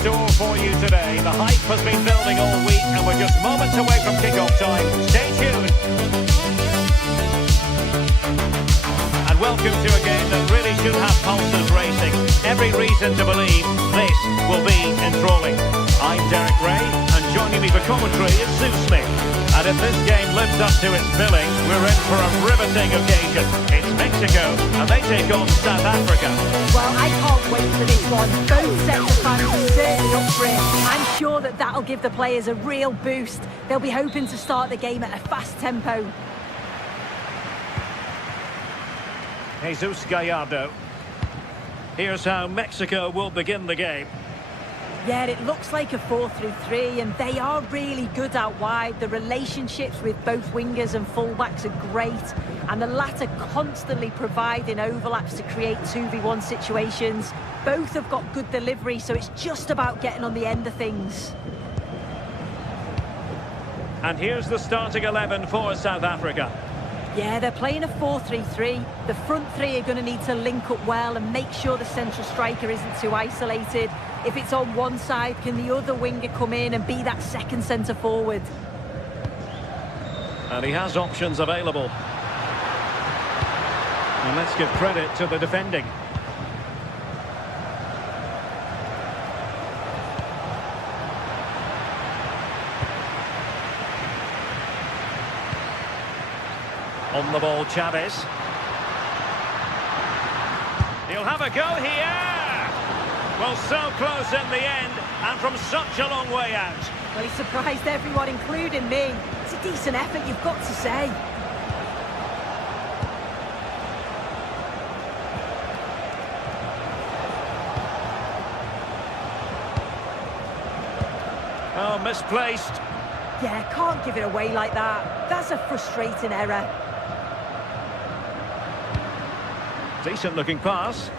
store for you today. The hype has been building all week and we're just moments away from kick-off time. Stay tuned. And welcome to a game that really should have pulses racing. Every reason to believe this will be enthralling. I'm Derek Ray, and joining me for commentary is Sue Smith. And if this game lives up to its billing, we're in for a riveting occasion. It's Mexico, and they take on South Africa. Well, I can't wait for this one. Both sets of fans are certainly up for it. I'm sure that that'll give the players a real boost. They'll be hoping to start the game at a fast tempo. Jesus Gallardo. Here's how Mexico will begin the game. Yeah, it looks like a 4-3-3, and they are really good out wide. The relationships with both wingers and fullbacks are great, and the latter constantly providing overlaps to create 2v1 situations. Both have got good delivery, so it's just about getting on the end of things. And here's the starting 11 for South Africa. Yeah, they're playing a 4-3-3. The front three are going to need to link up well and make sure the central striker isn't too isolated. If it's on one side, can the other winger come in and be that second centre forward? And he has options available. And let's give credit to the defending. On the ball, Chavez. He'll have a go here. Well, so close in the end, and from such a long way out. Well, he surprised everyone, including me. It's a decent effort, you've got to say. Oh, misplaced. Yeah, can't give it away like that. That's a frustrating error. Decent looking pass.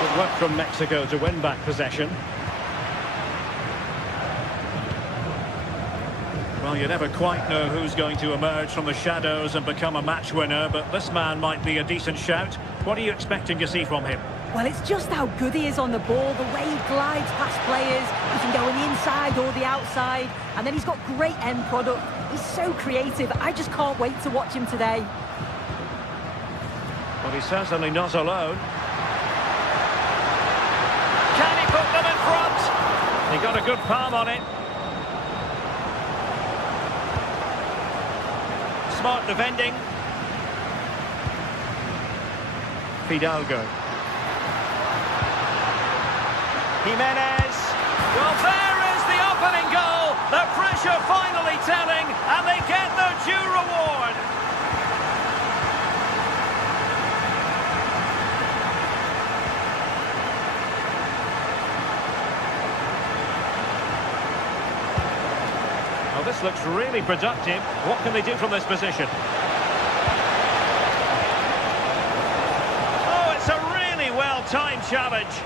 Good work from Mexico to win back possession. Well, you never quite know who's going to emerge from the shadows and become a match winner, but this man might be a decent shout. What are you expecting to see from him? Well, it's just how good he is on the ball, the way he glides past players. He can go on the inside or the outside, and then he's got great end product. He's so creative. I just can't wait to watch him today. Well, he's certainly not alone. Can he put them in front? He got a good palm on it. Smart defending. Fidalgo. Jimenez. Well, there is the opening goal. The pressure finally telling, and they get their due reward. Well, this looks really productive. What can they do from this position? Oh, it's a really well-timed challenge.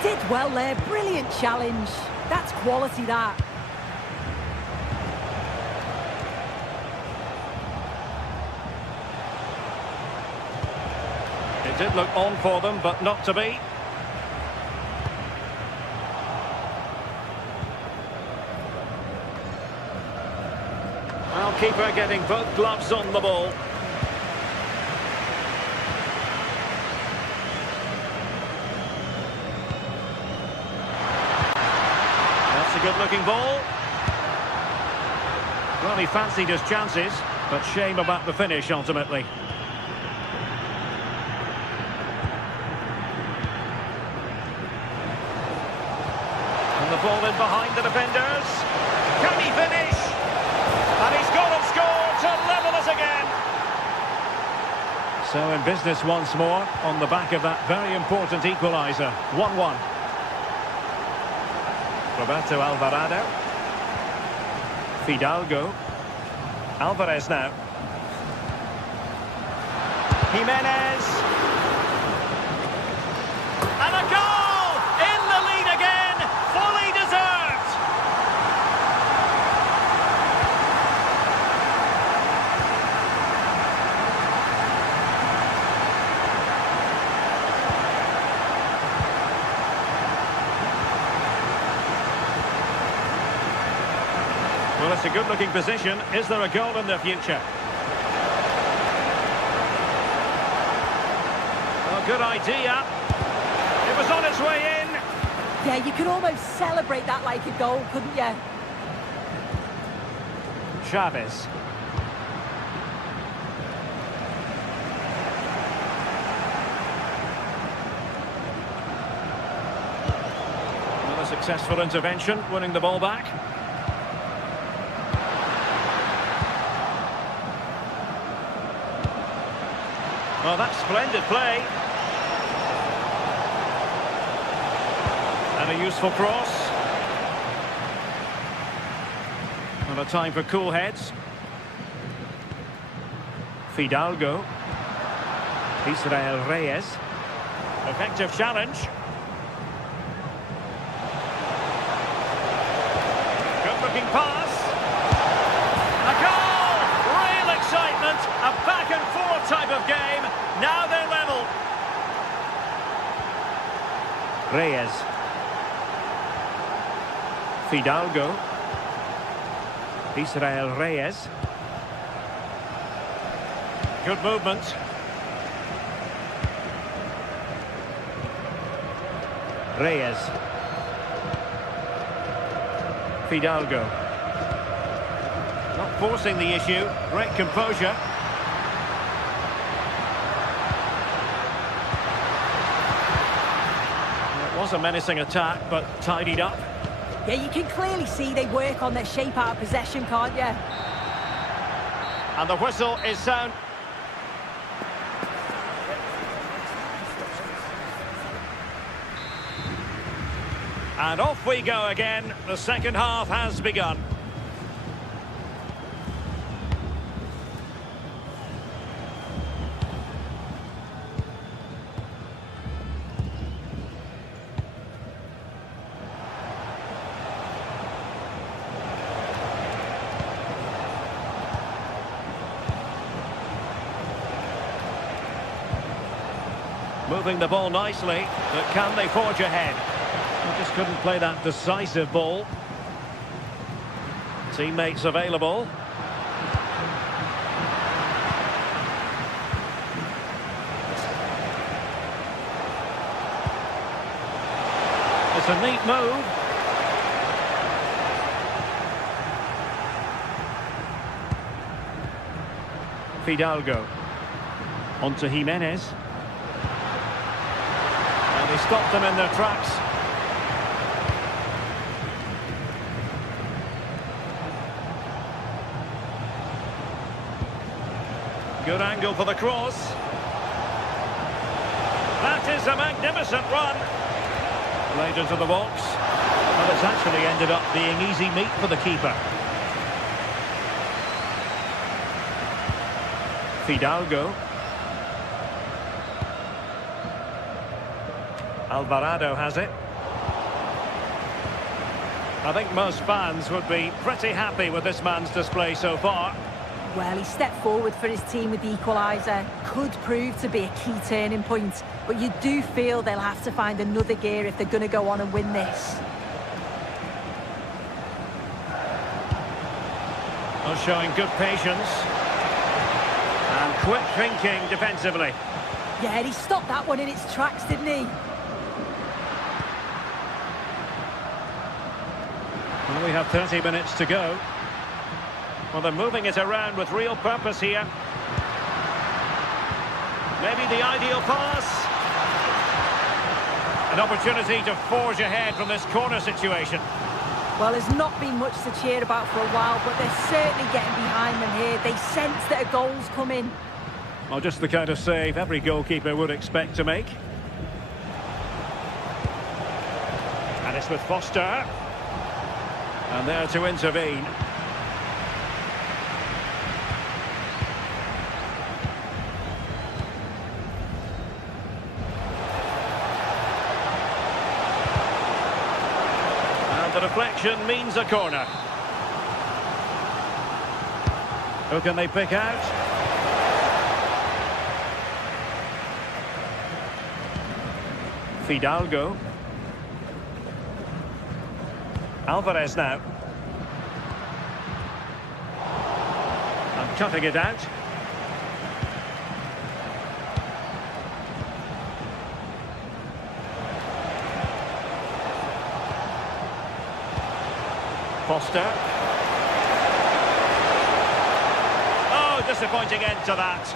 Did well there, brilliant challenge. That's quality, that. It did look on for them, but not to be. Well, keeper getting both gloves on the ball. A good-looking ball. Well, he fancied his chances, but shame about the finish ultimately. And the ball in behind the defenders. Can he finish? And he's gone and scored to level us again. So in business once more on the back of that very important equaliser. 1-1. Roberto Alvarado. Fidalgo. Alvarez now. Jimenez. And a goal! In the lead again! Fully deserved! it's a good-looking position. Is there a goal in the future? Oh, good idea. It was on its way in. Yeah, you could almost celebrate that like a goal, couldn't you? Chavez. Another successful intervention, winning the ball back. Oh, that's splendid play. And a useful cross. And a time for cool heads. Fidalgo. Israel Reyes. Effective challenge. Good-looking pass. A goal! Real excitement. A back-and-forth type of game. Now they're level. Reyes. Fidalgo. Israel Reyes. Good movement. Reyes. Fidalgo. Not forcing the issue. Great composure. It was a menacing attack, but tidied up. Yeah, you can clearly see they work on their shape out of possession, can't you? And the whistle is sound. And off we go again. The second half has begun. Moving the ball nicely, but can they forge ahead? They just couldn't play that decisive ball. Teammates available. It's a neat move. Fidalgo. Onto Jimenez. They stopped them in their tracks. Good angle for the cross. That is a magnificent run. Played into the box. Well, it's actually ended up being easy meat for the keeper. Fidalgo. Alvarado has it. I think most fans would be pretty happy with this man's display so far. Well, he stepped forward for his team with the equaliser. Could prove to be a key turning point. But you do feel they'll have to find another gear if they're going to go on and win this. Well, showing good patience. And quick thinking defensively. Yeah, he stopped that one in its tracks, didn't he? Well, we have 30 minutes to go. Well, they're moving it around with real purpose here. Maybe the ideal pass. An opportunity to forge ahead from this corner situation. Well, there's not been much to cheer about for a while, but they're certainly getting behind them here. They sense that a goal's coming. Well, just the kind of save every goalkeeper would expect to make. And it's with Foster. And there to intervene. And the deflection means a corner. Who can they pick out? Fidalgo. cutting it out. Foster. Oh, disappointing end to that.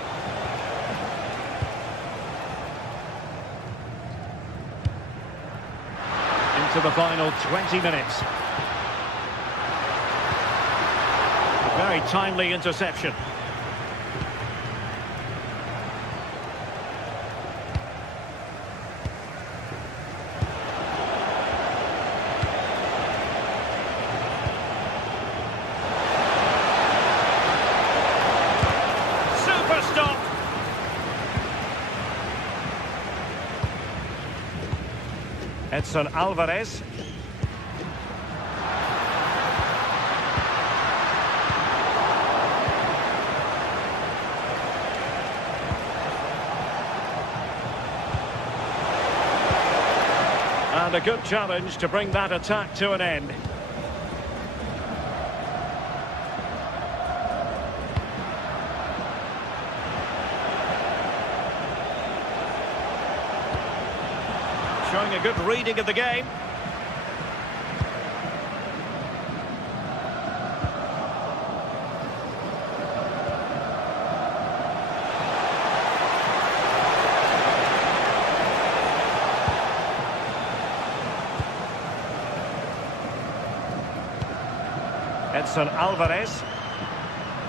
Into the final 20 minutes. A very timely interception. Edson Alvarez. And a good challenge to bring that attack to an end. Showing a good reading of the game. Edson Alvarez.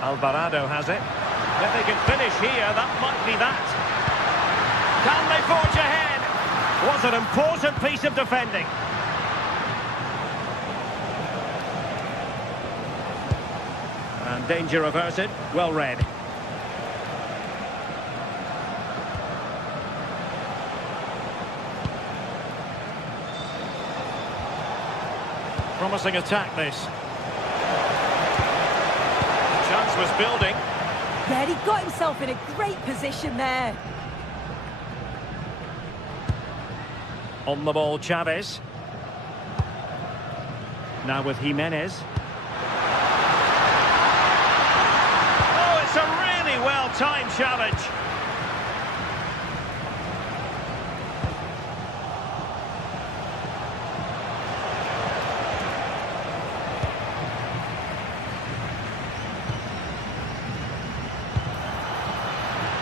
Alvarado has it. If they can finish here, that might be that. Can they forge ahead? Was an important piece of defending. And danger averted. Well read. Promising attack this. Chance was building. Yeah, he got himself in a great position there. On the ball, Chavez. Now with Jimenez. Oh, it's a really well-timed challenge.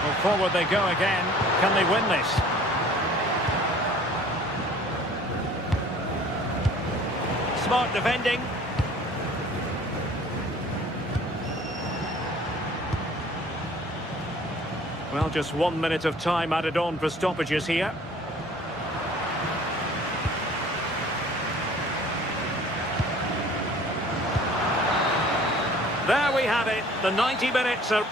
Well, forward they go again. Can they win this? Smart defending. Well, just 1 minute of time added on for stoppages here. There we have it. The 90 minutes are...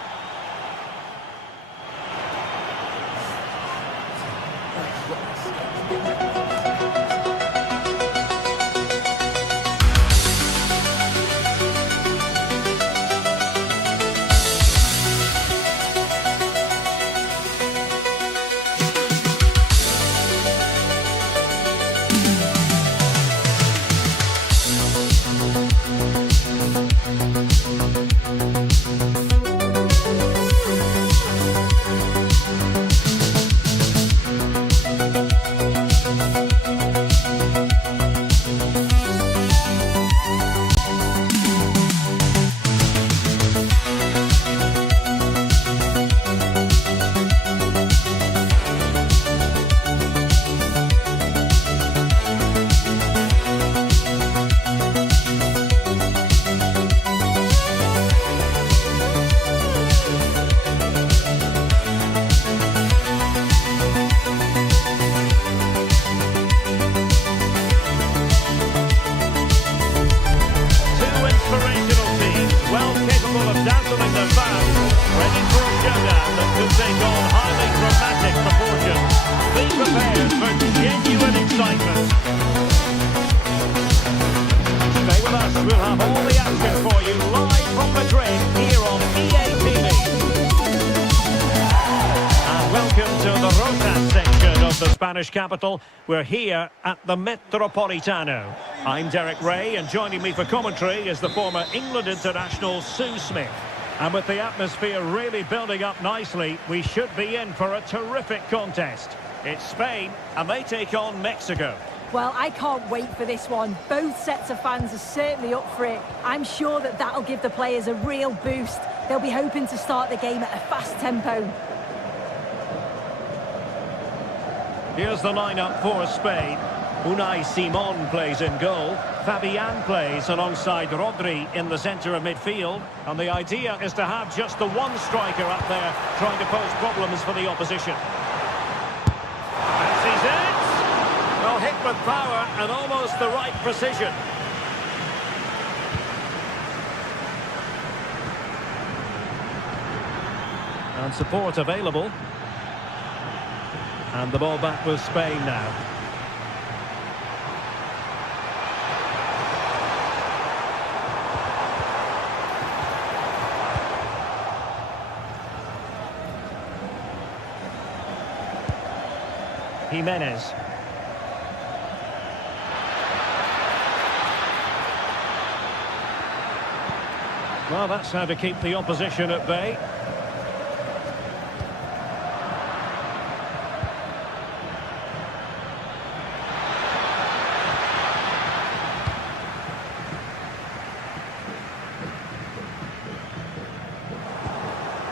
We'll have all the action for you live from Madrid here on EA TV. And welcome to the Rotas section of the Spanish capital. We're here at the Metropolitano. I'm Derek Ray, and joining me for commentary is the former England international Sue Smith. And with the atmosphere really building up nicely, we should be in for a terrific contest. It's Spain, and they take on Mexico. Well, I can't wait for this one. Both sets of fans are certainly up for it. I'm sure that that'll give the players a real boost. They'll be hoping to start the game at a fast tempo. Here's the lineup for Spain. Unai Simon plays in goal. Fabian plays alongside Rodri in the centre of midfield. And the idea is to have just the one striker up there trying to pose problems for the opposition. Fancies it. Well, hit with power and almost the right precision. And support available. And the ball back with Spain now. Jimenez. Well, that's how to keep the opposition at bay.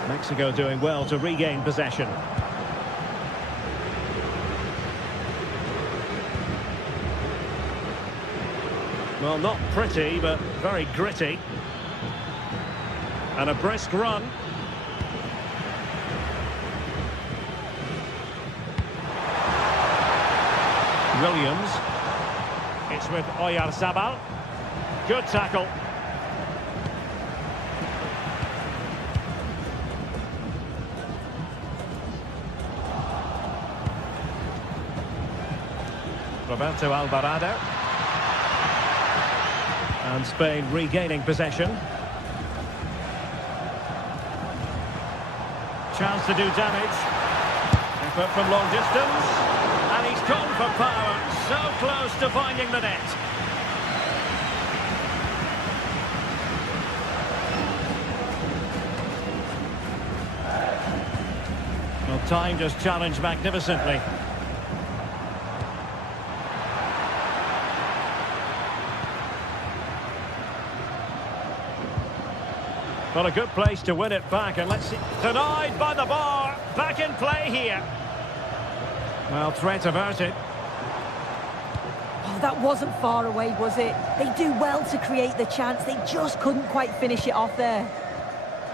Mexico doing well to regain possession. Well, not pretty, but very gritty. And a brisk run. Williams. It's with Oyarzabal. Good tackle. Roberto Alvarado. And Spain regaining possession. Chance to do damage. Effort from long distance. And he's gone for power. So close to finding the net. Well, timed his challenge magnificently. Well, a good place to win it back, and let's see. Denied by the bar. Back in play here. Well, threat averted. Oh, that wasn't far away, was it? They do well to create the chance. They just couldn't quite finish it off there.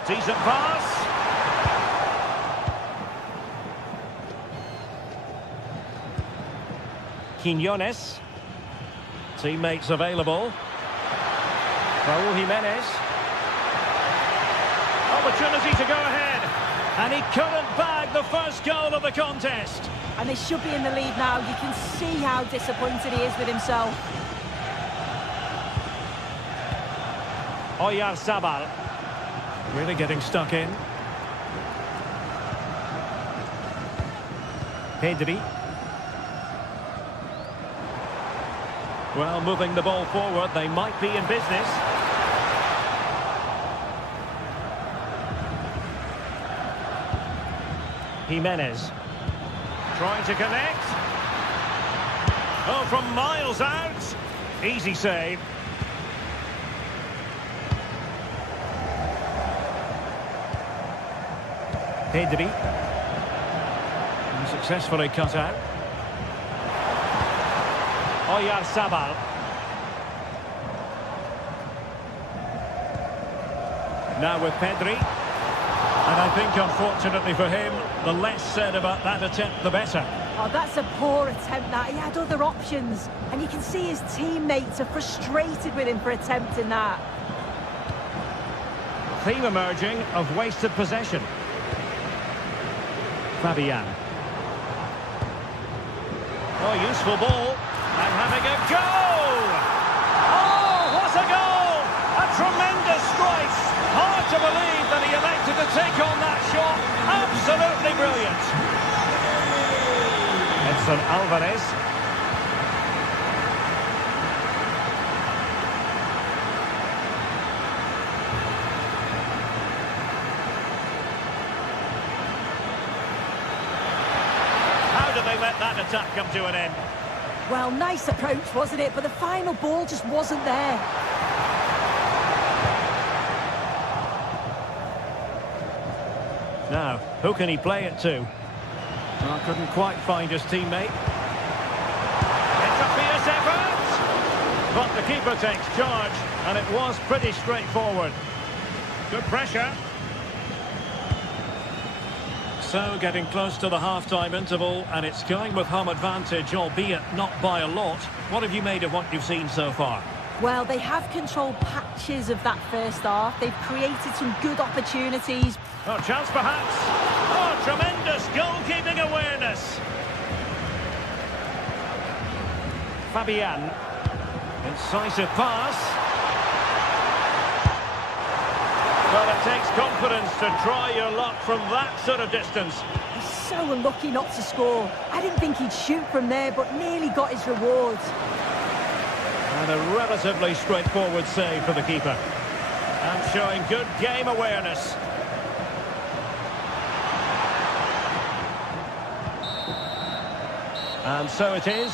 Decent pass. Quiñones. Teammates available. Raúl Jimenez. Opportunity to go ahead, and he couldn't bag the first goal of the contest. And they should be in the lead now. You can see how disappointed he is with himself. Oyarzabal really getting stuck in. Pedri. Well, moving the ball forward, they might be in business. Jimenez trying to connect. Oh, from miles out. Easy save. Pedri. And successfully cut out. Oyarzabal. Now with Pedri. And I think, unfortunately for him, the less said about that attempt, the better. Oh, that's a poor attempt, that. He had other options. And you can see his teammates are frustrated with him for attempting that. Theme emerging of wasted possession. Fabian. Oh, useful ball. And having a go! Oh, what a goal! A tremendous strike. Hard to believe that he elected to take on that shot. Absolutely brilliant. Edson Alvarez. let that attack come to an end. Well, nice approach, wasn't it? But the final ball just wasn't there. Now, who can he play it to? Well, couldn't quite find his teammate. It's a fierce effort! But the keeper takes charge, and it was pretty straightforward. Good pressure. So, getting close to the half-time interval, and it's going with home advantage, albeit not by a lot. What have you made of what you've seen so far? Well, they have controlled patches of that first half. They've created some good opportunities. Oh, chance perhaps. Oh, tremendous goalkeeping awareness. Fabian. Incisive pass. Well, it takes confidence to try your luck from that sort of distance. He's so unlucky not to score. I didn't think he'd shoot from there, but nearly got his rewards. And a relatively straightforward save for the keeper. And showing good game awareness. And so it is.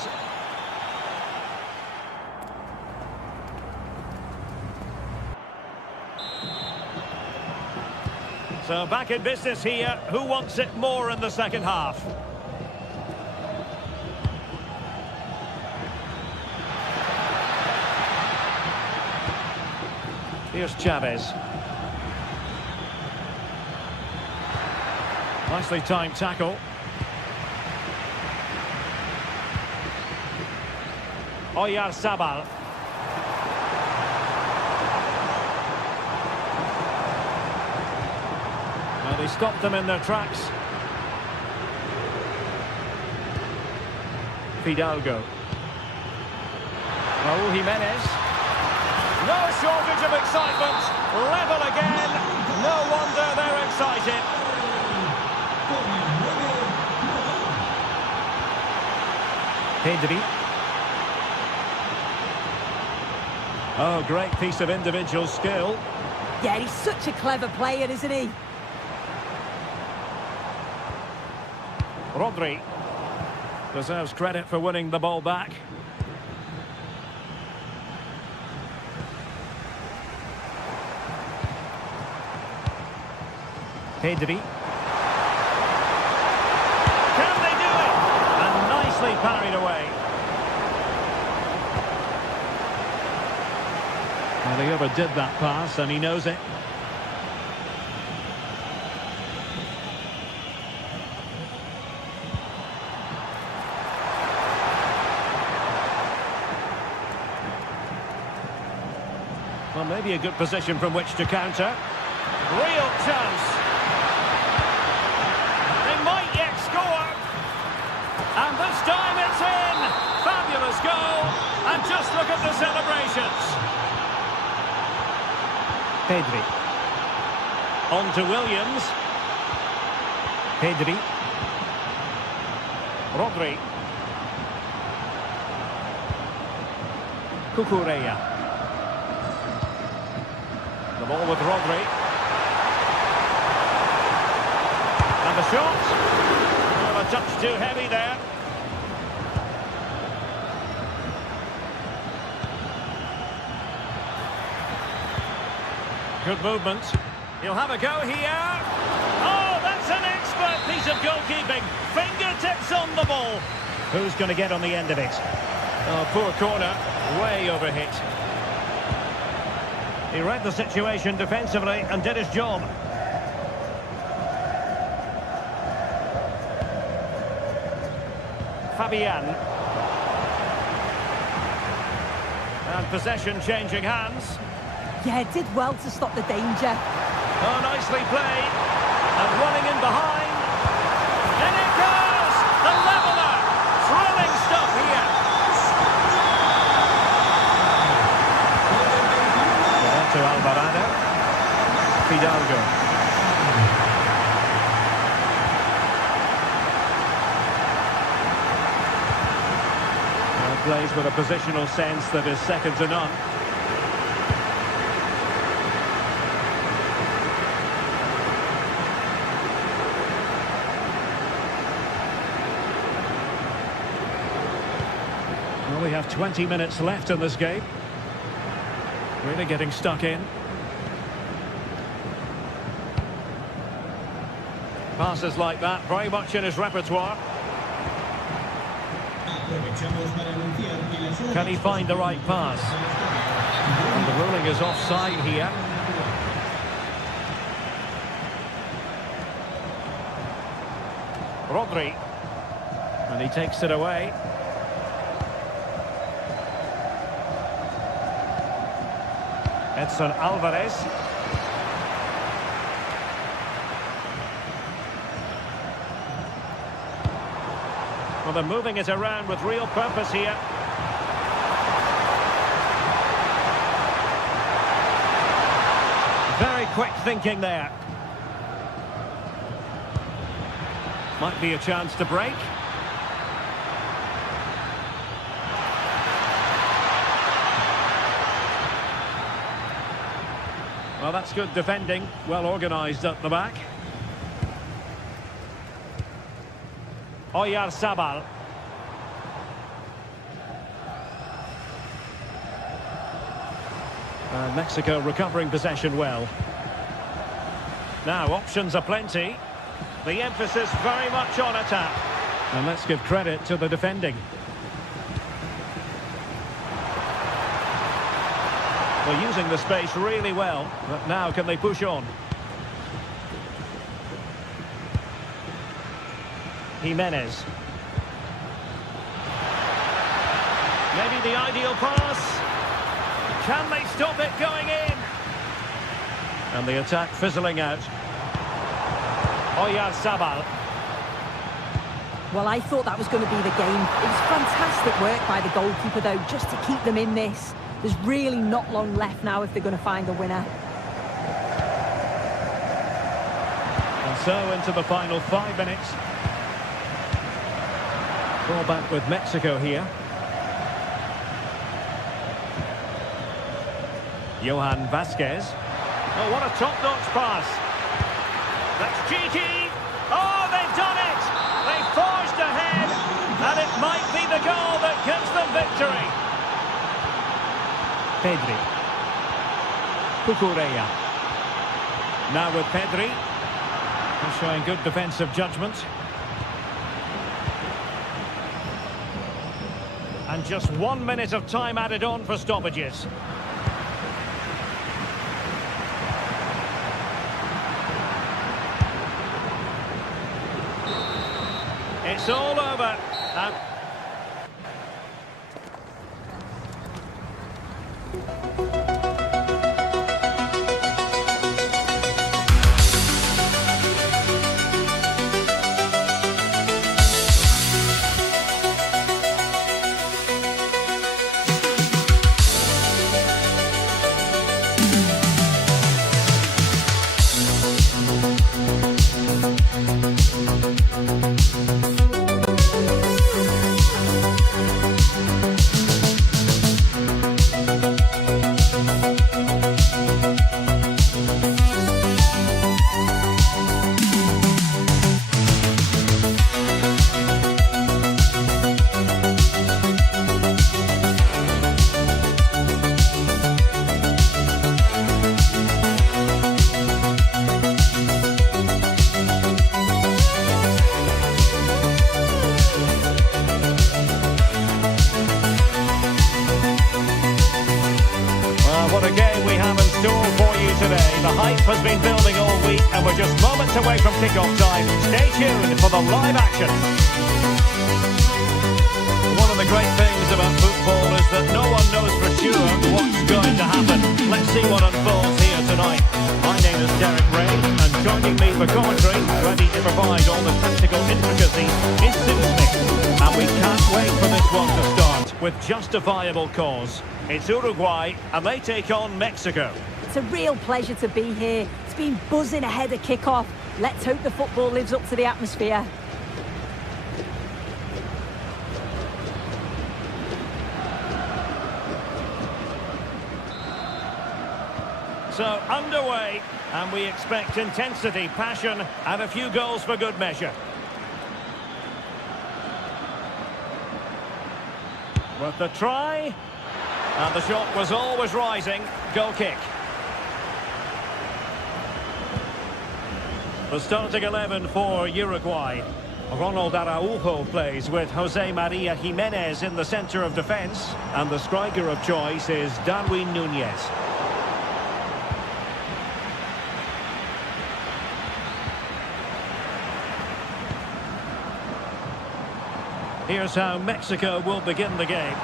So back in business here. Who wants it more in the second half? Here's Chavez. Nicely timed tackle. Oyarzabal. Well, they stopped them in their tracks. Fidalgo. Raúl Jimenez. No shortage of excitement. Level again. No wonder they're excited. Pedri. Oh, great piece of individual skill. Yeah, he's such a clever player, isn't he? Rodri deserves credit for winning the ball back. Pedri. Can they do it? And nicely parried away. Well, he overdid that pass, and he knows it. Well, maybe a good position from which to counter. Real chance. They might yet score. And this time it's in. Fabulous goal. And just look at the celebrations. Pedri. On to Williams. Pedri. Rodri. Cucurella. The ball with Rodri. And the shot. Well, a touch too heavy there. Good movement. He'll have a go here. Oh, that's an expert piece of goalkeeping. Fingertips on the ball. Who's going to get on the end of it? Oh, poor corner. Way overhit. He read the situation defensively and did his job. Fabian. And possession changing hands. Yeah, did well to stop the danger. Oh, nicely played. And running in behind. And it goes! The leveller! Thrilling stuff here. To Alvarado. Fidalgo. Well, plays with a positional sense that is second to none. Well, we have 20 minutes left in this game. Really getting stuck in. Passes like that, very much in his repertoire. Can he find the right pass? And the ruling is offside here. Rodri. And he takes it away. Edson Alvarez. Well, they're moving it around with real purpose here. Very quick thinking there. Might be a chance to break. Well, that's good defending. Well organised at the back. Oyarzabal. And Mexico recovering possession well. Now, options are plenty. The emphasis very much on attack. And let's give credit to the defending. They're using the space really well, but now can they push on? Jimenez. Maybe the ideal pass. Can they stop it going in? And the attack fizzling out. Oyarzabal. Well, I thought that was going to be the game. It was fantastic work by the goalkeeper, though, just to keep them in this. There's really not long left now if they're going to find a winner. And so into the final 5 minutes. Ball back with Mexico here. Johan Vasquez. Oh, what a top-notch pass. That's GT. Oh, they've done it. They forged ahead. And it might be the goal that gives them victory. Pedri. Cucurella. Now with Pedri. He's showing good defensive judgment. And just 1 minute of time added on for stoppages. It's all over. What a game we have in store for you today. The hype has been building all week and we're just moments away from kick-off time. Stay tuned for the live action. One of the great things about football is that no one knows for sure what's going to happen. Let's see what unfolds here tonight. My name is Derek Ray and joining me for commentary, ready to provide all the tactical intricacies, is Sue Smith. And we can't wait for this one to start with justifiable cause. It's Uruguay and they take on Mexico. It's a real pleasure to be here. It's been buzzing ahead of kick-off. Let's hope the football lives up to the atmosphere. So underway, and we expect intensity, passion, and a few goals for good measure. With the try. And the shot was always rising. Goal kick. The starting 11 for Uruguay. Ronald Araujo plays with Jose Maria Jimenez in the centre of defence. And the striker of choice is Darwin Núñez. Here's how Mexico will begin the game.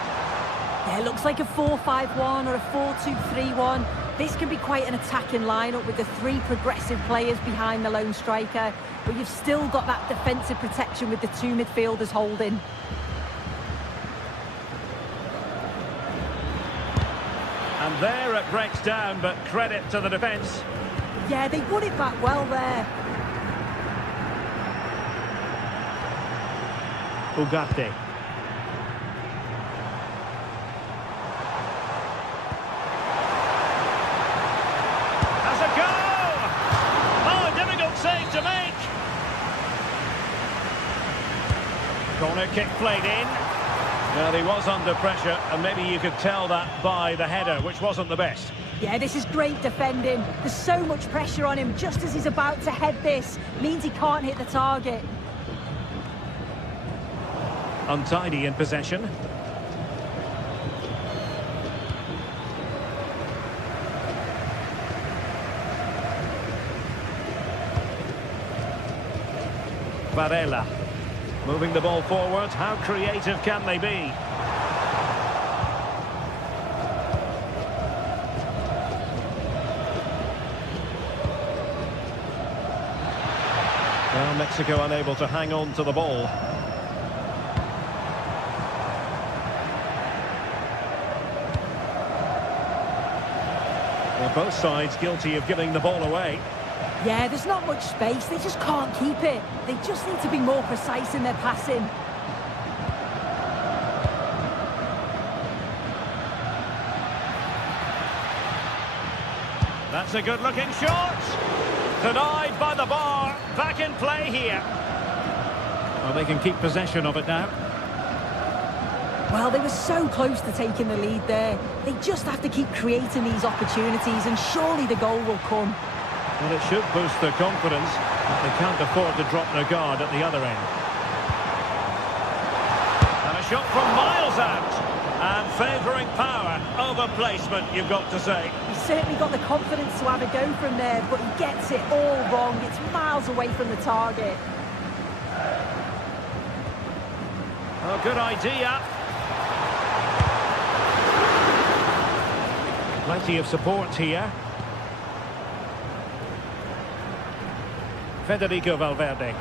Yeah, it looks like a 4-5-1 or a 4-2-3-1. This can be quite an attacking lineup with the three progressive players behind the lone striker, but you've still got that defensive protection with the two midfielders holding. And there it breaks down, but credit to the defence. Yeah, they won it back well there. Ugarte. Has a go! Oh, difficult save to make. Corner kick played in. Well, he was under pressure, and maybe you could tell that by the header, which wasn't the best. Yeah, this is great defending. There's so much pressure on him just as he's about to head this. Means he can't hit the target. Untidy in possession. Varela. Moving the ball forward. How creative can they be? Well, Mexico unable to hang on to the ball. Well, both sides guilty of giving the ball away. Yeah, there's not much space. They just can't keep it. They just need to be more precise in their passing. That's a good-looking shot. Denied by the bar. Back in play here. Well, they can keep possession of it now. Well, they were so close to taking the lead there. They just have to keep creating these opportunities, and surely the goal will come. Well, it should boost their confidence, but they can't afford to drop their guard at the other end. And a shot from miles out. And favouring power over placement, you've got to say. He's certainly got the confidence to have a go from there, but he gets it all wrong. It's miles away from the target. Oh, good idea. Plenty of support here. Federico Valverde.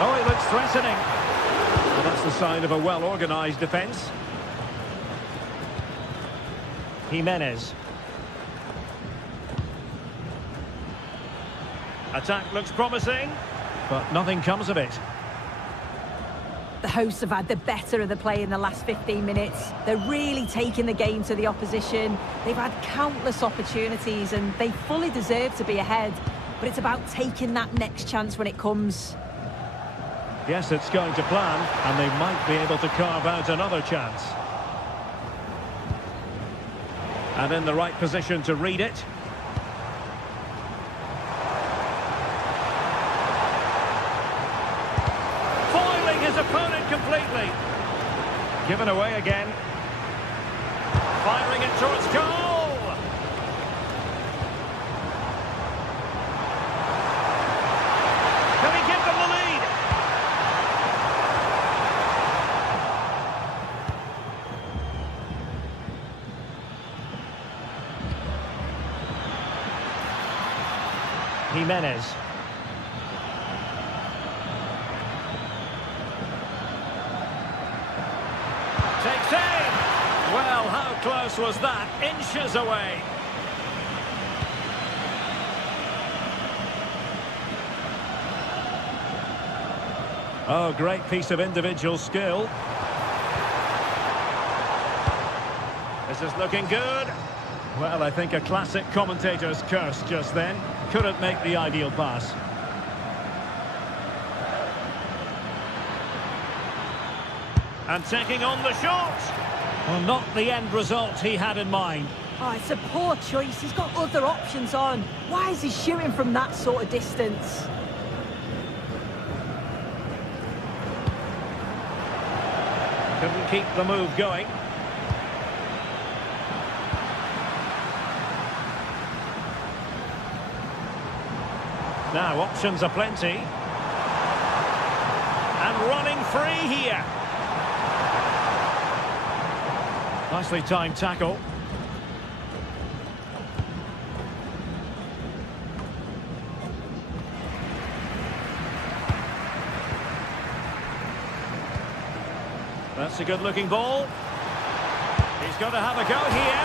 Oh, it looks threatening. Well, that's the sign of a well-organised defence. Jimenez. Attack looks promising, but nothing comes of it. The hosts have had the better of the play in the last 15 minutes. They're really taking the game to the opposition. They've had countless opportunities and they fully deserve to be ahead. But it's about taking that next chance when it comes. Yes, it's going to plan, and they might be able to carve out another chance. And in the right position to read it. Foiling his opponent completely. Given away again. Firing it towards goal. Can he give them the lead? Jimenez. Takes aim. Well, how close was that? Inches away. Oh, great piece of individual skill. This is looking good. Well, I think a classic commentator's curse just then. Couldn't make the ideal pass. And taking on the shot. Well, not the end result he had in mind. Oh, it's a poor choice. He's got other options on. Why is he shooting from that sort of distance? Couldn't keep the move going. Now, options are plenty. And running free here. Nicely timed tackle. That's a good-looking ball. He's got to have a go here.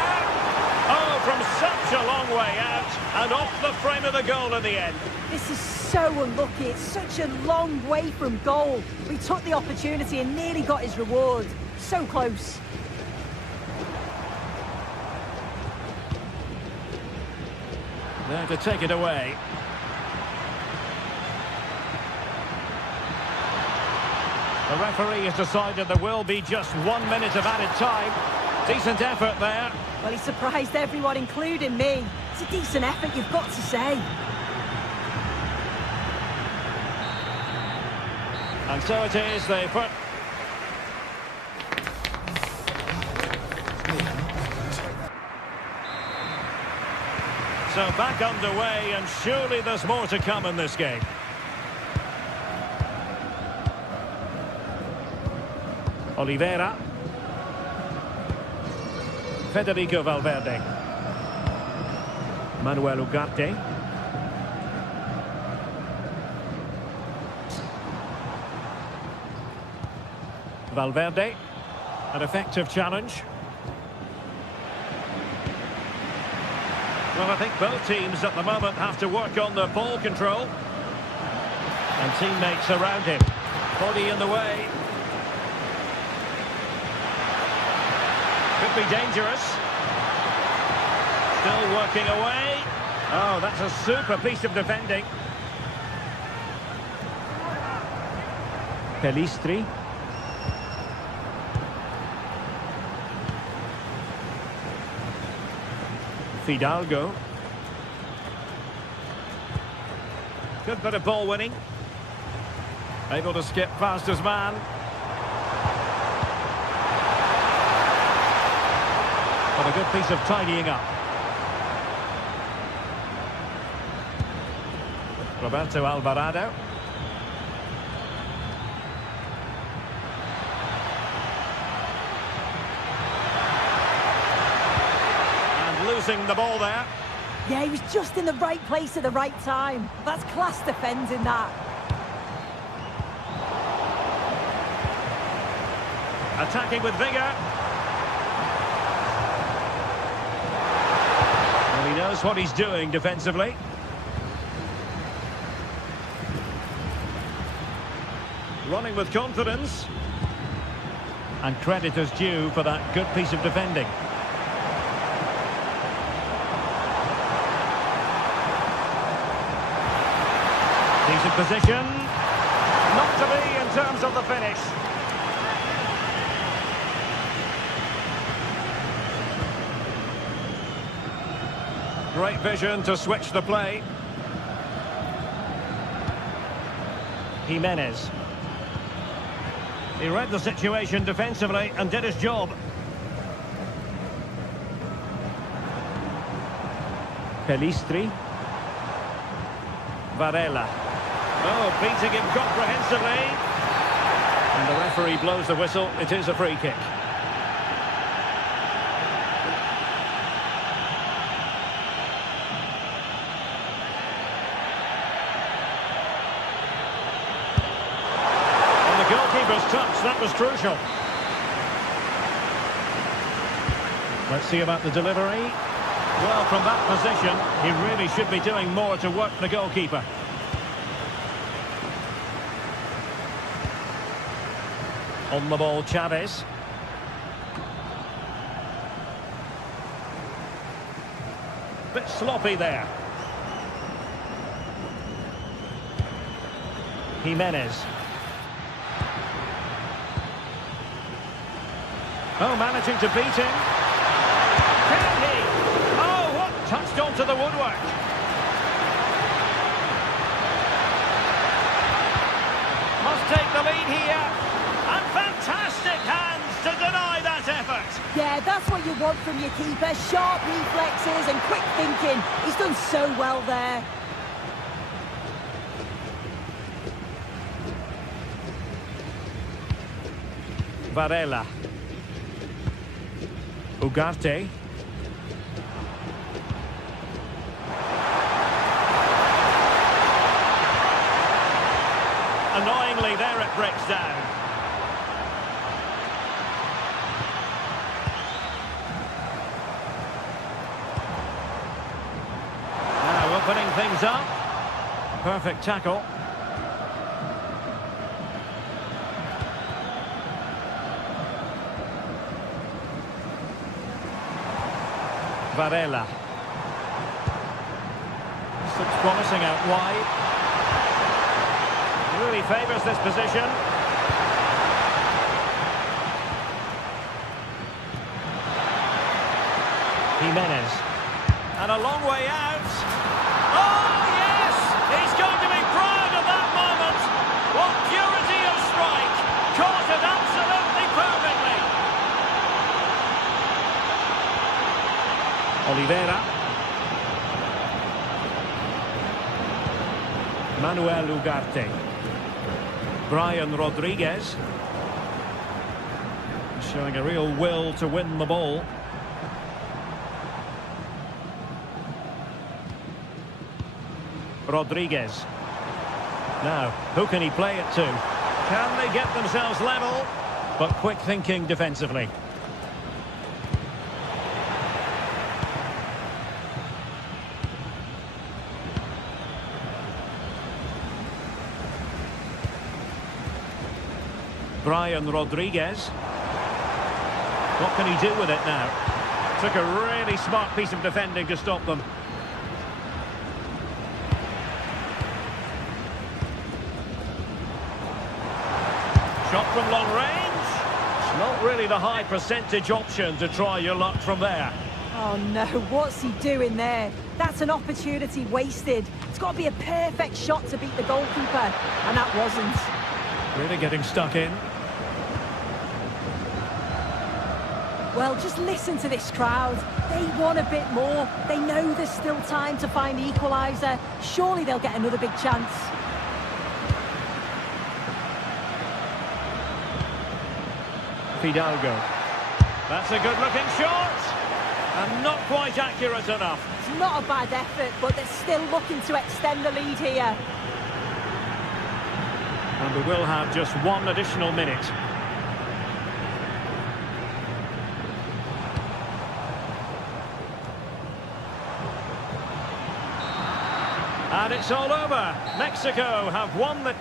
Oh, from such a long way out, and off the frame of the goal in the end. This is so unlucky. It's such a long way from goal. He took the opportunity and nearly got his reward. So close. There to take it away. The referee has decided there will be just 1 minute of added time. Decent effort there. Well, he surprised everyone, including me. It's a decent effort, you've got to say. And so it is, they put... So back underway, and surely there's more to come in this game. Oliveira. Federico Valverde. Manuel Ugarte. Valverde. An effective challenge. Well, I think both teams at the moment have to work on their ball control. And teammates around him. Body in the way. Could be dangerous. Still working away. Oh, that's a super piece of defending. Pelistri. Fidalgo. Good bit of ball winning. Able to skip past his man. But a good piece of tidying up. Roberto Alvarado. And losing the ball there. Yeah, he was just in the right place at the right time. That's class defending, that. Attacking with vigour. Well, he knows what he's doing defensively. Running with confidence. And credit is due for that good piece of defending. Decent position. Not to be in terms of the finish. Great vision to switch the play. Jimenez. He read the situation defensively and did his job. Pelistri. Varela. Oh, beating him comprehensively. And the referee blows the whistle. It is a free kick. Goalkeeper's touch, that was crucial. Let's see about the delivery. Well, from that position, he really should be doing more to work the goalkeeper. On the ball, Chavez. Bit sloppy there. Oh, managing to beat him. Can he? Oh, what? Touched onto the woodwork. Must take the lead here. And fantastic hands to deny that effort. Yeah, that's what you want from your keeper. Sharp reflexes and quick thinking. He's done so well there. Varela. Ugarte. Annoyingly, there it breaks down. Now opening things up. Perfect tackle. Varela. This looks promising out wide. Really favours this position. Jimenez. And a long way out. Oh, yes! He's going to be proud of that moment. What purity of strike. Caught it absolutely perfectly. Oliveira. Manuel Ugarte. Brian Rodriguez. Showing a real will to win the ball. Rodriguez. Now, who can he play it to? Can they get themselves level? But quick thinking defensively. Brian Rodriguez. What can he do with it now? Took a really smart piece of defending to stop them. Shot from long range. It's not really the high percentage option to try your luck from there. Oh no, what's he doing there? That's an opportunity wasted. It's got to be a perfect shot to beat the goalkeeper, and that wasn't. Really getting stuck in. Well, just listen to this crowd. They want a bit more. They know there's still time to find the equaliser. Surely they'll get another big chance. Fidalgo. That's a good-looking shot. And not quite accurate enough. It's not a bad effort, but they're still looking to extend the lead here. And we will have just one additional minute. And it's all over. Mexico have won the...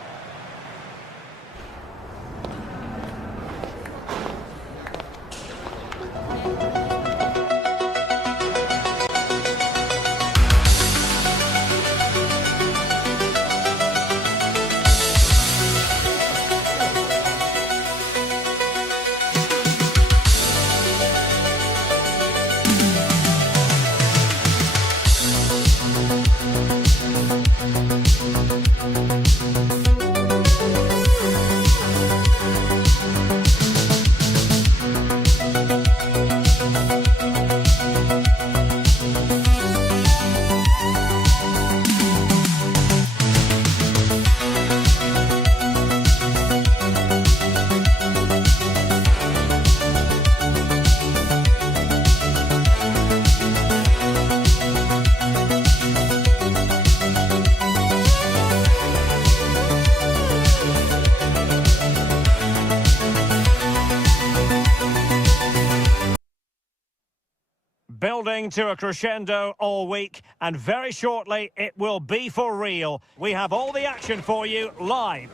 Building to a crescendo all week, and very shortly it will be for real. We have all the action for you live.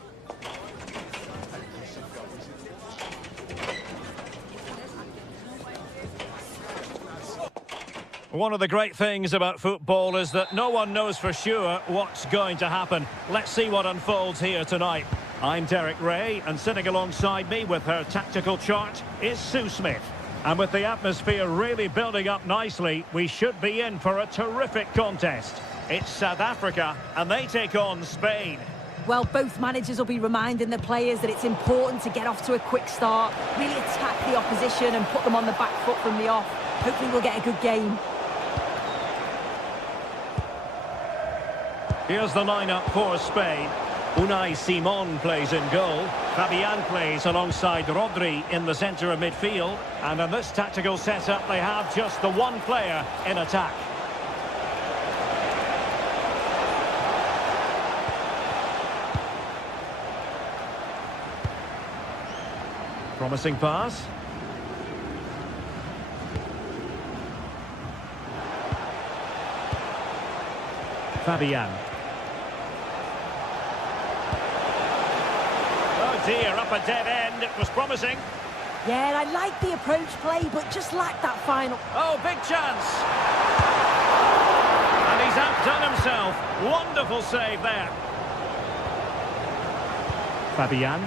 One of the great things about football is that no one knows for sure what's going to happen. Let's see what unfolds here tonight. I'm Derek Ray, and sitting alongside me with her tactical chart is Sue Smith. And with the atmosphere really building up nicely, we should be in for a terrific contest. It's South Africa, and they take on Spain. Well, both managers will be reminding the players that it's important to get off to a quick start, really attack the opposition and put them on the back foot from the off. Hopefully we'll get a good game. Here's the lineup for Spain. Unai Simon plays in goal. Fabian plays alongside Rodri in the centre of midfield. And in this tactical setup, they have just the one player in attack. Promising pass. Fabian. Oh dear, up a dead end. It was promising. Yeah, I like the approach play, but just lacked that final. Oh, big chance. And he's outdone himself. Wonderful save there. Fabian.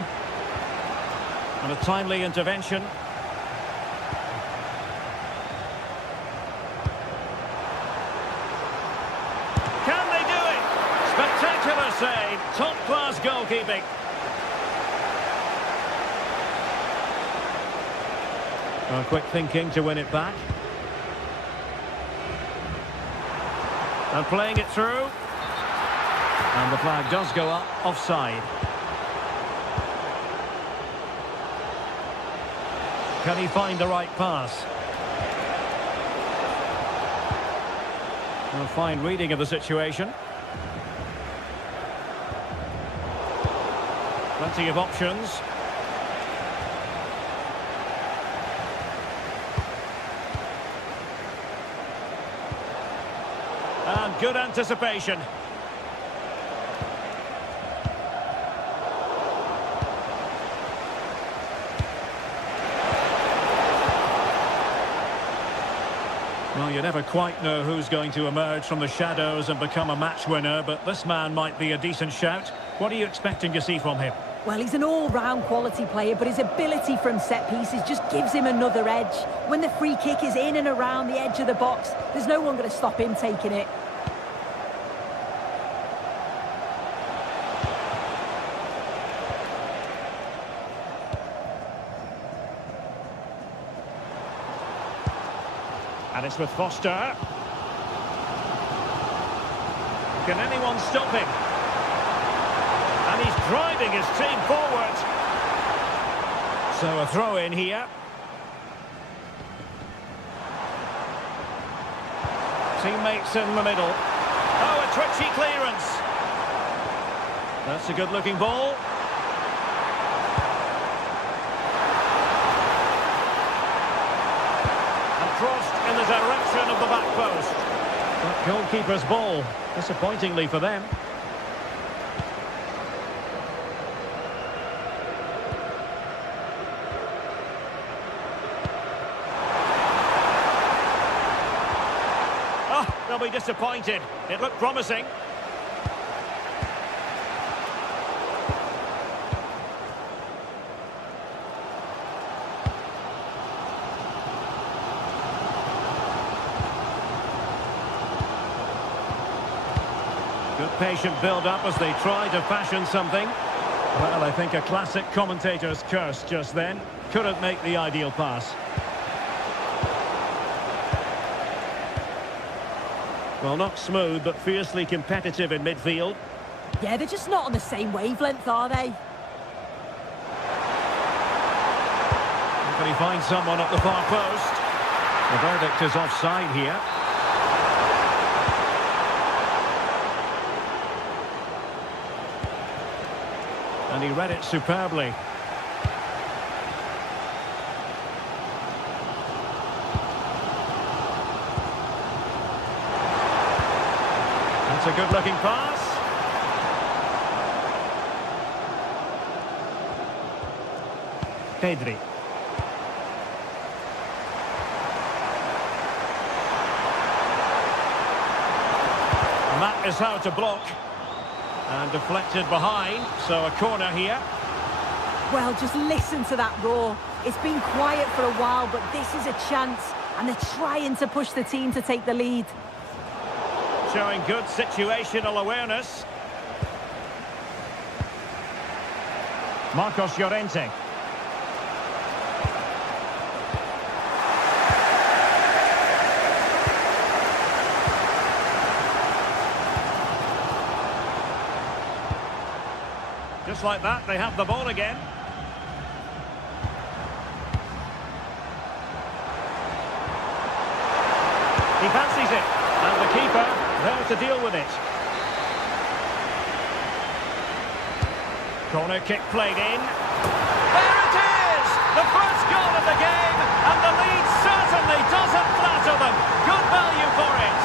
And a timely intervention. Can they do it? Spectacular save. Top-class goalkeeping. Well, quick thinking to win it back. And playing it through. And the flag does go up, offside. Can he find the right pass? A fine reading of the situation. Plenty of options. And good anticipation. Well, you never quite know who's going to emerge from the shadows and become a match winner, but this man might be a decent shout. What are you expecting to see from him? Well, he's an all-round quality player, but his ability from set pieces just gives him another edge. When the free kick is in and around the edge of the box, there's no one going to stop him taking it. And it's with Foster. Can anyone stop him? And he's driving his team forward. So a throw in here. Teammates in the middle. Oh, a twitchy clearance. That's a good-looking ball. Crossed in the direction of the back post. But goalkeeper's ball, disappointingly for them. Oh, they'll be disappointed. It looked promising. Good patient build-up as they try to fashion something. Well, I think a classic commentator's curse just then. Couldn't make the ideal pass. Well, not smooth, but fiercely competitive in midfield. Yeah, they're just not on the same wavelength, are they? Can he find someone at the far post? The verdict is offside here. And he read it superbly. That's a good-looking pass. Pedri. And that is how to block. And deflected behind, so a corner here. Well, just listen to that roar. It's been quiet for a while, but this is a chance, and they're trying to push the team to take the lead. Showing good situational awareness. Marcos Llorente. Just like that, they have the ball again. He fancies it, and the keeper there to deal with it. Corner kick played in. There it is! The first goal of the game, and the lead certainly doesn't flatter them. Good value for it.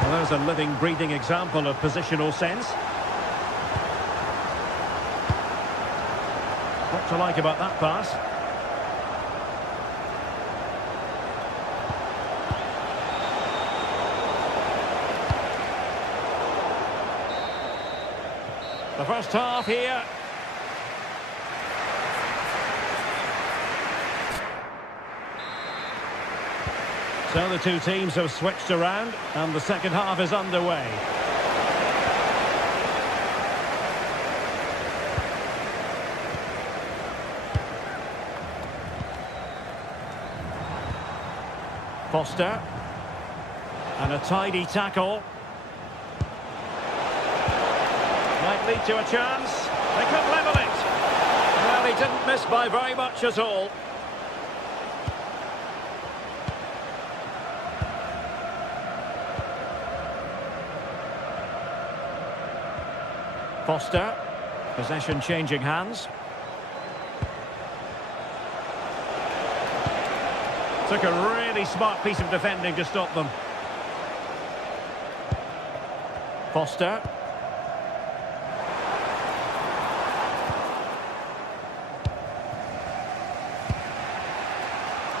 Well, there's a living, breathing example of positional sense. What to like about that pass? The first half here. So the two teams have switched around and the second half is underway. Foster. And a tidy tackle. Might lead to a chance. They could level it. Well, he didn't miss by very much at all. Foster. Possession changing hands. Took a really smart piece of defending to stop them. Foster.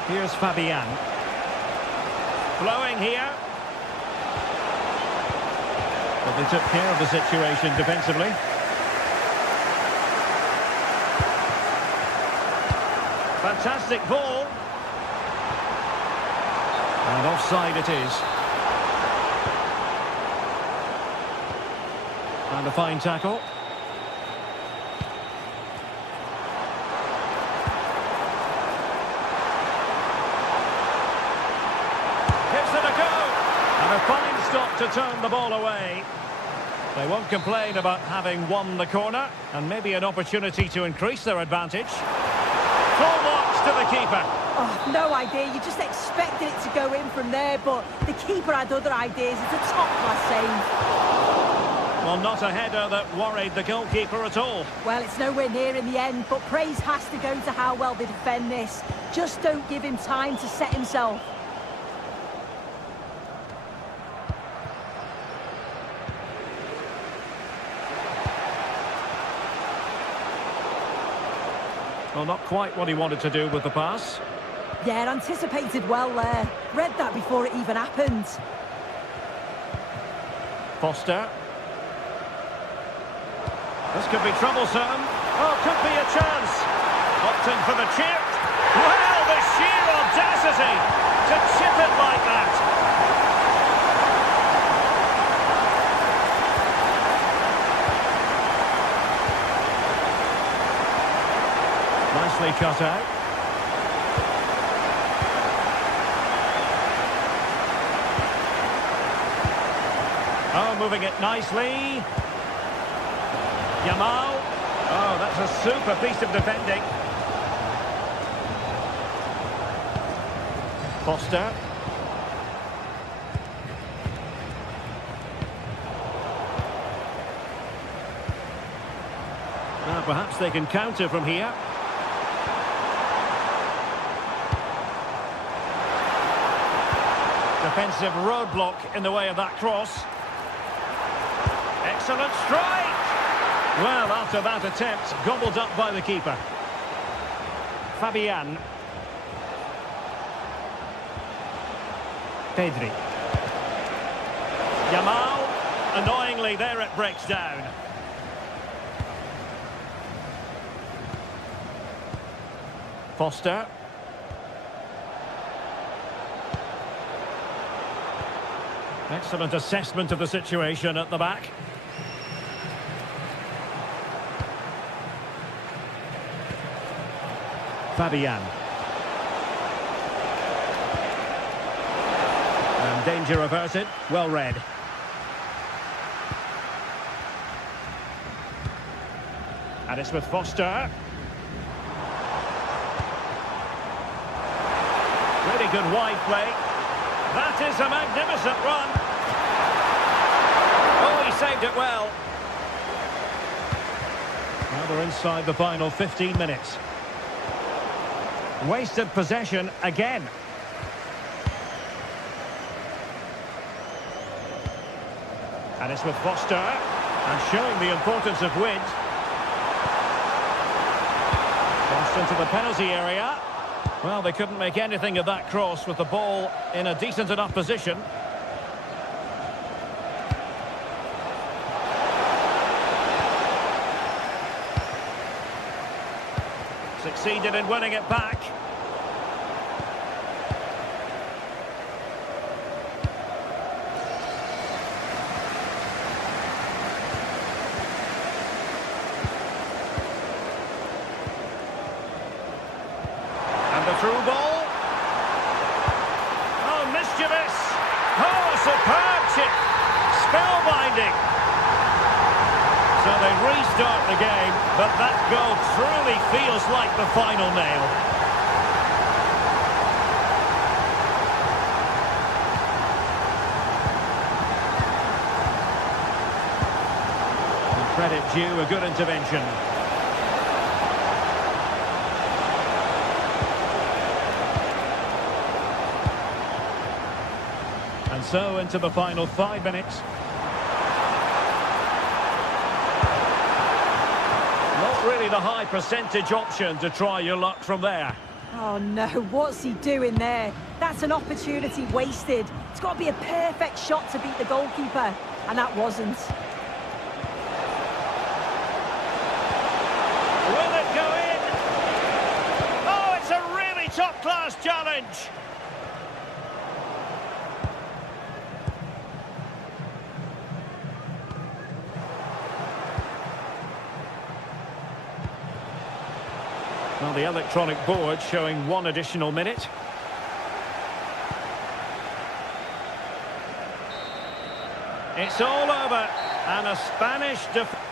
Here's Fabian. Flowing here. But they took care of the situation defensively. Fantastic ball. And offside it is. And a fine tackle. Gives it a go. And a fine stop to turn the ball away. They won't complain about having won the corner, and maybe an opportunity to increase their advantage. Full marks to the keeper. Oh, no idea. You just expected it to go in from there, but the keeper had other ideas. It's a top-class save. Well, not a header that worried the goalkeeper at all. Well, it's nowhere near in the end, but praise has to go to how well they defend this. Just don't give him time to set himself. Well, not quite what he wanted to do with the pass. Yeah, anticipated well there. Read that before it even happened. Foster. This could be troublesome. Oh, could be a chance. Opting for the chip. Well, the sheer audacity to chip it like that. Nicely cut out. Oh, moving it nicely. Yamal. Oh, that's a super piece of defending. Foster. Now, perhaps they can counter from here. Defensive roadblock in the way of that cross. Excellent strike! Well, after that attempt, gobbled up by the keeper. Fabian. Pedri. Yamal, annoyingly, there it breaks down. Foster. Excellent assessment of the situation at the back. Fabian. And danger averted. Well read. And it's with Foster. Really good wide play. That is a magnificent run. Oh, he saved it well. Now they're inside the final 15 minutes. Wasted possession again. And it's with Foster. And showing the importance of width. Crossed into the penalty area. Well, they couldn't make anything of that cross with the ball in a decent enough position. Succeeded in winning it back. Through ball. Oh, mischievous. Oh, a superb chip. Spellbinding. So they restart the game, but that goal truly feels like the final nail. And credit due, a good intervention. And so into the final 5 minutes. Not really the high percentage option to try your luck from there. Oh no, what's he doing there? That's an opportunity wasted. It's got to be a perfect shot to beat the goalkeeper, and that wasn't. Will it go in? Oh, it's a really top-class challenge. Well, the electronic board showing 1 additional minute. It's all over, and a Spanish defense.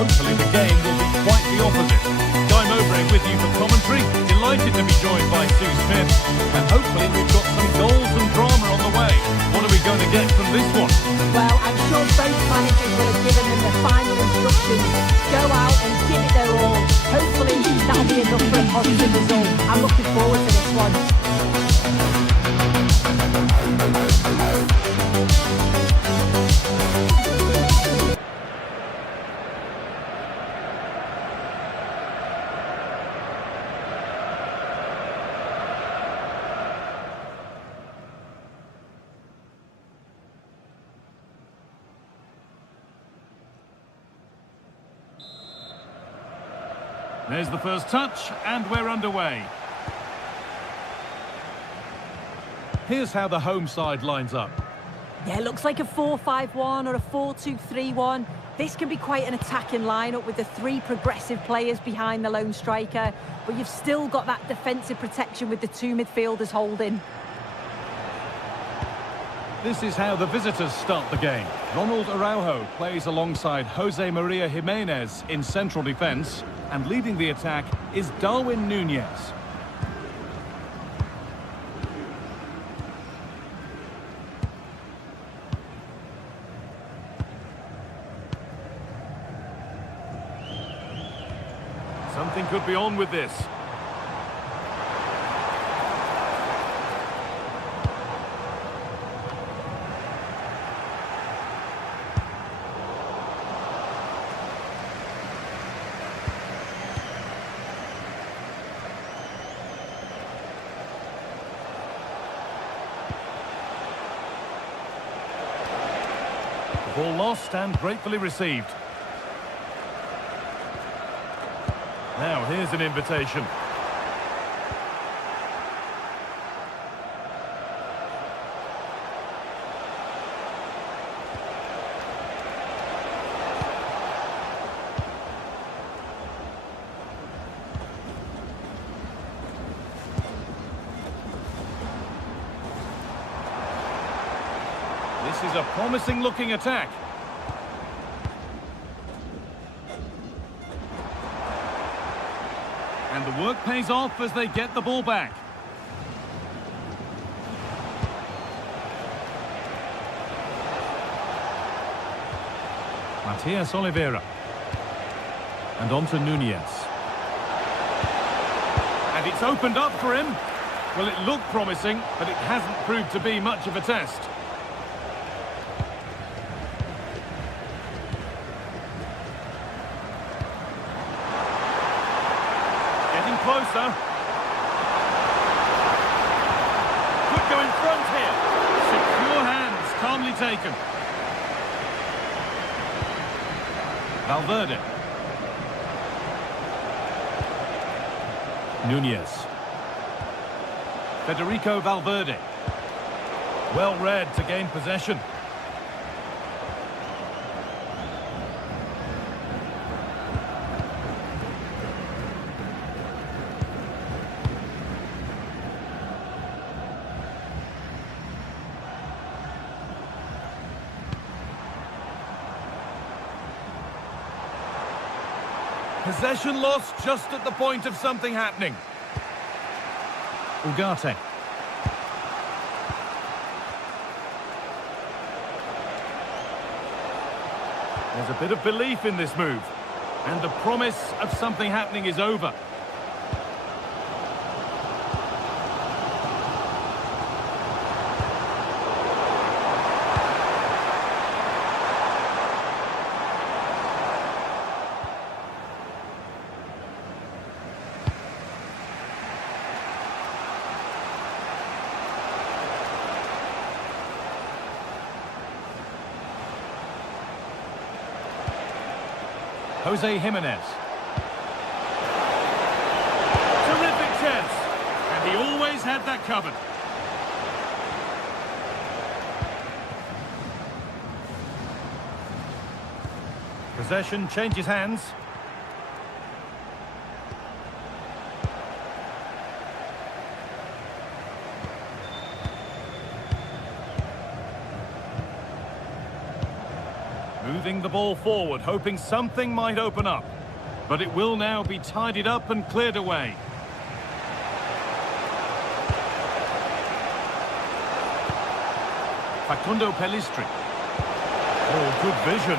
Hopefully the game will be quite the opposite. Guy Mowbray with you for commentary. Delighted to be joined by Sue Smith. And hopefully we've got some goals and drama on the way. What are we going to get from this one? Well, I'm sure both managers will have given them the final instructions. Go out and give it their all. Hopefully that'll be enough for a positive result. I'm looking forward to this one. There's the first touch, and we're underway. Here's how the home side lines up. Yeah, it looks like a 4-5-1 or a 4-2-3-1. This can be quite an attacking lineup with the three progressive players behind the lone striker, but you've still got that defensive protection with the two midfielders holding. This is how the visitors start the game. Ronald Araujo plays alongside Jose Maria Jimenez in central defence, and leading the attack is Darwin Núñez. Something could be on with this. Ball lost and gratefully received. Now here's an invitation. This is a promising looking attack. And the work pays off as they get the ball back. Matias Oliveira. And on to Núñez. And it's opened up for him. Well, it looked promising, but it hasn't proved to be much of a test. Closer. Could go in front here. Secure hands, calmly taken. Valverde. Núñez. Federico Valverde. Well read to gain possession. Possession lost just at the point of something happening. Ugarte. There's a bit of belief in this move, and the promise of something happening is over. Jose Jimenez. Terrific chance. And he always had that covered. Possession changes hands. Moving the ball forward, hoping something might open up. But it will now be tidied up and cleared away. Facundo Pellistri. Oh, good vision.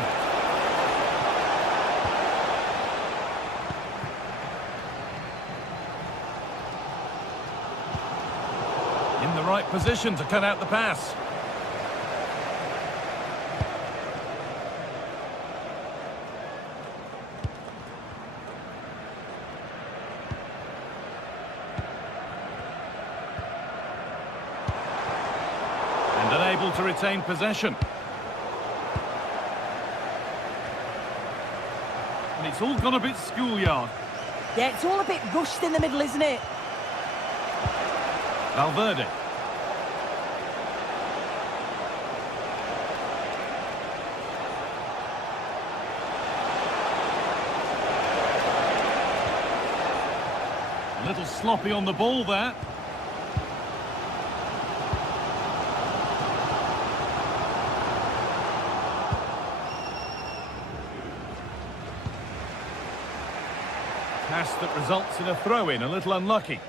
In the right position to cut out the pass. Unable to retain possession. And it's all gone a bit schoolyard. Yeah, it's all a bit rushed in the middle, isn't it? Valverde. little sloppy on the ball there. Pass that results in a throw-in, a little unlucky.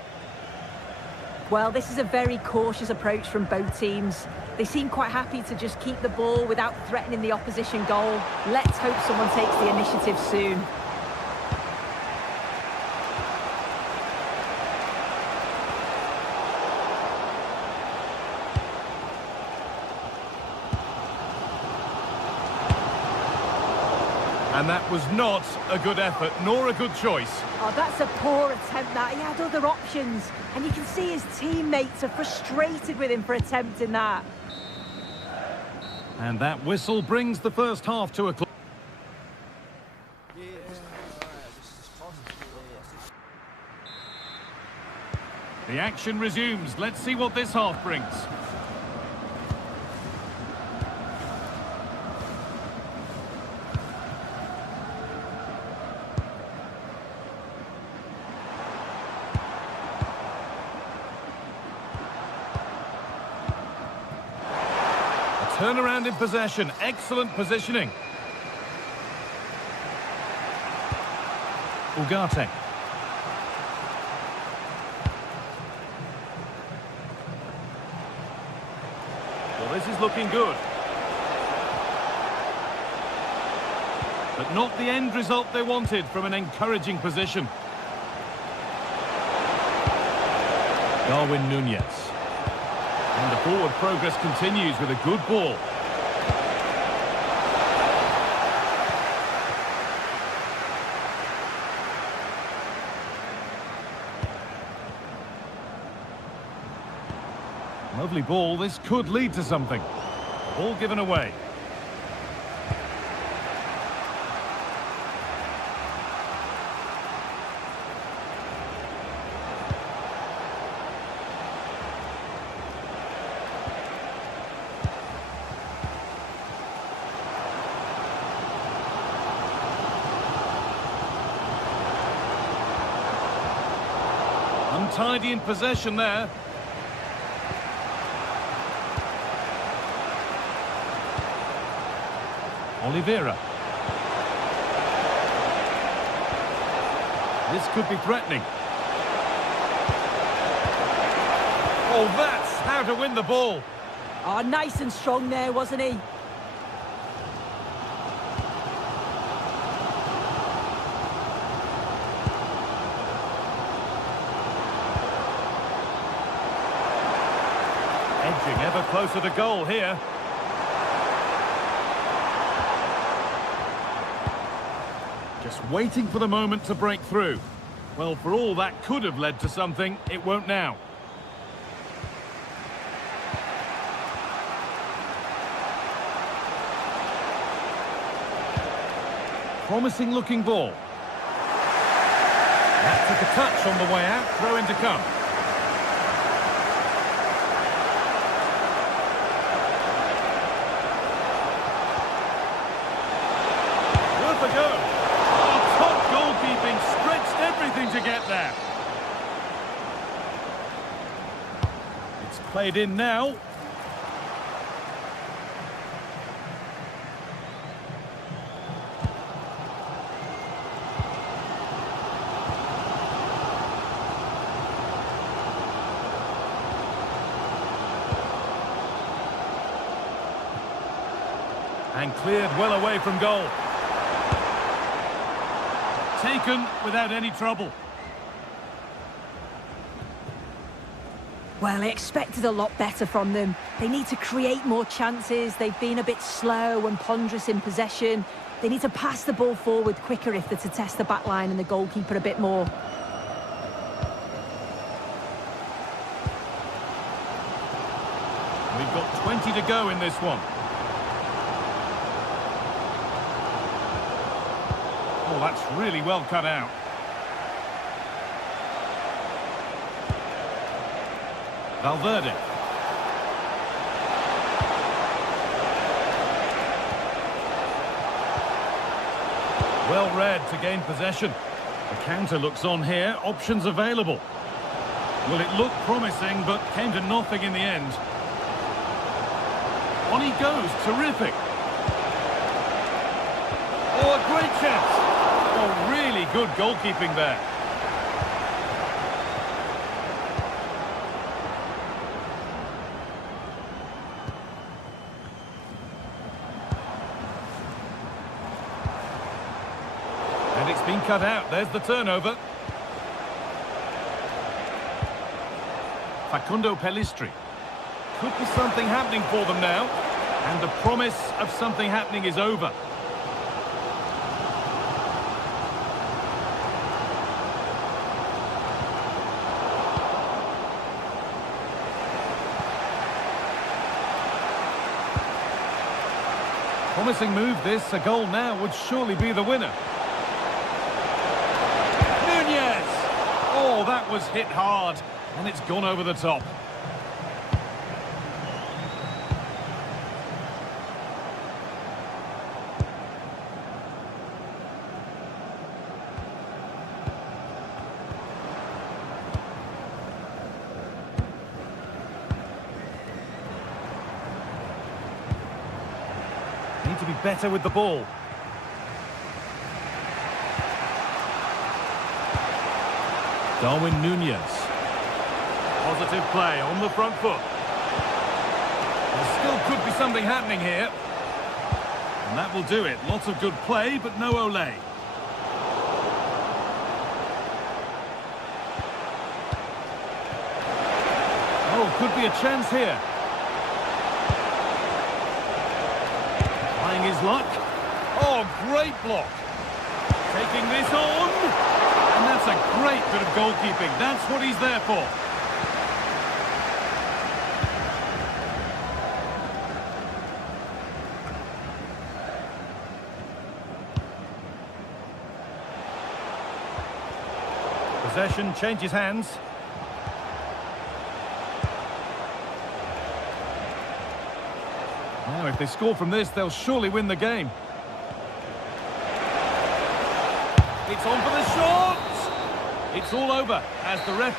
Well, this is a very cautious approach from both teams. They seem quite happy to just keep the ball without threatening the opposition goal. Let's hope someone takes the initiative soon. And that was not a good effort, nor a good choice. Oh, that's a poor attempt, that. He had other options. And you can see his teammates are frustrated with him for attempting that. And that whistle brings the first half to a close. The action resumes. Let's see what this half brings. Turnaround in possession, excellent positioning. Ugarte. Well, this is looking good. But not the end result they wanted from an encouraging position. Darwin Núñez. And the forward progress continues with a good ball. Lovely ball. This could lead to something. Ball given away. Untidy in possession there. Oliveira. This could be threatening. Oh, that's how to win the ball. Oh, nice and strong there, wasn't he? Edging ever closer to goal here. Just waiting for the moment to break through. Well, for all that could have led to something, it won't now. Promising looking ball. That took a touch on the way out, throw in to come. Worth a go. Oh, top goalkeeping, stretched everything to get there. It's played in now. And cleared well away from goal. Taken without any trouble. Well, I expected a lot better from them. They need to create more chances. They've been a bit slow and ponderous in possession. They need to pass the ball forward quicker if they're to test the back line and the goalkeeper a bit more. We've got 20 to go in this one. Oh, that's really well cut out. Valverde. Well read to gain possession. The counter looks on here, options available. Well, it looked promising, but came to nothing in the end. On he goes, terrific. Oh, a great chance. Oh, really good goalkeeping there. And it's been cut out. There's the turnover. Facundo Pellistri. Could be something happening for them now. And the promise of something happening is over. Promising move this. A goal now would surely be the winner. Nunez! Oh, that was hit hard. And it's gone over the top. Need to be better with the ball. Darwin Nunez. Positive play on the front foot. There still could be something happening here. And that will do it. Lots of good play, but no Olé. Oh, could be a chance here. Trying his luck. Oh, great block. Taking this on. And that's a great bit of goalkeeping. That's what he's there for. Possession changes hands. Now, if they score from this, they'll surely win the game. It's on for the shot! It's all over as the ref...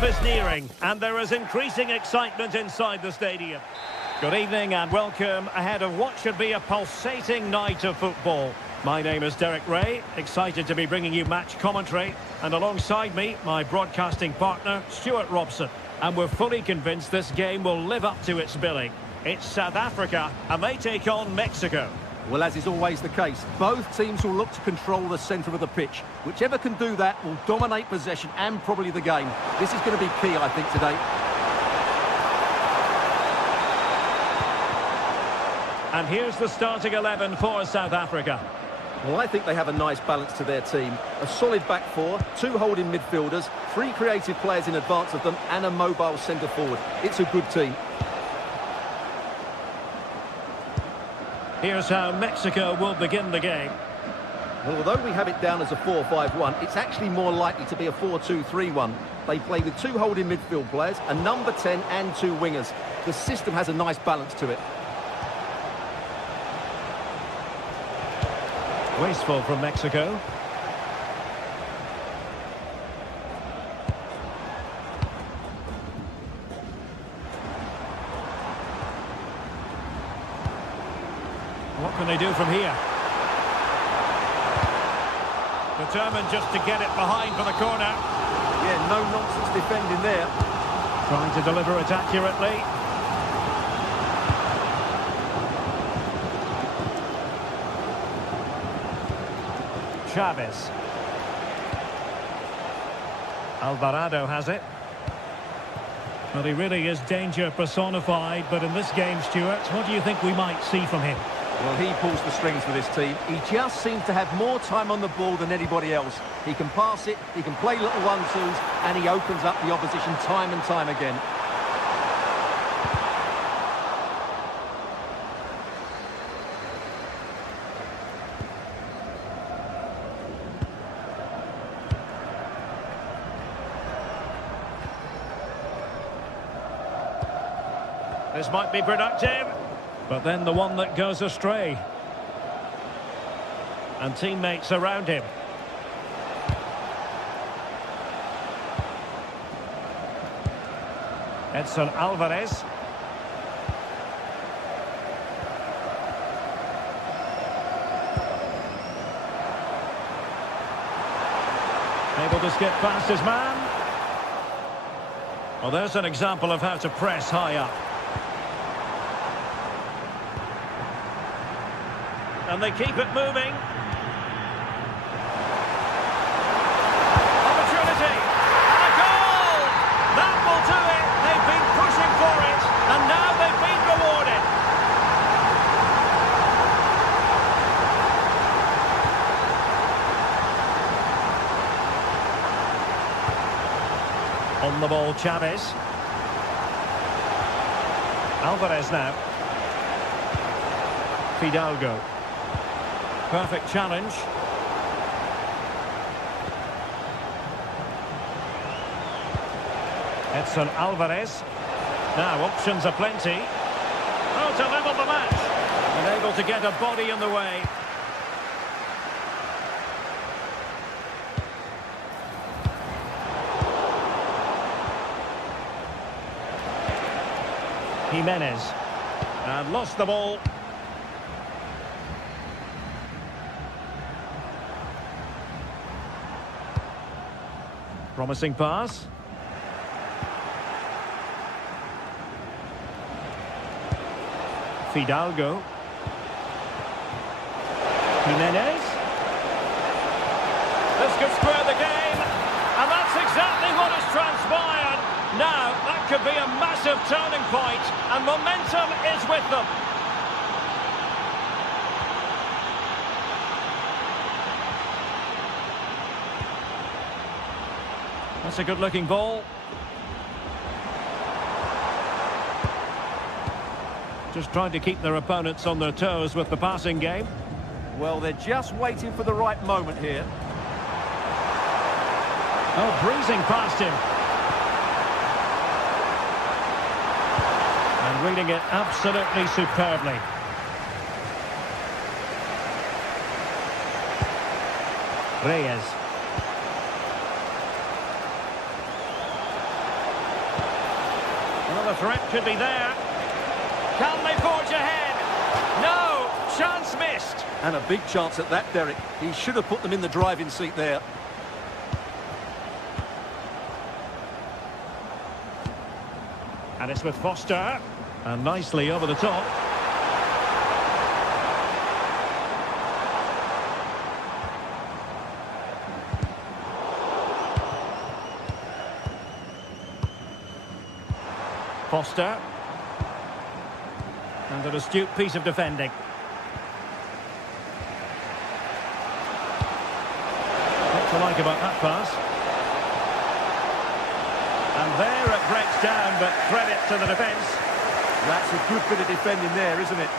Kickoff is nearing, and there is increasing excitement inside the stadium. Good evening and welcome ahead of what should be a pulsating night of football. My name is Derek Ray, excited to be bringing you match commentary, and alongside me, my broadcasting partner, Stuart Robson. And we're fully convinced this game will live up to its billing. It's South Africa, and they take on Mexico. Well, as is always the case, both teams will look to control the centre of the pitch. Whichever can do that will dominate possession and probably the game. This is going to be key, I think, today. And here's the starting 11 for South Africa. Well, I think they have a nice balance to their team. A solid back four, two holding midfielders, three creative players in advance of them, and a mobile centre forward. It's a good team. Here's how Mexico will begin the game. Well, although we have it down as a 4-5-1, it's actually more likely to be a 4-2-3-1. They play with two holding midfield players, a number 10 and two wingers. The system has a nice balance to it. Wasteful from Mexico. What can they do from here? Determined just to get it behind for the corner. Yeah, no nonsense defending there. Trying to deliver it accurately. Chavez. Alvarado has it. Well, he really is danger personified, but in this game, Stuart, what do you think we might see from him? Well, he pulls the strings for this team. He just seems to have more time on the ball than anybody else. He can pass it, he can play little one-twos, and he opens up the opposition time and time again. This might be productive, but then the one that goes astray. And teammates around him. Edson Alvarez. Able to skip past his man. Well, there's an example of how to press high up. And they keep it moving. Opportunity. And a goal! That will do it. They've been pushing for it. And now they've been rewarded. On the ball, Chavez. Alvarez now. Fidalgo. Perfect challenge. Edson Alvarez. Now options are plenty. Oh, to level the match. And able to get a body in the way. Jimenez. And lost the ball. Promising pass. Fidalgo. Jimenez. This could square the game. And that's exactly what has transpired. Now, that could be a massive turning point. And momentum is with them. That's a good-looking ball. Just trying to keep their opponents on their toes with the passing game. Well, they're just waiting for the right moment here. Oh, breezing past him. And reading it absolutely superbly. Reyes. threat could be there. Can they forge ahead? No! Chance missed. And a big chance at that, Derek. He should have put them in the driving seat there. And it's with Foster. And nicely over the top. Foster. And an astute piece of defending. What to like about that pass? And there it breaks down, but credit to the defence. That's a good bit of defending there, isn't it?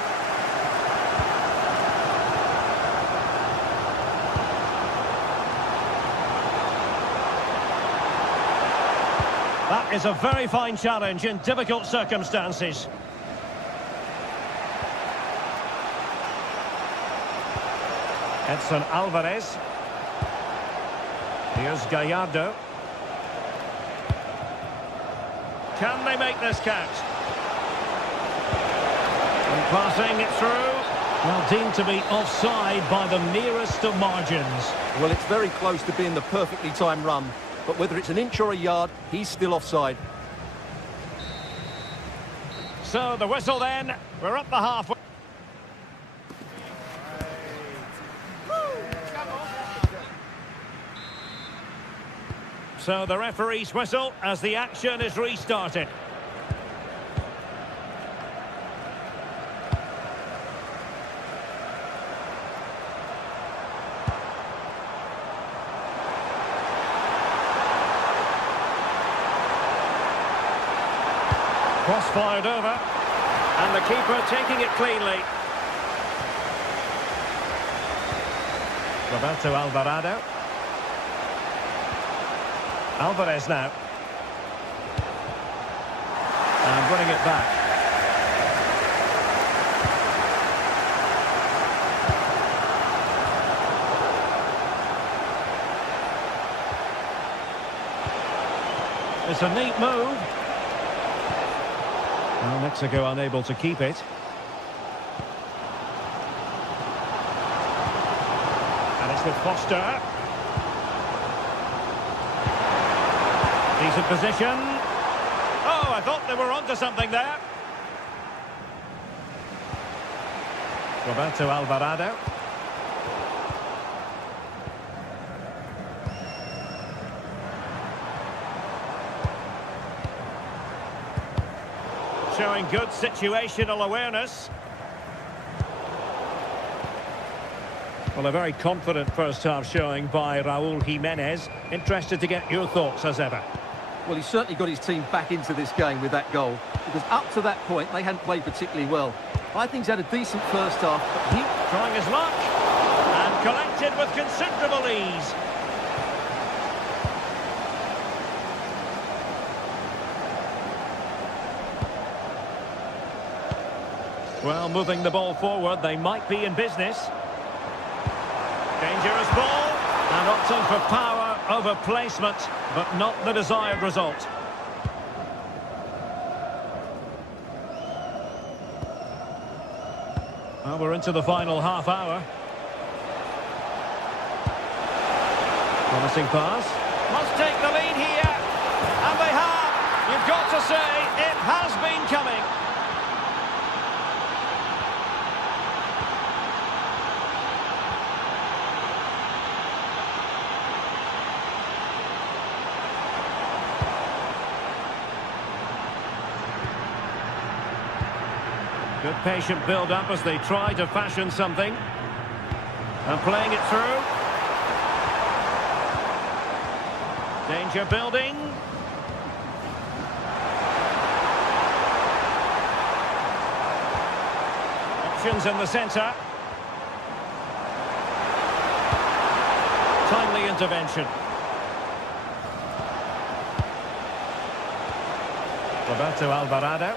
That is a very fine challenge in difficult circumstances. Edson Alvarez. Here's Gallardo. Can they make this count? And passing it through. Well, deemed to be offside by the nearest of margins. Well, it's very close to being the perfectly timed run. But whether it's an inch or a yard, he's still offside. So the whistle then. We're up the halfway. So the referee's whistle as the action is restarted. Cross fired over, and the keeper taking it cleanly. Roberto Alvarado. Alvarez now. And running it back. It's a neat move. Well, Mexico unable to keep it. And it's with Foster. Decent position. Oh, I thought they were onto something there. Roberto Alvarado. Showing good situational awareness. Well, a very confident first half showing by Raúl Jiménez. Interested to get your thoughts as ever. Well, he's certainly got his team back into this game with that goal, because up to that point they hadn't played particularly well. I think he's had a decent first half, but he... Trying his luck and collected with considerable ease. Well, moving the ball forward, they might be in business. Dangerous ball, and opting for power over placement, but not the desired result. Well, we're into the final half hour. Promising pass. Must take the lead here, and they have. You've got to say, it has been coming. Good patient build-up as they try to fashion something. And playing it through. Danger building. Options in the centre. Timely intervention. Roberto Alvarado.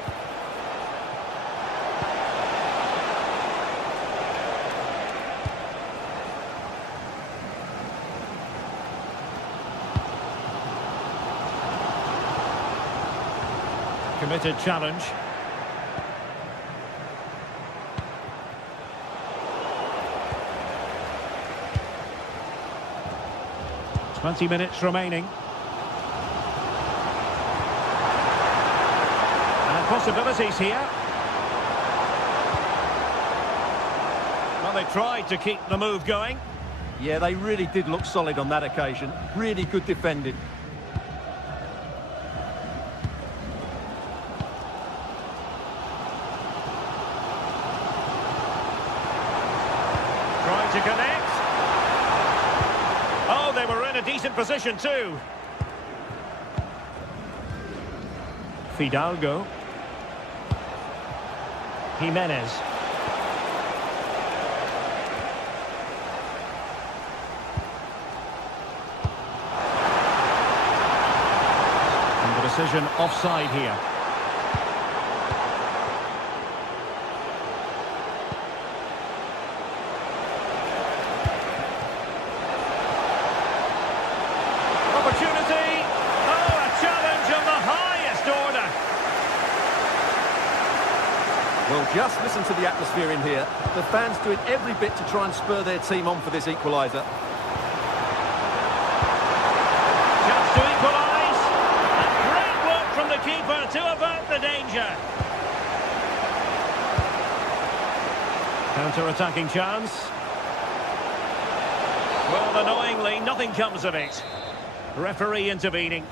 Committed challenge. "20 minutes remaining. And possibilities here. Well, they tried to keep the move going. Yeah, they really did look solid on that occasion. Really good defending. Trying to connect. Oh, they were in a decent position too. Fidalgo. Jimenez. And the decision offside here. Opportunity. Oh, a challenge of the highest order. Well, just listen to the atmosphere in here. The fans doing every bit to try and spur their team on for this equaliser. Chance to equalise. And great work from the keeper to avert the danger. Counter-attacking chance. Well, annoyingly, nothing comes of it. Referee intervening.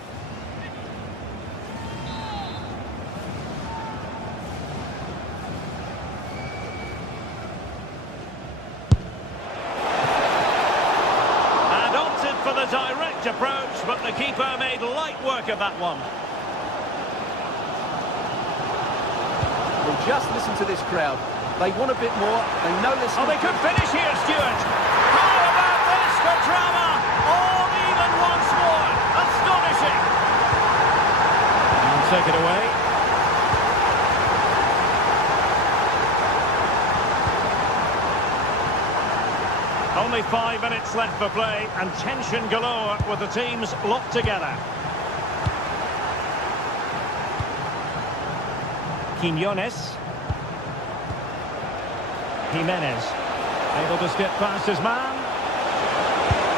And opted for the direct approach, but the keeper made light work of that one. Well, just listen to this crowd. They want a bit more. They know this. Oh, they could finish here, Stuart. How about this for drama? All even once more. Astonishing. And take it away. Only 5 minutes left for play and tension galore with the teams locked together. Quiñones. Jimenez. Able to skip past his man.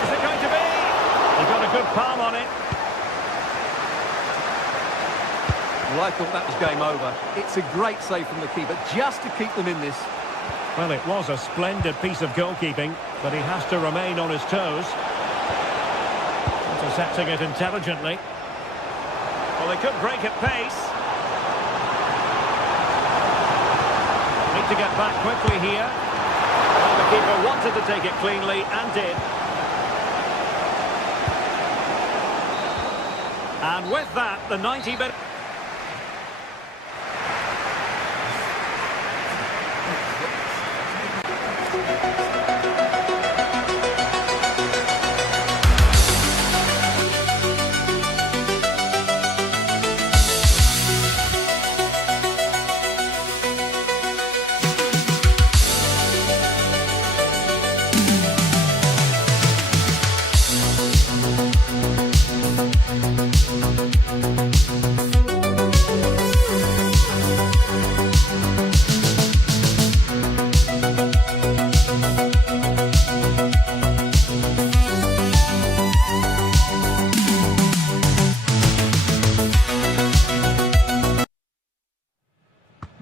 Is it going to be? He got a good palm on it. Well, I thought that was game over. It's a great save from the keeper just to keep them in this. Well, it was a splendid piece of goalkeeping, but he has to remain on his toes. Intercepting it intelligently. Well, they could break at pace. Need to get back quickly here. Well, the keeper wanted to take it cleanly and did. And with that, the 90-minute...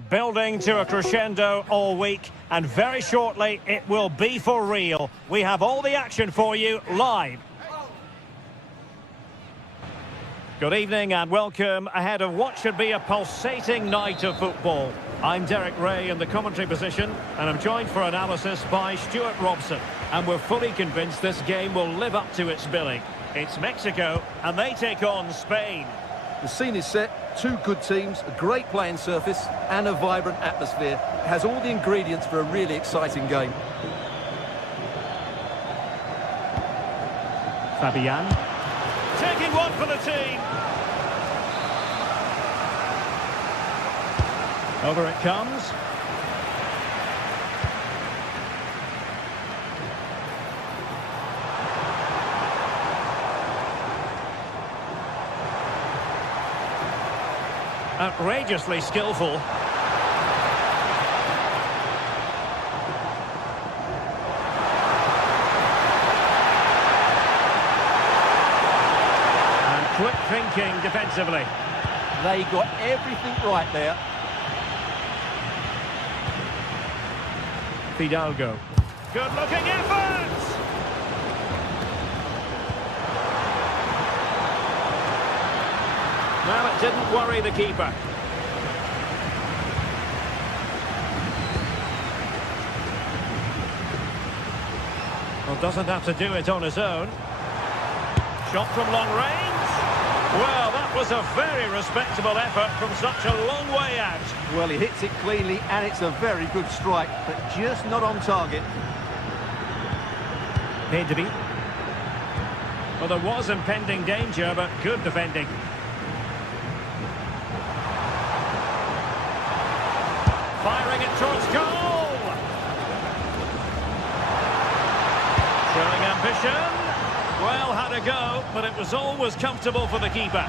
Building to a crescendo all week, and very shortly it will be for real. We have all the action for you live. Good evening and welcome ahead of what should be a pulsating night of football. I'm Derek Ray in the commentary position, and I'm joined for analysis by Stuart Robson. And we're fully convinced this game will live up to its billing. It's Mexico, and they take on Spain. The scene is set, two good teams, a great playing surface and a vibrant atmosphere. It has all the ingredients for a really exciting game. Fabian. Taking one for the team. Over it comes. Outrageously skillful. And quick thinking defensively. They got everything right there. Fidalgo. Good-looking effort! Well, it didn't worry the keeper. Well, doesn't have to do it on his own. Shot from long range. Well, that was a very respectable effort from such a long way out. Well, he hits it cleanly, and it's a very good strike, but just not on target. Pedri. Well, there was impending danger, but good defending. Firing it towards goal! Showing ambition. Well, had a go, but it was always comfortable for the keeper.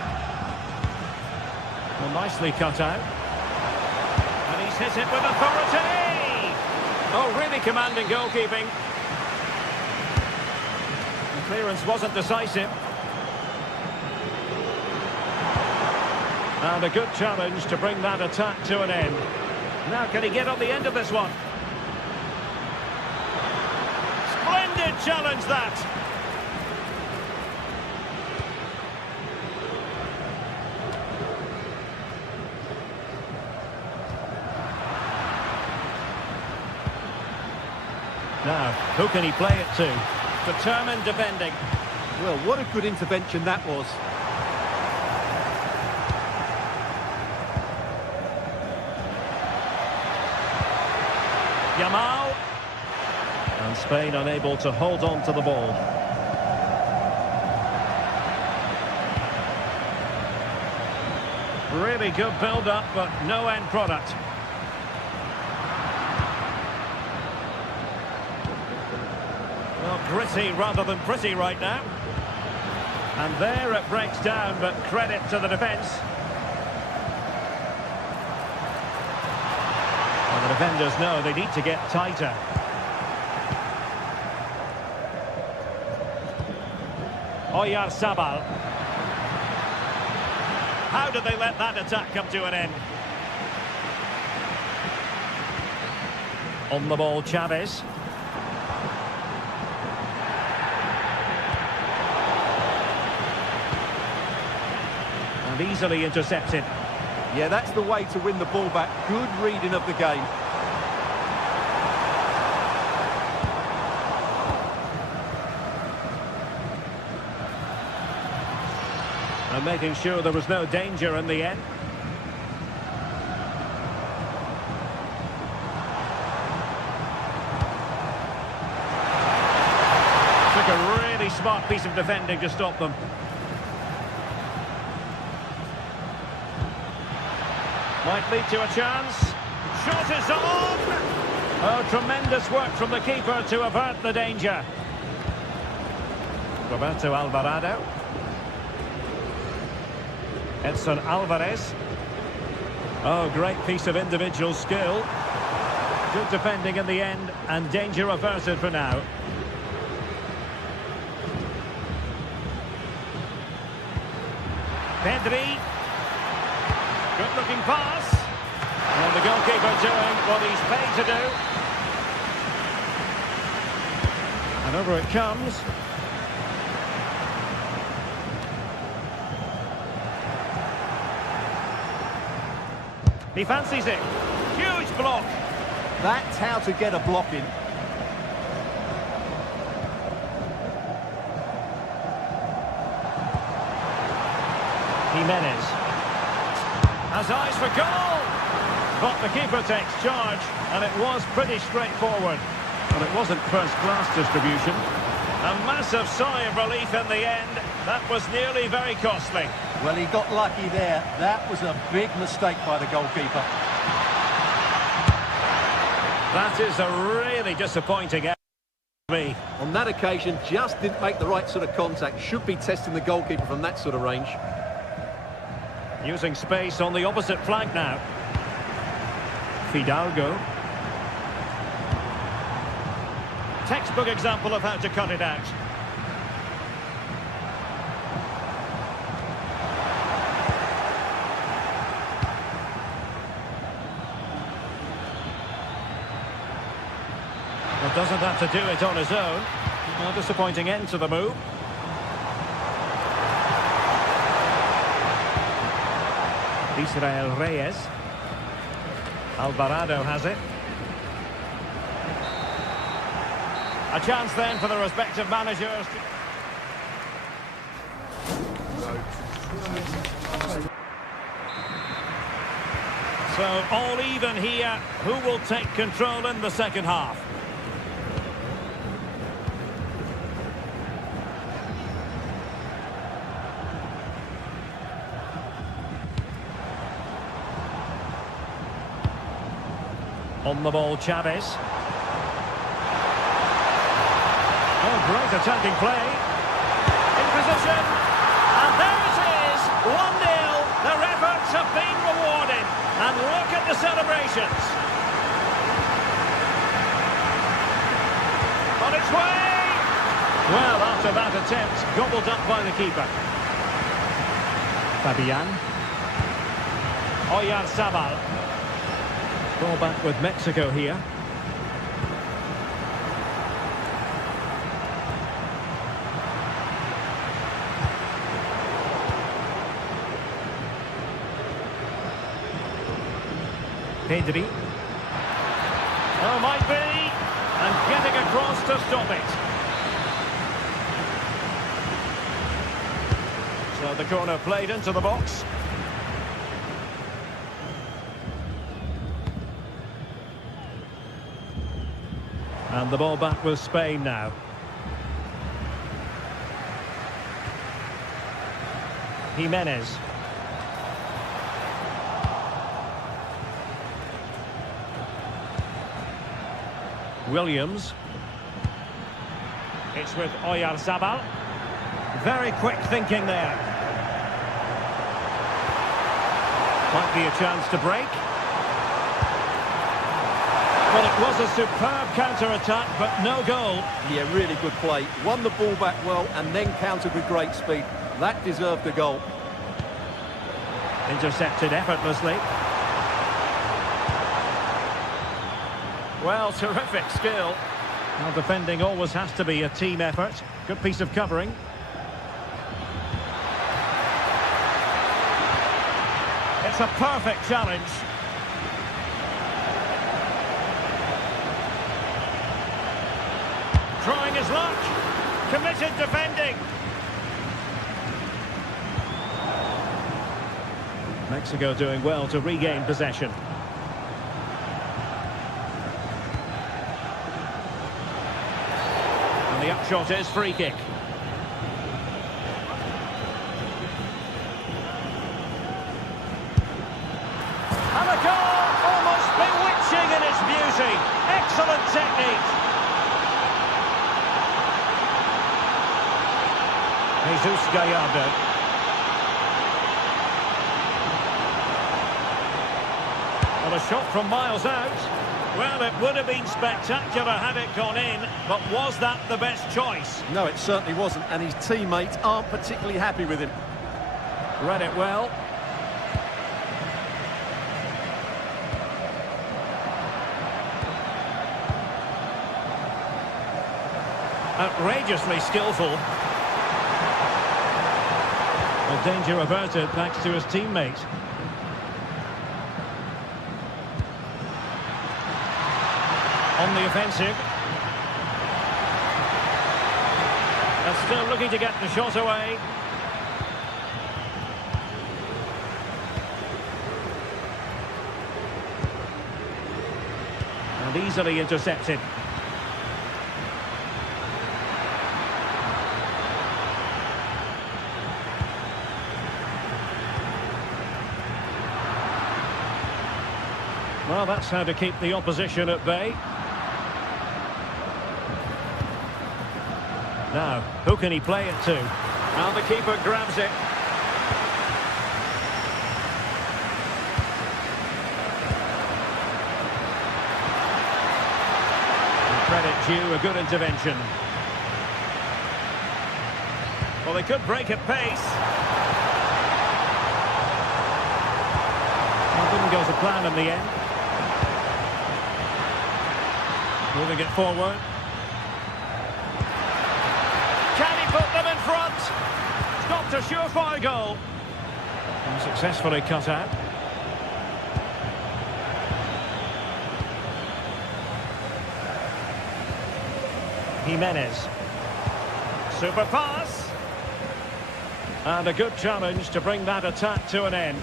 Well, nicely cut out. And he's hit it with authority! Oh, really commanding goalkeeping. The clearance wasn't decisive. And a good challenge to bring that attack to an end. Now, can he get on the end of this one? Splendid challenge, that! Now, who can he play it to? Determined defending. Well, what a good intervention that was. Yamal. And Spain unable to hold on to the ball. Really good build-up, but no end product. Well, gritty rather than pretty right now. And there it breaks down, but credit to the defence. The defenders know they need to get tighter. Oyarzabal. How did they let that attack come to an end? On the ball, Chavez. And easily intercepted. Yeah, that's the way to win the ball back. Good reading of the game. And making sure there was no danger in the end. Took a really smart piece of defending to stop them. Might lead to a chance. Shot is on! Oh, tremendous work from the keeper to avert the danger. Roberto Alvarado. Edson Alvarez. Oh, great piece of individual skill. Good defending in the end, and danger averted for now. Pedri. Good-looking pass. And the goalkeeper doing what he's paid to do. And over it comes. He fancies it. Huge block. That's how to get a block in. Jimenez has eyes for goal, but the keeper takes charge, and it was pretty straightforward. But it wasn't first-class distribution. A massive sigh of relief in the end. That was nearly very costly. Well, he got lucky there. That was a big mistake by the goalkeeper. That is a really disappointing effort for me. On that occasion, just didn't make the right sort of contact. Should be testing the goalkeeper from that sort of range. Using space on the opposite flank now. Fidalgo. Textbook example of how to cut it out. Well, doesn't have to do it on his own. A disappointing end to the move. Israel Reyes. Alvarado has it. A chance then for the respective managers. So all even here. Who will take control in the second half? On the ball, Chavez. Oh, great attacking play. In position. And there it is. 1-0. Their efforts have been rewarded. And look at the celebrations. On its way. Well, after that attempt, gobbled up by the keeper. Fabian. Oyarzabal. Ball back with Mexico here. Pedri. Oh, might be. And getting across to stop it. So the corner played into the box. And the ball back with Spain now. Jimenez. Williams. It's with Oyarzabal. Very quick thinking there. Might be a chance to break. Well, it was a superb counter-attack, but no goal. Yeah, really good play. Won the ball back well and then countered with great speed. That deserved a goal. Intercepted effortlessly. Well, terrific skill. Well, defending always has to be a team effort. Good piece of covering. It's a perfect challenge. Trying his luck. Committed defending. Mexico doing well to regain possession. And the upshot is free kick. And a goal! Almost bewitching in its beauty. Excellent technique. Jesus Gallardo. Well, a shot from miles out. Well, it would have been spectacular had it gone in, but was that the best choice? No, it certainly wasn't, and his teammates aren't particularly happy with him. Read it well. Outrageously skillful. Well, danger averted thanks to his teammate. On the offensive. And still looking to get the shot away. And easily intercepted. Well, that's how to keep the opposition at bay. Now, who can he play it to? Now the keeper grabs it. credit due, a good intervention. Well, they could break at pace. Well, didn't go to plan in the end. Moving it forward. Can he put them in front? Stopped a surefire goal. And successfully cut out. Jimenez. Super pass. And a good challenge to bring that attack to an end.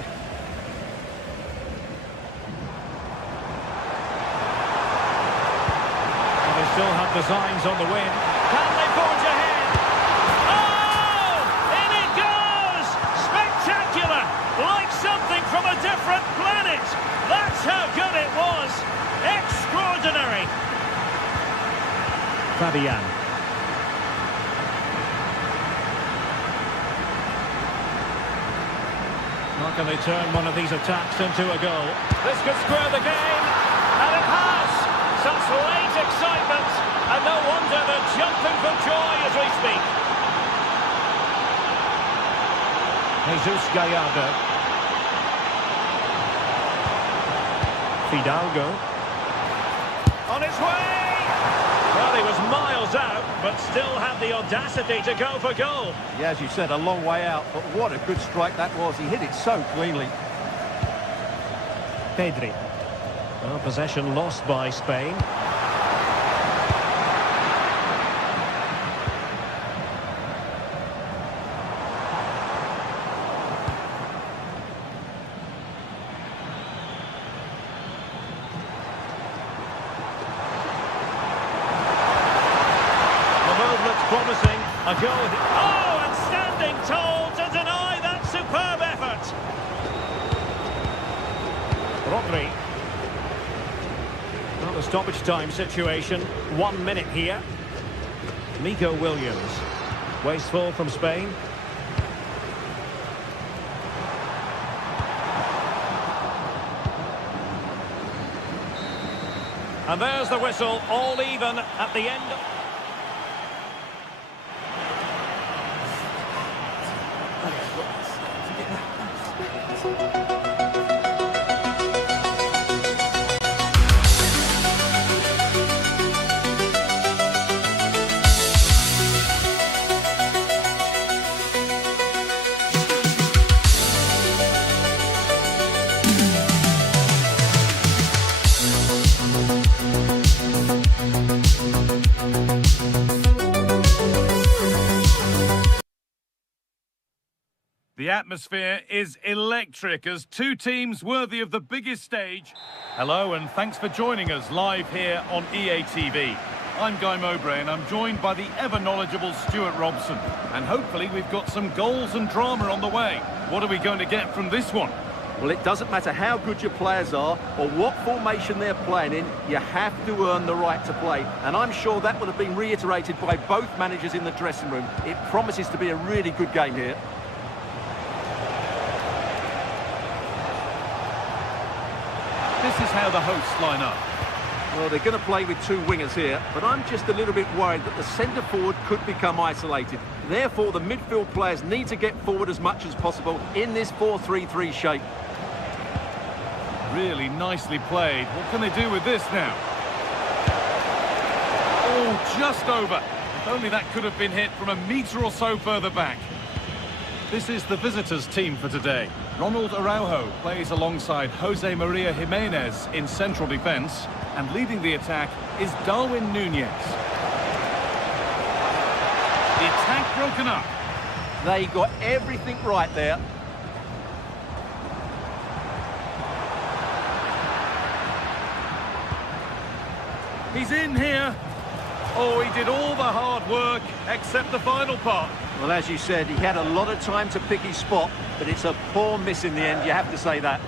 And they still have designs on the win. Can they forge ahead? Oh! In it goes! Spectacular! Like something from a different planet. That's how good it was. Extraordinary. Fabian. How can they turn one of these attacks into a goal? This could square the game, and it has! Such late excitement, and no wonder they're jumping for joy as we speak. Jesus Gallardo. Fidalgo. On his way! Well, he was miles out, but still had the audacity to go for goal. Yeah, as you said, a long way out, but what a good strike that was. He hit it so cleanly. Pedri. Well, possession lost by Spain. Promising a goal. Oh, and standing tall to deny that superb effort. Rodri. Well, the stoppage time situation. 1 minute here. Nico Williams. Wasteful from Spain. And there's the whistle, all even at the end. The atmosphere is electric as two teams worthy of the biggest stage. Hello and thanks for joining us live here on EA TV. I'm Guy Mowbray and I'm joined by the ever-knowledgeable Stuart Robson. And hopefully we've got some goals and drama on the way. What are we going to get from this one? Well, it doesn't matter how good your players are or what formation they're playing in, you have to earn the right to play. And I'm sure that would have been reiterated by both managers in the dressing room. It promises to be a really good game here. This is how the hosts line up. Well, they're going to play with two wingers here, but I'm just a little bit worried that the centre forward could become isolated. Therefore, the midfield players need to get forward as much as possible in this 4-3-3 shape. Really nicely played. What can they do with this now? Oh, just over. If only that could have been hit from a metre or so further back. This is the visitors' team for today. Ronald Araujo plays alongside Jose Maria Jimenez in central defence, and leading the attack is Darwin Núñez. The attack broken up. They got everything right there. He's in here. Oh, he did all the hard work except the final part. Well, as you said, he had a lot of time to pick his spot, but it's a poor miss in the end, you have to say that.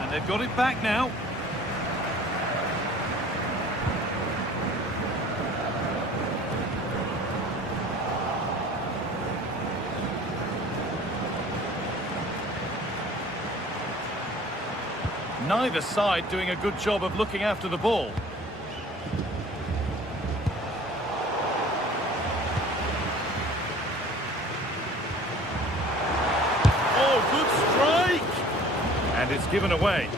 And they've got it back now. Neither side doing a good job of looking after the ball. Oh, good strike! And it's given away.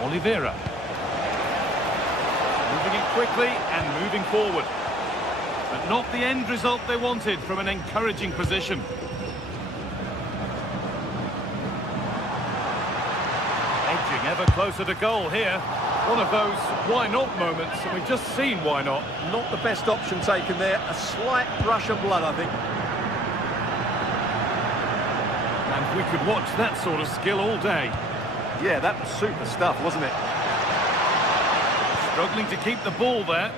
Oliveira. Moving it quickly and moving forward. But not the end result they wanted from an encouraging position. Edging ever closer to goal here. One of those why not moments, and we've just seen why not. Not the best option taken there. A slight rush of blood, I think. And we could watch that sort of skill all day. Yeah, that was super stuff, wasn't it? Struggling to keep the ball there.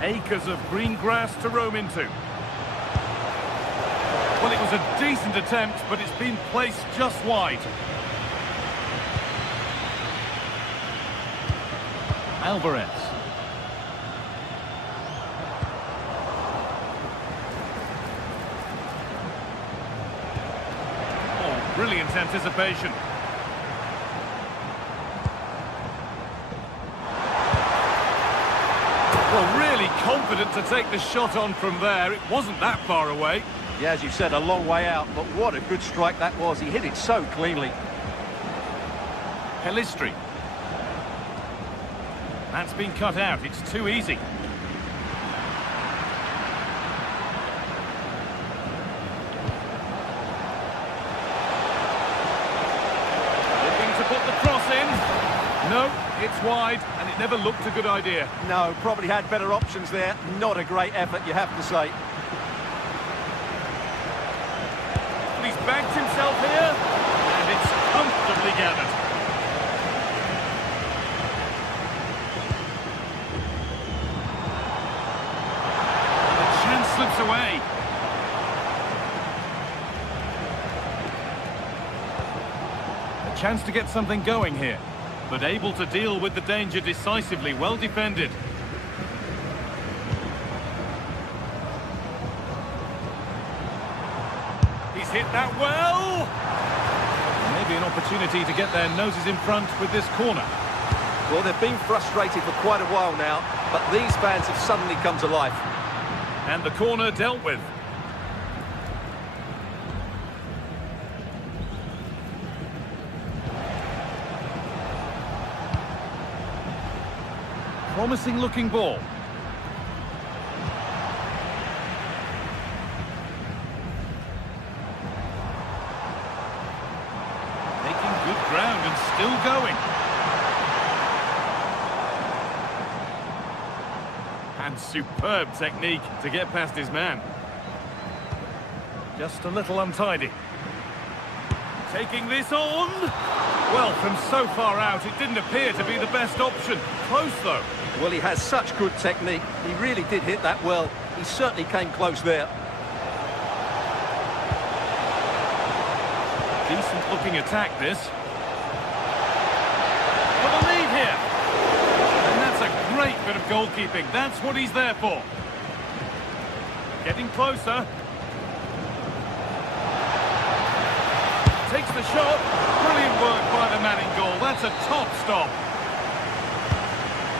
Acres of green grass to roam into. Well, it was a decent attempt, but it's been placed just wide. Alvarez. Oh, brilliant anticipation. Well, really confident to take the shot on from there. It wasn't that far away. Yeah, as you said, a long way out, but what a good strike that was. He hit it so cleanly. Pelistri. That's been cut out. It's too easy. Looking to put the cross in. No, it's wide, and it never looked a good idea. No, probably had better options there. Not a great effort, you have to say. He's backed himself here, and it's comfortably gathered. The chance slips away. A chance to get something going here, but able to deal with the danger decisively. Well defended. He's hit that well. Maybe an opportunity to get their noses in front with this corner. Well, they've been frustrated for quite a while now, but these fans have suddenly come to life. And the corner dealt with. Promising looking ball. Making good ground and still going. And superb technique to get past his man. Just a little untidy. Taking this on. Well, from so far out, it didn't appear to be the best option. Close, though. Well, he has such good technique. He really did hit that well. He certainly came close there. Decent looking attack, this. For the lead here. And that's a great bit of goalkeeping. That's what he's there for. Getting closer. Takes the shot. Brilliant work by the man in goal. That's a top stop.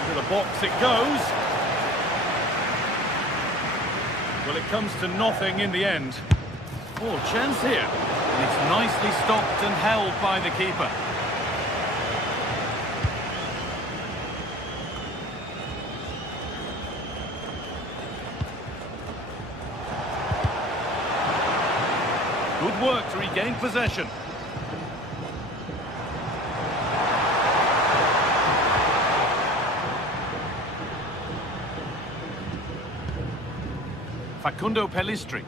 To the box it goes. Well, it comes to nothing in the end. Oh, chance here. And it's nicely stopped and held by the keeper. Good work to regain possession. Facundo Pelistri.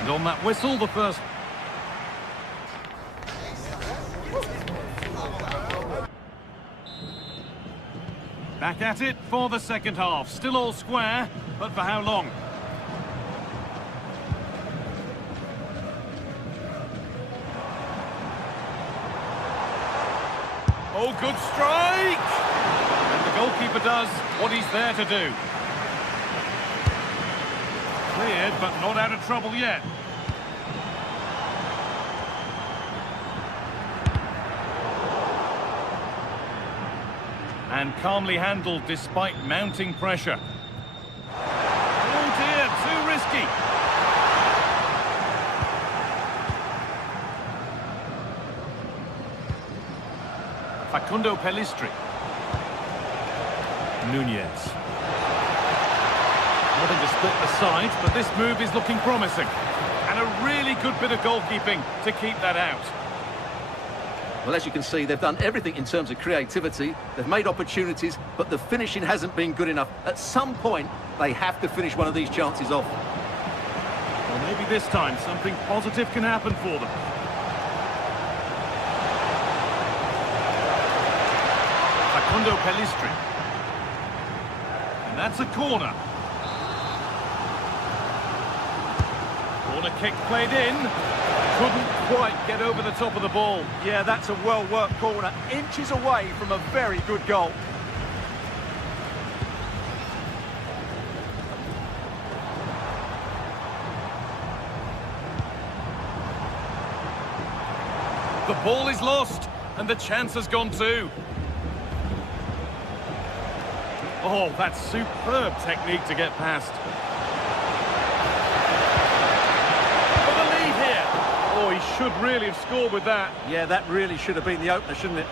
And on that whistle, the first... Back at it for the second half. Still all square. but for how long? Oh, good strike! And the goalkeeper does what he's there to do. Cleared, but not out of trouble yet. And calmly handled despite mounting pressure. Oh dear, too risky. Facundo Pellistri. Nunez. Wanting to split the sides, but this move is looking promising. And a really good bit of goalkeeping to keep that out. Well, as you can see, they've done everything in terms of creativity. They've made opportunities, but the finishing hasn't been good enough. At some point, they have to finish one of these chances off. Well, maybe this time something positive can happen for them. Facundo Pellistri. And that's a corner. Corner kick played in. Couldn't quite get over the top of the ball. Yeah, that's a well-worked corner. Inches away from a very good goal. The ball is lost, and the chance has gone too. Oh, that's superb technique to get past. For the lead here. Oh, he should really have scored with that. Yeah, that really should have been the opener, shouldn't it?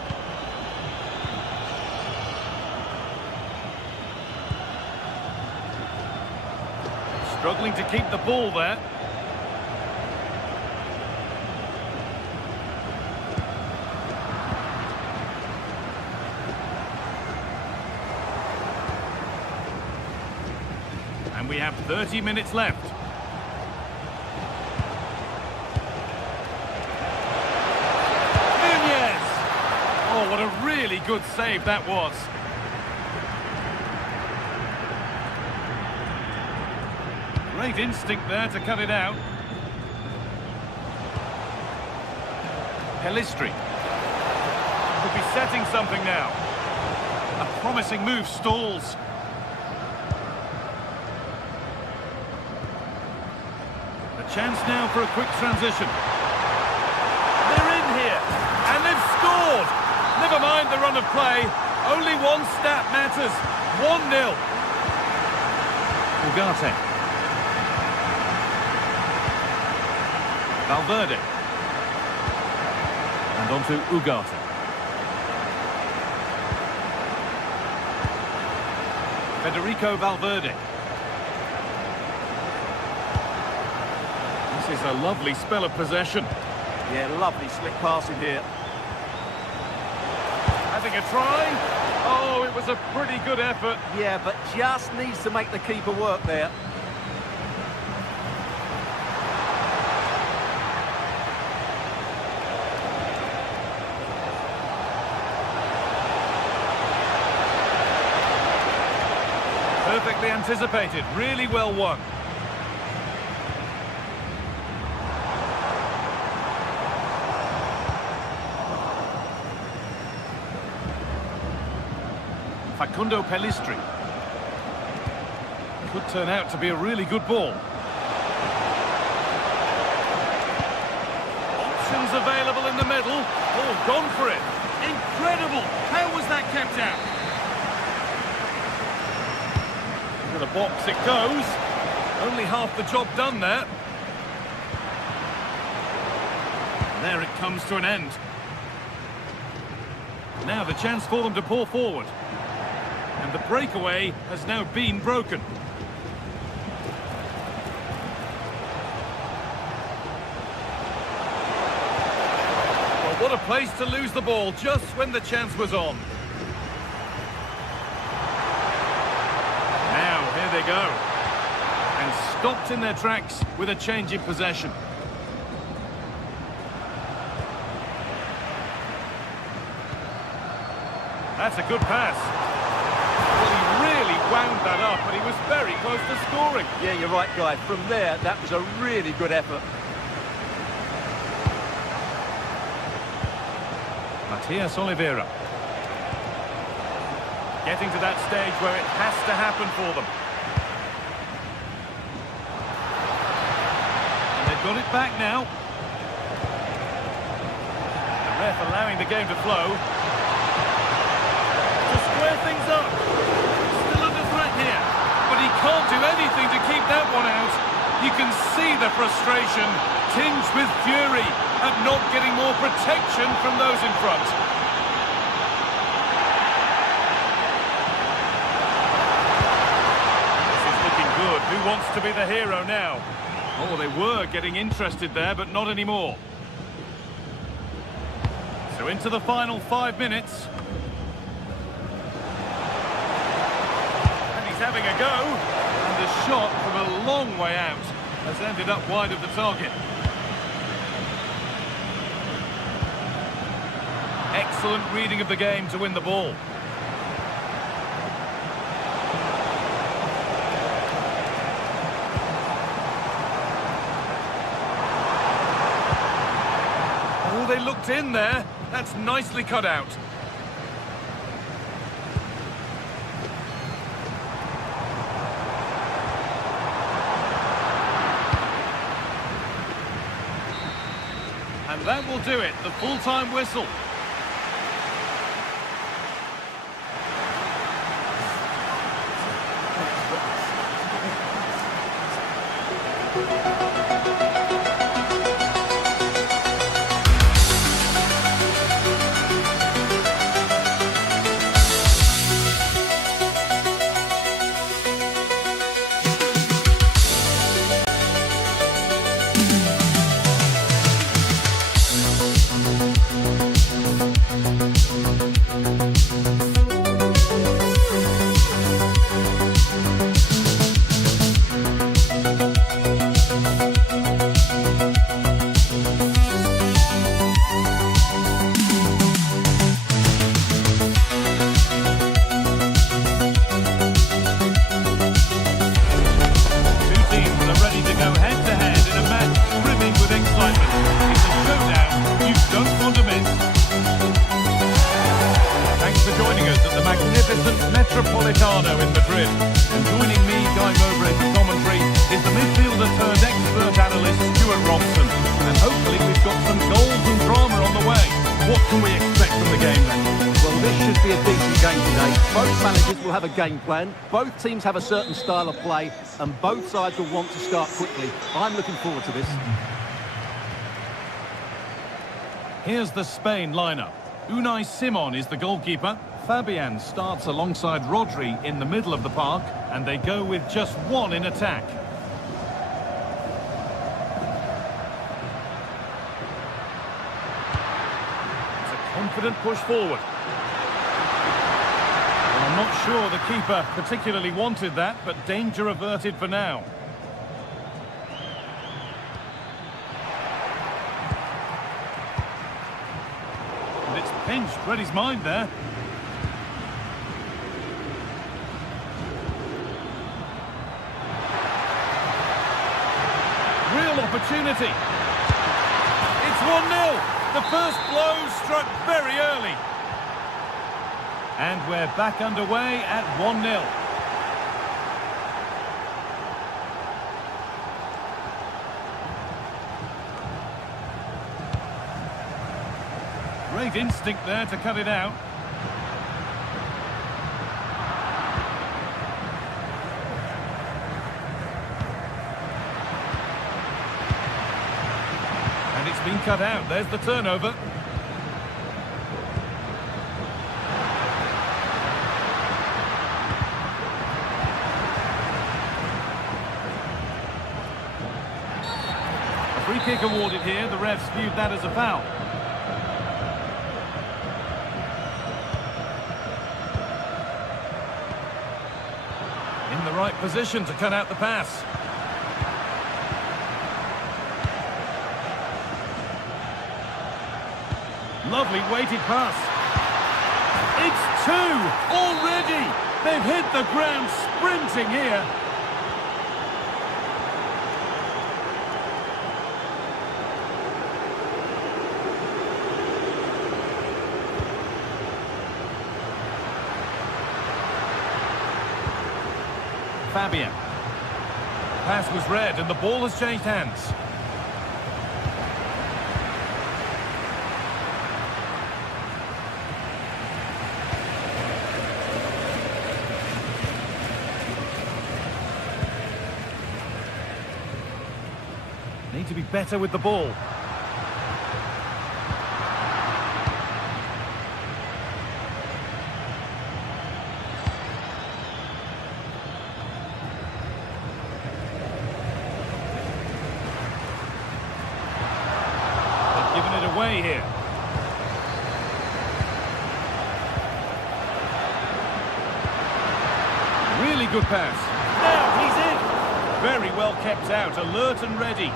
Struggling to keep the ball there. And we have 30 minutes left. Nunez! Oh, what a really good save that was. Great instinct there to cut it out. Pellistri. Could be setting something now. A promising move stalls. A chance now for a quick transition. They're in here, and they've scored! Never mind the run of play, only one stat matters. 1-0. Ugarte. Valverde. And on to Ugarte. Federico Valverde. This is a lovely spell of possession. Yeah, lovely slick passing here. Having a try. Oh, it was a pretty good effort. Yeah, but just needs to make the keeper work there. Perfectly anticipated, really well won. Facundo Pellistri. Could turn out to be a really good ball. Options available in the middle. Oh, gone for it. Incredible. How was that kept out? To the box it goes. Only half the job done there. There it comes to an end. Now the chance for them to pull forward. And the breakaway has now been broken. Well, what a place to lose the ball just when the chance was on. Now, here they go. And stopped in their tracks with a change in possession. That's a good pass. Well, he really wound that up, but he was very close to scoring. Yeah, you're right, Guy. From there, that was a really good effort. Matias Oliveira. Getting to that stage where it has to happen for them. And they've got it back now. The ref allowing the game to flow. To square things up. Still under threat here. But he can't do anything to keep that one out. You can see the frustration, tinged with fury, at not getting more protection from those in front. Good. Who wants to be the hero now? Oh, they were getting interested there, but not anymore. So into the final 5 minutes. And he's having a go. And the shot from a long way out has ended up wide of the target. Excellent reading of the game to win the ball. They looked in there. That's nicely cut out. And that will do it, the full-time whistle. Metropolitano in Madrid. And joining me, Guy Mowbray for commentary, is the midfielder turned expert analyst Stuart Robson. And hopefully we've got some goals and drama on the way. What can we expect from the game then? Well, this should be a decent game today. Both managers will have a game plan. Both teams have a certain style of play, and both sides will want to start quickly. I'm looking forward to this. Here's the Spain lineup. Unai Simon is the goalkeeper. Fabian starts alongside Rodri in the middle of the park, and they go with just one in attack. It's a confident push forward. Well, I'm not sure the keeper particularly wanted that, but danger averted for now. And it's pinched, read his mind there. Real opportunity. It's 1-0. The first blow struck very early. And we're back underway at 1-0. Great instinct there to cut it out. It's been cut out. There's the turnover. A free kick awarded here. The refs viewed that as a foul. In the right position to cut out the pass. Lovely weighted pass. It's two already. They've hit the ground sprinting here. Fabian. Pass was read and the ball has changed hands. Need to be better with the ball. They've given it away here. Really good pass. Now he's in. Very well kept out, alert and ready.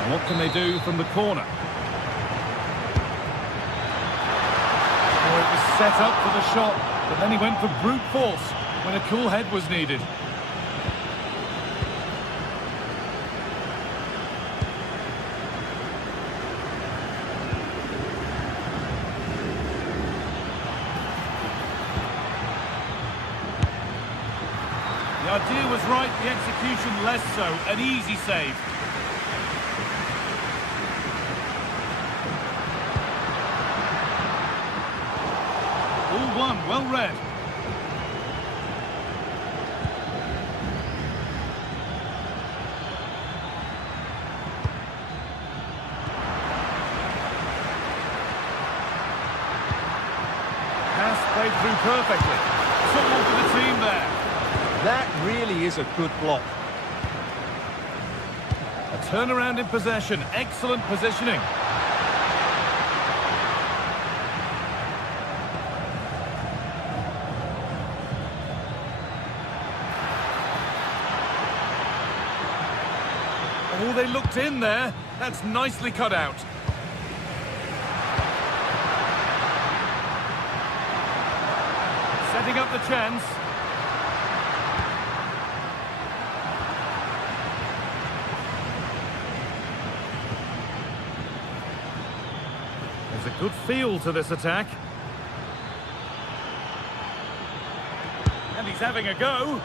And what can they do from the corner? Oh, it was set up for the shot, but then he went for brute force when a cool head was needed. The idea was right, the execution less so. An easy save. All one, well read. Pass played through perfectly. Someone for the team there. That really is a good block. A turnaround in possession. Excellent positioning. Oh, they looked in there. That's nicely cut out. Setting up the chance. There's a good feel to this attack. And he's having a go.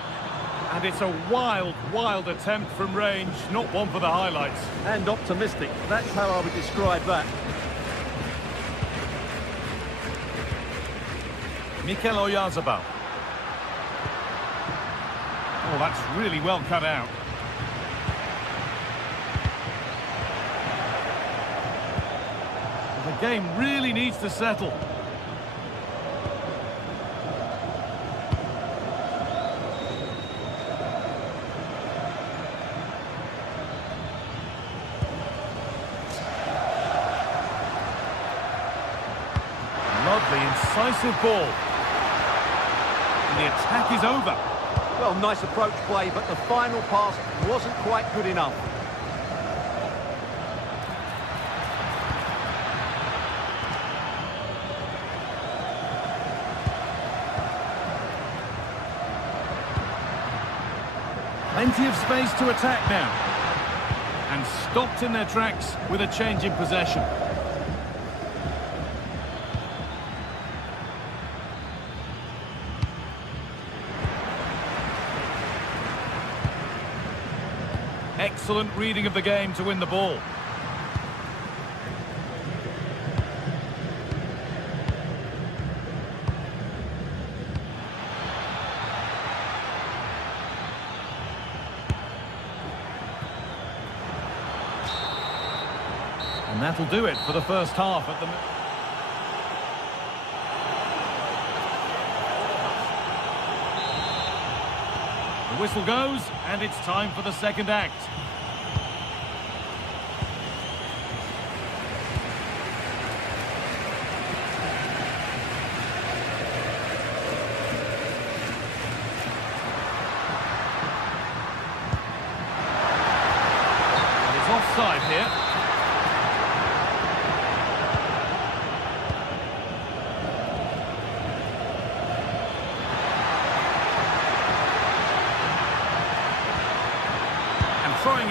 And it's a wild, wild attempt from range, not one for the highlights. And optimistic. That's how I would describe that. Mikel Oyarzabal. Oh, that's really well cut out. The game really needs to settle. Lovely, incisive ball. And the attack is over. Well, nice approach play, but the final pass wasn't quite good enough. Plenty of space to attack now. And stopped in their tracks with a change in possession. Excellent reading of the game to win the ball. And that'll do it for the first half at the... The whistle goes, and it's time for the second act. And it's offside here.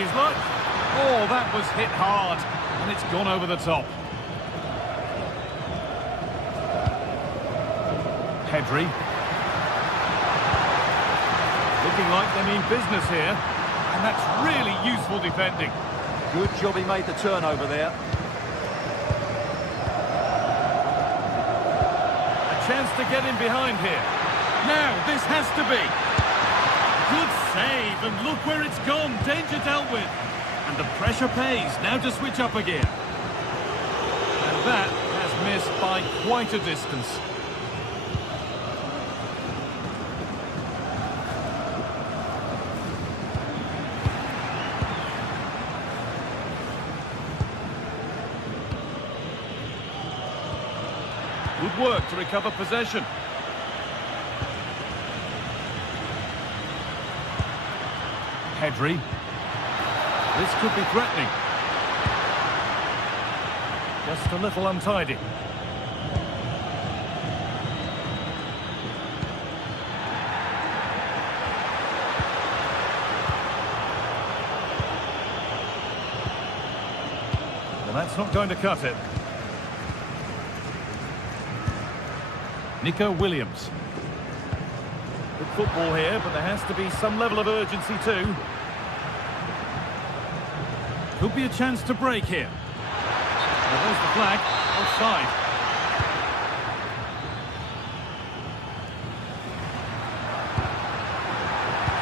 his luck. Oh, that was hit hard, and it's gone over the top. Pedri. Looking like they mean business here, and that's really useful defending. Good job he made the turnover there. A chance to get in behind here. Now, this has to be. Good save, and look where it's gone. Danger dealt with. And the pressure pays. Now to switch up again. And that has missed by quite a distance. Good work to recover possession. Pedri. This could be threatening. Just a little untidy. Well, that's not going to cut it. Nico Williams. Good football here, but there has to be some level of urgency too. Could be a chance to break here. Well, there's the flag. Offside.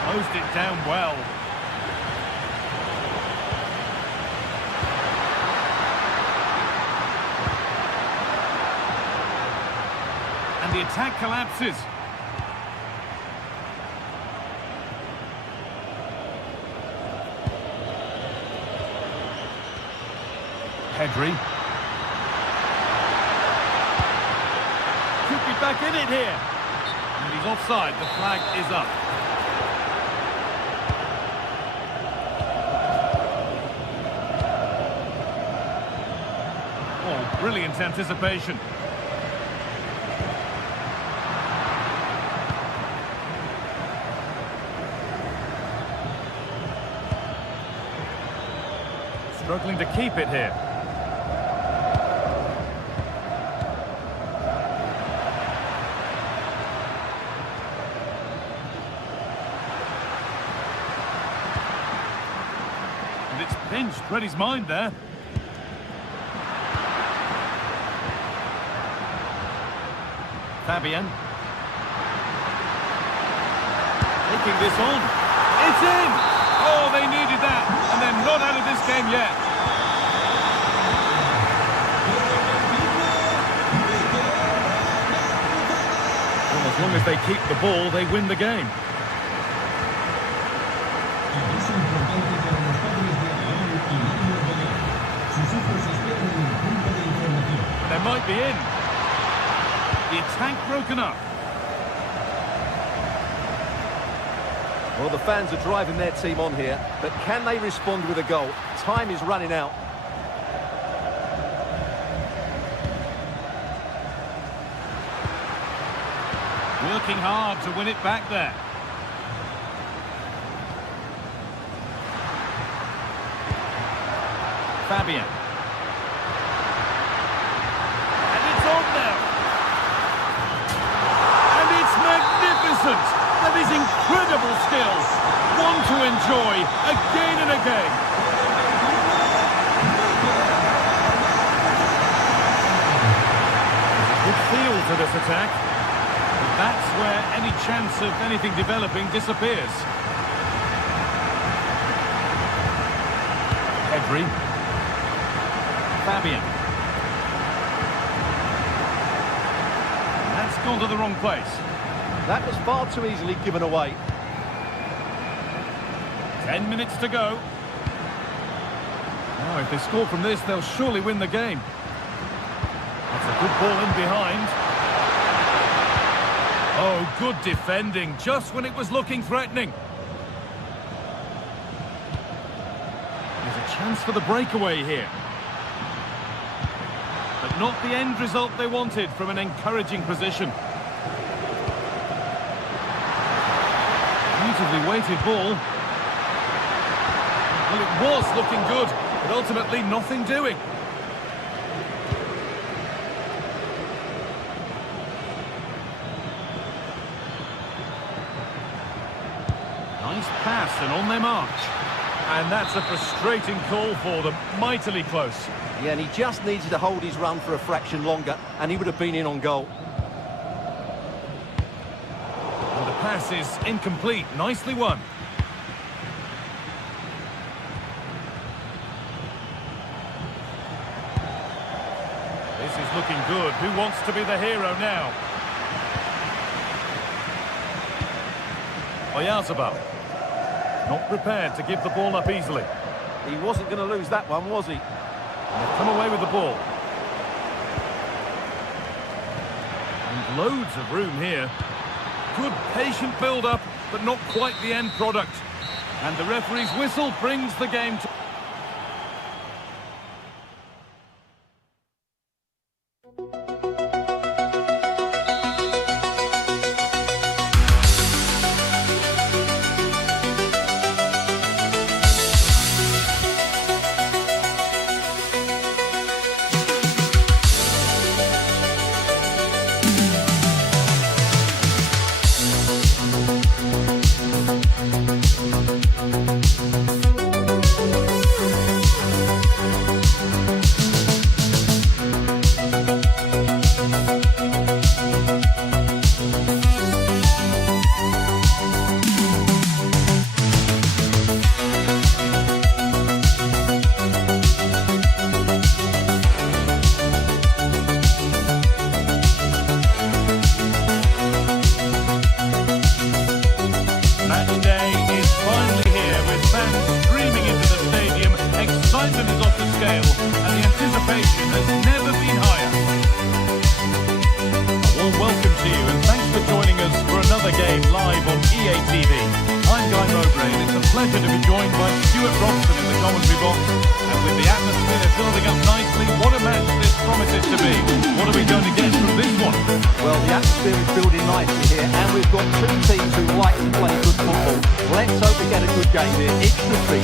Closed it down well. And the attack collapses. Pedri. Could be back in it here. And he's offside. The flag is up. Oh, brilliant anticipation. Struggling to keep it here. And it's pinched. Read his mind there. Fabian. Taking this on. It's in! Oh, they needed that. And they're not out of this game yet. Well, as long as they keep the ball, they win the game. They might be in. The attack broken up. Well, the fans are driving their team on here, but can they respond with a goal? Time is running out. Working hard to win it back there. Fabian. And it's on now. And it's magnificent. That is incredible skill. One to enjoy again and again. Good feel to this attack. But that's where any chance of anything developing disappears. Pedri. Fabian. That's gone to the wrong place. That was far too easily given away. 10 minutes to go. Oh, if they score from this, they'll surely win the game. That's a good ball in behind. Oh, good defending, just when it was looking threatening. There's a chance for the breakaway here. But not the end result they wanted from an encouraging position. Beautifully weighted ball. Well, it was looking good, but ultimately nothing doing. Nice pass and on their march. And that's a frustrating call for them. Mightily close. Yeah, and he just needed to hold his run for a fraction longer, and he would have been in on goal. And the pass is incomplete. Nicely won. This is looking good. Who wants to be the hero now? Oyarzabal. Not prepared to give the ball up easily. He wasn't going to lose that one, was he? And they've come away with the ball. And loads of room here. Good patient build-up, but not quite the end product. And the referee's whistle brings the game to... Well, the atmosphere is building nicely here, and we've got two teams who like to play good football. Let's hope we get a good game here. It should be.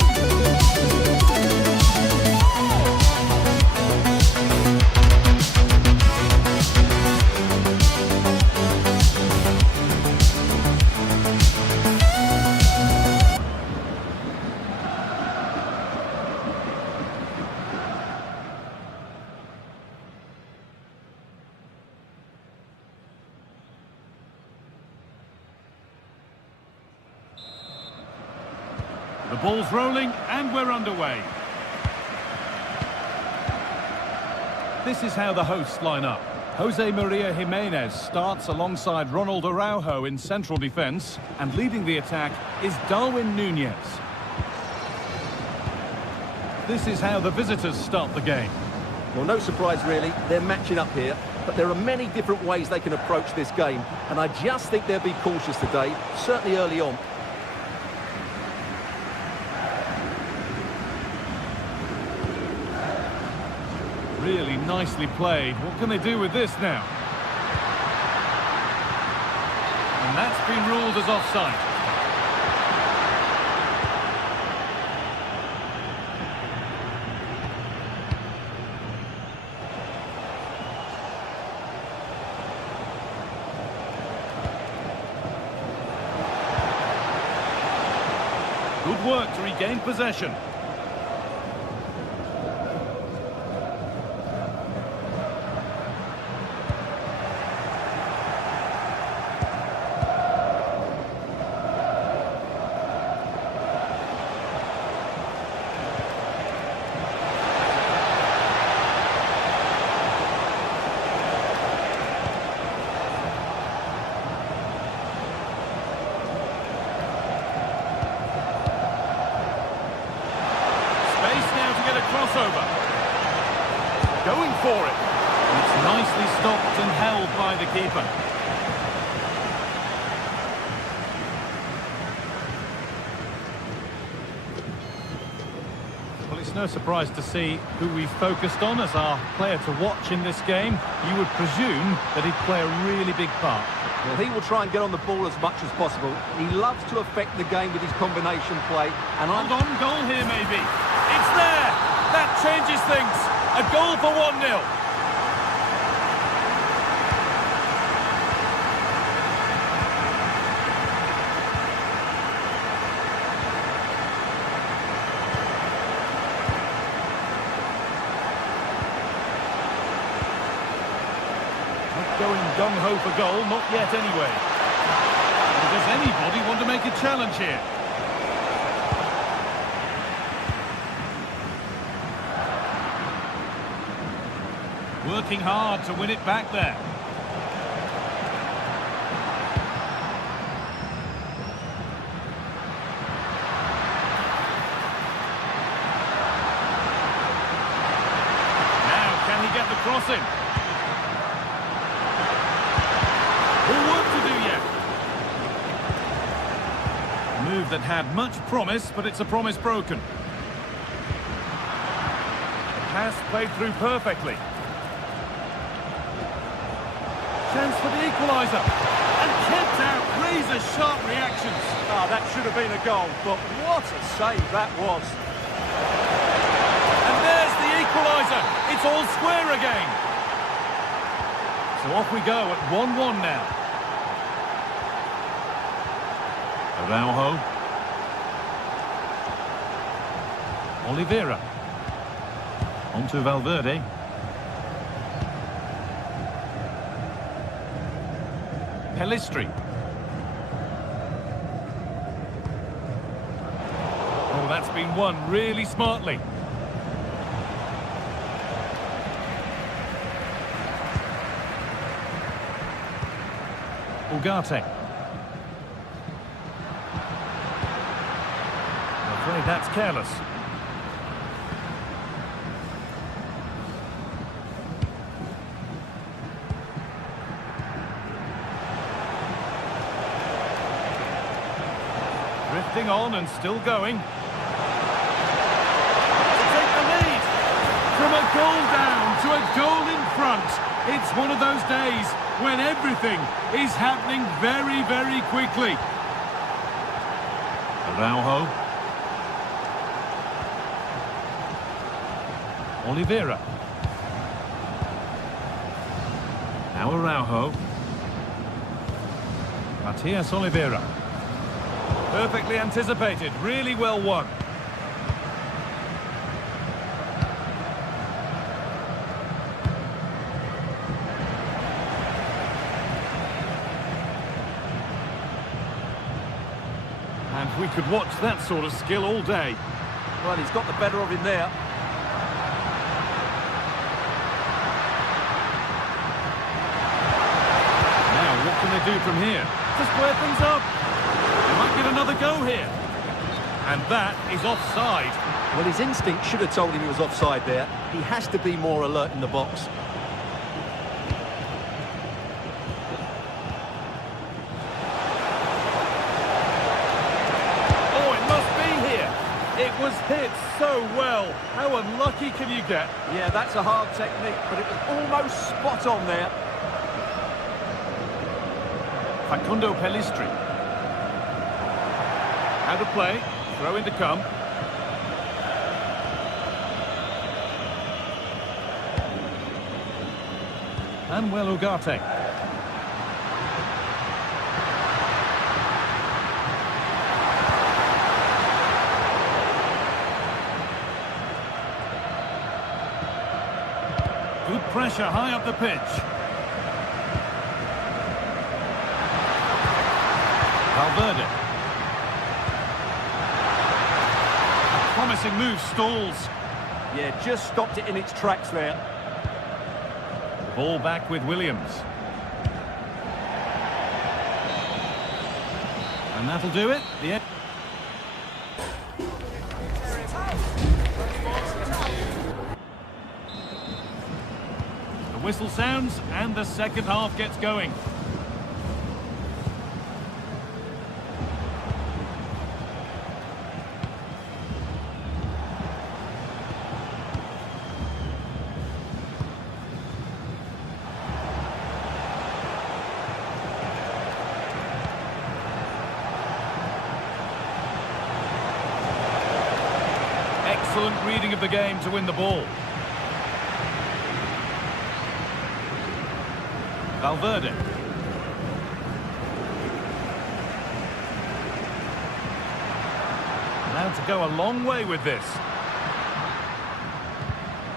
The ball's rolling and we're underway. This is how the hosts line up. Jose Maria Jimenez starts alongside Ronald Araujo in central defence, and leading the attack is Darwin Nunez. This is how the visitors start the game. Well, no surprise really, they're matching up here, but there are many different ways they can approach this game, and I just think they'll be cautious today, certainly early on. Really nicely played. What can they do with this now? And that's been ruled as offside. Good work to regain possession. Crossover. Going for it. It's nicely stopped and held by the keeper. Well, it's no surprise to see who we've focused on as our player to watch in this game. You would presume that he'd play a really big part. Well, he will try and get on the ball as much as possible. He loves to affect the game with his combination play. And Hold on, goal here maybe. It's there! That changes things. A goal for 1-0. Going gung-ho for goal, not yet anyway. Or does anybody want to make a challenge here? Working hard to win it back there. Now, can he get the cross in? More work to do yet. A move that had much promise, but it's a promise broken. The pass played through perfectly. Chance for the equaliser. And kept out. Razor-sharp reactions. Ah, that should have been a goal, but what a save that was. And there's the equaliser. It's all square again. So off we go at 1-1 now. Araujo. Oliveira. On to Valverde. Pelistri. Oh, that's been won really smartly. Ugarte. I'm afraid that's careless. Drifting on and still going. To take the lead. From a goal down to a goal in front. It's one of those days when everything is happening very, very quickly. Araujo. Oliveira. Now Araujo. Matias Oliveira. Perfectly anticipated, really well won. And we could watch that sort of skill all day. Well, he's got the better of him there. Now, what can they do from here? To square things up. They might get another go here. And that is offside. Well, his instinct should have told him he was offside there. He has to be more alert in the box. Oh, it must be here. It was hit so well. How unlucky can you get? Yeah, that's a hard technique, but it was almost spot on there. Facundo Pelistri. How to play. Throw in to come. Manuel Ugarte. Good pressure high up the pitch. Valverde. Promising move stalls. Yeah, just stopped it in its tracks there. Ball back with Williams. And that'll do it. The end. The whistle sounds and the second half gets going. excellent reading of the game to win the ball. Valverde. Now to go a long way with this.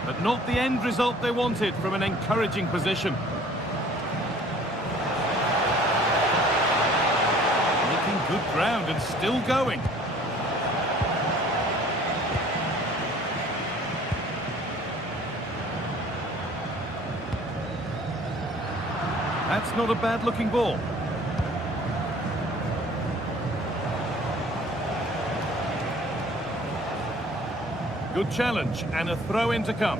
But not the end result they wanted from an encouraging position. Making good ground and still going. That's not a bad-looking ball. Good challenge, and a throw-in to come.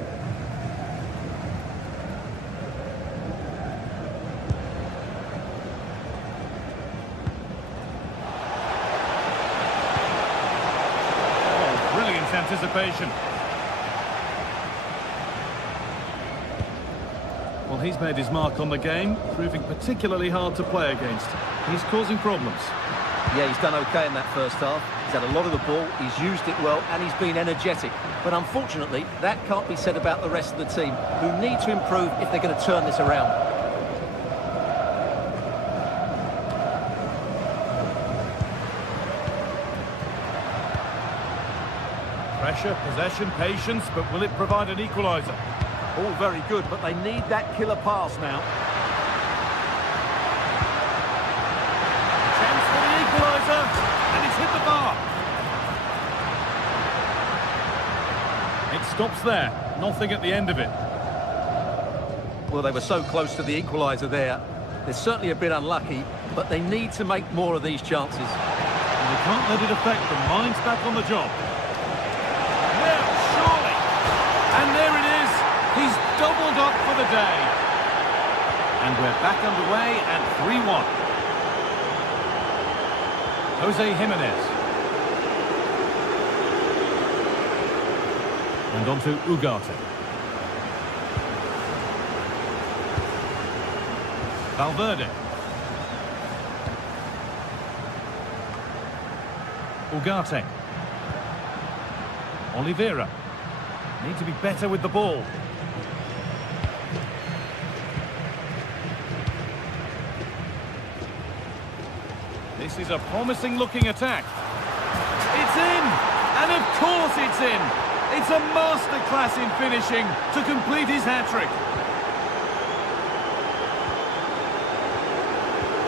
Oh, brilliant anticipation. Well, he's made his mark on the game, proving particularly hard to play against. He's causing problems. Yeah, he's done okay in that first half. He's had a lot of the ball, he's used it well, and he's been energetic. But unfortunately, that can't be said about the rest of the team, who need to improve if they're going to turn this around. Pressure, possession, patience, but will it provide an equaliser? All very good, but they need that killer pass now. Chance for the equaliser, and it's hit the bar. It stops there, nothing at the end of it. Well, they were so close to the equaliser there. They're certainly a bit unlucky, but they need to make more of these chances. And they can't let it affect them. Mind's back on the job. Now, surely. And there it is. He's doubled up for the day. And we're back underway at 3-1. Jose Jimenez. And on to Ugarte. Valverde. Ugarte. Oliveira. Need to be better with the ball. This is a promising-looking attack. It's in! And of course it's in! It's a masterclass in finishing to complete his hat-trick.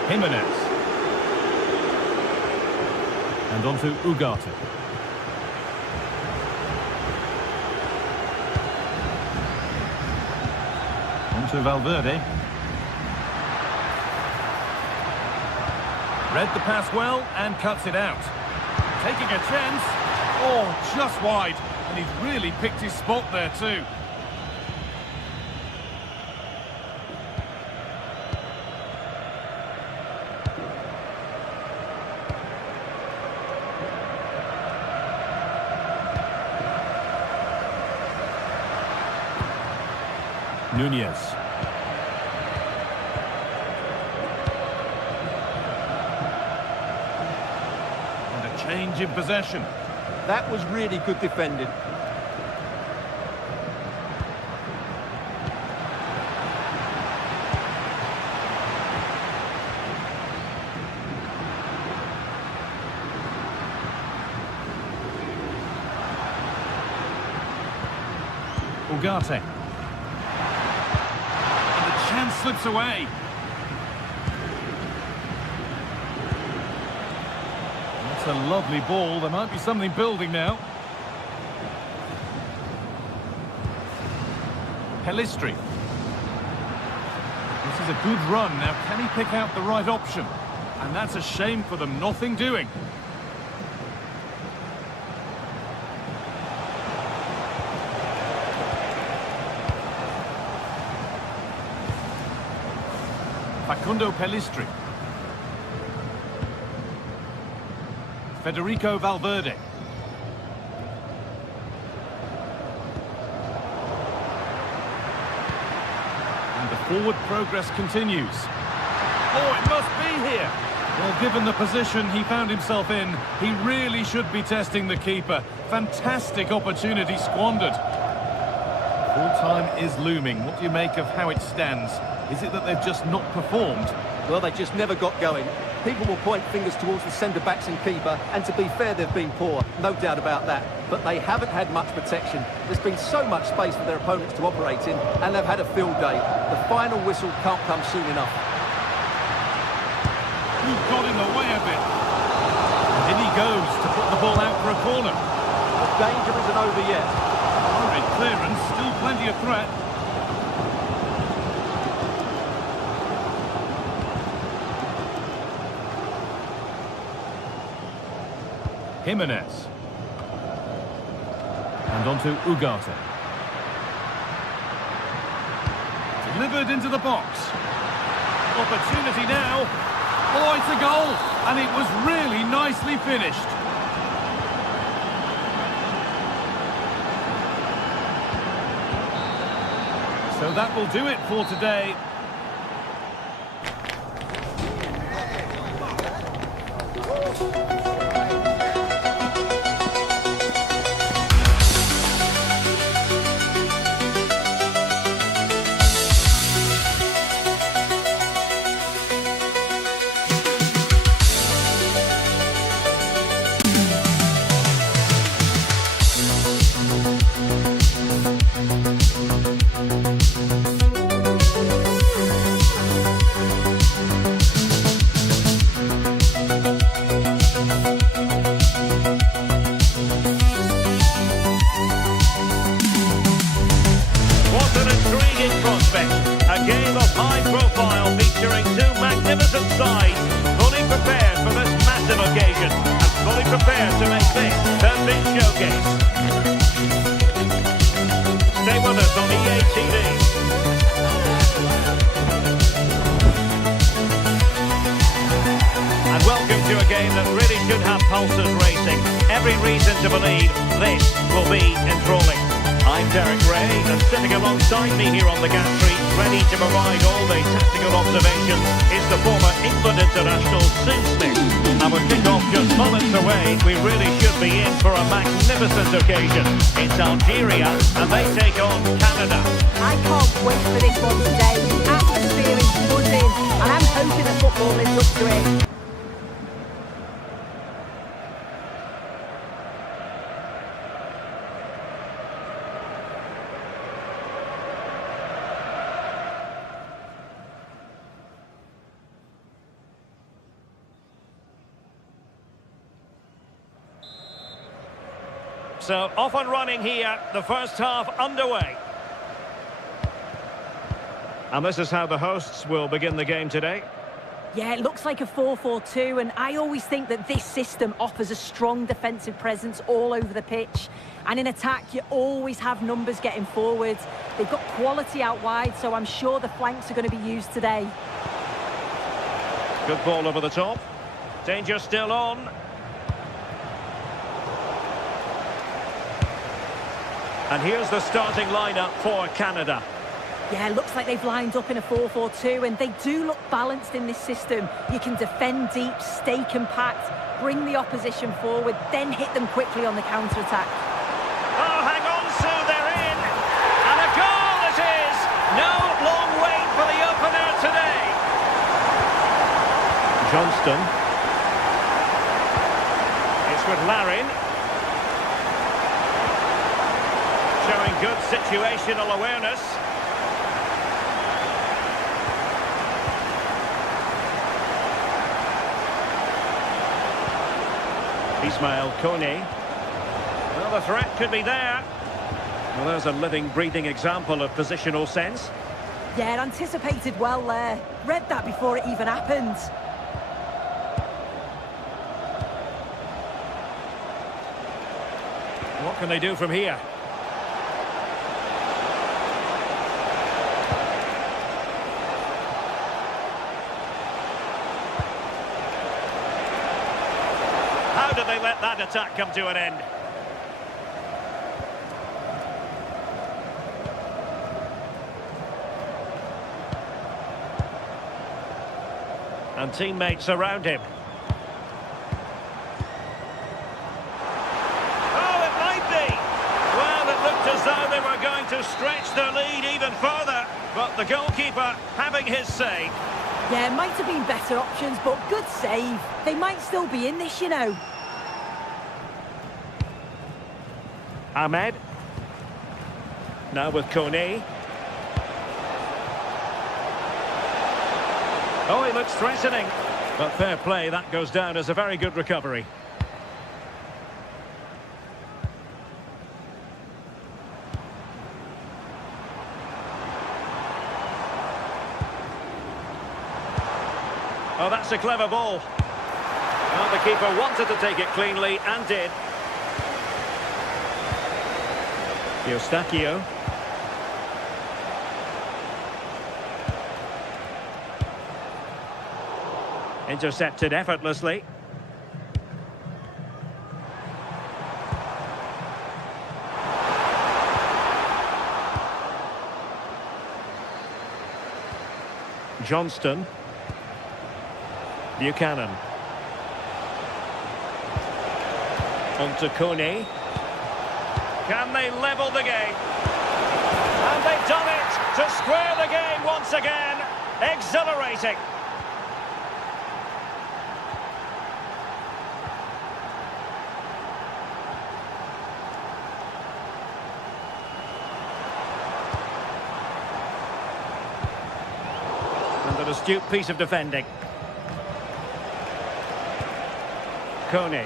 Jimenez. And on to Ugarte. On to Valverde. Read the pass well and cuts it out. Taking a chance. Oh, just wide. And he's really picked his spot there too. Nunez. And a change in possession. That was really good defending. Ugarte. And the chance slips away. That's a lovely ball. There might be something building now. Pelistri. This is a good run. Now, can he pick out the right option? And that's a shame for them. Nothing doing. Facundo Pelistri. Federico Valverde. And the forward progress continues. Oh, it must be here. Well, given the position he found himself in, he really should be testing the keeper. Fantastic opportunity squandered. Full-time is looming. What do you make of how it stands? Is it that they've just not performed? Well, they just never got going. People will point fingers towards the centre-backs and keeper, and to be fair, they've been poor, no doubt about that. But they haven't had much protection. There's been so much space for their opponents to operate in, and they've had a field day. The final whistle can't come soon enough. You've got in the way a bit. And in he goes to put the ball out for a corner. The danger isn't over yet. Great clearance, still plenty of threat. Jimenez. And on to Ugarte. Delivered into the box. Opportunity now. Oh, it's a goal. And it was really nicely finished. So that will do it for today. A game of high profile featuring two magnificent sides, fully prepared for this massive occasion and fully prepared to make this their big showcase. Stay with us on EA TV. And welcome to a game that really should have pulses racing. Every reason to believe this will be enthralling. I'm Derek Ray, and sitting alongside me here on the gantry, ready to provide all the tactical observations, is the former England international Sue Smith. Our kick-off just moments away. We really should be in for a magnificent occasion. It's Algeria, and they take on Canada. I can't wait for this one today. The atmosphere is buzzing, and I'm hoping the football lives up to it. So off and running here, the first half underway. And this is how the hosts will begin the game today. Yeah, it looks like a 4-4-2, and I always think that this system offers a strong defensive presence all over the pitch. And in attack, you always have numbers getting forward. They've got quality out wide, so I'm sure the flanks are going to be used today. Good ball over the top. Danger still on. And here's the starting lineup for Canada. Yeah, looks like they've lined up in a 4-4-2, and they do look balanced in this system. You can defend deep, stay compact, bring the opposition forward, then hit them quickly on the counter-attack. Oh, hang on, Sue, they're in! And a goal it is! No long wait for the opener today. Johnston. It's with Larin. Showing good situational awareness. Ismail Kone. Well, the threat could be there. Well, there's a living, breathing example of positional sense. Yeah, anticipated well there. Read that before it even happened. What can they do from here? How did they let that attack come to an end? And teammates around him. Oh, it might be! Well, it looked as though they were going to stretch their lead even further. But the goalkeeper having his say. Yeah, might have been better options, but good save. They might still be in this, you know. Ahmed. Now with Kone. Oh, he looks threatening. But fair play, that goes down as a very good recovery. Oh, that's a clever ball. Well, the keeper wanted to take it cleanly and did. Eustachio. Intercepted effortlessly. Johnston. Buchanan. On to Kone. Can they level the game? And they've done it to square the game once again. Exhilarating. And an astute piece of defending. Kone.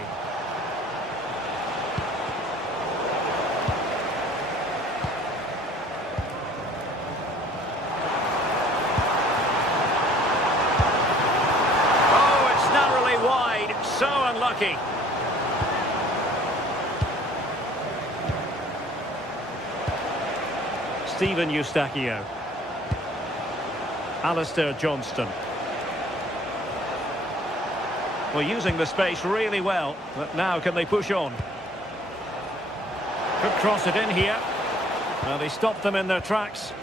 Oh, it's narrowly wide. So unlucky. Stephen Eustachio. Alistair Johnston. Well, using the space really well, but now can they push on? Could cross it in here. Well, they stopped them in their tracks.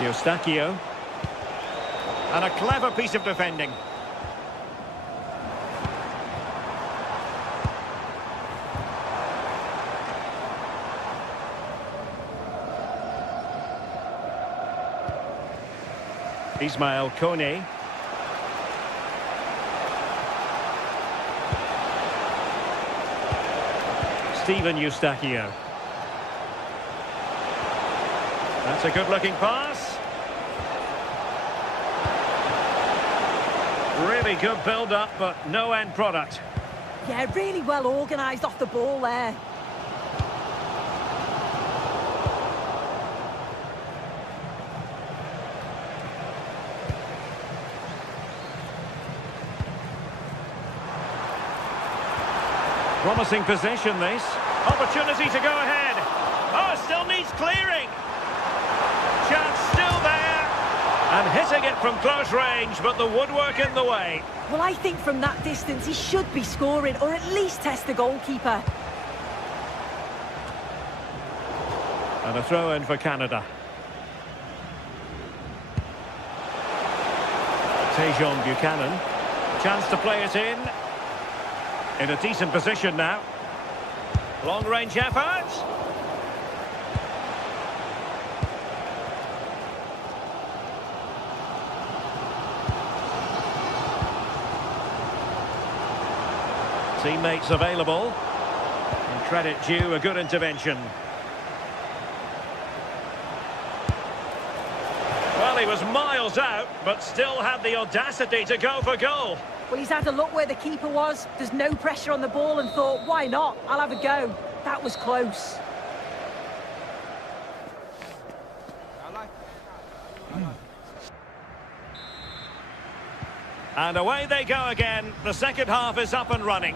Eustachio. And a clever piece of defending. Ismail Kone. Stephen Eustachio. That's a good-looking pass. Really good build-up, but no end product. Yeah, really well organised off the ball there. Promising possession, this. Opportunity to go ahead. Oh, still needs clearing. Chance still there. And hitting it from close range, but the woodwork in the way. Well, I think from that distance he should be scoring, or at least test the goalkeeper. And a throw-in for Canada. Tejon Buchanan. Chance to play it in. In a decent position now. Long-range effort. Teammates available. And credit due, a good intervention. Well, he was miles out, but still had the audacity to go for goal. Well, he's had a look where the keeper was. There's no pressure on the ball and thought, why not? I'll have a go. That was close. And away they go again. The second half is up and running.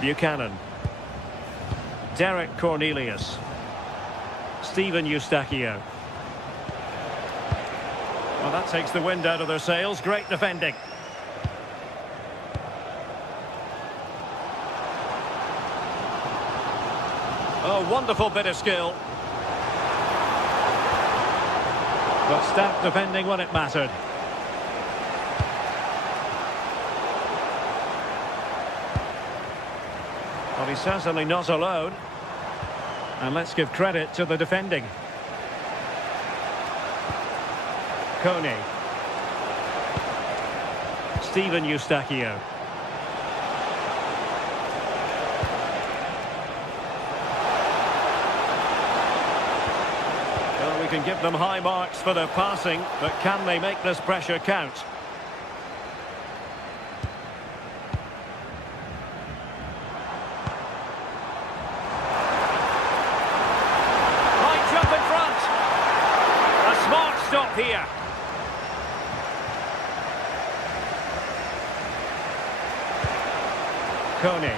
Buchanan. Derek Cornelius. Steven Eustachio. Well, that takes the wind out of their sails. Great defending. Oh, wonderful bit of skill. But stout defending when it mattered. Well, he's certainly not alone. And let's give credit to the defending. Kone. Steven Eustachio. Well, we can give them high marks for their passing, but can they make this pressure count? Might jump in front. A smart stop here. Kone.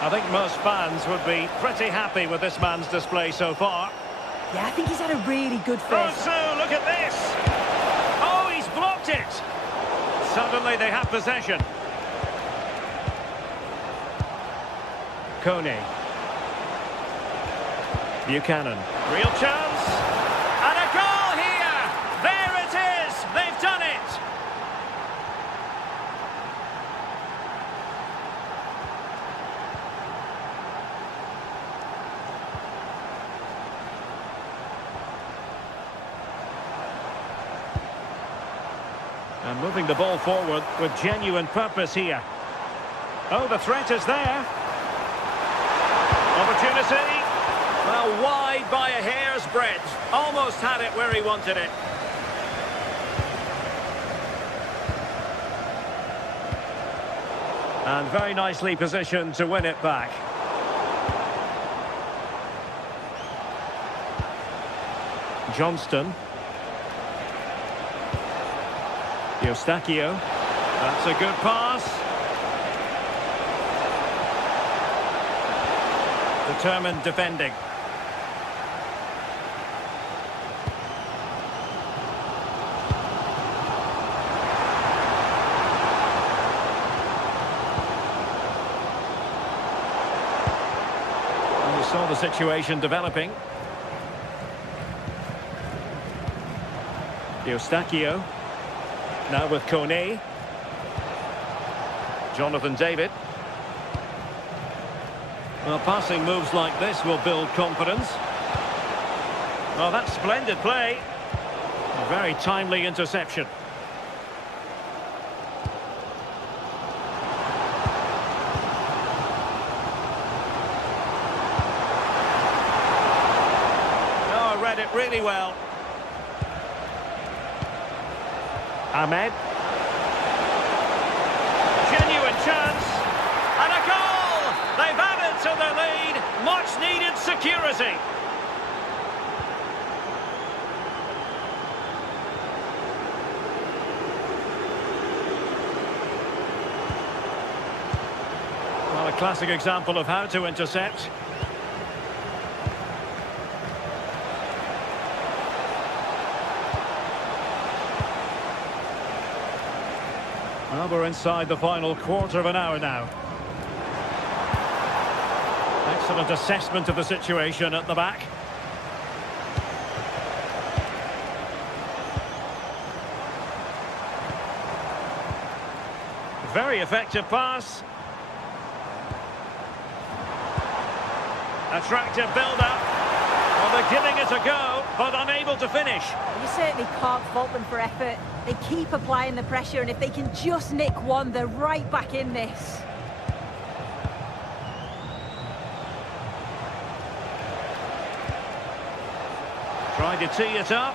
I think most fans would be pretty happy with this man's display so far. Yeah, I think he's had a really good first. Oh, so look at this. Oh, he's blocked it. Suddenly they have possession. Kone. Buchanan. Real chance. And a goal here. There it is. They've done it. And moving the ball forward with genuine purpose here. Oh, the threat is there. Opportunity. Well, wide by a hair's breadth. Almost had it where he wanted it. And very nicely positioned to win it back. Johnston. Eustachio. That's a good pass. Determined defending. And we saw the situation developing. Eustachio. Now with Kone. Jonathan David. Well, passing moves like this will build confidence. Oh, that's splendid play. A very timely interception. Oh, read it really well. Ahmed. Genuine chance. And a goal! They've added to their lead. Much needed security. Well, a classic example of how to intercept. Well, we're inside the final quarter of an hour now. Excellent assessment of the situation at the back. Very effective pass. Attractive build-up. Well, they're giving it a go, but unable to finish. You certainly can't fault them for effort. They keep applying the pressure, and if they can just nick one, they're right back in this. Tried to tee it up.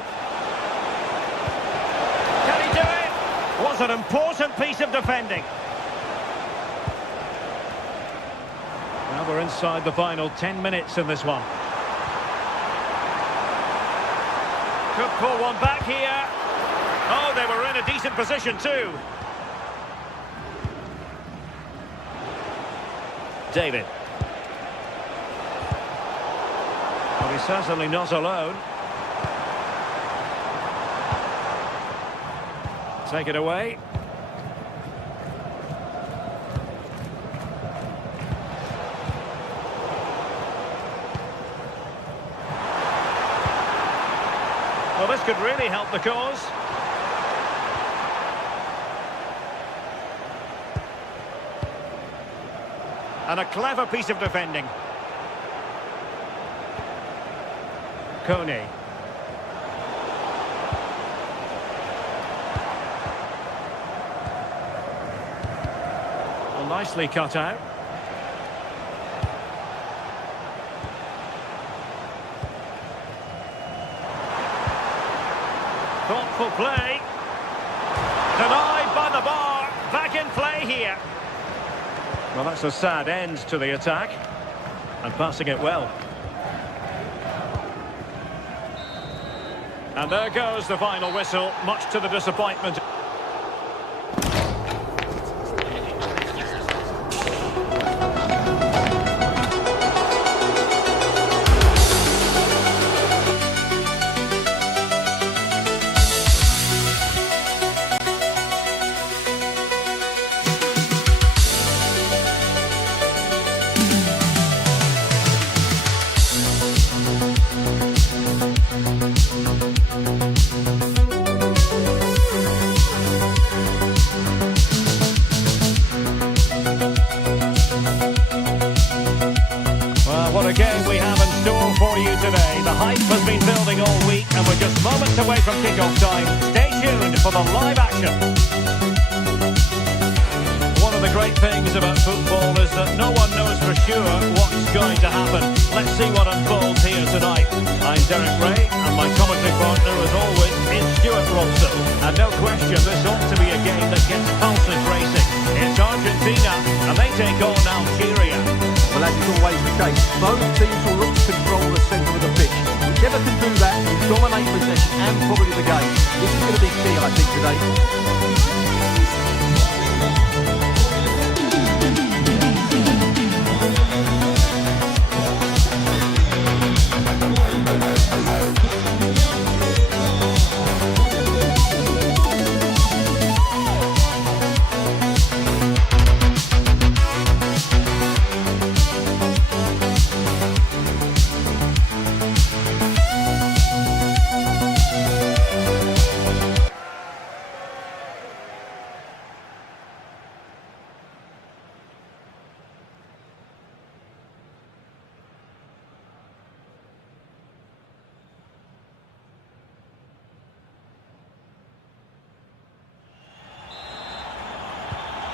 Can he do it? Was an important piece of defending. Now we're inside the final 10 minutes in this one. Could pull one back here. Oh, they were in a decent position too. David. He's certainly not alone. Take it away. Well, this could really help the cause. And a clever piece of defending. Coney. Well, nicely cut out. Thoughtful play. Denied by the bar. Back in play here. Well, that's a sad end to the attack. And passing it well. And there goes the final whistle, much to the disappointment. What a game we have in store for you today. The hype has been building all week and we're just moments away from kick-off time. Stay tuned for the live action. One of the great things about football is that no one knows for sure what's going to happen. Let's see what unfolds here tonight. I'm Derek Ray and my commentary partner as always is Stuart Robson. And no question this ought to be a game that gets pulses racing. It's Argentina and they take on Algeria. Well, as is always the case, both teams will look to control the centre of the pitch. Whichever can do that will dominate possession and probably the game. This is going to be key, I think, today.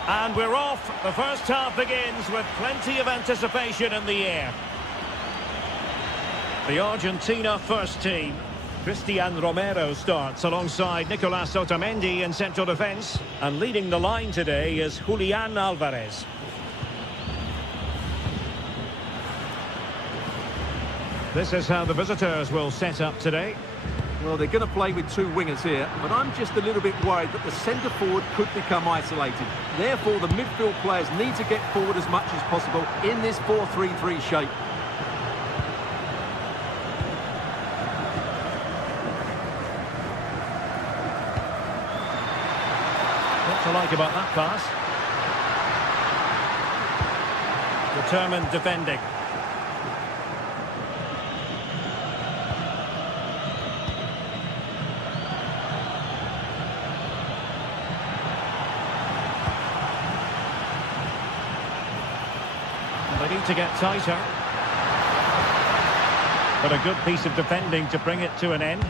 And we're off. The first half begins with plenty of anticipation in the air. The Argentina first team. Cristian Romero starts alongside Nicolas Otamendi in central defence. And leading the line today is Julian Alvarez. This is how the visitors will set up today. Well, they're going to play with two wingers here, but I'm just a little bit worried that the centre forward could become isolated. Therefore, the midfield players need to get forward as much as possible in this 4-3-3 shape. What to like about that pass? Determined defending. They need to get tighter. But a good piece of defending to bring it to an end.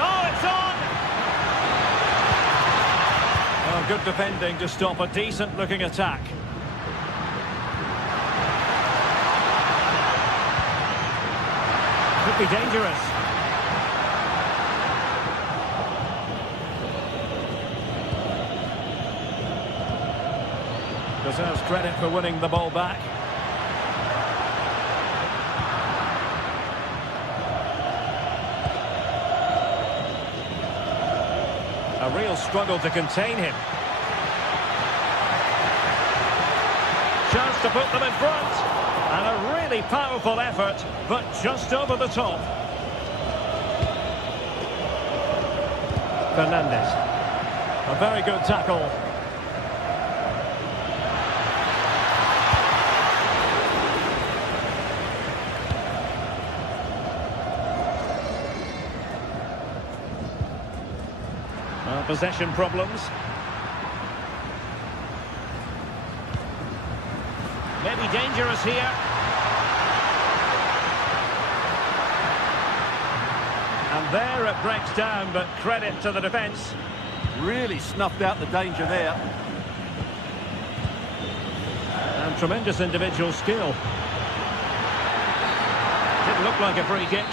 Oh, it's on! Oh, good defending to stop a decent-looking attack. Could be dangerous. Deserves credit for winning the ball back. A real struggle to contain him. Chance to put them in front. And a really powerful effort, but just over the top. Fernandez. A very good tackle. Possession problems. Maybe dangerous here. And there it breaks down, but credit to the defence. Really snuffed out the danger there. And tremendous individual skill. Didn't look like a free kick.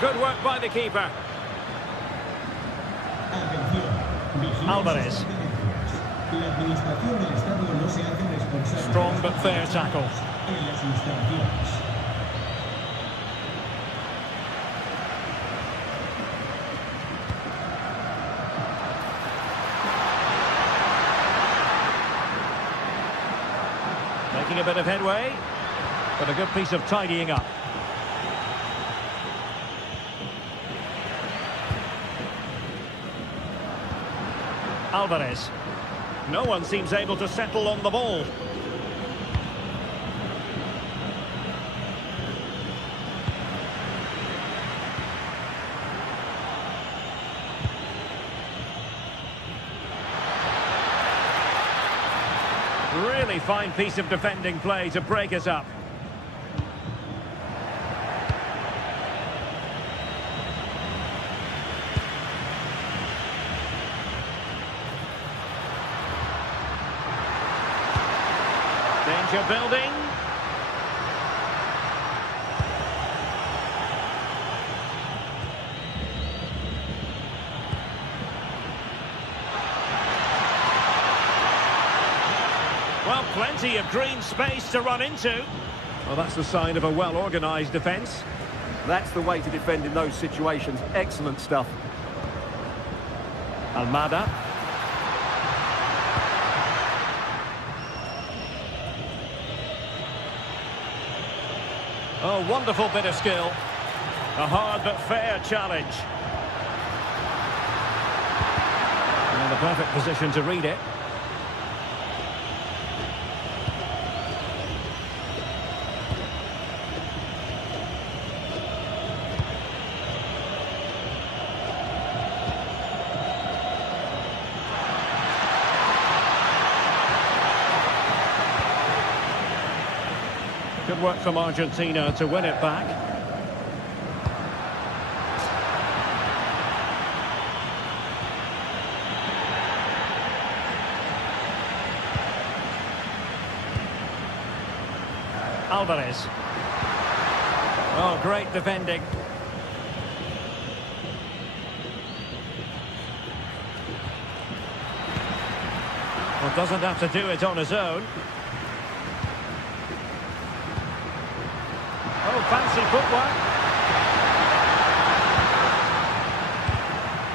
Good work by the keeper. Alvarez. Strong but fair tackle. Making a bit of headway, but a good piece of tidying up. Alvarez. No one seems able to settle on the ball. Really fine piece of defending play to break us up. Danger building. Well, plenty of green space to run into. Well, that's the sign of a well-organised defence. That's the way to defend in those situations. Excellent stuff. Almada. Oh, wonderful bit of skill. A hard but fair challenge. In the perfect position to read it. Good work from Argentina to win it back. Alvarez. Oh, great defending. Well, doesn't have to do it on his own. Oh, fancy footwork.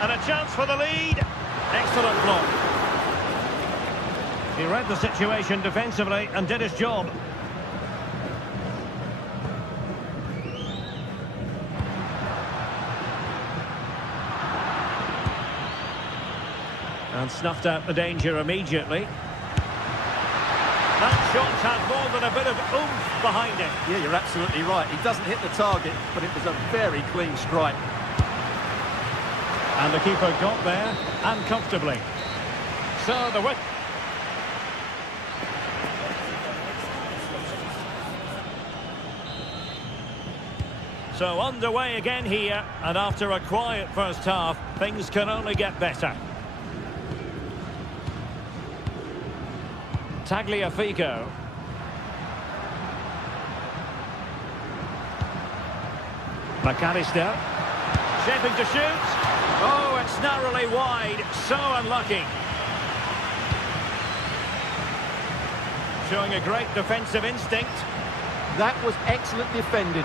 And a chance for the lead. Excellent block. He read the situation defensively and did his job. And snuffed out the danger immediately. That shot had more than a bit of oomph behind it. Yeah, you're absolutely right. He doesn't hit the target, but it was a very clean strike. And the keeper got there, and comfortably. So the win. So underway again here, and after a quiet first half, things can only get better. Tagliafico. McAllister. Shaping to shoot. Oh, it's narrowly wide. So unlucky. Showing a great defensive instinct. That was excellent defending.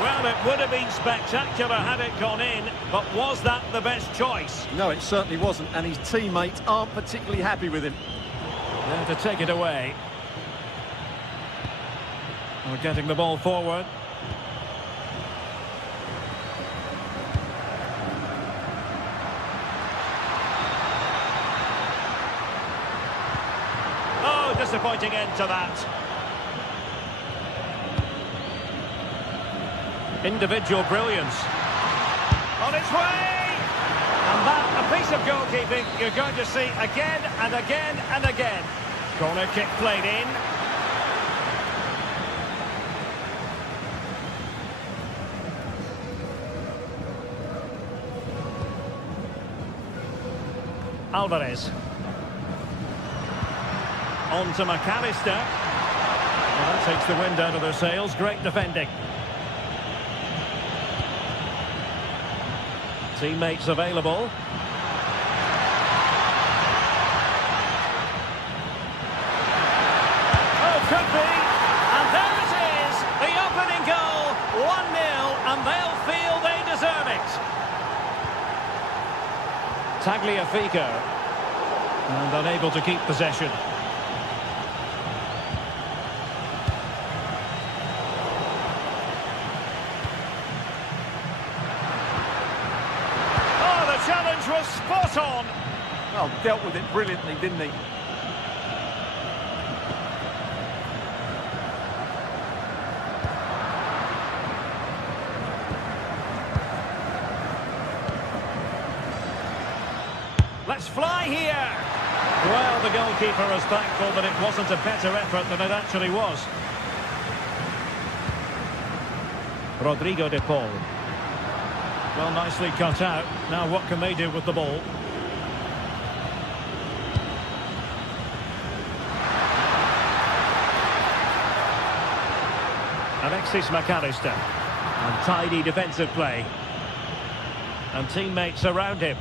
Well, it would have been spectacular had it gone in, but was that the best choice? No, it certainly wasn't, and his teammates aren't particularly happy with him. There to take it away. We're getting the ball forward. Oh, disappointing end to that. Individual brilliance. On its way! And that, a piece of goalkeeping you're going to see again and again and again. Corner kick played in. Alvarez. On to McAllister. Well, that takes the wind out of their sails. Great defending. Teammates available. Oh, could be. And there it is. The opening goal. 1-0, and they'll feel they deserve it. Tagliafico. And unable to keep possession. Challenge was spot on. Well, dealt with it brilliantly, didn't he? Let's fly here. Well, the goalkeeper is thankful that it wasn't a better effort than it actually was. Rodrigo de Paul. Well, nicely cut out. Now what can they do with the ball? Alexis McAllister. And tidy defensive play. And teammates around him.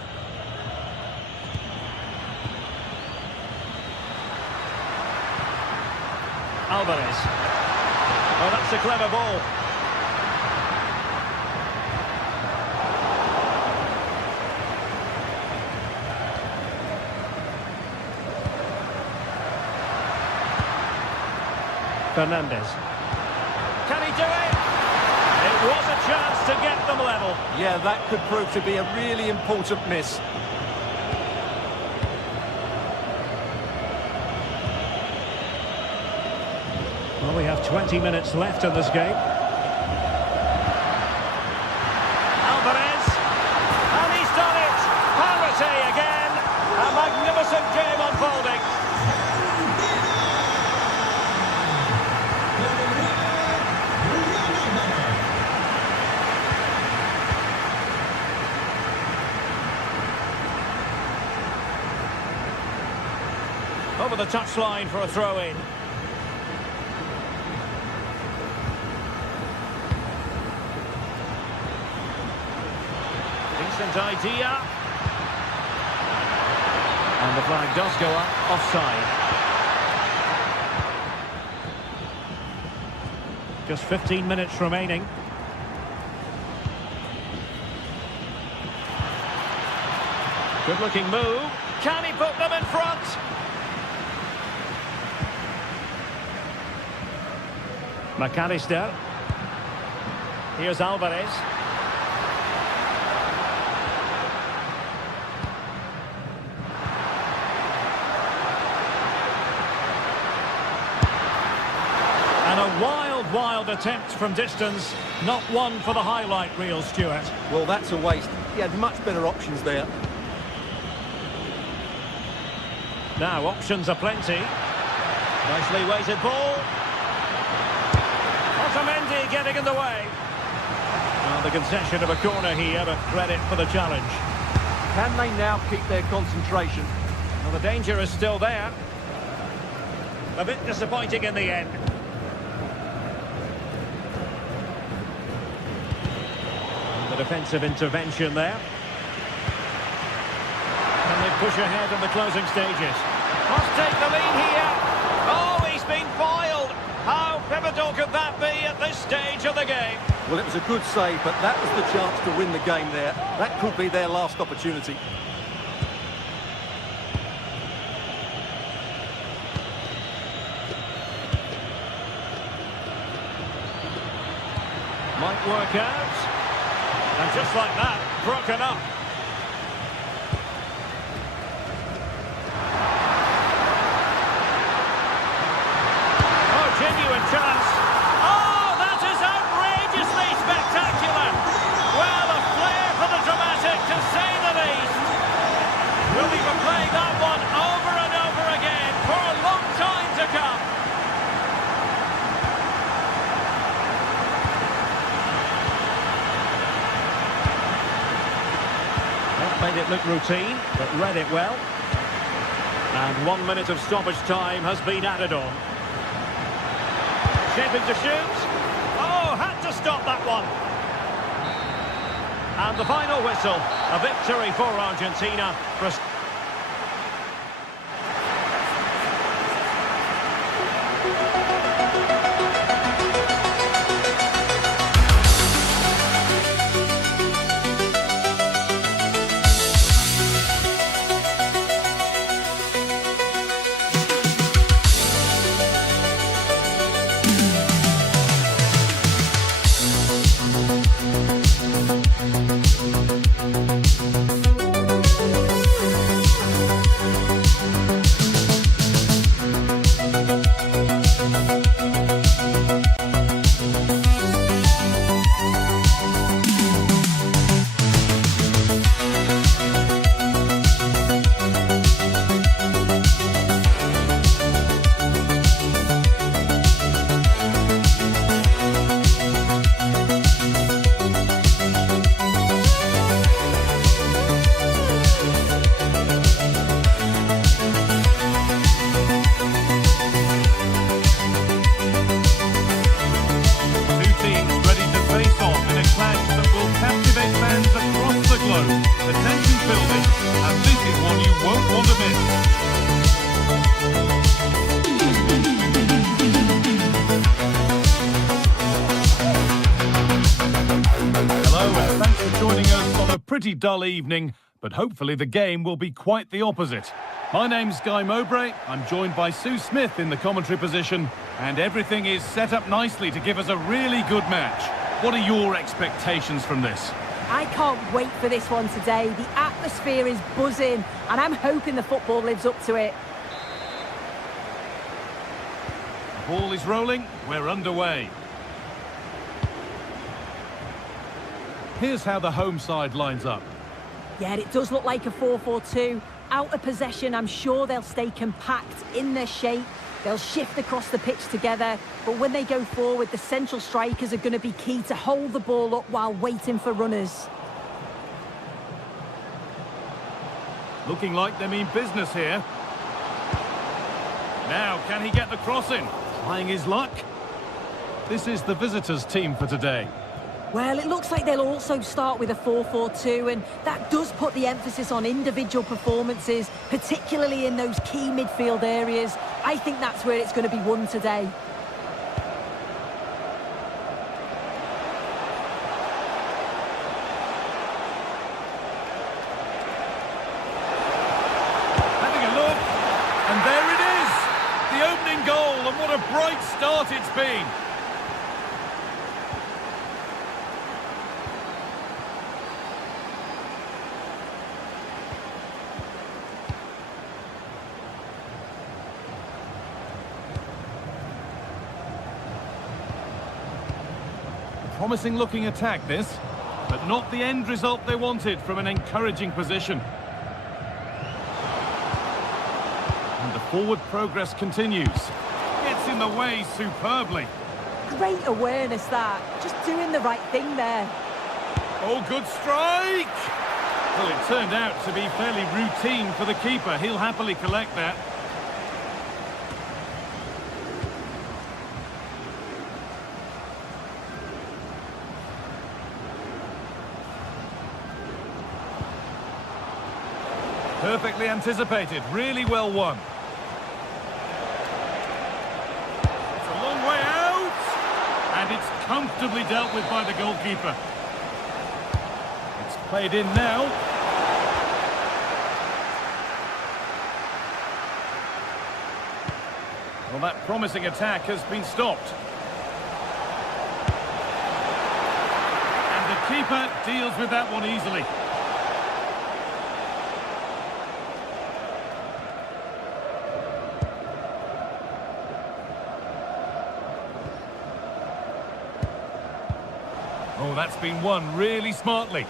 Alvarez. Oh, that's a clever ball. Fernandez. Can he do it? It was a chance to get them level. Yeah, that could prove to be a really important miss. Well, we have 20 minutes left in this game. Alvarez. And he's done it. Parity again. A magnificent game unfolding. Over the touchline for a throw-in. Decent idea. And the flag does go up, offside. Just 15 minutes remaining. Good-looking move. Can he put them in front? McAllister. Here's Alvarez. And a wild attempt from distance. Not one for the highlight reel, Stuart. Well, that's a waste. He had much better options there. Now, options are plenty. Nicely weighted ball. Otamendi getting in the way. Well, the concession of a corner here, but credit for the challenge. Can they now keep their concentration? Well, the danger is still there. A bit disappointing in the end. The A defensive intervention there. Can they push ahead in the closing stages? Must take the lead here. Oh, he's been foiled. How pivotal could that be at this stage of the game? Well, it was a good save, but that was the chance to win the game there. That could be their last opportunity. Might work out. And just like that, broken up. Oh, genuine chance. Oh, that is outrageously spectacular. Well, a flair for the dramatic, to say the least. We'll be replaying that one over and over again for a long time to come. Made it look routine, but read it well. And 1 minute of stoppage time has been added on. Shaping to shoot. Oh, had to stop that one. And the final whistle, a victory for Argentina. Pretty dull evening, but hopefully the game will be quite the opposite. My name's Guy Mowbray. I'm joined by Sue Smith in the commentary position, and everything is set up nicely to give us a really good match. What are your expectations from this? I can't wait for this one today. The atmosphere is buzzing, and I'm hoping the football lives up to it. The ball is rolling. We're underway. Here's how the home side lines up. Yeah, it does look like a 4-4-2. Out of possession, I'm sure they'll stay compact in their shape. They'll shift across the pitch together. But when they go forward, the central strikers are going to be key to hold the ball up while waiting for runners. Looking like they mean business here. Now, can he get the cross in? Trying his luck. This is the visitors' team for today. Well, it looks like they'll also start with a 4-4-2, and that does put the emphasis on individual performances, particularly in those key midfield areas. I think that's where it's going to be won today. Having a look, and there it is! The opening goal, and what a bright start it's been! Promising looking attack this, but not the end result they wanted from an encouraging position. And the forward progress continues. Gets in the way superbly. Great awareness that, just doing the right thing there. Oh, good strike! Well, it turned out to be fairly routine for the keeper. He'll happily collect that. Perfectly anticipated, really well won. It's a long way out! And it's comfortably dealt with by the goalkeeper. It's played in now. Well, that promising attack has been stopped. And the keeper deals with that one easily. Oh, that's been won really smartly.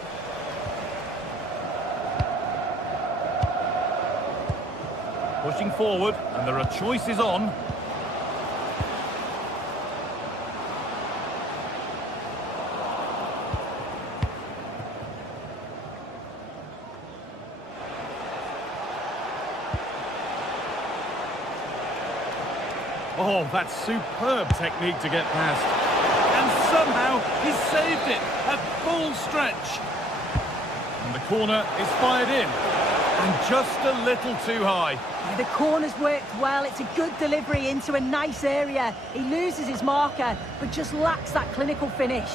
Pushing forward, and there are choices on. Oh, that's superb technique to get past. And somehow he's saved it at full stretch. And the corner is fired in. And just a little too high. The corner's worked well. It's a good delivery into a nice area. He loses his marker, but just lacks that clinical finish.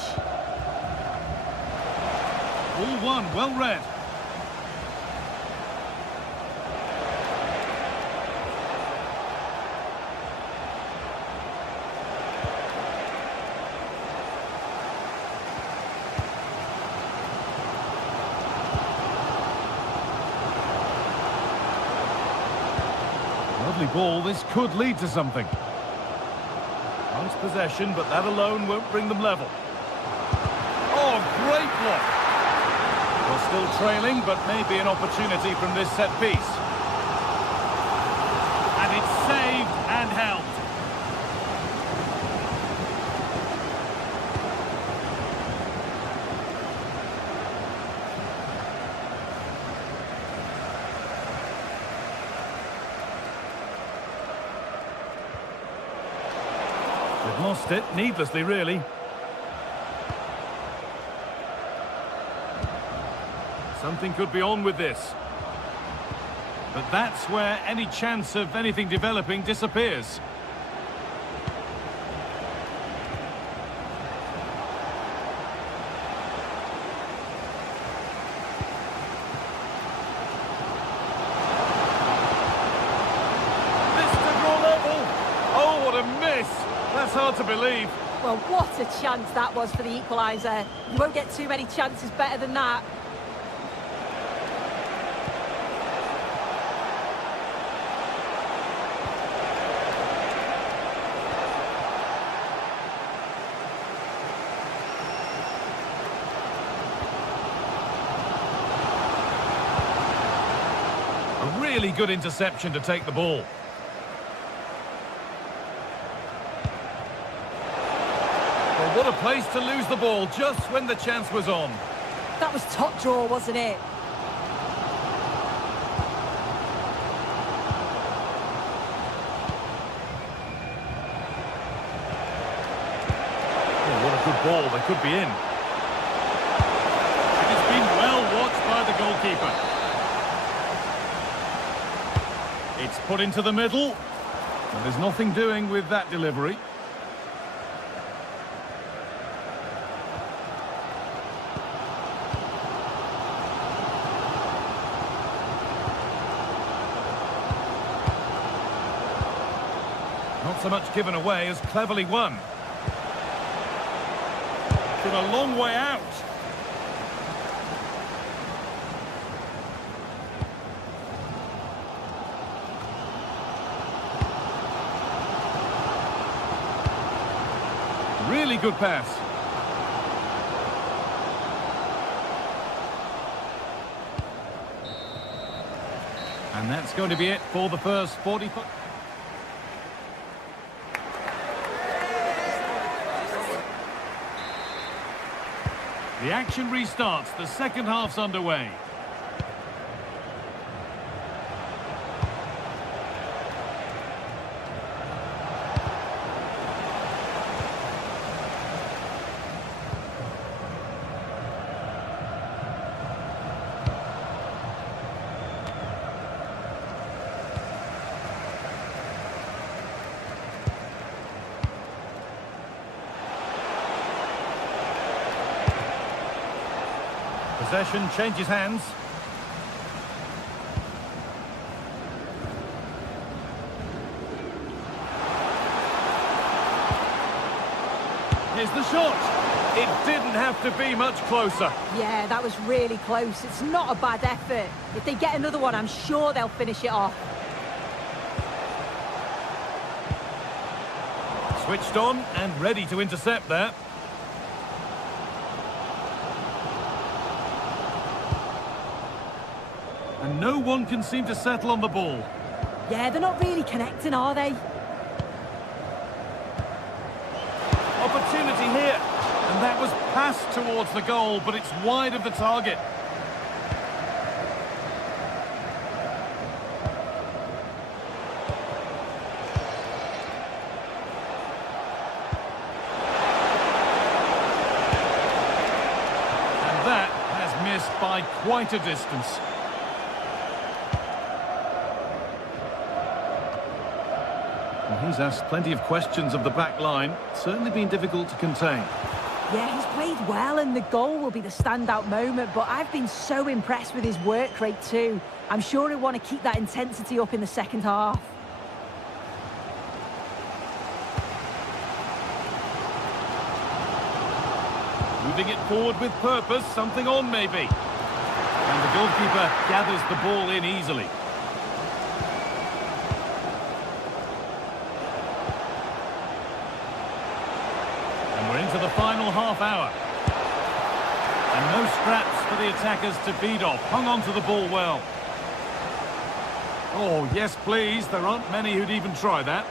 All one, well read. Lovely ball, this could lead to something. Nice possession, but that alone won't bring them level. Oh, great block! We're still trailing, but maybe an opportunity from this set piece. And it's saved and held. They've lost it, needlessly really. Something could be on with this. But that's where any chance of anything developing disappears. This to draw level. Oh, what a miss. That's hard to believe. Well, what a chance that was for the equaliser. You won't get too many chances better than that. A really good interception to take the ball. Well, what a place to lose the ball just when the chance was on. That was top draw, wasn't it? Oh, what a good ball, they could be in. It has been well watched by the goalkeeper. It's put into the middle. And there's nothing doing with that delivery. Not so much given away as cleverly won. From a long way out. Really good pass. And that's going to be it for the first 45. The action restarts. The second half's underway. Possession changes hands. Here's the shot. It didn't have to be much closer. Yeah, that was really close. It's not a bad effort. If they get another one, I'm sure they'll finish it off. Switched on and ready to intercept there. And no one can seem to settle on the ball. Yeah, they're not really connecting, are they? Opportunity here. And that was passed towards the goal, but it's wide of the target. And that has missed by quite a distance. Well, he's asked plenty of questions of the back line. Certainly been difficult to contain. Yeah, he's played well and the goal will be the standout moment, but I've been so impressed with his work rate too. I'm sure he'll want to keep that intensity up in the second half. Moving it forward with purpose, something on maybe. And the goalkeeper gathers the ball in easily. We're into the final half hour. And no scraps for the attackers to feed off. Hung on to the ball well. Oh, yes, please. There aren't many who'd even try that.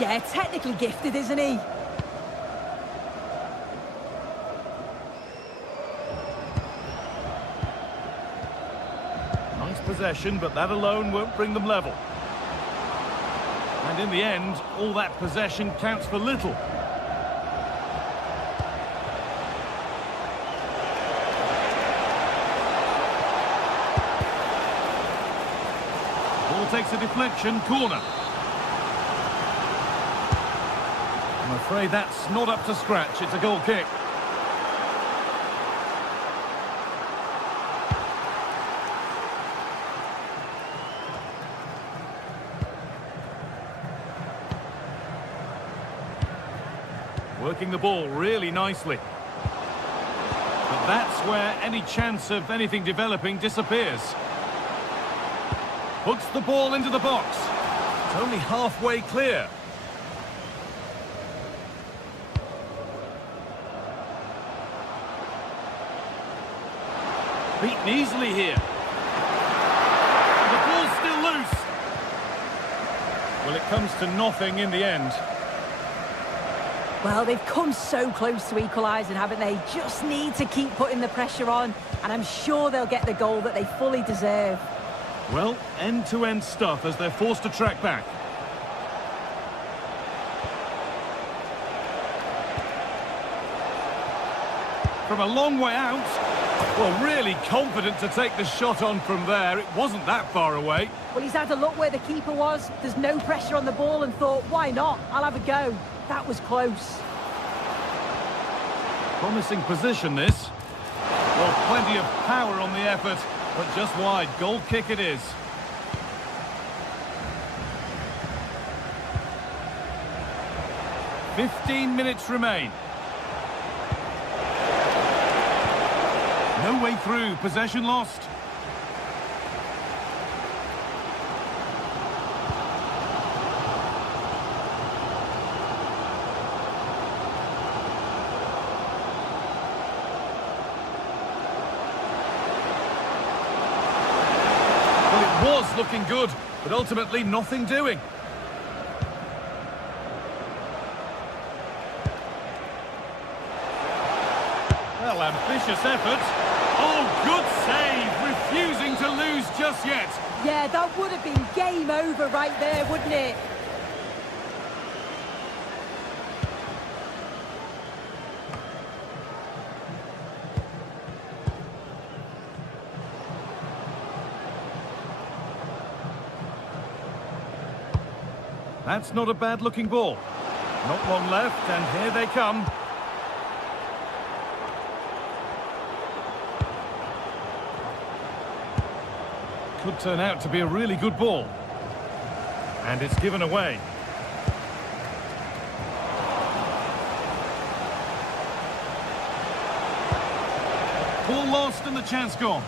Yeah, technically gifted, isn't he? Nice possession, but that alone won't bring them level. And in the end, all that possession counts for little. Ball takes a deflection, corner. I'm afraid that's not up to scratch. It's a goal kick. Working the ball really nicely. But that's where any chance of anything developing disappears. Puts the ball into the box. It's only halfway clear. Beaten easily here. The ball's still loose. Well, it comes to nothing in the end. Well, they've come so close to equalising, haven't they? Just need to keep putting the pressure on, and I'm sure they'll get the goal that they fully deserve. Well, end-to-end stuff as they're forced to track back. From a long way out. Well, really confident to take the shot on from there. It wasn't that far away. Well, he's had a look where the keeper was. There's no pressure on the ball and thought, why not? I'll have a go. That was close. Promising position, this. Well, plenty of power on the effort, but just wide. Goal kick it is. "15 minutes remain. No way through. Possession lost. Was looking good, but ultimately nothing doing. Well, ambitious effort. Oh, good save, refusing to lose just yet. Yeah, that would have been game over right there, wouldn't it? That's not a bad-looking ball. Not long left, and here they come. Could turn out to be a really good ball. And it's given away. Ball lost and the chance gone.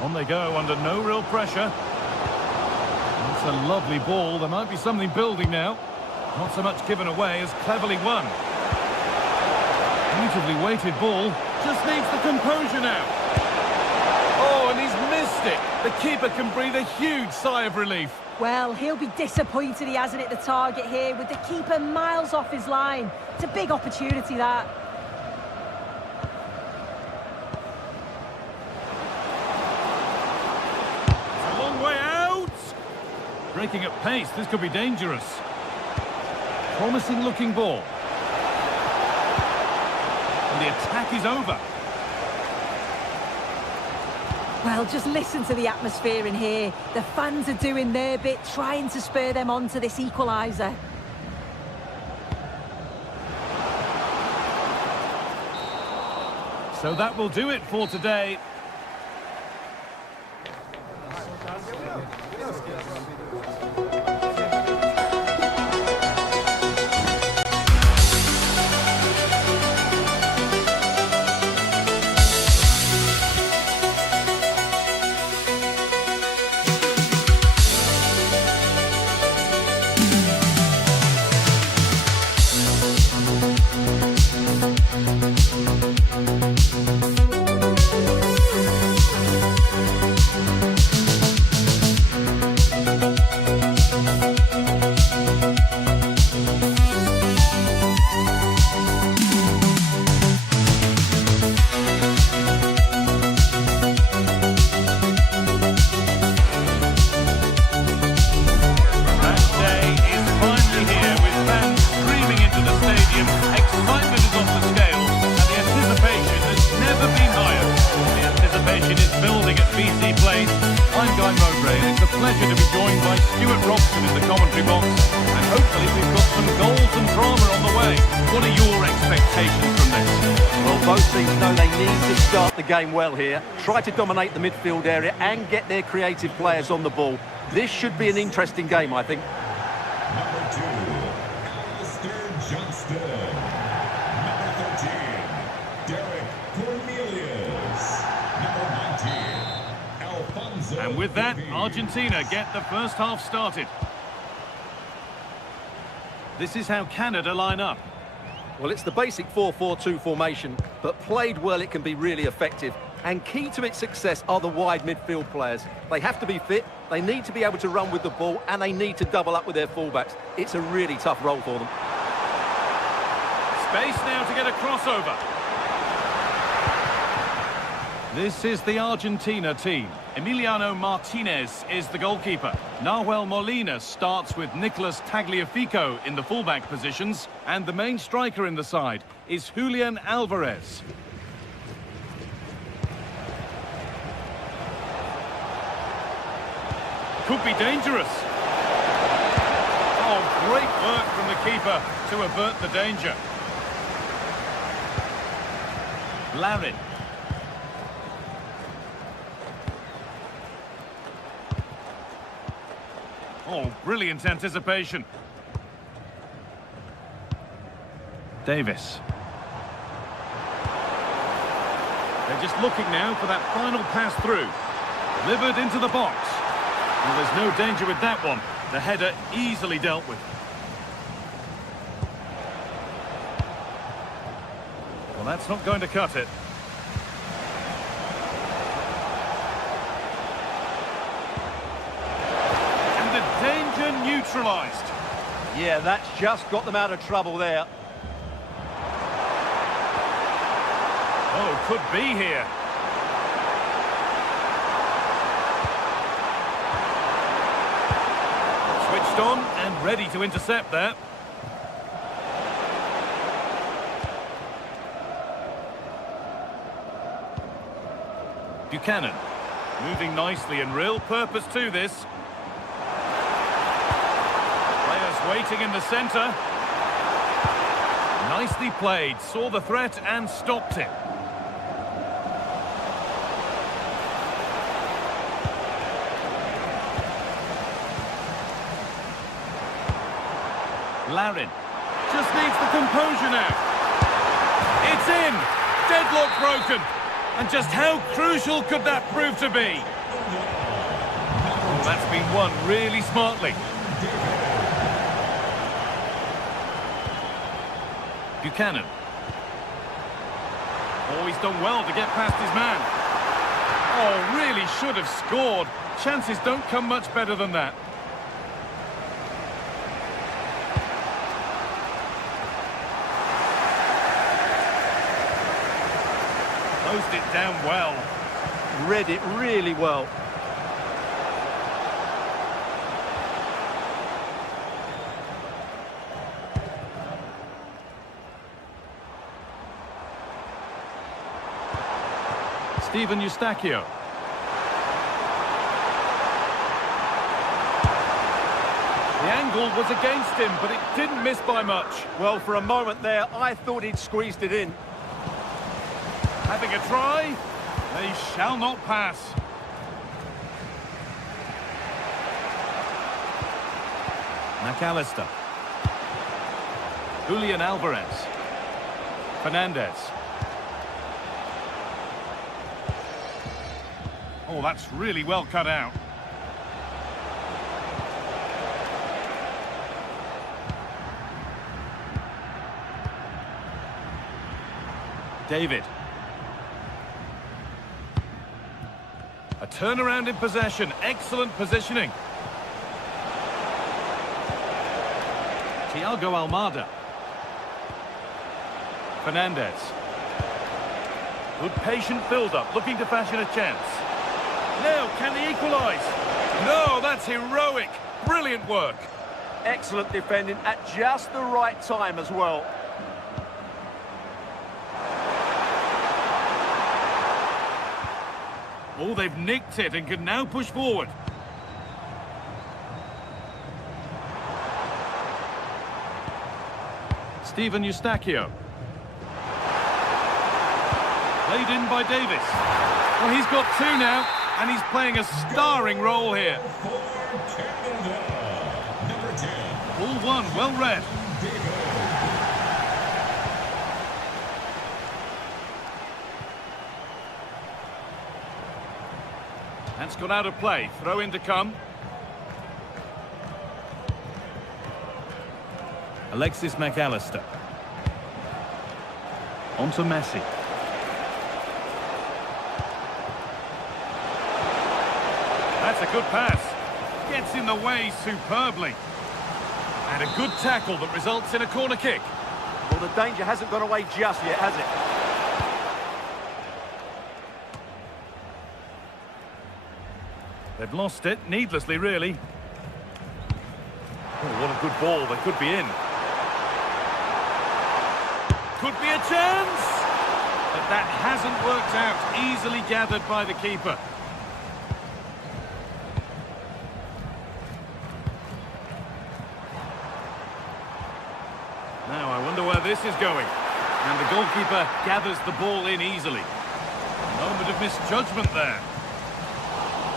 On they go under no real pressure. It's a lovely ball. There might be something building now. Not so much given away as cleverly won. Beautifully weighted ball. Just needs the composure now. Oh, and he's missed it. The keeper can breathe a huge sigh of relief. Well, he'll be disappointed he hasn't hit the target here with the keeper miles off his line. It's a big opportunity, that. It's a long way out. Breaking at pace, this could be dangerous. Promising looking ball. And the attack is over. Well, just listen to the atmosphere in here. The fans are doing their bit, trying to spur them on to this equaliser. So that will do it for today. Pleasure to be joined by Stuart Robson in the commentary box, and hopefully we've got some goals and drama on the way. What are your expectations from this? Well, both teams know they need to start the game well here, try to dominate the midfield area and get their creative players on the ball. This should be an interesting game, I think. Number 2, Alistair Johnston. Number 13, Derek Cornelius. Number 19, Alfonso. And with that, Argentina get the first half started. This is how Canada line up. Well, it's the basic 4-4-2 formation, but played well it can be really effective. And key to its success are the wide midfield players. They have to be fit, they need to be able to run with the ball, and they need to double up with their fullbacks. It's a really tough role for them. Space now to get a crossover. This is the Argentina team. Emiliano Martinez is the goalkeeper. Nahuel Molina starts with Nicolas Tagliafico in the fullback positions, and the main striker in the side is Julian Alvarez. Could be dangerous. Oh, great work from the keeper to avert the danger. Larin. Oh, brilliant anticipation. Davis. They're just looking now for that final pass through. Delivered into the box. Well, there's no danger with that one. The header easily dealt with. Well, that's not going to cut it. And the danger neutralised. Yeah, that's just got them out of trouble there. Oh, could be here. Switched on and ready to intercept there. Buchanan, moving nicely and real purpose to this. Players waiting in the centre. Nicely played, saw the threat and stopped it. Larin just needs the composure now. It's in! Deadlock broken! And just how crucial could that prove to be? Oh, that's been won really smartly. Buchanan. Oh, he's done well to get past his man. Oh, really should have scored. Chances don't come much better than that. Closed it down well. Read it really well. Steven Eustachio. The angle was against him, but it didn't miss by much. Well, for a moment there, I thought he'd squeezed it in. Having a try. They shall not pass. McAllister. Julian Alvarez. Fernandez. Oh, that's really well cut out. David. A turnaround in possession. Excellent positioning. Thiago Almada. Fernandez. Good patient build-up, looking to fashion a chance. Now, can they equalise? No, that's heroic. Brilliant work. Excellent defending at just the right time as well. Oh, they've nicked it and can now push forward. Steven Eustachio. Played in by Davis. Well, he's got two now, and he's playing a starring role here. Ball one, well read. That's got out of play. Throw in to come. Alexis McAllister. On to Messi. That's a good pass. Gets in the way superbly. And a good tackle that results in a corner kick. Well, the danger hasn't gone away just yet, has it? They've lost it, needlessly, really. Oh, what a good ball. They could be in. Could be a chance! But that hasn't worked out. Easily gathered by the keeper. Now, I wonder where this is going. And the goalkeeper gathers the ball in easily. Moment of misjudgment there.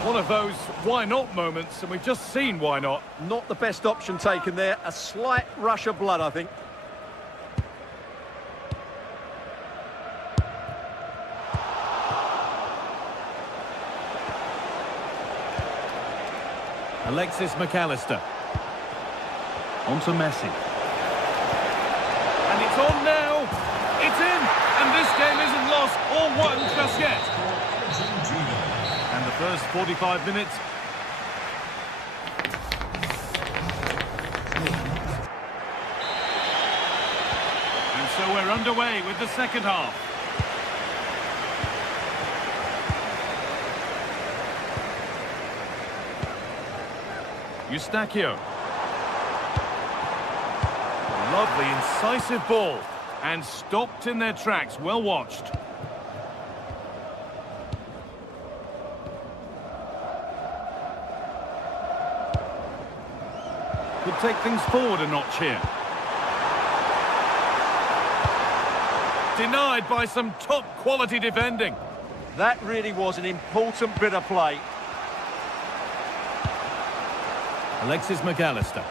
One of those why not moments, and we've just seen why not. Not the best option taken there. A slight rush of blood, I think. Alexis McAllister. On to Messi. And it's on now. It's in. And this game isn't lost or won just yet. And the first 45 minutes. And so we're underway with the second half. Eustachio. Lovely, incisive ball. And stopped in their tracks. Well watched. Could take things forward a notch here. Denied by some top-quality defending. That really was an important bit of play. Alexis McAllister.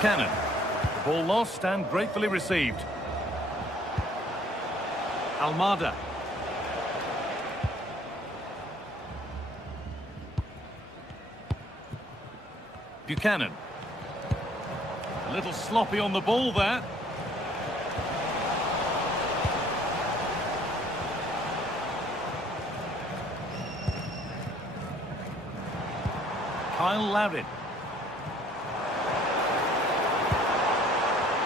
Buchanan. The ball lost and gratefully received. Almada. Buchanan. A little sloppy on the ball there. Kyle Larin.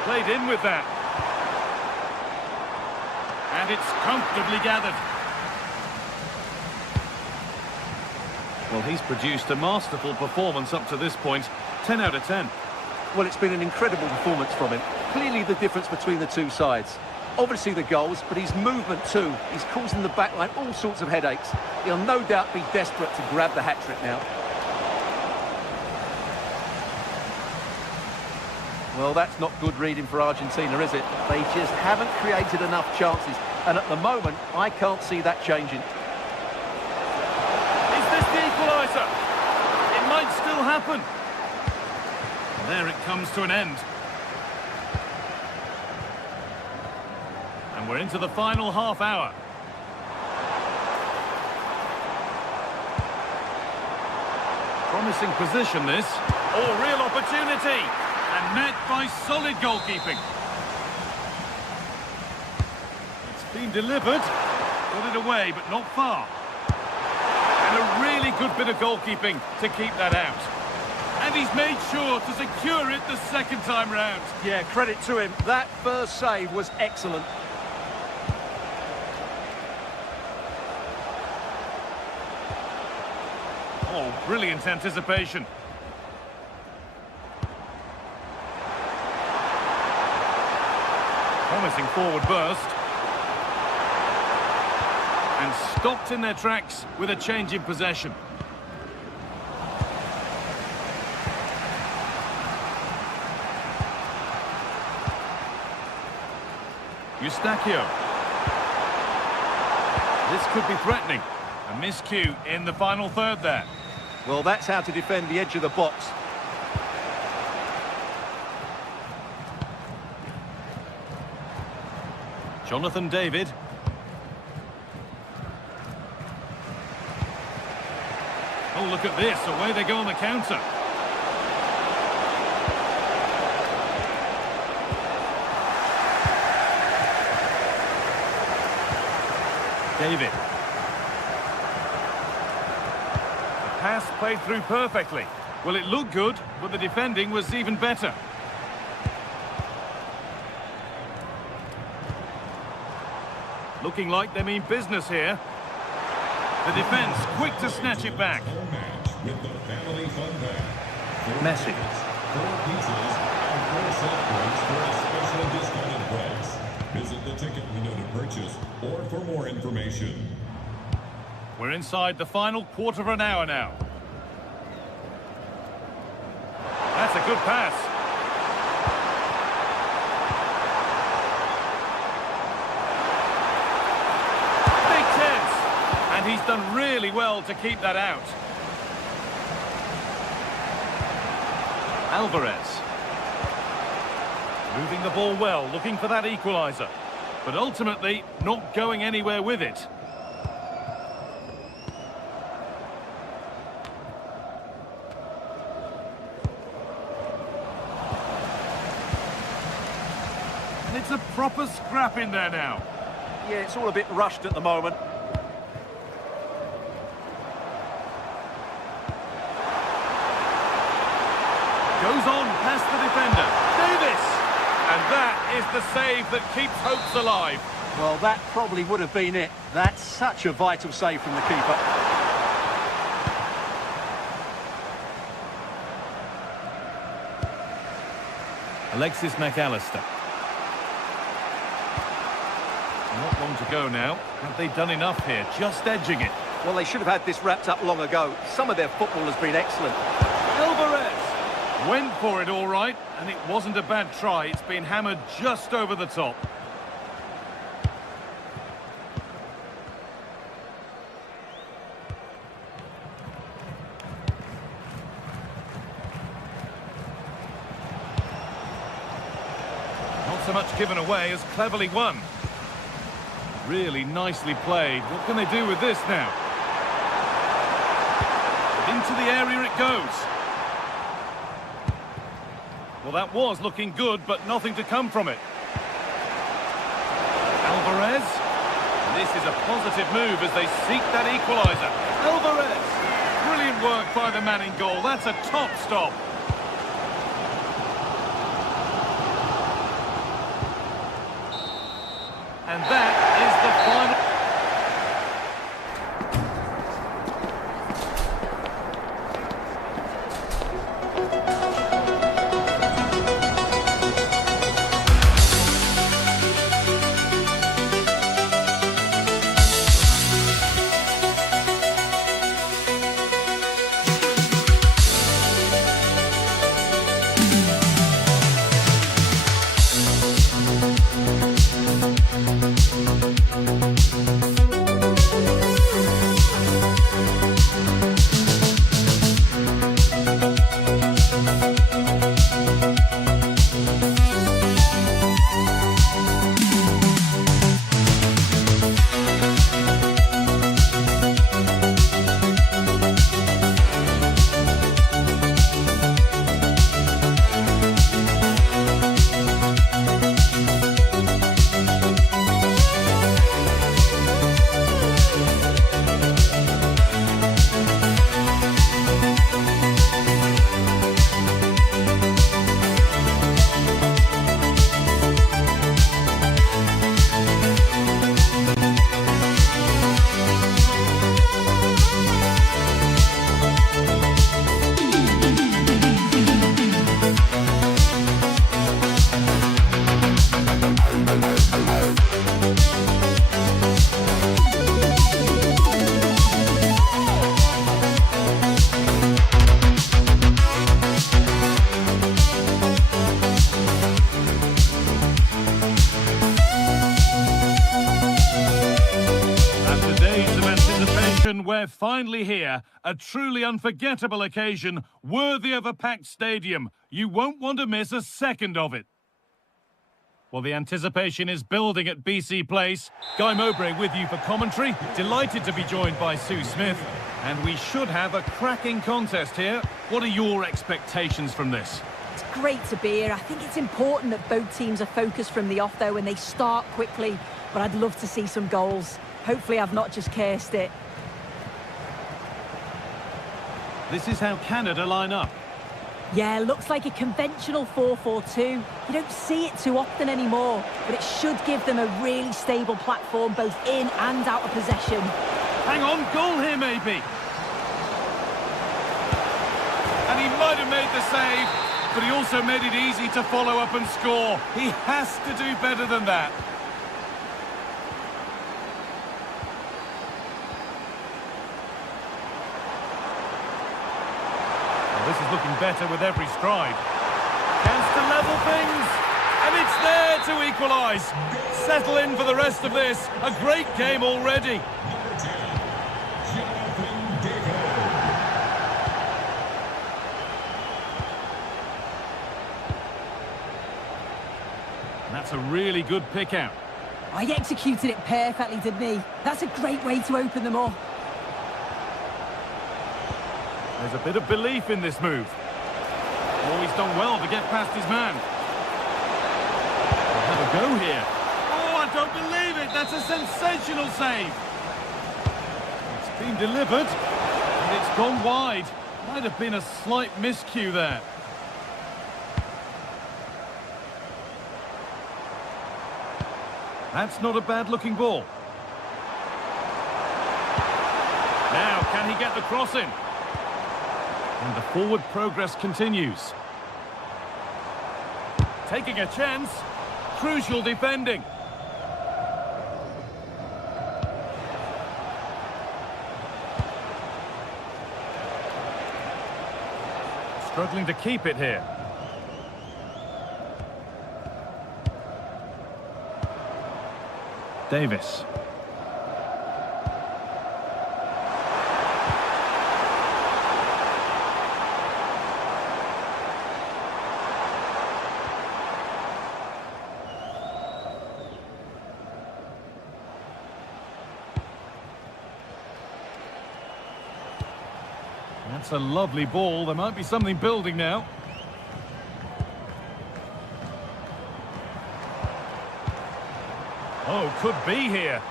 Played in with that. And it's comfortably gathered. Well, he's produced a masterful performance up to this point. 10 out of 10. Well, it's been an incredible performance from him. Clearly the difference between the two sides. Obviously the goals, but his movement too. He's causing the backline all sorts of headaches. He'll no doubt be desperate to grab the hat-trick now. Well, that's not good reading for Argentina, is it? They just haven't created enough chances. And at the moment, I can't see that changing. Is this the equaliser? It might still happen. And there it comes to an end. And we're into the final half hour. Promising position, this. Oh, real opportunity. And met by solid goalkeeping. It's been delivered. Got it away, but not far. And a really good bit of goalkeeping to keep that out. And he's made sure to secure it the second time round. Yeah, credit to him. That first save was excellent. Oh, brilliant anticipation. Promising forward burst. And stopped in their tracks with a change in possession. Eustachio. This could be threatening. A miscue in the final third there. Well, that's how to defend the edge of the box. Jonathan David. Oh, look at this. Away they go on the counter. David. The pass played through perfectly. Well, it looked good, but the defending was even better. Looking like they mean business here. The defence quick to snatch it back. With the family fun pack. Messi. 4 pizzas and 4 soft drinks for a special discounted price. Visit the ticket window to purchase or for more information. We're inside the final quarter of an hour now. That's a good pass. Big chance. And he's done really well to keep that out. Alvarez. Moving the ball well, looking for that equaliser. But ultimately, not going anywhere with it. And it's a proper scrap in there now. Yeah, it's all a bit rushed at the moment. Goes on past the defender. Davis! And that is the save that keeps hopes alive. Well, that probably would have been it. That's such a vital save from the keeper. Alexis McAllister. Not long to go now. Have they done enough here? Just edging it. Well, they should have had this wrapped up long ago. Some of their football has been excellent. Alvarez went for it all right, and it wasn't a bad try. It's been hammered just over the top. so much given away as cleverly won. Really nicely played. What can they do with this now? Into the area it goes. Well, that was looking good, but nothing to come from it. Alvarez. This is a positive move as they seek that equaliser. Alvarez. Brilliant work by the man in goal. That's a top stop. And that is the final. We're finally here, a truly unforgettable occasion, worthy of a packed stadium. You won't want to miss a second of it. Well, the anticipation is building at BC Place. Guy Mowbray with you for commentary. Delighted to be joined by Sue Smith. And we should have a cracking contest here. What are your expectations from this? It's great to be here. I think it's important that both teams are focused from the off, though, and they start quickly. But I'd love to see some goals. Hopefully I've not just cursed it. This is how Canada line up. Yeah, looks like a conventional 4-4-2. You don't see it too often anymore, but it should give them a really stable platform, both in and out of possession. Hang on, goal here maybe. And he might have made the save, but he also made it easy to follow up and score. He has to do better than that. This is looking better with every stride. Chance to level things, and it's there to equalise. Settle in for the rest of this. A great game already. That's a really good pick out. I executed it perfectly, didn't he? That's a great way to open them up. There's a bit of belief in this move. Oh, he's done well to get past his man. We'll have a go here. Oh, I don't believe it. That's a sensational save. It's been delivered, and it's gone wide. Might have been a slight miscue there. That's not a bad-looking ball. Now, can he get the cross in? And the forward progress continues. Taking a chance. Crucial defending. Struggling to keep it here. Davis. That's a lovely ball. There might be something building now. Oh, could be here.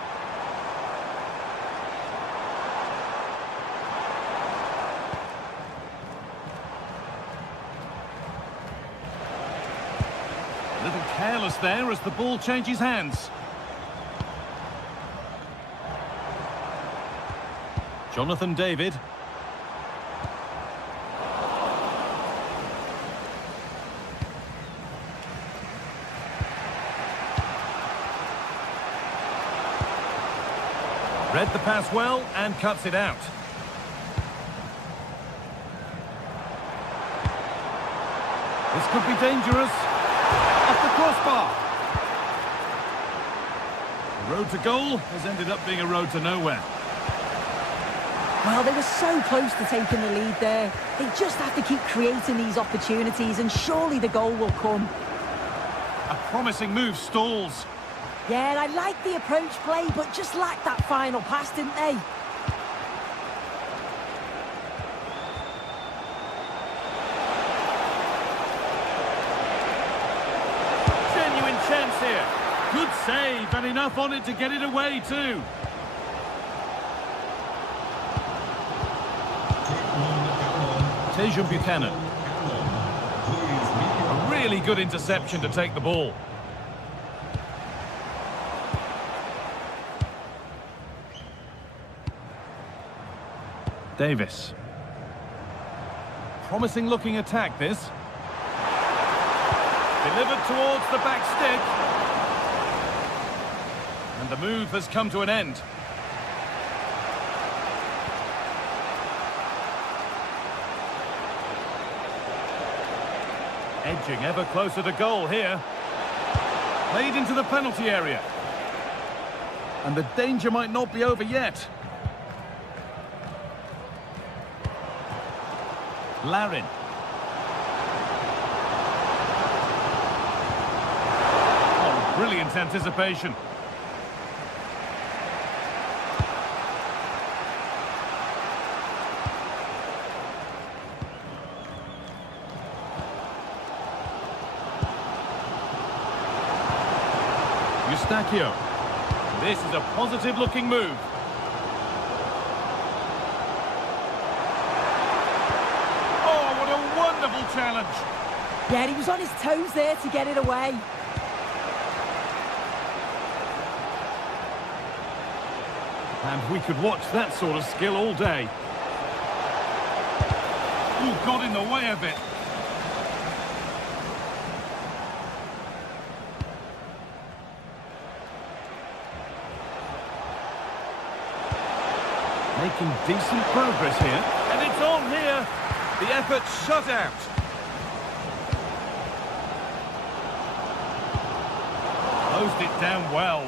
A little careless there as the ball changes hands. Jonathan David. Read the pass well and cuts it out. This could be dangerous. Off the crossbar. The road to goal has ended up being a road to nowhere. Well, they were so close to taking the lead there. They just have to keep creating these opportunities and surely the goal will come. A promising move stalls. Yeah, I like the approach play, but just lacked that final pass, didn't they? Genuine chance here. Good save and enough on it to get it away too. Tejan Buchanan. A really good interception to take the ball. Davis. Promising looking attack this. Delivered towards the back stick. And the move has come to an end. Edging ever closer to goal here. Played into the penalty area. And the danger might not be over yet. Larin. Oh, brilliant anticipation. Eustachio. This is a positive-looking move. Wonderful challenge. Yeah, he was on his toes there to get it away. And we could watch that sort of skill all day. Ooh, got in the way of it. Making decent progress here. And it's on here. The effort shut out. Closed it down well.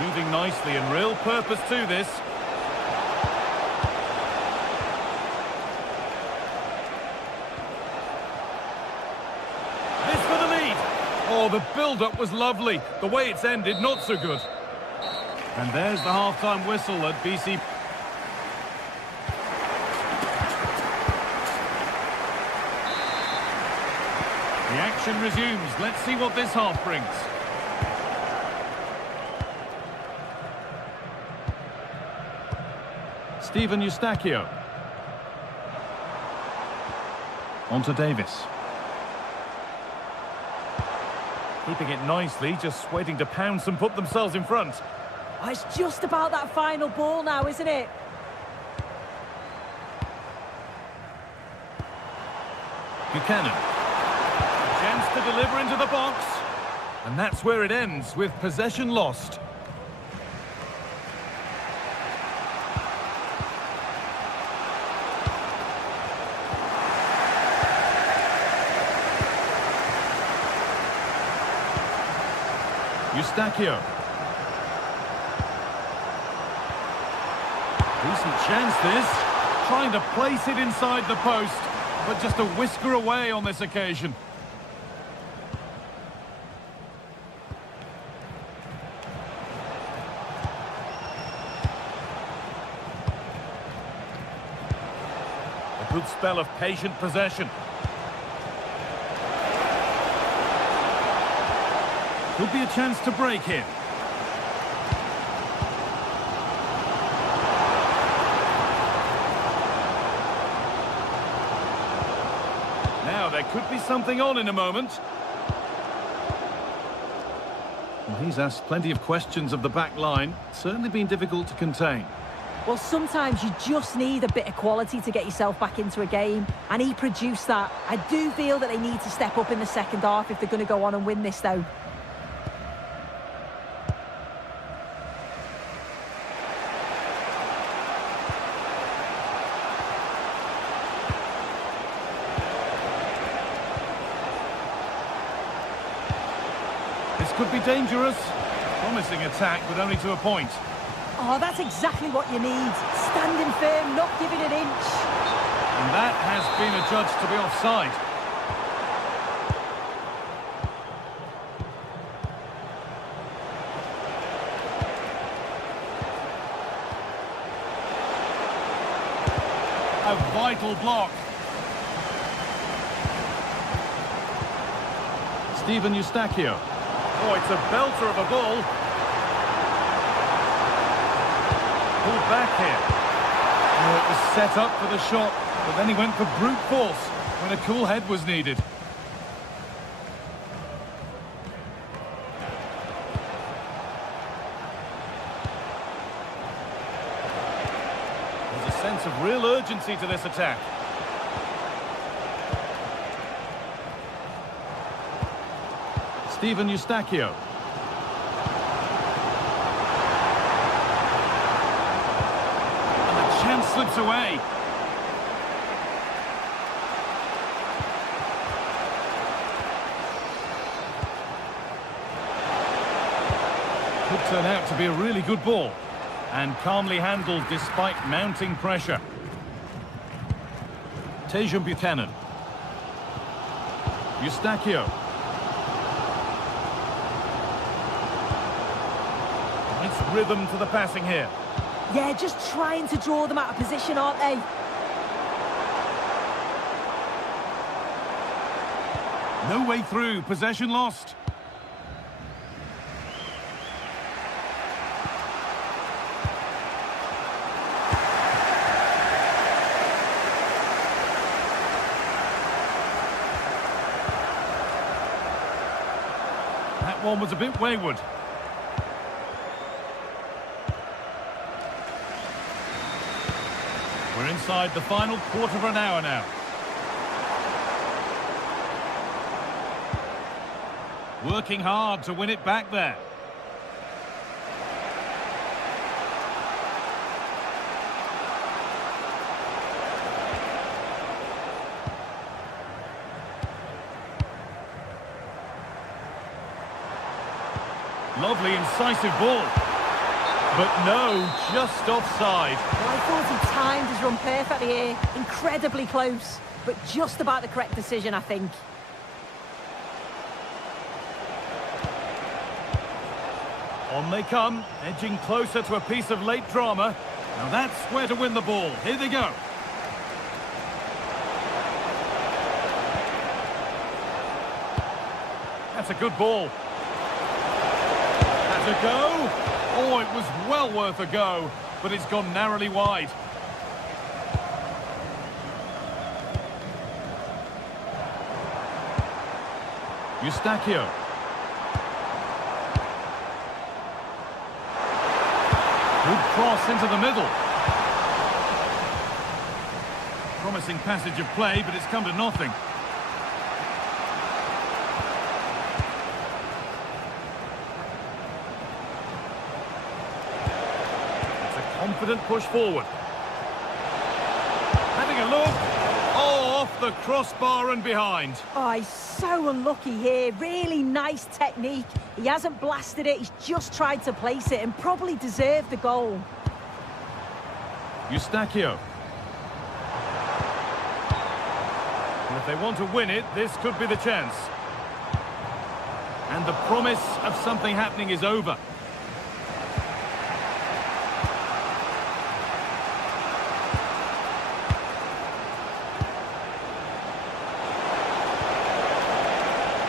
Moving nicely and real purpose to this. This for the lead. Oh, the build-up was lovely. The way it's ended, not so good. And there's the half-time whistle at BC. The action resumes. Let's see what this half brings. Stephen Eustachio. On to Davis. Keeping it nicely, just waiting to pounce and put themselves in front. Oh, it's just about that final ball now, isn't it? Buchanan. Chance to deliver into the box. And that's where it ends, with possession lost. Eustachio. Decent chance this. Trying to place it inside the post, but just a whisker away on this occasion. Good spell of patient possession. Could be a chance to break in. Now there could be something on in a moment. Well, he's asked plenty of questions of the back line. Certainly been difficult to contain. Well, sometimes you just need a bit of quality to get yourself back into a game, and he produced that. I do feel that they need to step up in the second half if they're going to go on and win this, though. This could be dangerous. Promising attack, but only to a point. Oh, that's exactly what you need. Standing firm, not giving an inch. And that has been adjudged to be offside. A vital block. Steven Eustachio. Oh, it's a belter of a ball. Pulled back here. Oh, it was set up for the shot, but then he went for brute force when a cool head was needed. There's a sense of real urgency to this attack. Steven Eustachio. Chance slips away. Could turn out to be a really good ball, and calmly handled despite mounting pressure. Tejan Buchanan. Eustachio. Nice rhythm to the passing here. Yeah, just trying to draw them out of position, aren't they? No way through, possession lost. That one was a bit wayward. We're inside the final quarter of an hour now. Working hard to win it back there. Lovely incisive ball. But no, just offside. Well, I thought he timed his run perfectly here. Incredibly close, but just about the correct decision, I think. On they come, edging closer to a piece of late drama. Now that's where to win the ball. Here they go. That's a good ball. That's a go. Oh, it was well worth a go, but it's gone narrowly wide. Eustachio. Good cross into the middle. Promising passage of play, but it's come to nothing. Confident push forward. Having a look. Oh, off the crossbar and behind. Oh, he's so unlucky here. Really nice technique. He hasn't blasted it. He's just tried to place it and probably deserved the goal. Eustachio. And if they want to win it, this could be the chance. And the promise of something happening is over.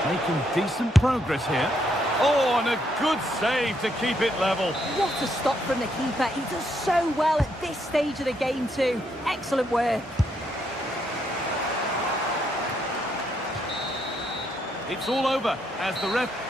Making decent progress here. Oh, and a good save to keep it level. What a stop from the keeper. He does so well at this stage of the game too. Excellent work. It's all over as the ref...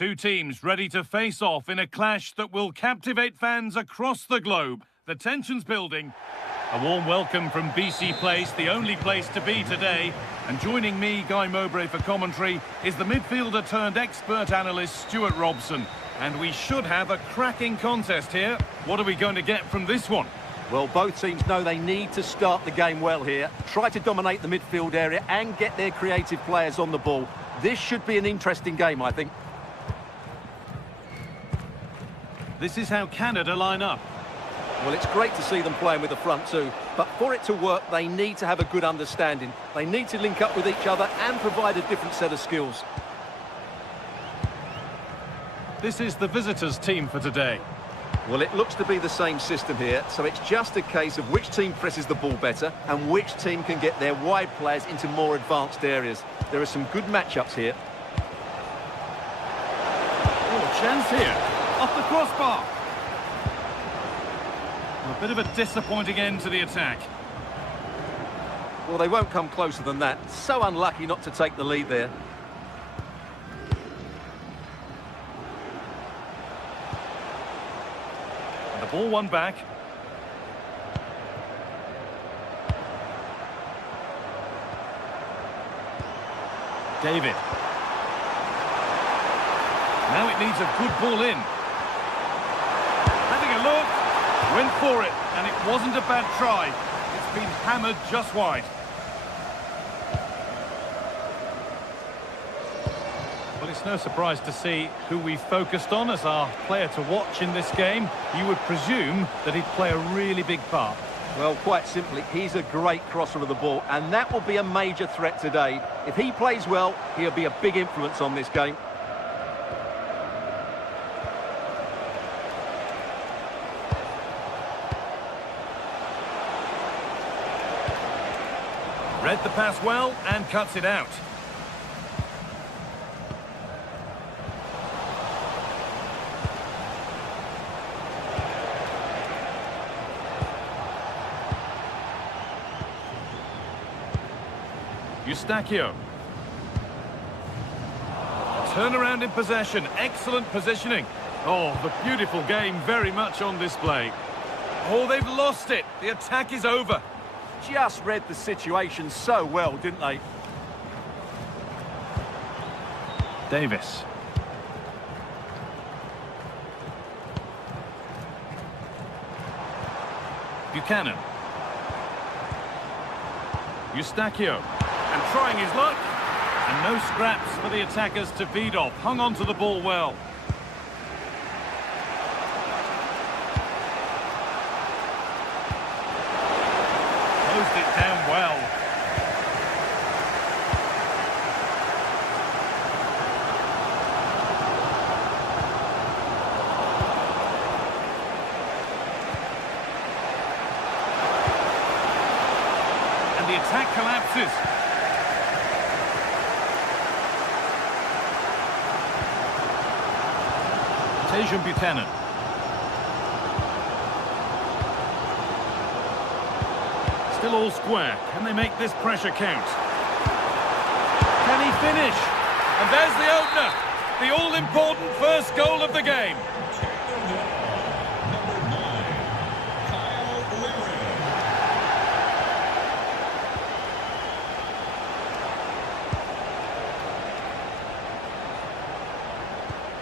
Two teams ready to face off in a clash that will captivate fans across the globe. The tension's building. A warm welcome from BC Place, the only place to be today. And joining me, Guy Mowbray, for commentary is the midfielder turned expert analyst Stuart Robson. And we should have a cracking contest here. What are we going to get from this one? Well, both teams know they need to start the game well here. Try to dominate the midfield area and get their creative players on the ball. This should be an interesting game, I think. This is how Canada line up. Well, it's great to see them playing with the front two, but for it to work, they need to have a good understanding. They need to link up with each other and provide a different set of skills. This is the visitors' team for today. Well, it looks to be the same system here, so it's just a case of which team presses the ball better and which team can get their wide players into more advanced areas. There are some good matchups here. Oh, chance here. Off the crossbar. A bit of a disappointing end to the attack. Well, they won't come closer than that. So unlucky not to take the lead there. And the ball won back. David. Now it needs a good ball in. Having a look. Went for it, and it wasn't a bad try. It's been hammered just wide. Well, it's no surprise to see who we focused on as our player to watch in this game. You would presume that he'd play a really big part. Well, quite simply, he's a great crosser of the ball, and that will be a major threat today. If he plays well, he'll be a big influence on this game. Read the pass well and cuts it out. Eustachio. Turnaround in possession. Excellent positioning. Oh, the beautiful game very much on display. Oh, they've lost it. The attack is over. Just read the situation so well, didn't they? Davis. Buchanan. Eustachio. And trying his luck. And no scraps for the attackers to feed off. Hung on to the ball well. Closed it down well. And the attack collapses. Tajon Buchanan. Still all square. Can they make this pressure count? Can he finish? And there's the opener. The all-important first goal of the game.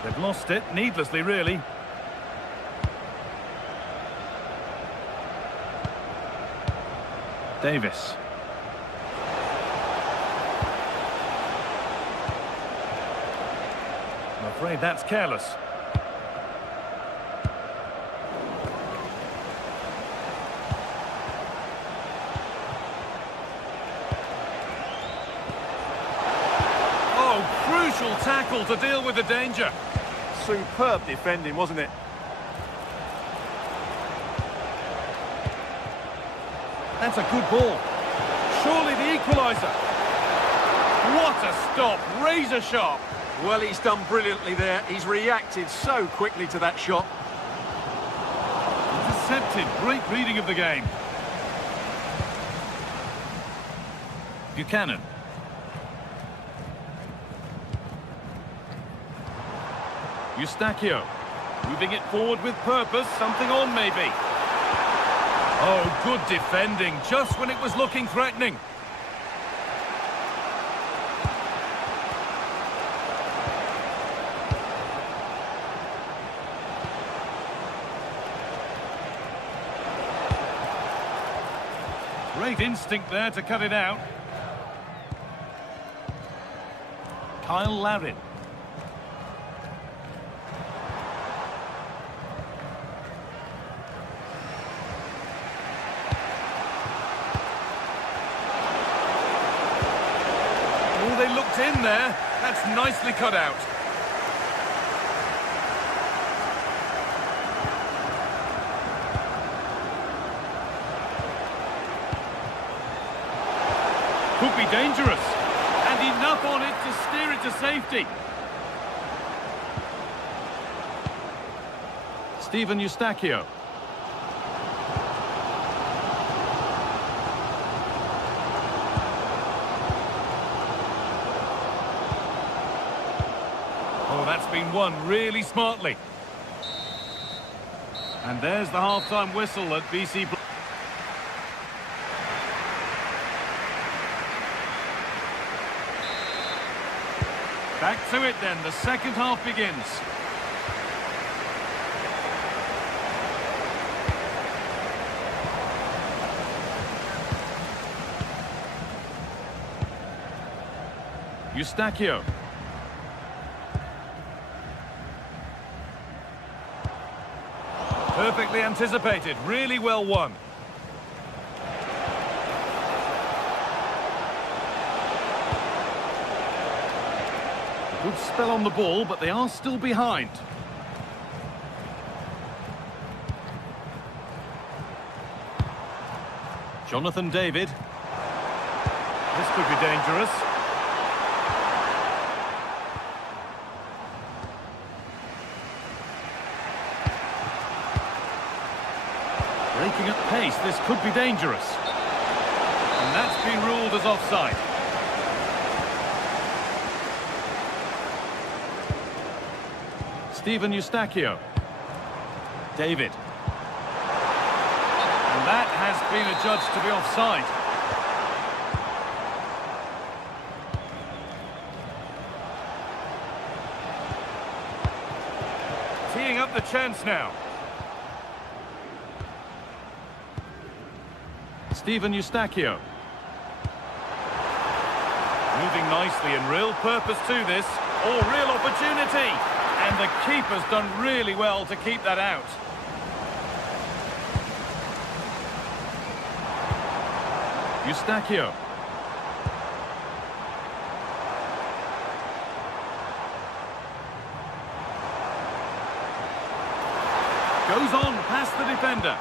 They've lost it, needlessly, really. Davis. I'm afraid that's careless. Oh, crucial tackle to deal with the danger. Superb defending, wasn't it? That's a good ball. Surely the equaliser. What a stop. Razor sharp. Well, he's done brilliantly there. He's reacted so quickly to that shot. Intercepted. Great reading of the game. Buchanan. Eustachio. Moving it forward with purpose. Something on, maybe. Oh, good defending, just when it was looking threatening. Great instinct there to cut it out. Kyle Larin. Oh, they looked in there. That's nicely cut out. Could be dangerous. And enough on it to steer it to safety. Steven Eustachio. Oh, that's been won really smartly. And there's the half-time whistle at BC. Back to it then, the second half begins. Eustachio. Perfectly anticipated, really well won. Good spell on the ball, but they are still behind. Jonathan David. This could be dangerous. Breaking at pace, this could be dangerous. And that's been ruled as offside. Steven Eustachio. David. And that has been adjudged to be offside. Teeing up the chance now. Steven Eustachio. Moving nicely and real purpose to this. Oh, real opportunity. And the keeper's done really well to keep that out. Eustachio. Goes on past the defender.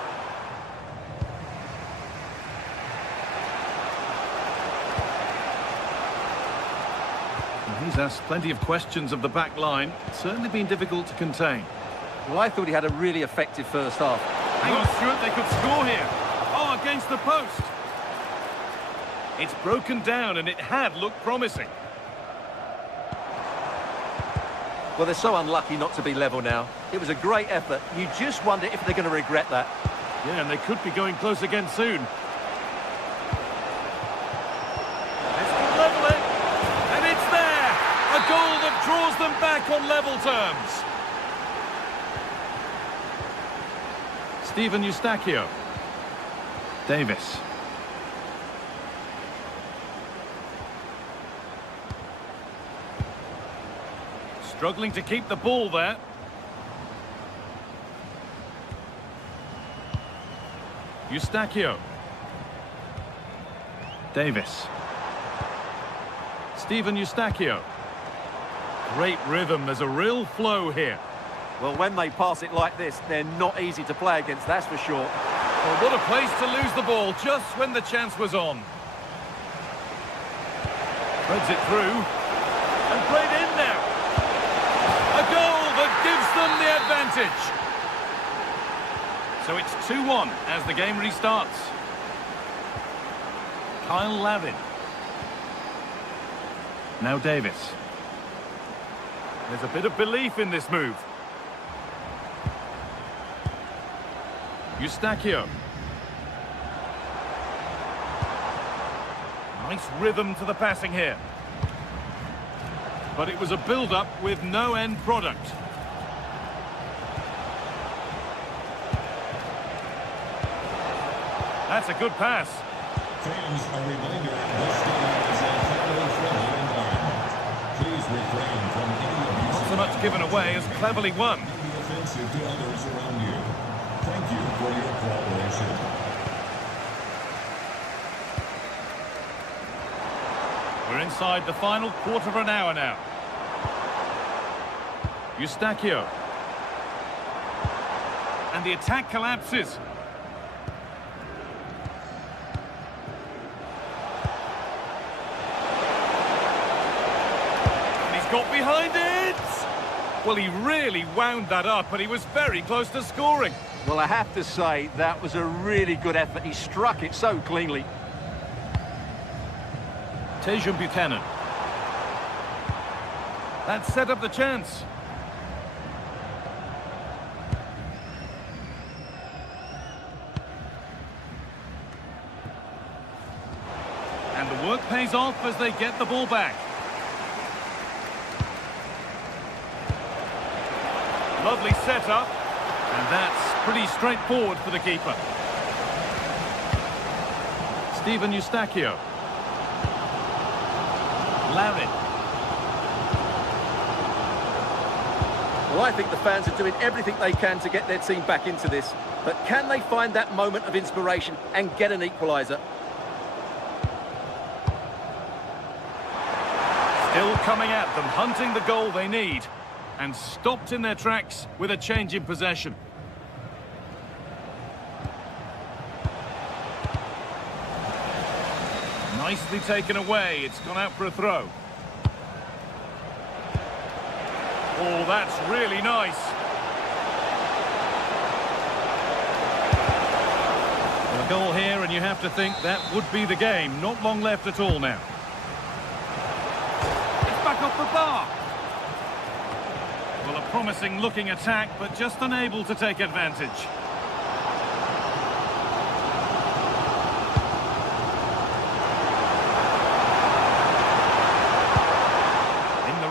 He's asked plenty of questions of the back line. It's certainly been difficult to contain. Well, I thought he had a really effective first half. Hang on, Stuart, they could score here. Oh, against the post. It's broken down and it had looked promising. Well, they're so unlucky not to be level now. It was a great effort. You just wonder if they're going to regret that. Yeah, and they could be going close again soon. This could level it. And it's there. A goal that draws them back on level terms. Steven Eustachio. Davis. Struggling to keep the ball there. Eustachio. Davis. Steven Eustachio. Great rhythm, there's a real flow here. Well, when they pass it like this, they're not easy to play against, that's for sure. Well, what a place to lose the ball just when the chance was on. Threads it through. And played in now. A goal that gives them the advantage. So it's 2-1 as the game restarts. Kyle Larin. Now Davis. There's a bit of belief in this move. Eustachio. Nice rhythm to the passing here. But it was a build-up with no end product. That's a good pass. Fans, a reminder, this stadium is a family-friendly environment. Please refrain from any abuse. Not so much given away as cleverly won. Be offensive to others around you. Thank you for your cooperation. We're inside the final quarter of an hour now. Eustachio. And the attack collapses. And he's got behind it! Well, he really wound that up, but he was very close to scoring. Well, I have to say, that was a really good effort. He struck it so cleanly. Tejan Buchanan. That set up the chance. And the work pays off as they get the ball back. Lovely setup. And that's pretty straightforward for the keeper. Steven Eustachio. Larry. Well, I think the fans are doing everything they can to get their team back into this. But can they find that moment of inspiration and get an equaliser? Still coming at them, hunting the goal they need. And stopped in their tracks with a change in possession. Nicely taken away. It's gone out for a throw. Oh, that's really nice. A goal here, and you have to think that would be the game. Not long left at all now. It's back off the bar. Well, a promising looking attack, but just unable to take advantage.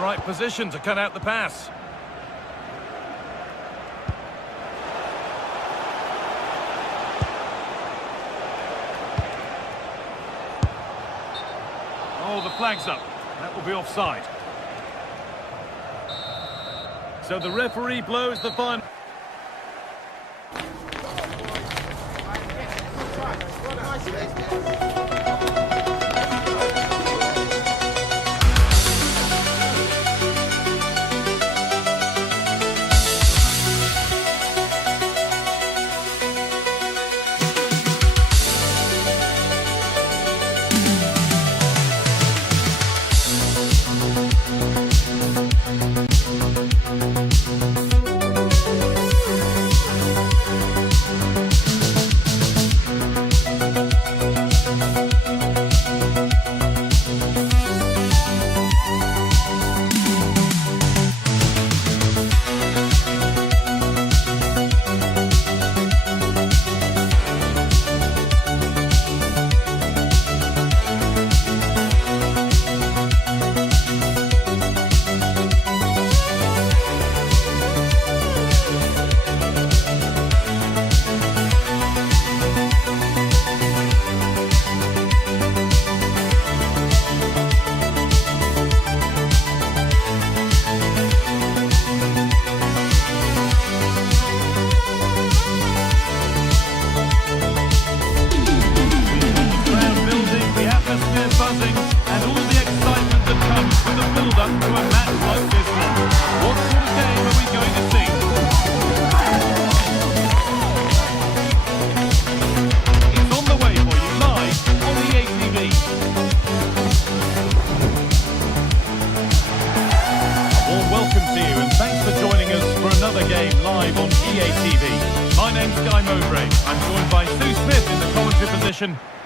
Right position to cut out the pass. Oh, the flag's up. That will be offside. So the referee blows the final.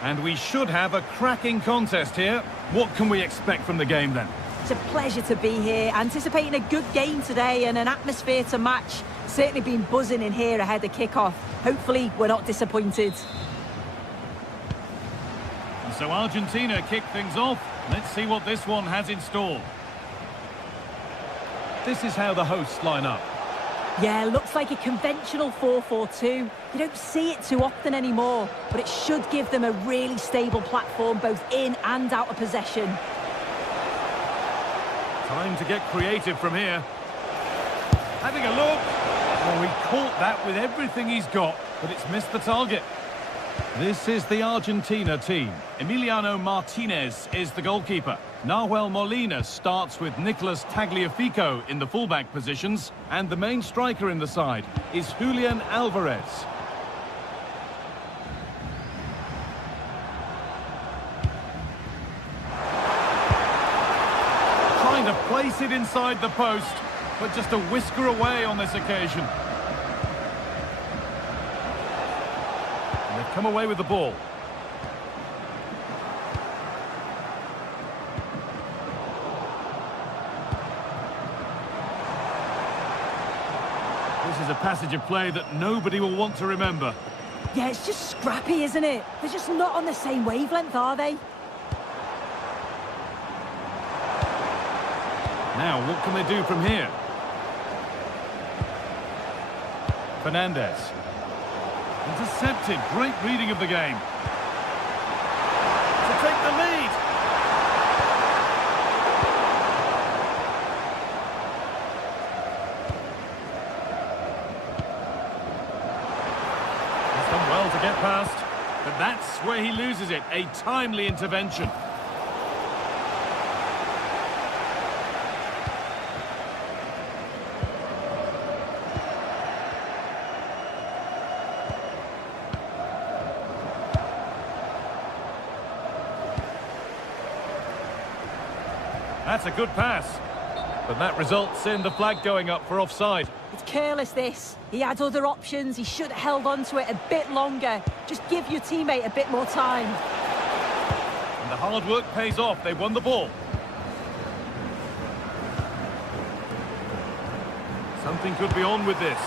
And we should have a cracking contest here. What can we expect from the game then? It's a pleasure to be here, anticipating a good game today and an atmosphere to match. Certainly been buzzing in here ahead of kick-off. Hopefully we're not disappointed. And so Argentina kick things off. Let's see what this one has in store. This is how the hosts line up. Yeah, looks like a conventional 4-4-2. You don't see it too often anymore, but it should give them a really stable platform both in and out of possession. Time to get creative from here. Having a look. Oh, he caught that with everything he's got, but it's missed the target. This is the Argentina team. Emiliano Martinez is the goalkeeper. Nahuel Molina starts with Nicolas Tagliafico in the fullback positions, and the main striker in the side is Julian Alvarez. Trying to place it inside the post, but just a whisker away on this occasion. And they've come away with the ball. This is a passage of play that nobody will want to remember. Yeah, it's just scrappy, isn't it? They're just not on the same wavelength, are they? Now, what can they do from here? Fernandez. Intercepted. Great reading of the game. To take the lead. He's done well to get past, but that's where he loses it. A timely intervention. That's a good pass, but that results in the flag going up for offside. It's careless, this. He had other options. He should have held on to it a bit longer. Just give your teammate a bit more time. And the hard work pays off. They won the ball. Something could be on with this.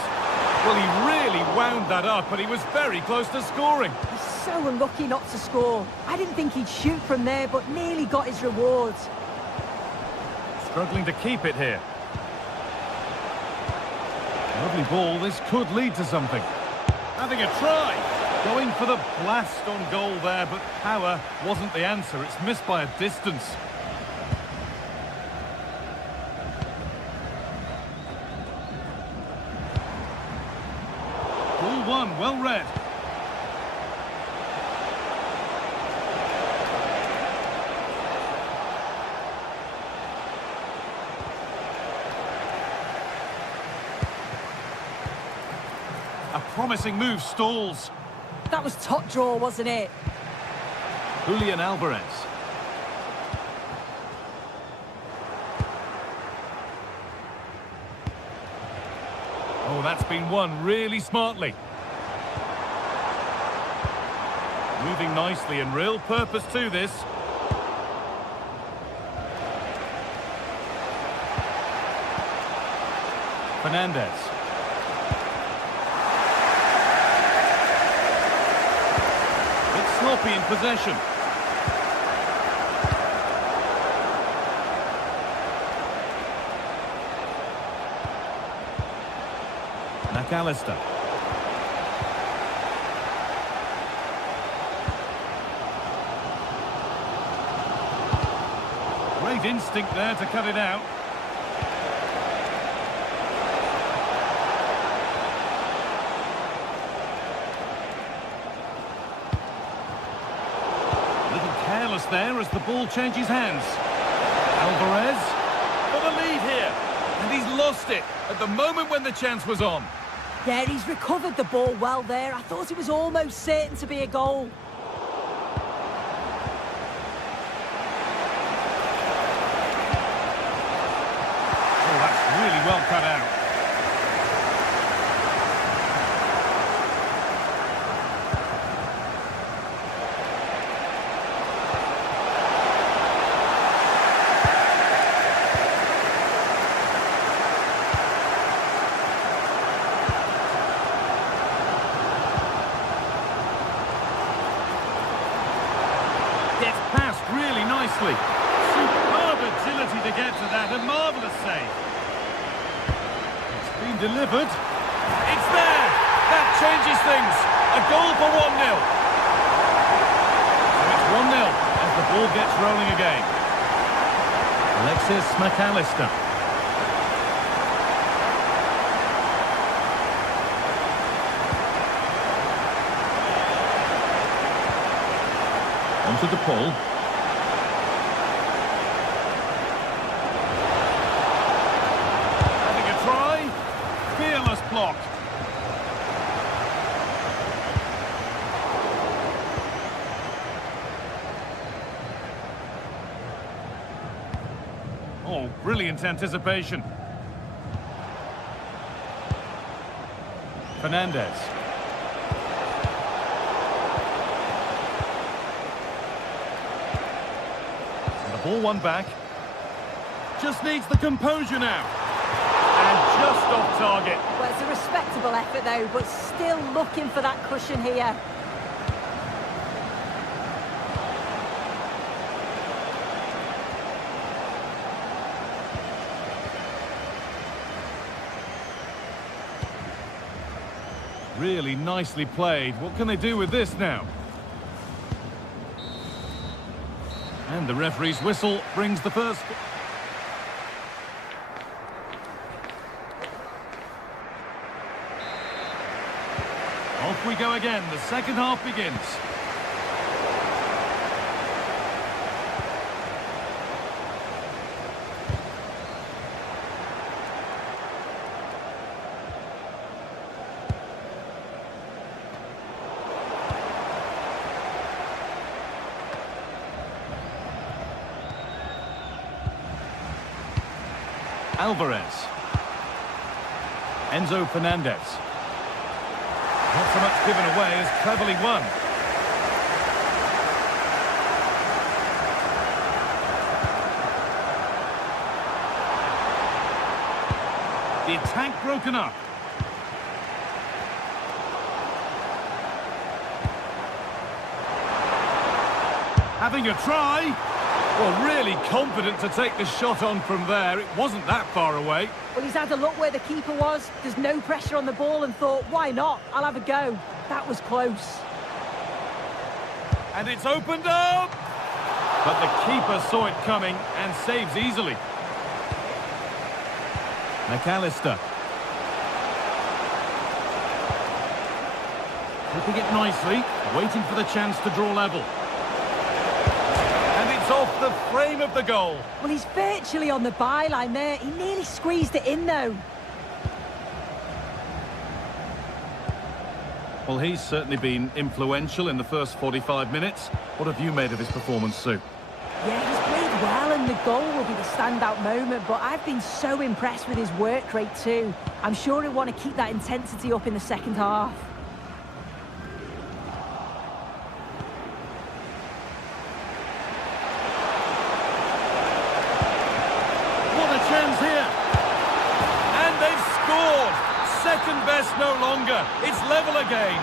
Well, he really wound that up, and he was very close to scoring. He's so unlucky not to score. I didn't think he'd shoot from there, but nearly got his rewards. Struggling to keep it here. Lovely ball. This could lead to something. Having a try. Going for the blast on goal there, but power wasn't the answer. It's missed by a distance. Ball one, well read. A promising move stalls. That was top draw, wasn't it? Julian Alvarez. Oh, that's been won really smartly. Moving nicely and real purpose to this. Fernandez. Sloppy in possession. McAllister. Great instinct there to cut it out. Careless there as the ball changes hands. Alvarez for the lead here, and he's lost it at the moment when the chance was on. Yeah, he's recovered the ball well there. I thought it was almost certain to be a goal. Oh, that's really well cut out. nicely. Superb agility to get to that. A marvellous save. It's been delivered. It's there. That changes things. A goal for 1-0. So it's 1-0 as the ball gets rolling again. Alexis McAllister. Onto the Paul. Having a try. Fearless block. Oh, brilliant anticipation. Fernandez. Ball one back. Just needs the composure now. And just off target. Well, it's a respectable effort though, but still looking for that cushion here. Really nicely played. What can they do with this now? And the referee's whistle brings the first. Off we go again. The second half begins. Alvarez. Enzo Fernandez. Not so much given away as cleverly won. The attack broken up. Having a try. Well, really confident to take the shot on from there. It wasn't that far away. Well, he's had a look where the keeper was. There's no pressure on the ball and thought, why not? I'll have a go. That was close. And it's opened up! But the keeper saw it coming and saves easily. McAllister. Keeping it nicely, waiting for the chance to draw level. It's off the frame of the goal. Well, he's virtually on the byline there. He nearly squeezed it in, though. Well, he's certainly been influential in the first 45 minutes. What have you made of his performance, Sue? Yeah, he's played well, and the goal will be the standout moment, but I've been so impressed with his work rate, too. I'm sure he'll want to keep that intensity up in the second half. Chance here, and they've scored. Second best no longer. It's level again.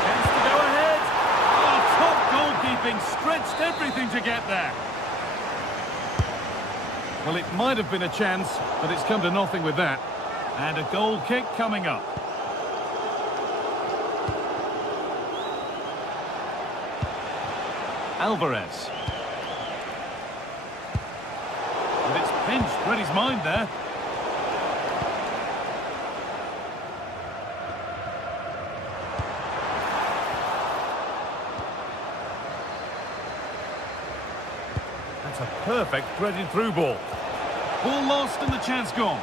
Chance to go ahead. Oh, top goalkeeping, stretched everything to get there. Well, it might have been a chance, but it's come to nothing with that. And a goal kick coming up. Alvarez. And it's pinched, read his mind there. That's a perfect threaded through ball. Ball lost and the chance gone.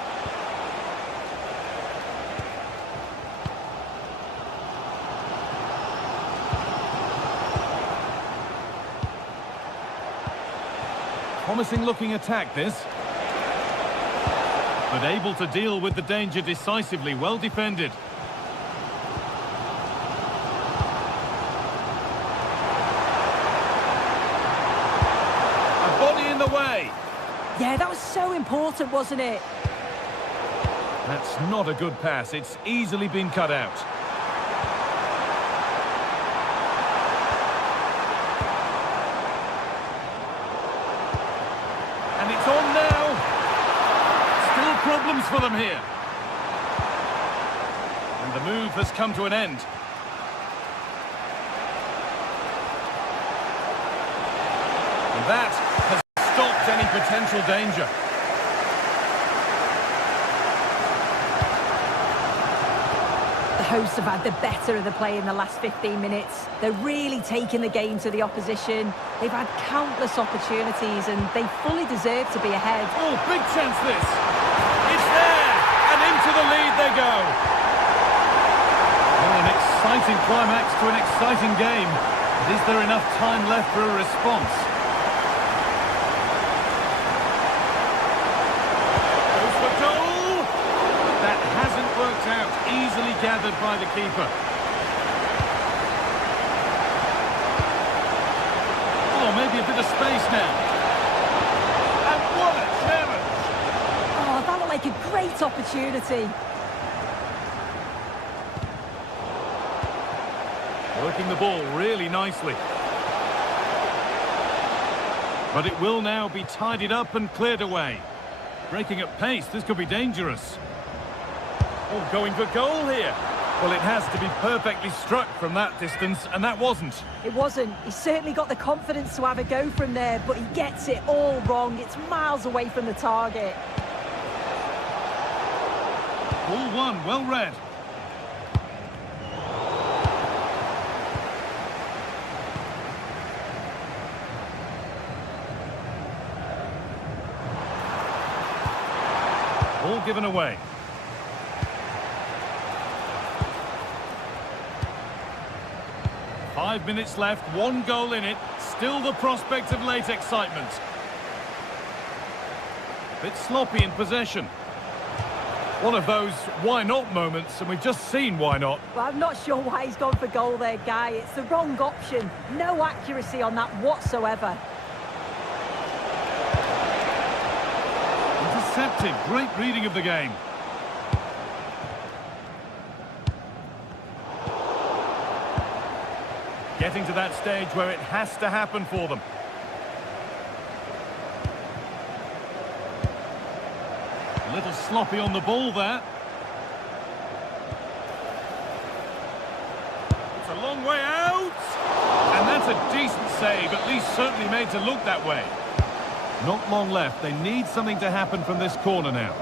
Promising looking attack this. But able to deal with the danger decisively, well defended. away. Yeah, that was so important, wasn't it? That's not a good pass. It's easily been cut out. And it's on now. Still problems for them here. And the move has come to an end. And that has stopped any potential danger. The hosts have had the better of the play in the last 15 minutes. They're really taking the game to the opposition. They've had countless opportunities and they fully deserve to be ahead. Oh, big chance this. It's there, and into the lead they go. Well, an exciting climax to an exciting game. But is there enough time left for a response? Goes for goal. That hasn't worked out. Easily gathered by the keeper. Oh, maybe a bit of space now. And what a challenge! Oh, that looked like a great opportunity. Working the ball really nicely. But it will now be tidied up and cleared away. Breaking at pace, this could be dangerous. Oh, going for goal here. Well, it has to be perfectly struck from that distance, and that wasn't. It wasn't. He's certainly got the confidence to have a go from there, but he gets it all wrong. It's miles away from the target. Ball one, well read. Ball given away. Five minutes left, one goal in it. Still the prospect of late excitement. Bit sloppy in possession. One of those why not moments, and we've just seen why not. Well, I'm not sure why he's gone for goal there, Guy. It's the wrong option. No accuracy on that whatsoever. Intercepted. Great reading of the game. Getting to that stage where it has to happen for them. A little sloppy on the ball there. It's a long way out. And that's a decent save, at least certainly made to look that way. Not long left. They need something to happen from this corner now.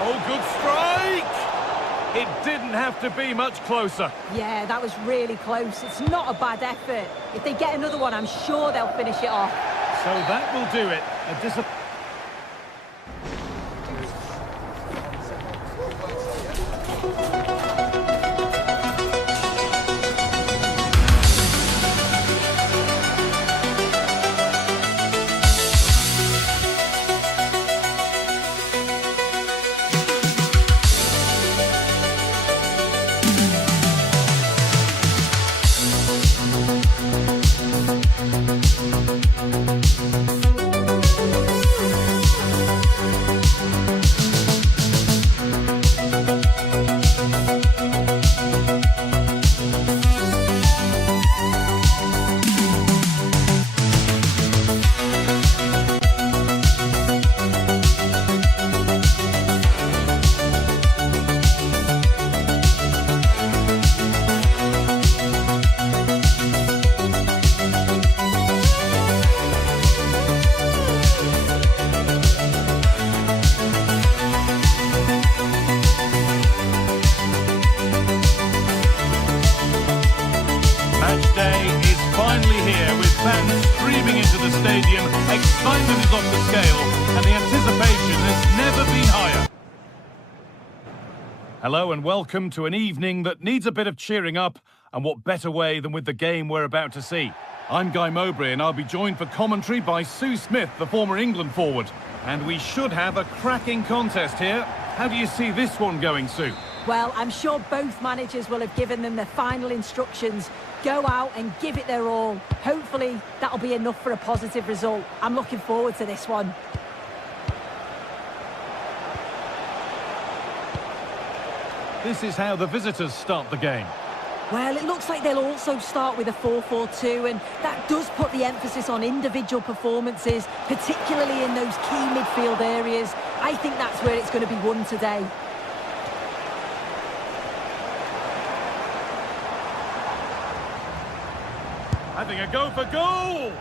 Oh, good strike! It didn't have to be much closer. Yeah, that was really close. It's not a bad effort. If they get another one, I'm sure they'll finish it off. So that will do it. stadium, excitement is off the scale, and the anticipation has never been higher. Hello and welcome to an evening that needs a bit of cheering up, and what better way than with the game we're about to see. I'm Guy Mowbray, and I'll be joined for commentary by Sue Smith, the former England forward. And we should have a cracking contest here. How do you see this one going, Sue? Well, I'm sure both managers will have given them their final instructions. Go out and give it their all. Hopefully, that'll be enough for a positive result. I'm looking forward to this one. This is how the visitors start the game. Well, it looks like they'll also start with a 4-4-2, and that does put the emphasis on individual performances, particularly in those key midfield areas. I think that's where it's going to be won today. Having a go for goal!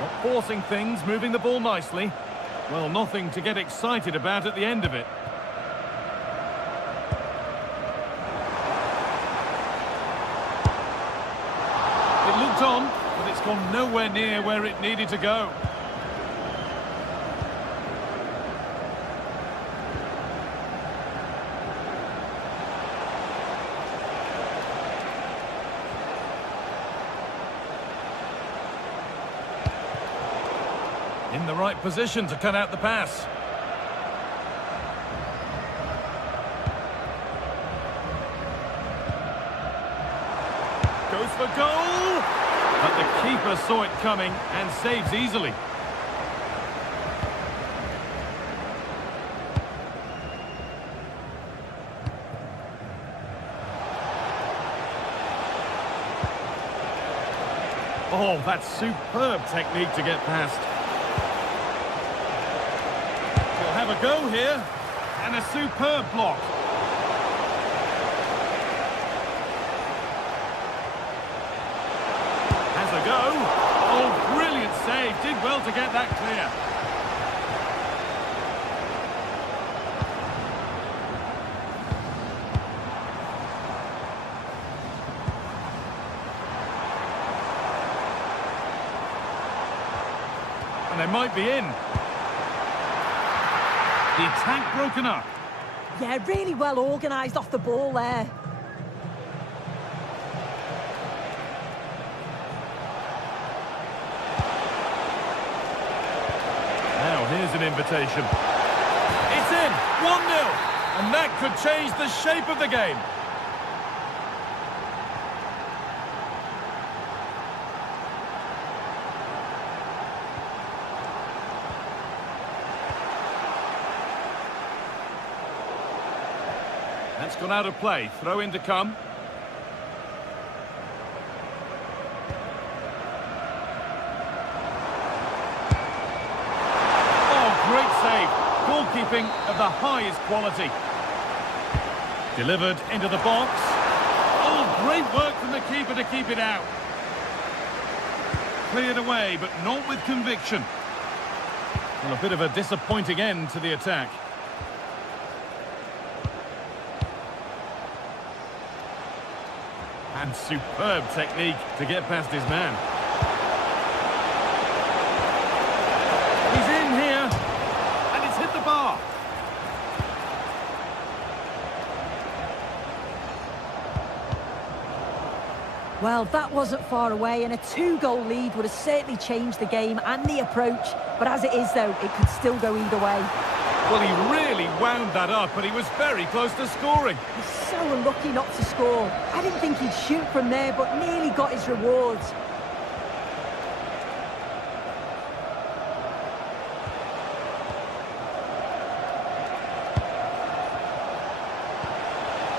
Not forcing things, moving the ball nicely. Well, nothing to get excited about at the end of it. It looked on, but it's gone nowhere near where it needed to go. In the right position to cut out the pass. Goes for goal! But the keeper saw it coming and saves easily. Oh, that's superb technique to get past. We'll have a go here, and a superb block. Has a go. Oh, brilliant save. Did well to get that clear. And they might be in. The attack broken up. Yeah, really well organised off the ball there. Now here's an invitation. It's in! 1-0! And that could change the shape of the game. That's gone out of play. Throw in to come. Oh, great save. Goalkeeping of the highest quality. Delivered into the box. Oh, great work from the keeper to keep it out. Cleared away, but not with conviction. Well, a bit of a disappointing end to the attack. And superb technique to get past his man. He's in here, and it's hit the bar. Well, that wasn't far away, and a 2-goal lead would have certainly changed the game and the approach. But as it is, though, it could still go either way. Well, he really wound that up, but he was very close to scoring. He's so unlucky not to score. I didn't think he'd shoot from there, but nearly got his rewards.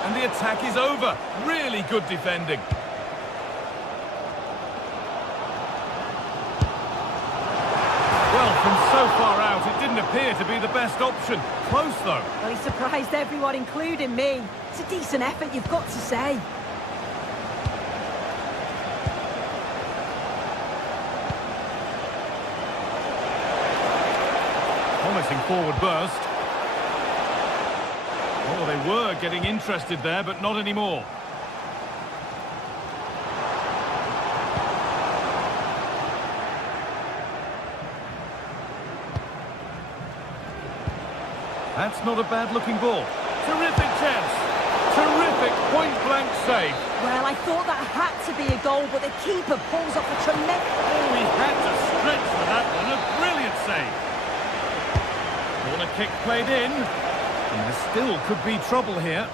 And the attack is over. Really good defending. Well, from so far out, it didn't appear to be the best option. Close, though. Well, he surprised everyone, including me. It's a decent effort, you've got to say. Promising forward burst. Oh, they were getting interested there, but not anymore. That's not a bad-looking ball. Terrific chance. Terrific point-blank save. Well, I thought that had to be a goal, but the keeper pulls off a tremendous... Oh, he had to stretch for that one. A brilliant save. Corner kick played in. And there still could be trouble here.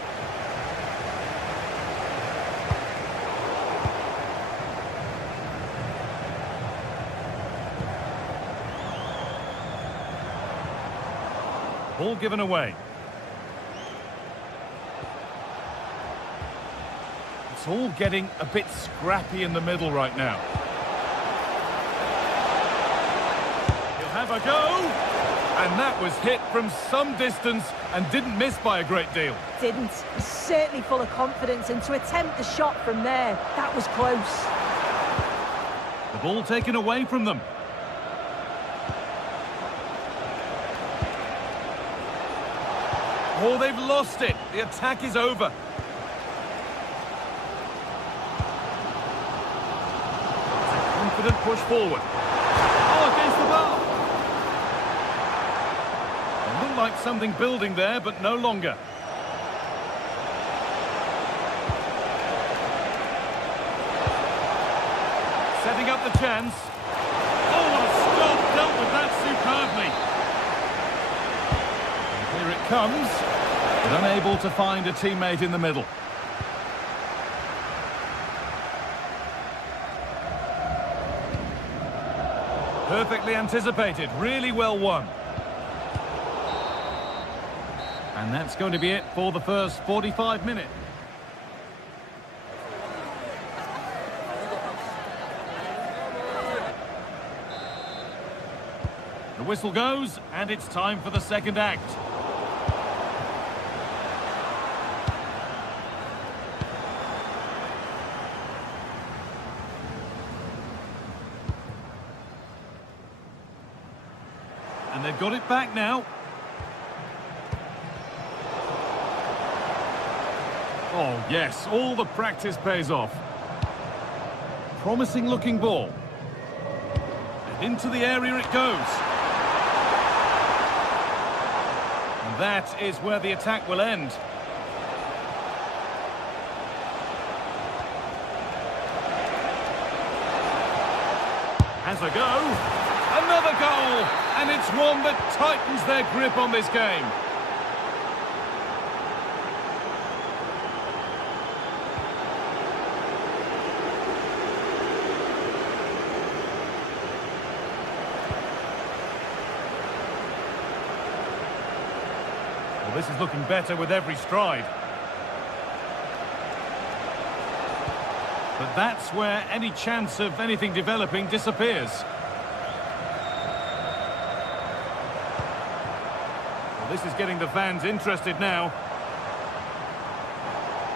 Ball given away. It's all getting a bit scrappy in the middle right now. He'll have a go. And that was hit from some distance and didn't miss by a great deal. Didn't. He's certainly full of confidence, and to attempt the shot from there, that was close. The ball taken away from them. Oh, they've lost it. The attack is over. It's a confident push forward. Oh, against the bar. It looked like something building there, but no longer. Setting up the chance. Oh, what a stop. Dealt with that superbly. And here it comes. But unable to find a teammate in the middle. Perfectly anticipated, really well won. And that's going to be it for the first 45 minutes. The whistle goes, and it's time for the second act. And they've got it back now. Oh, yes, all the practice pays off. Promising looking ball. And into the area it goes. And that is where the attack will end. Has a go. Another goal, and it's one that tightens their grip on this game. Well, this is looking better with every stride. But that's where any chance of anything developing disappears. This is getting the fans interested now.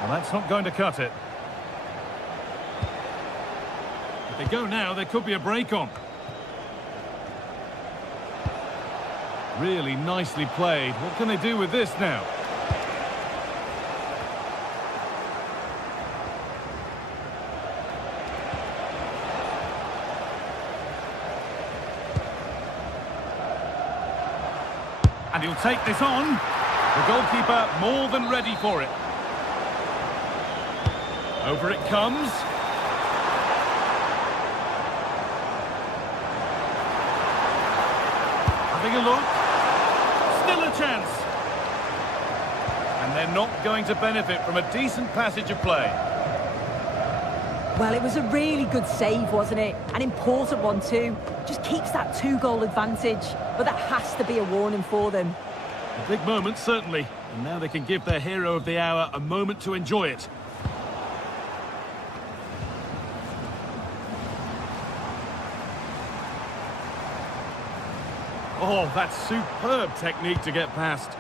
Well, that's not going to cut it. If they go now, there could be a break on. Really nicely played. What can they do with this now? And he'll take this on. The goalkeeper more than ready for it. Over it comes. Having a look. Still a chance. And they're not going to benefit from a decent passage of play. Well, it was a really good save, wasn't it? An important one too. Just keeps that 2-goal advantage. But that has to be a warning for them. A big moment, certainly. And now they can give their hero of the hour a moment to enjoy it. Oh, that's superb technique to get past.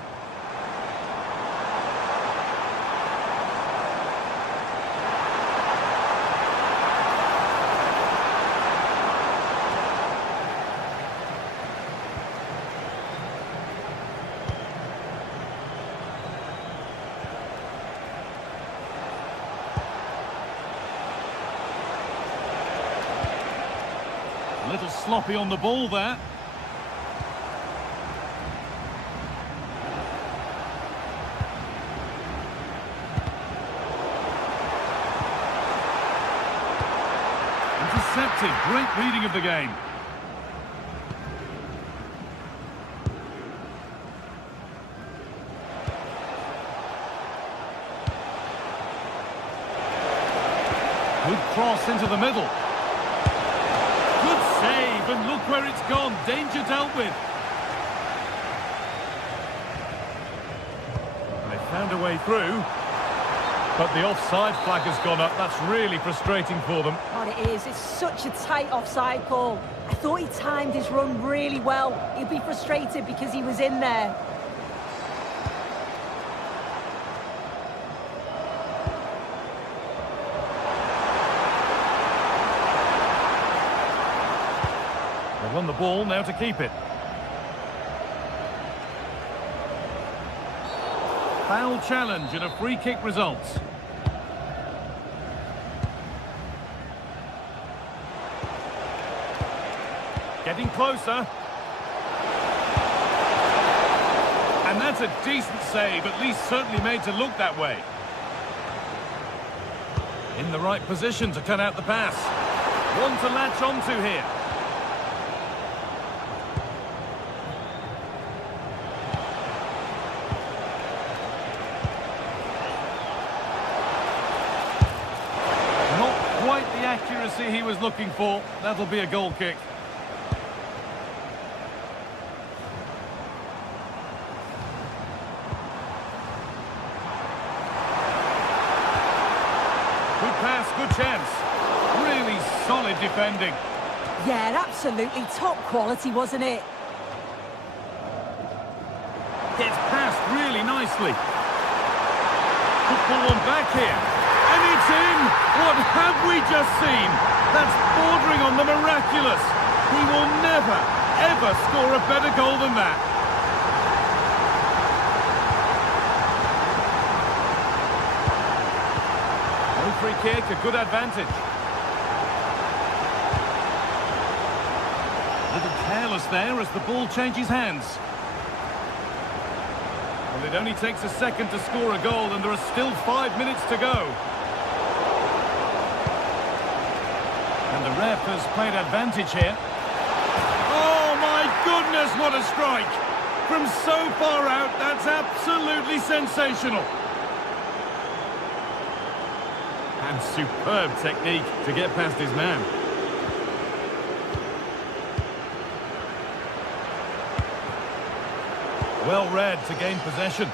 A little sloppy on the ball there. spotted. Great reading of the game. Good cross into the middle. Good save, and look where it's gone. Danger dealt with. They found a way through. But the offside flag has gone up. That's really frustrating for them. God, it is. It's such a tight offside call. I thought he timed his run really well. He'd be frustrated because he was in there. They've won the ball, now to keep it. Foul challenge and a free kick results. Getting closer. And that's a decent save, at least certainly made to look that way. In the right position to cut out the pass. One to latch onto here. Quite the accuracy he was looking for. That'll be a goal kick. Good pass, good chance. Really solid defending. Yeah, absolutely top quality, wasn't it? Gets past really nicely. Could pull one back here. And it's in! What have we just seen? That's bordering on the miraculous. He will never, ever score a better goal than that. No free kick, a good advantage. A little careless there as the ball changes hands. Well, it only takes a second to score a goal and there are still 5 minutes to go. And the ref has played advantage here. Oh my goodness, what a strike! From so far out, that's absolutely sensational. And superb technique to get past his man. Well read to gain possession.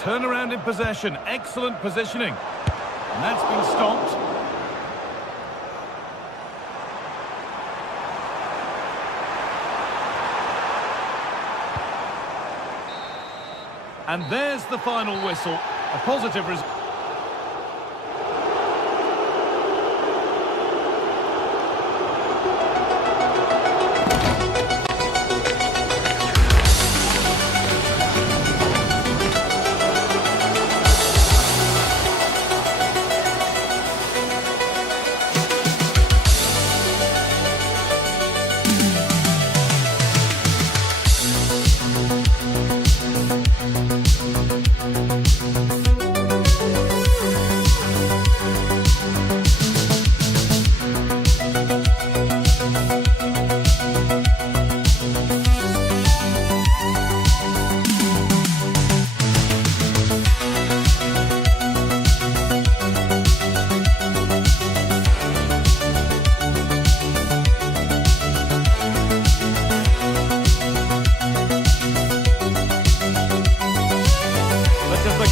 Turnaround in possession, excellent positioning. And that's been stopped. And there's the final whistle. A positive result.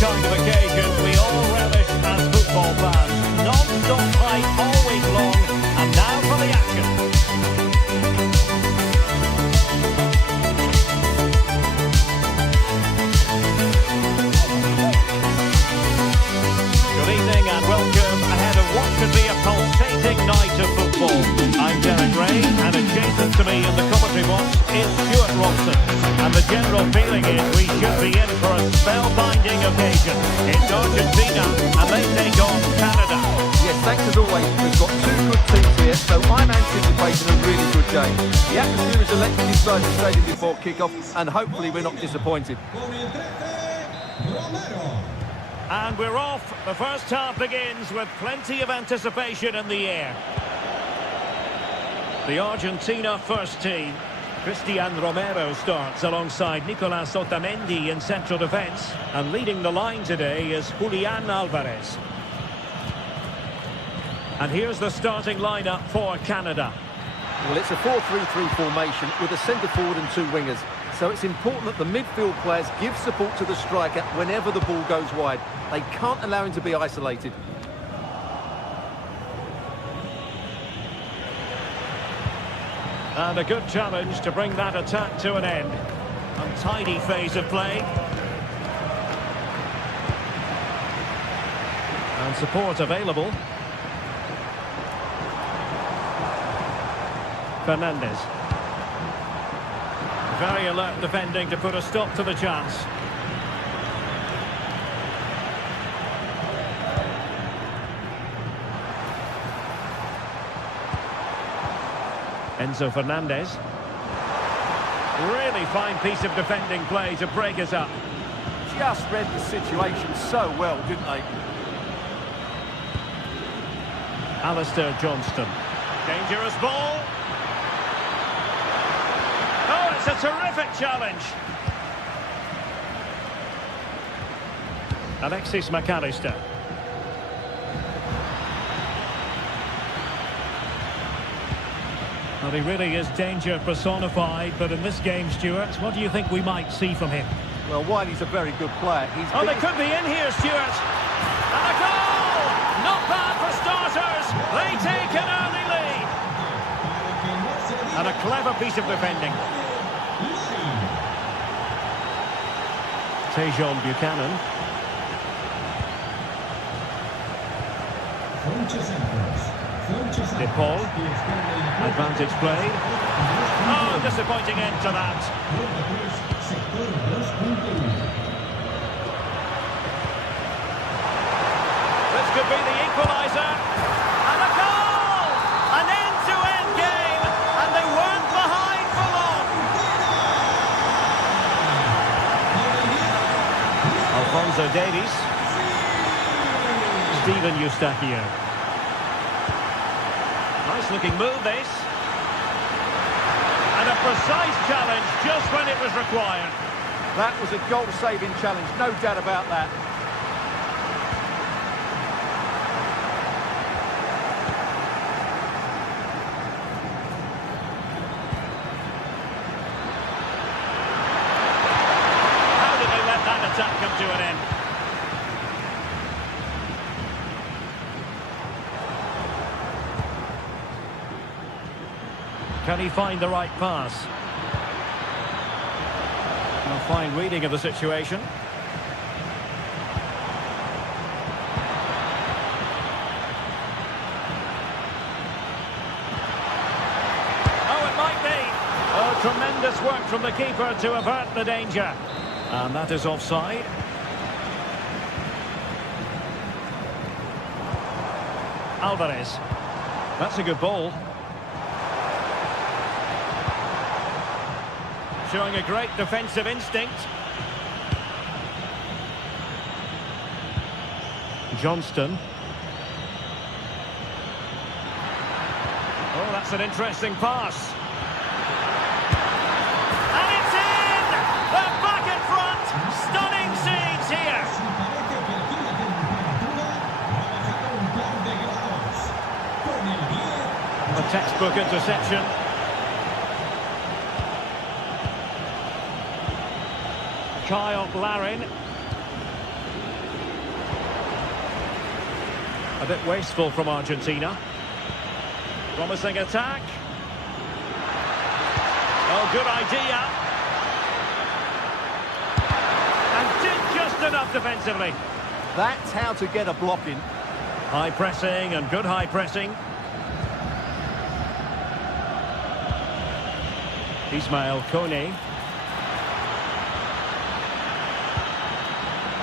kind of occasion we all relish as football fans. Non-stop play all week long, and now for the action. Good evening and welcome ahead of what could be a pulsating night of football. I'm Derek Ray, and adjacent to me in the commentary box is Stuart Robson. And the general feeling is we should be in for a spellbinding occasion. It's Argentina, and they take on Canada. Yes, thanks as always. We've got two good teams here, so I'm anticipating a really good game. The atmosphere is electric inside the stadium before kick-off, and hopefully we're not disappointed. And we're off. The first half begins with plenty of anticipation in the air. The Argentina first team. Cristian Romero starts alongside Nicolas Otamendi in central defence. And leading the line today is Julian Alvarez. And here's the starting lineup for Canada. Well, it's a 4-3-3 formation with a centre forward and two wingers. So it's important that the midfield players give support to the striker whenever the ball goes wide. They can't allow him to be isolated. And a good challenge to bring that attack to an end. Untidy phase of play. And support available. Fernandez. Very alert defending to put a stop to the chance. Enzo Fernandez. Really fine piece of defending play to break us up. Just read the situation so well, didn't they? Alistair Johnston. Dangerous ball. Oh, it's a terrific challenge. Alexis McAllister. Well, he really is danger personified, but in this game, Stuart, what do you think we might see from him? Well, while he's a very good player, they could be in here, Stuart. And a goal! Not bad for starters. They take an early lead. And a clever piece of defending. Tejon Buchanan. De Paul. Advantage played. Oh, disappointing end to that. This could be the equaliser. And a goal! An end-to-end game. And they weren't behind for long. Alphonso Davies. Steven Eustachio. Nice looking move, this. And a precise challenge just when it was required. That was a goal-saving challenge, no doubt about that. How did they let that attack come to an end? Can he find the right pass? A fine reading of the situation. Oh, it might be. Oh, tremendous work from the keeper to avert the danger. And that is offside. Alvarez. That's a good ball. Showing a great defensive instinct. Johnston. Oh, that's an interesting pass. And it's in! They're back in front! Stunning scenes here! A textbook interception. Kyle Larin. A bit wasteful from Argentina. Promising attack. Oh, good idea. And did just enough defensively. That's how to get a block in. High pressing and good high pressing. Ismail Kone.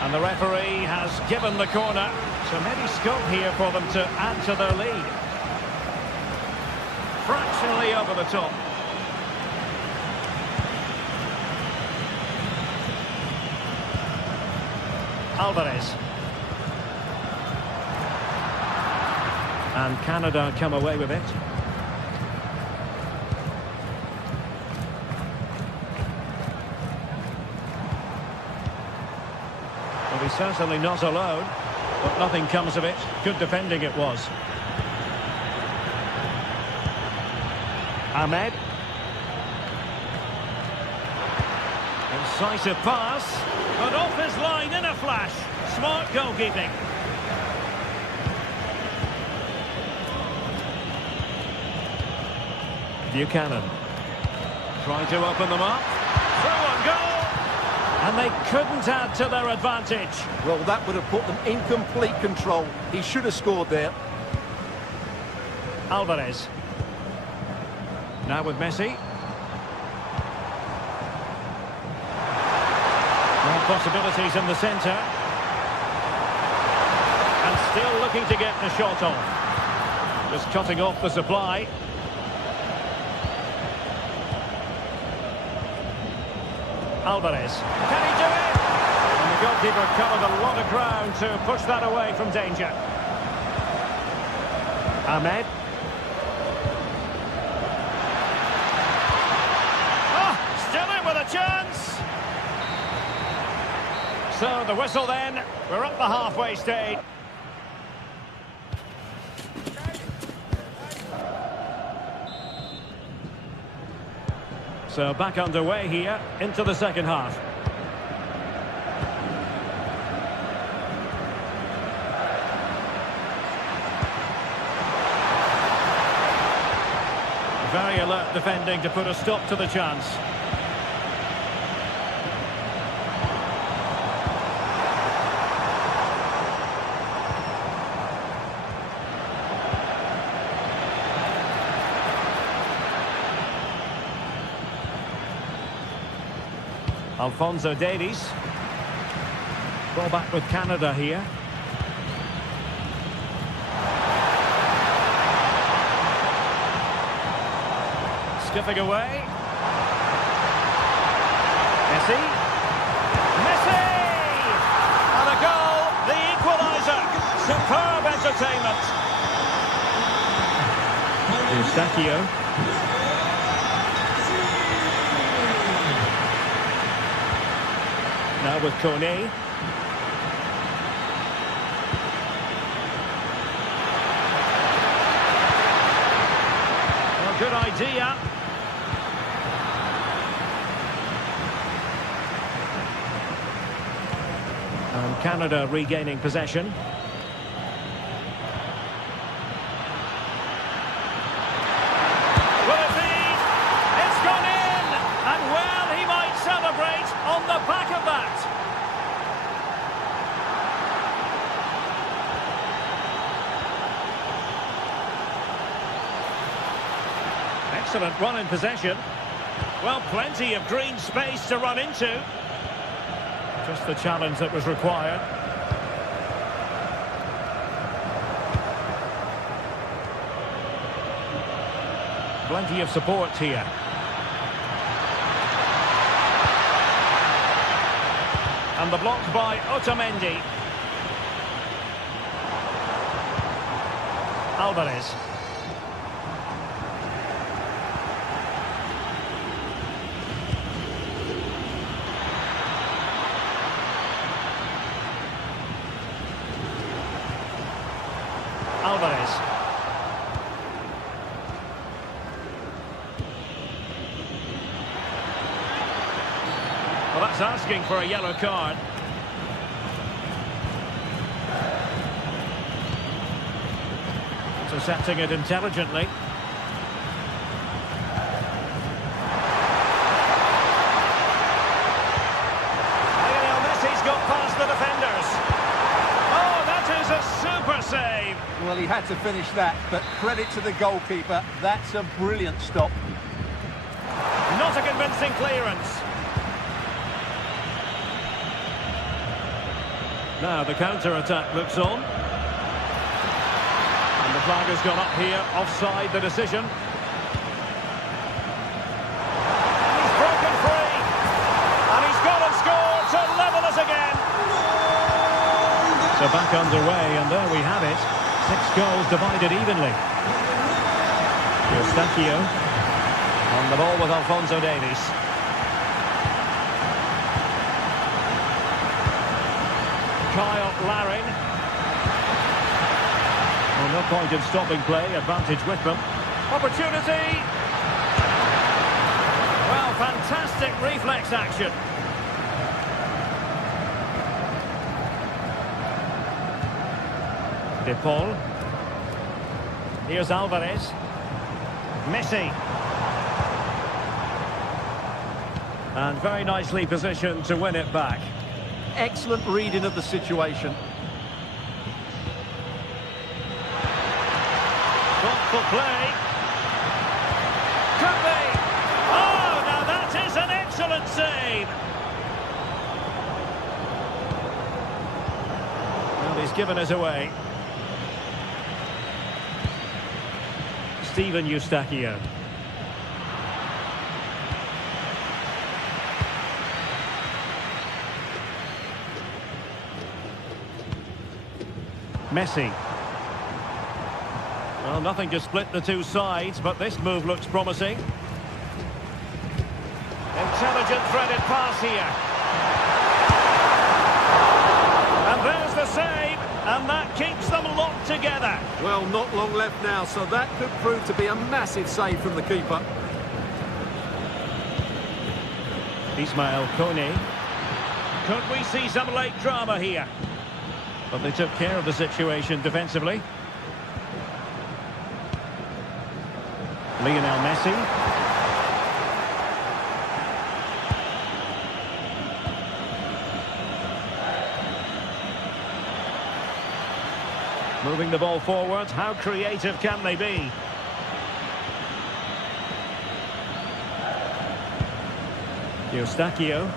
And the referee has given the corner. So maybe scope here for them to add to their lead. Fractionally over the top. Alvarez. And Canada come away with it. Well, he's certainly not alone, but nothing comes of it. Good defending it was. Ahmed. Incisive pass, but off his line in a flash. Smart goalkeeping. Buchanan. Trying to open them up. Through on goal. And they couldn't add to their advantage. Well, that would have put them in complete control. He should have scored there. Alvarez. Now with Messi. More possibilities in the centre. And still looking to get the shot off. Just cutting off the supply. Alvarez. Can he do it? And the goalkeeper covered a lot of ground to push that away from danger. Ahmed. Oh, still in with a chance. So the whistle then. We're up the halfway stage. So back underway here into the second half. Very alert defending to put a stop to the chance. Alphonso Davies. Ball back with Canada here. Skipping away. Messi. Messi! And a goal, the equaliser. Superb entertainment. Eustachio. Now with Kone. Well, good idea. And Canada regaining possession. Will it be? It's gone in! And well, he might celebrate on the back of that. Excellent run in possession. Well, plenty of green space to run into. Just the challenge that was required. Plenty of support here. And the block by Otamendi. Alvarez. Alvarez. Well, that's asking for a yellow card. Intercepting it intelligently. Lionel Messi's got past the defenders. Oh, that is a super save. Well, he had to finish that, but credit to the goalkeeper. That's a brilliant stop. Not a convincing clearance. Now the counter-attack looks on. And the flag has gone up here, offside the decision. He's broken free. And he's gone and scored to level us again. So back underway, and there we have it. 6 goals divided evenly. Eustachio on the ball with Alphonso Davies. Kyle Larin. Well, no point in stopping play, advantage with them. Opportunity! Well, fantastic reflex action. De Paul. Here's Alvarez. Messi. And very nicely positioned to win it back. Excellent reading of the situation. Thoughtful play. Could be. Oh, now that is an excellent save. Well, he's given us away. Steven Eustachio. Messi. Well, nothing to split the two sides, but this move looks promising. Intelligent threaded pass here. And there's the save, and that keeps them locked together. Well, not long left now, so that could prove to be a massive save from the keeper. Ismail Kone. Could we see some late drama here? But they took care of the situation defensively. Lionel Messi. Moving the ball forward. How creative can they be? Eustachio.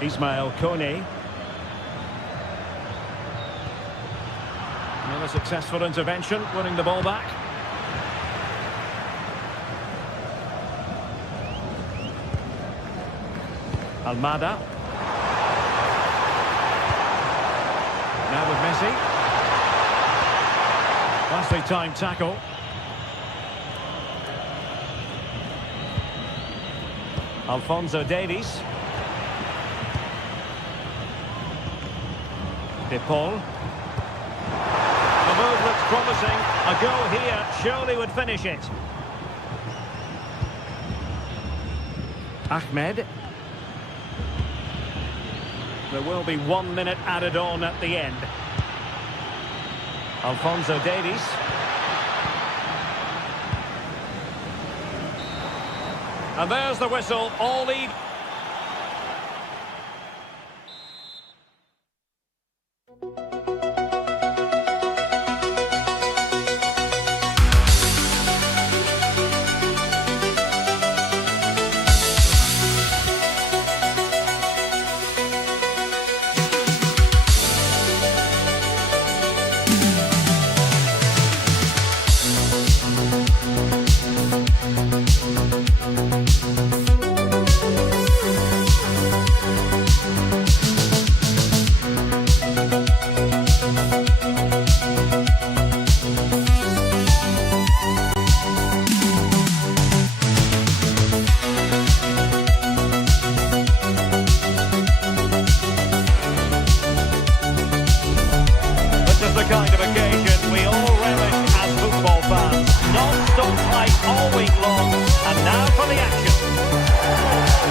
Ismail Kone. A successful intervention, winning the ball back. Almada. Now with Messi. Nicely timed tackle. Alphonso Davies. De Paul. The move looks promising. A goal here surely would finish it. Ahmed. There will be 1 minute added on at the end. Alphonso Davies. And there's the whistle. All lead. kind of occasion we all relish as football fans. Non-stop play all week long, and now for the action.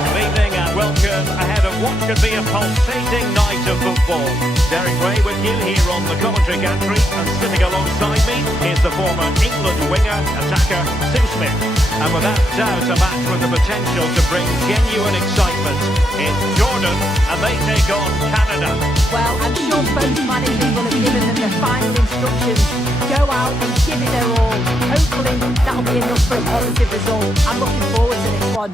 Good evening and welcome ahead of what should be a pulsating night of football. Derek Ray with you here on the commentary gantry, and sitting alongside me is the former England winger, attacker, Sim Smith. And without doubt a match with the potential to bring genuine excitement. It's Jordan and they take on Canada. Well, I'm sure both managers will have given them the final instructions. Go out and give it their all. Hopefully that'll be enough for a positive result. I'm looking forward to this one.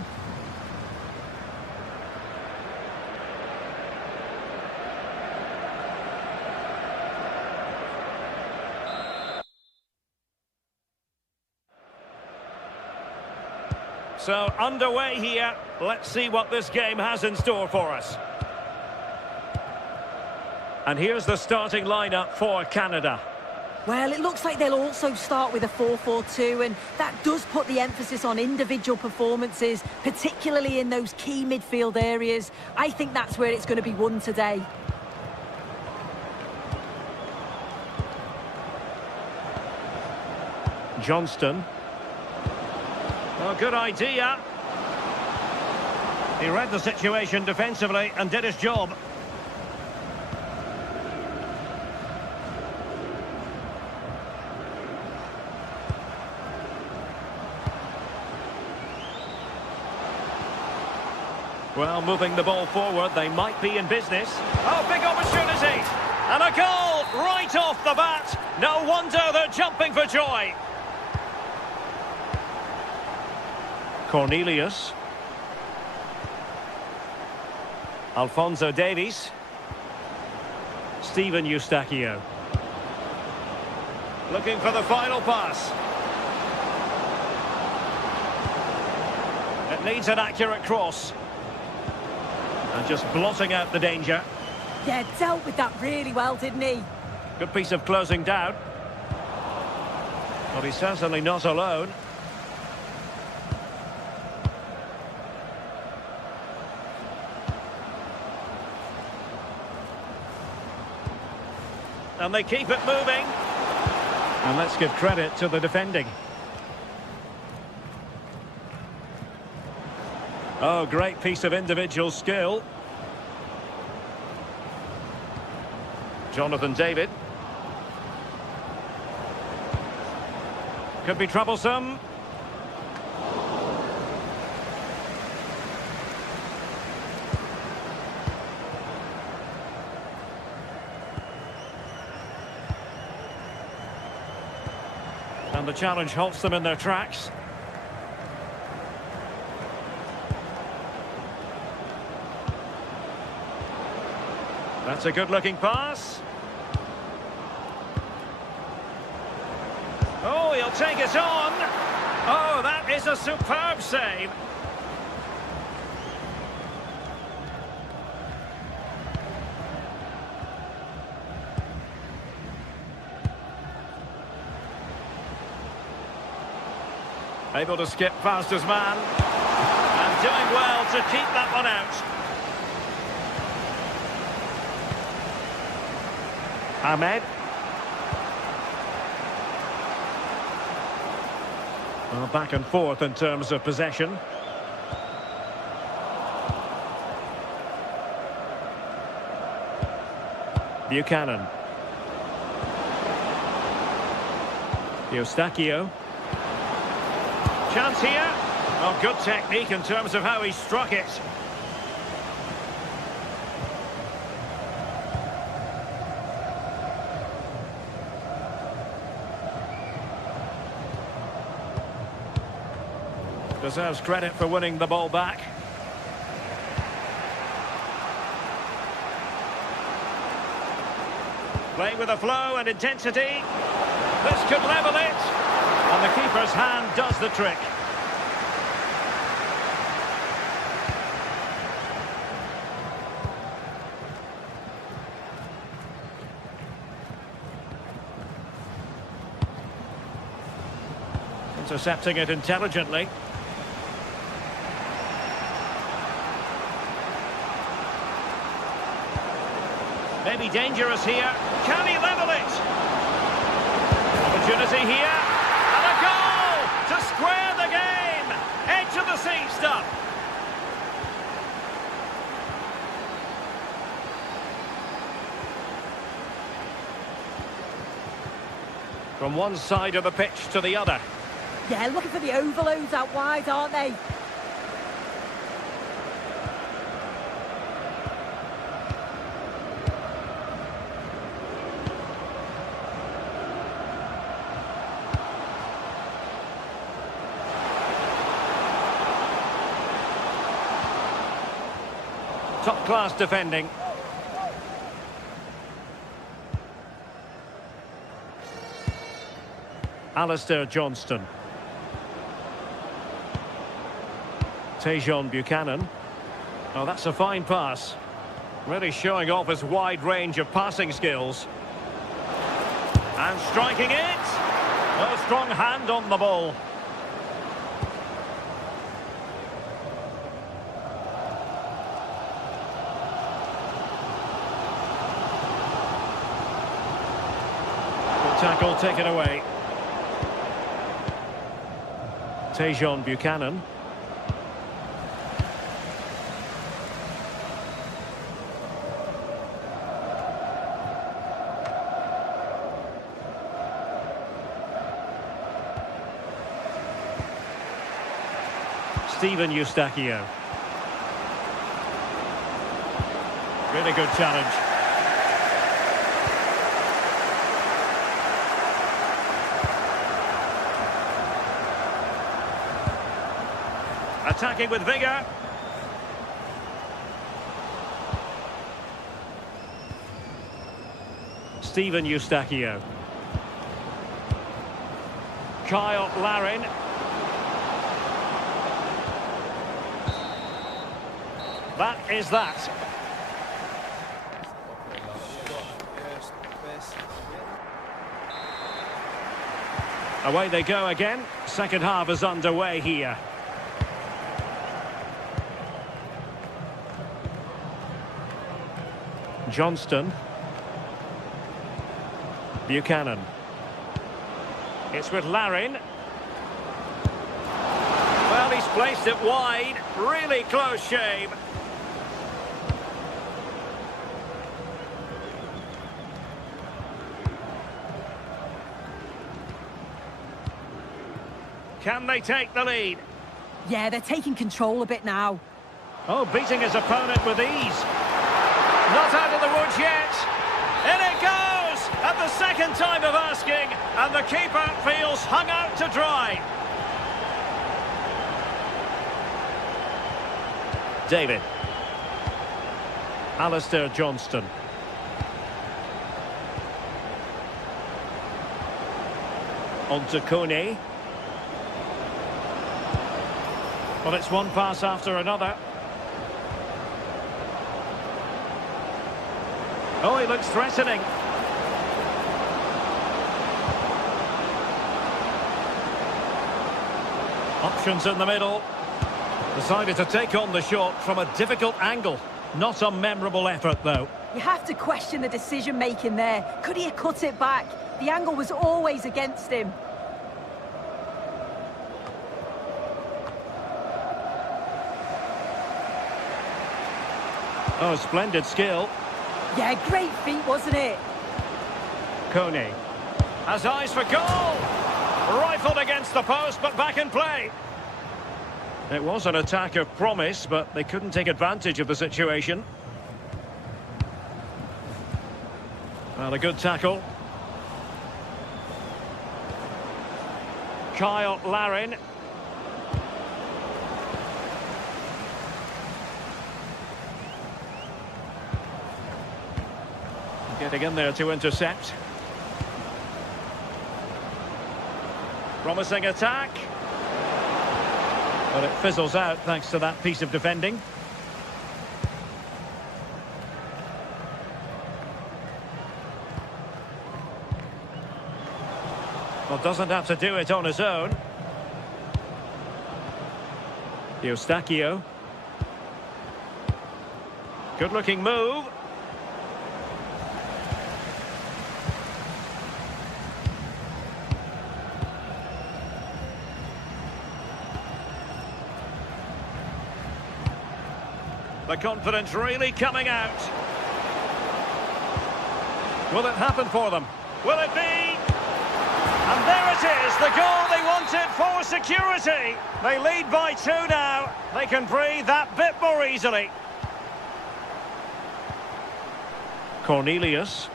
So, underway here. Let's see what this game has in store for us. And here's the starting lineup for Canada. Well, it looks like they'll also start with a 4-4-2, and that does put the emphasis on individual performances, particularly in those key midfield areas. I think that's where it's going to be won today. Johnston. Oh, good idea. He read the situation defensively and did his job. Well, moving the ball forward, they might be in business. Oh, big opportunity! And a goal right off the bat. No wonder they're jumping for joy. Cornelius. Alphonso Davies. Steven Eustachio. Looking for the final pass. It needs an accurate cross. And just blotting out the danger. Yeah, dealt with that really well, didn't he? Good piece of closing down. But he's certainly not alone. And they keep it moving. And let's give credit to the defending. Oh, great piece of individual skill. Jonathan David. Could be troublesome. And the challenge halts them in their tracks. That's a good-looking pass. Oh, he'll take it on. Oh, that is a superb save. Able to skip past his man. And doing well to keep that one out. Ahmed. Well, back and forth in terms of possession. Buchanan. Eustachio. Chance here. Oh, good technique in terms of how he struck it. Deserves credit for winning the ball back. Playing with a flow and intensity. This could level it. And the keeper's hand does the trick. Intercepting it intelligently. Maybe dangerous here. Can he level it? Opportunity here. And a goal to square the game. Edge of the seat stuff. From one side of the pitch to the other. Yeah, looking for the overloads out wide, aren't they? Top-class defending. Alistair Johnston. Tejon Buchanan. Oh, that's a fine pass. Really showing off his wide range of passing skills. And striking it. A strong hand on the ball. Good tackle taken away. Tejon Buchanan. Steven Eustachio. Really good challenge. Attacking with vigour. Steven Eustachio. Kyle Larin. That is that. Away they go again. Second half is underway here. Johnston. Buchanan. It's with Larin. Well, he's placed it wide. Really close shave. Can they take the lead? Yeah, they're taking control a bit now. Oh, beating his opponent with ease. Not out of the woods yet. In it goes! At the second time of asking, and the keeper feels hung out to dry. David. Alistair Johnston. On to Kone. Well, it's one pass after another. Oh, he looks threatening. Options in the middle. Decided to take on the shot from a difficult angle. Not a memorable effort, though. You have to question the decision-making there. Could he have cut it back? The angle was always against him. Oh, splendid skill. Yeah, great feat, wasn't it? Kone has eyes for goal. Rifled against the post, but back in play. It was an attack of promise, but they couldn't take advantage of the situation. Well, a good tackle. Kyle Larin. Getting in there to intercept. Promising attack. But it fizzles out thanks to that piece of defending. Well, doesn't have to do it on his own. Eustachio. Good-looking move. The confidence really coming out. Will it happen for them? Will it be? And there it is, the goal they wanted for security. They lead by 2 now. They can breathe that bit more easily. Cornelius.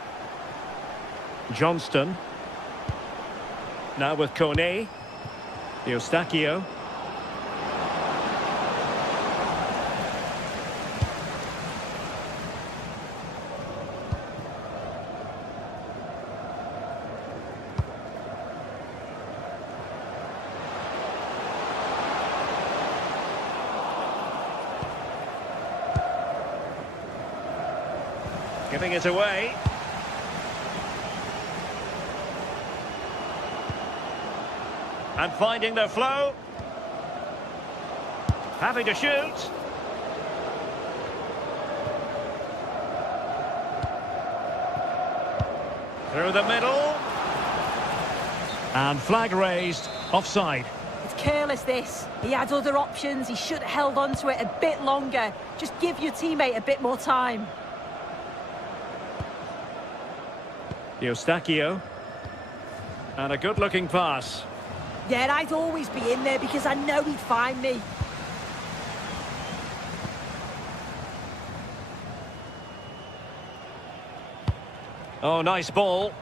Johnston. Now with Kone. Eustachio. Giving it away. And finding the flow. Having to shoot. Through the middle. And flag raised, offside. It's careless, this. He had other options. He should have held on to it a bit longer. Just give your teammate a bit more time. Eustachio. And a good-looking pass. Yeah, I'd always be in there because I know he'd find me. Oh, nice ball.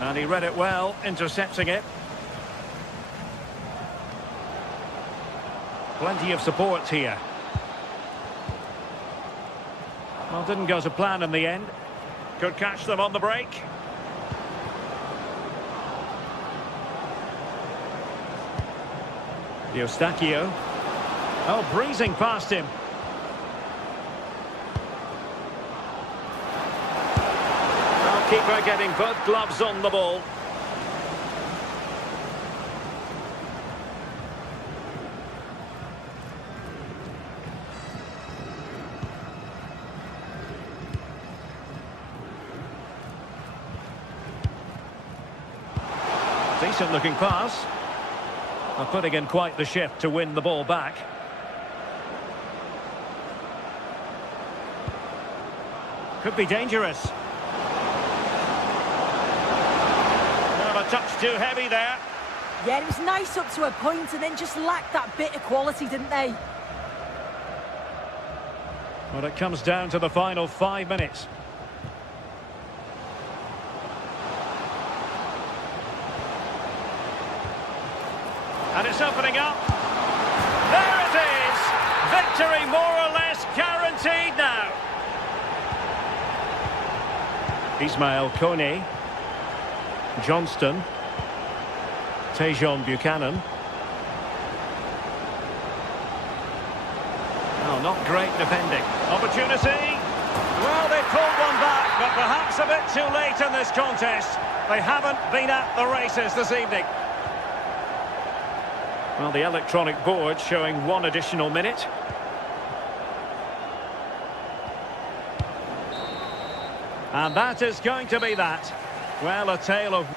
And he read it well, intercepting it. Plenty of support here. Well, didn't go to plan in the end. Could catch them on the break. Eustachio. Oh, breezing past him. Keeper getting both gloves on the ball. Decent looking pass. Well, putting in quite the shift to win the ball back. Could be dangerous. A touch too heavy there. Yeah, it was nice up to a point and then just lacked that bit of quality, didn't they? Well, it comes down to the final 5 minutes. And it's opening up. There it is! Victory more or less guaranteed now. Ismail Kone. Johnston. Tejon Buchanan. Oh, not great defending. Opportunity. Well, they pulled one back, but perhaps a bit too late in this contest. They haven't been at the races this evening. Well, the electronic board showing 1 additional minute. And that is going to be that. Well, a tale of...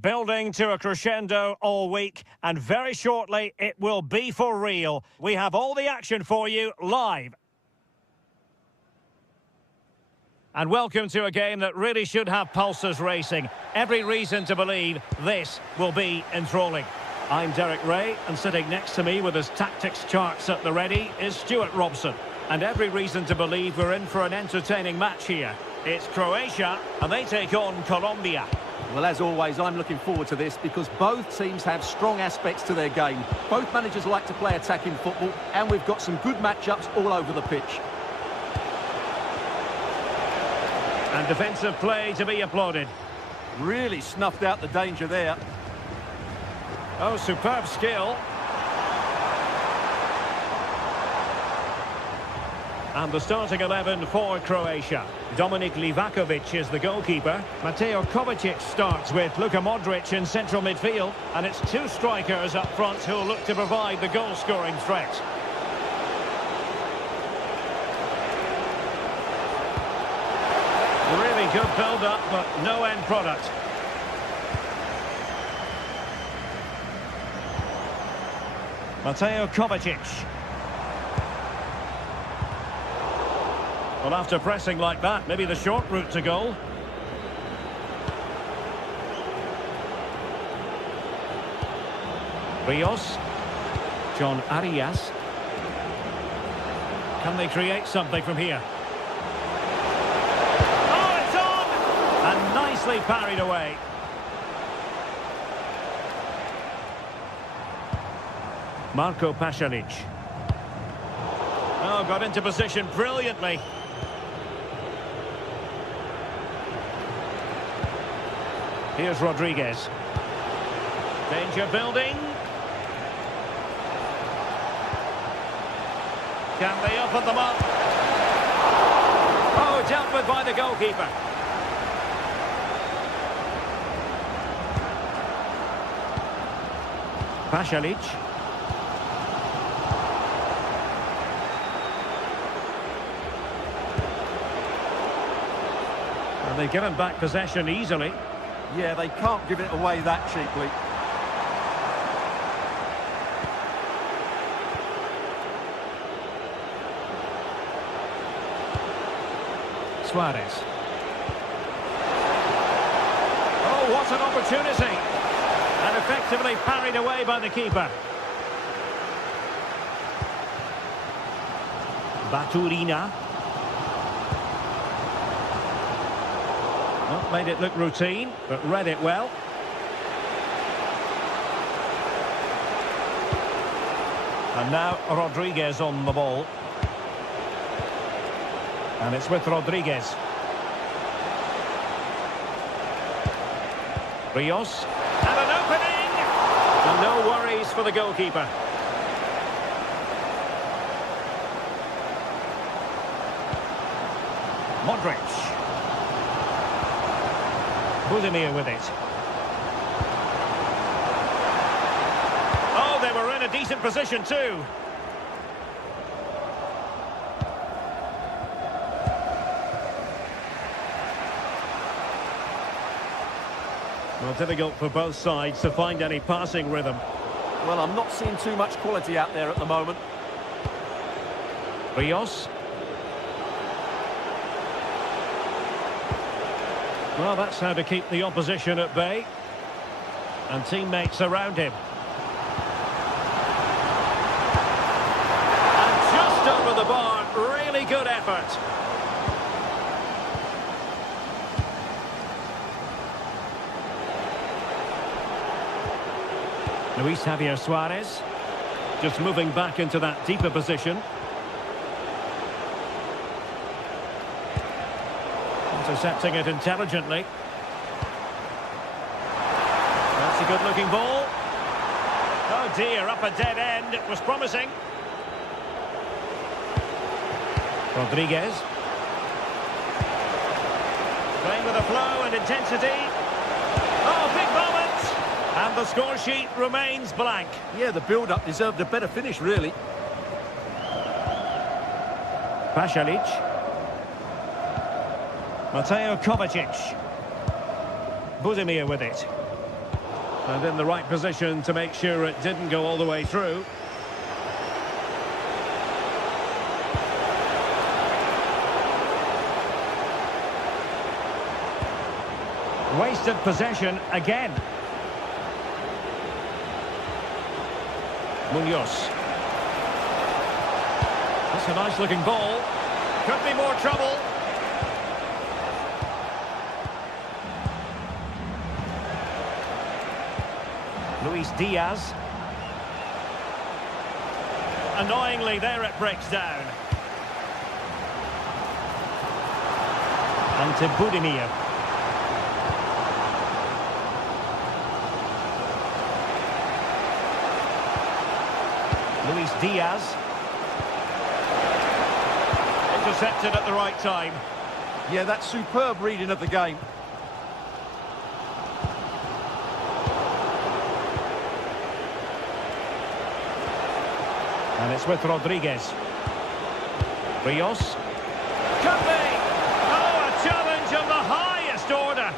Building to a crescendo all week, and very shortly it will be for real. We have all the action for you live. And welcome to a game that really should have pulses racing. Every reason to believe this will be enthralling. I'm Derek Ray, and sitting next to me with his tactics charts at the ready is Stuart Robson. And every reason to believe we're in for an entertaining match here. It's Croatia, and they take on Colombia. Well, as always, I'm looking forward to this because both teams have strong aspects to their game. Both managers like to play attacking football, and we've got some good matchups all over the pitch. And defensive play to be applauded. Really snuffed out the danger there. Oh, superb skill. And the starting 11 for Croatia. Dominik Livakovic is the goalkeeper. Mateo Kovacic starts with Luka Modric in central midfield. And it's two strikers up front who'll look to provide the goal-scoring threat. Really good build-up, but no end product. Mateo Kovacic. Well, after pressing like that, maybe the short route to goal. Rios. John Arias. Can they create something from here? Oh, it's on! And nicely parried away. Marko Pasalic. Oh, got into position brilliantly. Here's Rodriguez. Danger building. Can they open them up? Oh, dealt with by the goalkeeper. Pasalic. And they've given back possession easily. Yeah, they can't give it away that cheaply. Suarez. Oh, what an opportunity. And effectively parried away by the keeper. Baturina. Not made it look routine, but read it well. And now Rodriguez on the ball. And it's with Rodriguez. Rios. And an opening! And no worries for the goalkeeper. Modric. Budimir with it. Oh, they were in a decent position too. Well, difficult for both sides to find any passing rhythm. Well, I'm not seeing too much quality out there at the moment. Rios. Well, that's how to keep the opposition at bay. And teammates around him. And just over the bar, really good effort. Luis Javier Suarez. Just moving back into that deeper position. Intercepting it intelligently. That's a good-looking ball. Oh dear, up a dead end. It was promising. Rodriguez. Playing with a flow and intensity. Oh, big moment! And the score sheet remains blank. Yeah, the build-up deserved a better finish, really. Pasalic. Mateo Kovacic. Budimir with it. And in the right position to make sure it didn't go all the way through. Wasted possession again. Munoz. That's a nice looking ball. Could be more trouble. Luis Diaz. Annoyingly, there it breaks down. And to Budimir. Luis Diaz. Intercepted at the right time. Yeah, that's superb reading of the game. And it's with Rodriguez. Rios. Could be! Oh, a challenge of the highest order.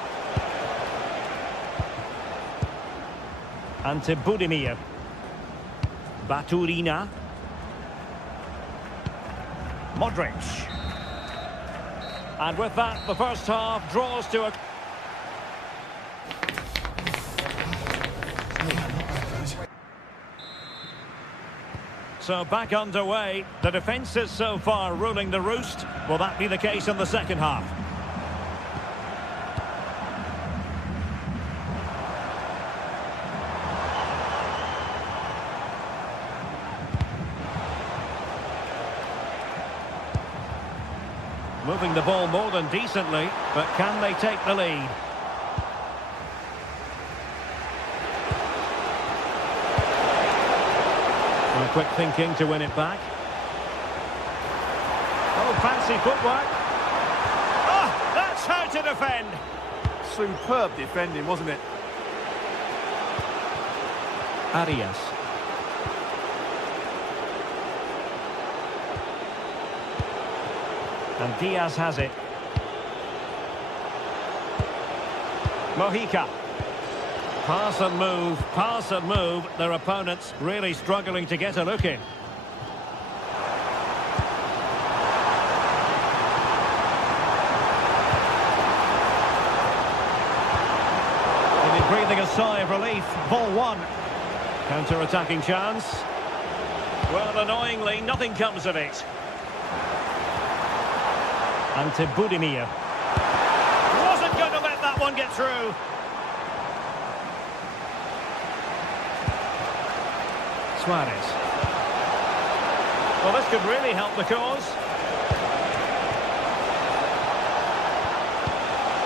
And to Budimir. Baturina. Modric. And with that, the first half draws to a... So back underway. The defence is so far ruling the roost. Will that be the case in the second half? Moving the ball more than decently, but can they take the lead? Quick thinking to win it back. Oh, fancy footwork. Oh, that's how to defend. Superb defending, wasn't it? Arias. And Diaz has it. Mojica. Pass and move. Their opponents really struggling to get a look in. Maybe breathing a sigh of relief. Ball one. Counter-attacking chance. Well, annoyingly, nothing comes of it. And to Budimir. Wasn't going to let that one get through. Suarez. Well, this could really help the cause.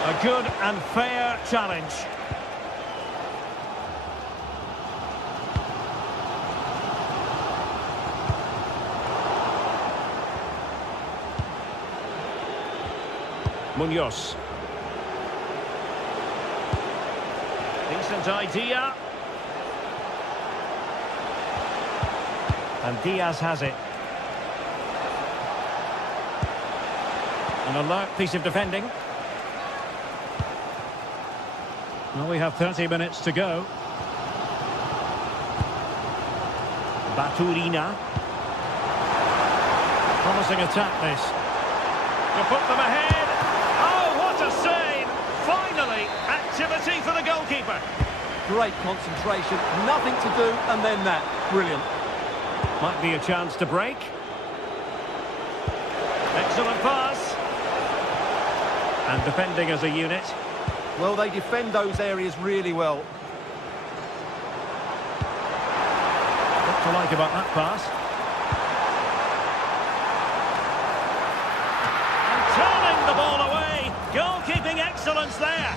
A good and fair challenge. Munoz. Decent idea. And Diaz has it. An alert piece of defending. Well, we have 30 minutes to go. Baturina. Promising attack, this. To put them ahead. Oh, what a save! Finally, activity for the goalkeeper. Great concentration, nothing to do, and then that. Brilliant. Might be a chance to break. Excellent pass. And defending as a unit. Well, they defend those areas really well. What to like about that pass? And turning the ball away. Goalkeeping excellence there.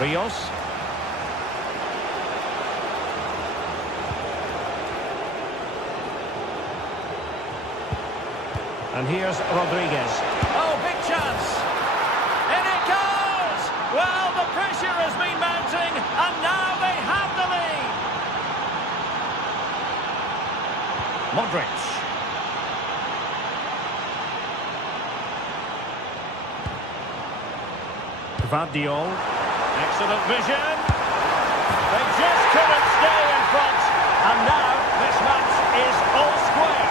Rios. And here's Rodriguez. Oh, big chance. In it goes! Well, the pressure has been mounting, and now they have the lead. Modric. Gvardiol. Excellent vision. They just couldn't stay in front. And now this match is all square.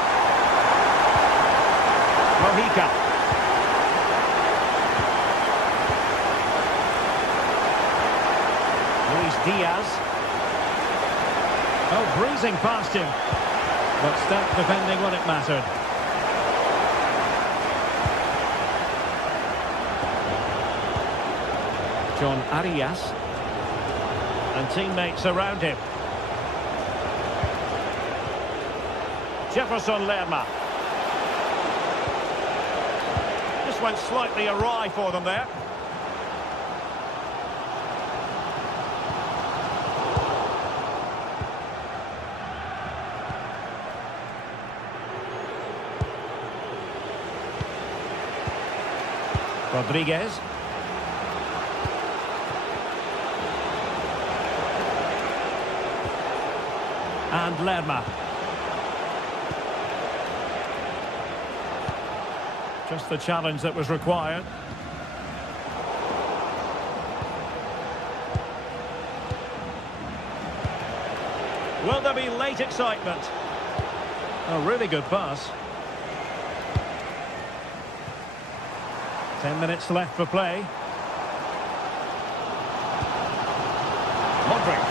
Mojica. Luis Diaz. breezing past him. But stout defending when it mattered. John Arias. And teammates around him. Jefferson Lerma. Just went slightly awry for them there. Rodriguez. And Lerma. Just the challenge that was required. Will there be late excitement? A really good pass. 10 minutes left for play. Modric.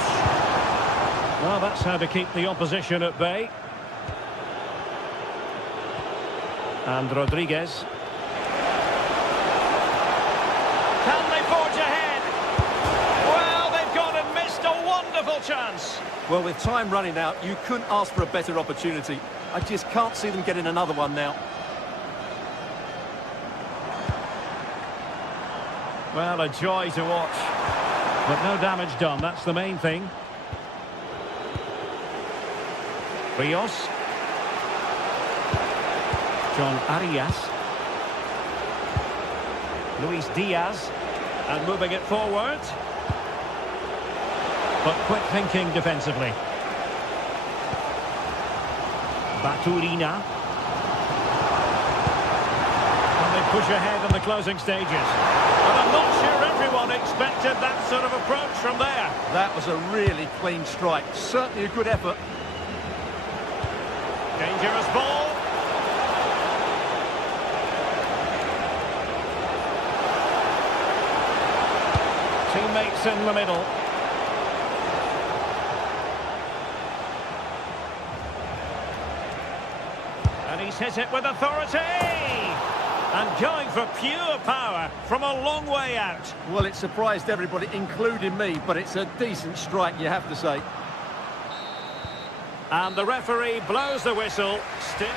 Well, that's how to keep the opposition at bay. And Rodriguez. Can they forge ahead? Well, they've gone and missed a wonderful chance. Well, with time running out, you couldn't ask for a better opportunity. I just can't see them getting another one now. Well, a joy to watch. But no damage done, that's the main thing. Rios. John Arias. Luis Diaz. And moving it forward. But quick thinking defensively. Baturina. And they push ahead in the closing stages. But I'm not sure everyone expected that sort of approach from there. That was a really clean strike. Certainly a good effort. Dangerous ball. Teammates in the middle. And he's hit it with authority. And going for pure power from a long way out. Well, it surprised everybody, including me, but it's a decent strike, you have to say. And the referee blows the whistle. Still.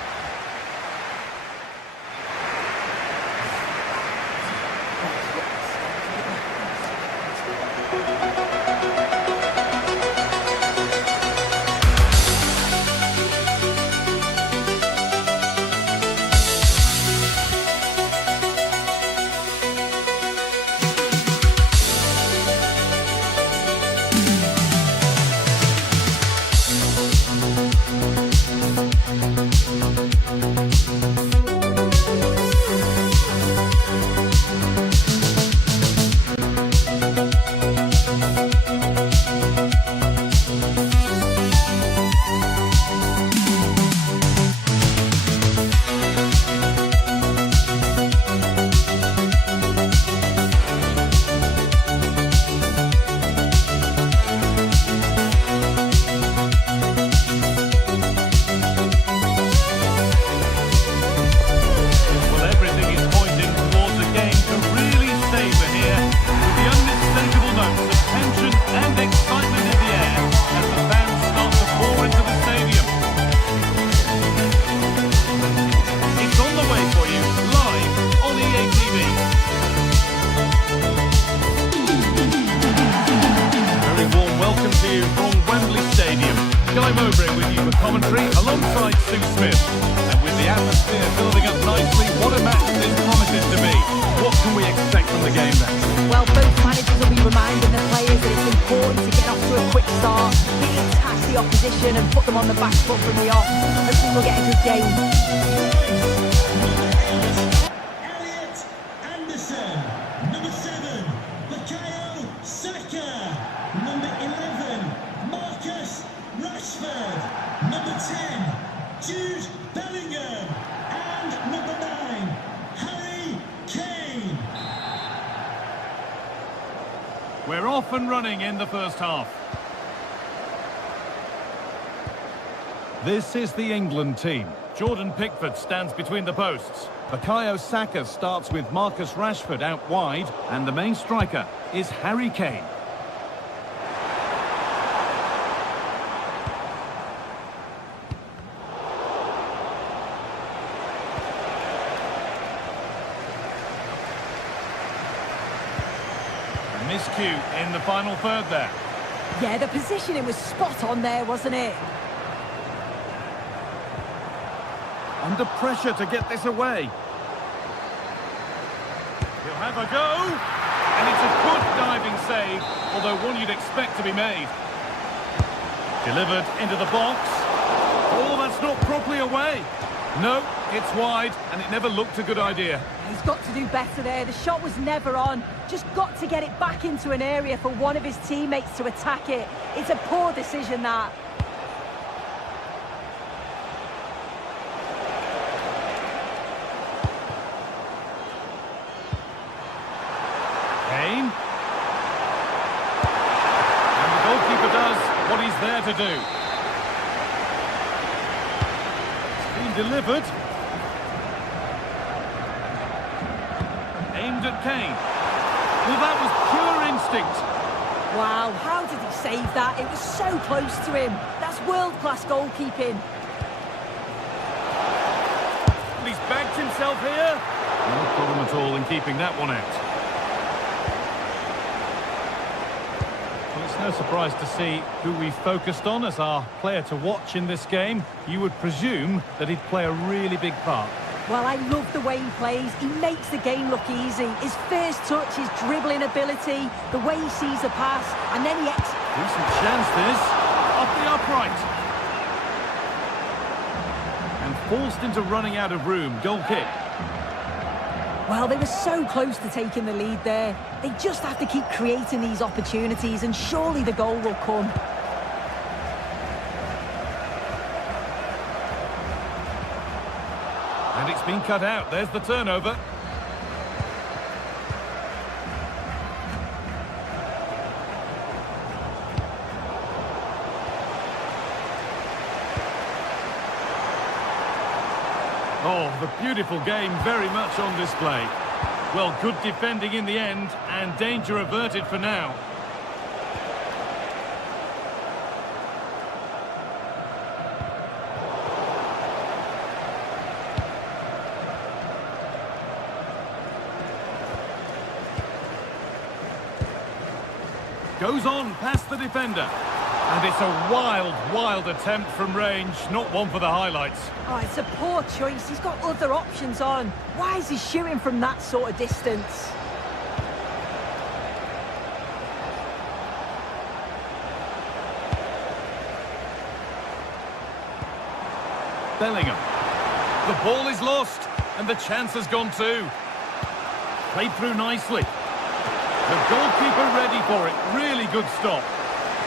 Commentary alongside Sue Smith. And with the atmosphere building up nicely, what a match this promises to be. What can we expect from the game next? Well, both managers will be reminding the players that it's important to get off to a quick start, really tax the opposition and put them on the back foot from the off. Hopefully we'll get a good game. Number 7, Bukayo Saka. Number 11, Marcus Rashford. Number 10, Jude Bellingham. And number 9, Harry Kane. We're off and running in the first half. This is the England team. Jordan Pickford stands between the posts. Bukayo Saka starts with Marcus Rashford out wide, and the main striker is Harry Kane. A miscue in the final third there. Yeah, the positioning was spot on there, wasn't it? Under pressure to get this away. He'll have a go. And it's a good diving save, although one you'd expect to be made. Delivered into the box. Oh, that's not properly away. No, it's wide, and it never looked a good idea. He's got to do better there. The shot was never on. Just got to get it back into an area for one of his teammates to attack it. It's a poor decision, that. Kane. And the goalkeeper does what he's there to do. It's been delivered. Aimed at Kane. Well, that was pure instinct. Wow, how did he save that? It was so close to him. That's world-class goalkeeping. He's bagged himself here. No problem at all in keeping that one out. Well, it's no surprise to see who we focused on as our player to watch in this game. You would presume that he'd play a really big part. Well, I love the way he plays. He makes the game look easy. His first touch, his dribbling ability, the way he sees the pass, and then he Decent chance this. Off the upright. And forced into running out of room. Goal kick. Well, they were so close to taking the lead there. They just have to keep creating these opportunities, and surely the goal will come. And it's been cut out. There's the turnover. Oh, the beautiful game very much on display. Well, good defending in the end, and danger averted for now. Goes on past the defender. And it's a wild, wild attempt from range. Not one for the highlights. Oh, it's a poor choice. He's got other options on. Why is he shooting from that sort of distance? Bellingham. The ball is lost, and the chance has gone too. Played through nicely. The goalkeeper ready for it. Really good stop.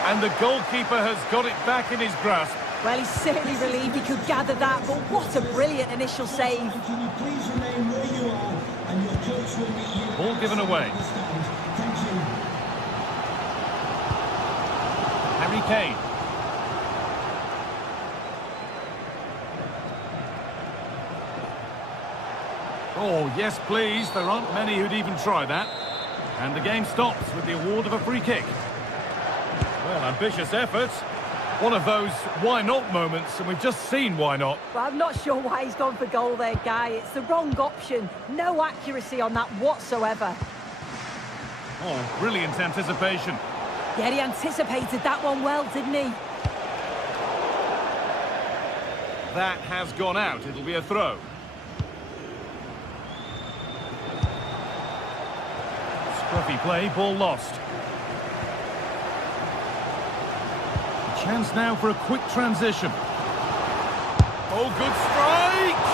And the goalkeeper has got it back in his grasp. Well, he's certainly relieved he could gather that, but what a brilliant initial save. Can you please remain where you are, and your coach will meet you. Ball given away. Thank you. Harry Kane. Oh, yes, please. There aren't many who'd even try that. And the game stops with the award of a free kick. Well, ambitious effort. One of those why not moments, and we've just seen why not. Well, I'm not sure why he's gone for goal there, Guy. It's the wrong option. No accuracy on that whatsoever. Oh, brilliant anticipation. Yeah, he anticipated that one well, didn't he? That has gone out. It'll be a throw. Scruffy play, ball lost. A chance now for a quick transition. Oh, good strike!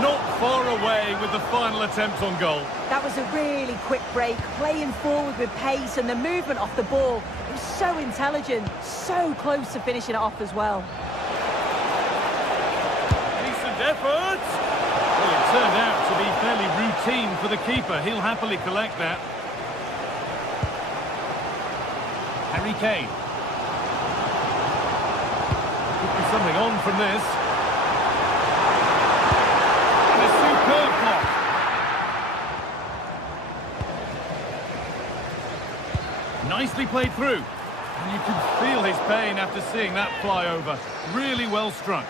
Not far away with the final attempt on goal. That was a really quick break, playing forward with pace, and the movement off the ball. It was so intelligent, so close to finishing it off as well. Decent effort! Well, it turned out to be fairly routine for the keeper. He'll happily collect that. Harry Kane. Could be something on on from this. And a superb block. Nicely played through. And you can feel his pain after seeing that fly over. Really well struck.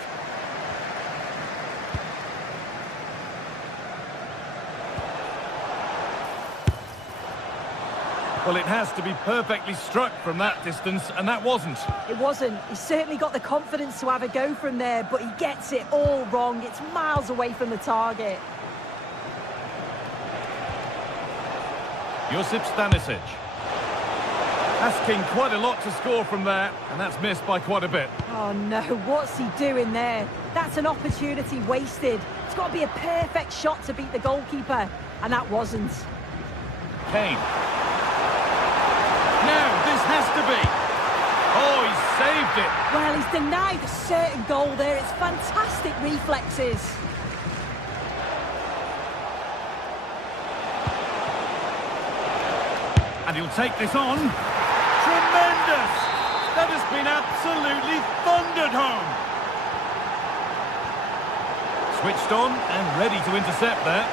Well, it has to be perfectly struck from that distance, and that wasn't. It wasn't. He's certainly got the confidence to have a go from there, but he gets it all wrong. It's miles away from the target. Josip Stanisic. Asking quite a lot to score from there, and that's missed by quite a bit. Oh no, what's he doing there? That's an opportunity wasted. It's got to be a perfect shot to beat the goalkeeper, and that wasn't. Kane. Now, this has to be. Oh, he saved it. Well, he's denied a certain goal there. It's fantastic reflexes. And he'll take this on. Tremendous! That has been absolutely thundered home. Switched on and ready to intercept there.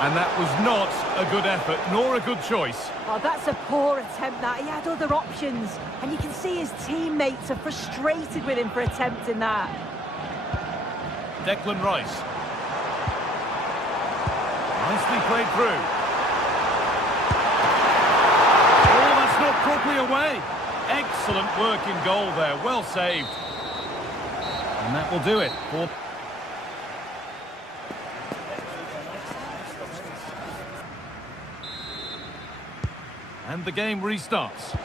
And that was not a good effort, nor a good choice. Oh, that's a poor attempt, that. He had other options. And you can see his teammates are frustrated with him for attempting that. Declan Rice. Nicely played through. Oh, that's not properly away. Excellent work in goal there, well saved. And that will do it for... And the game restarts.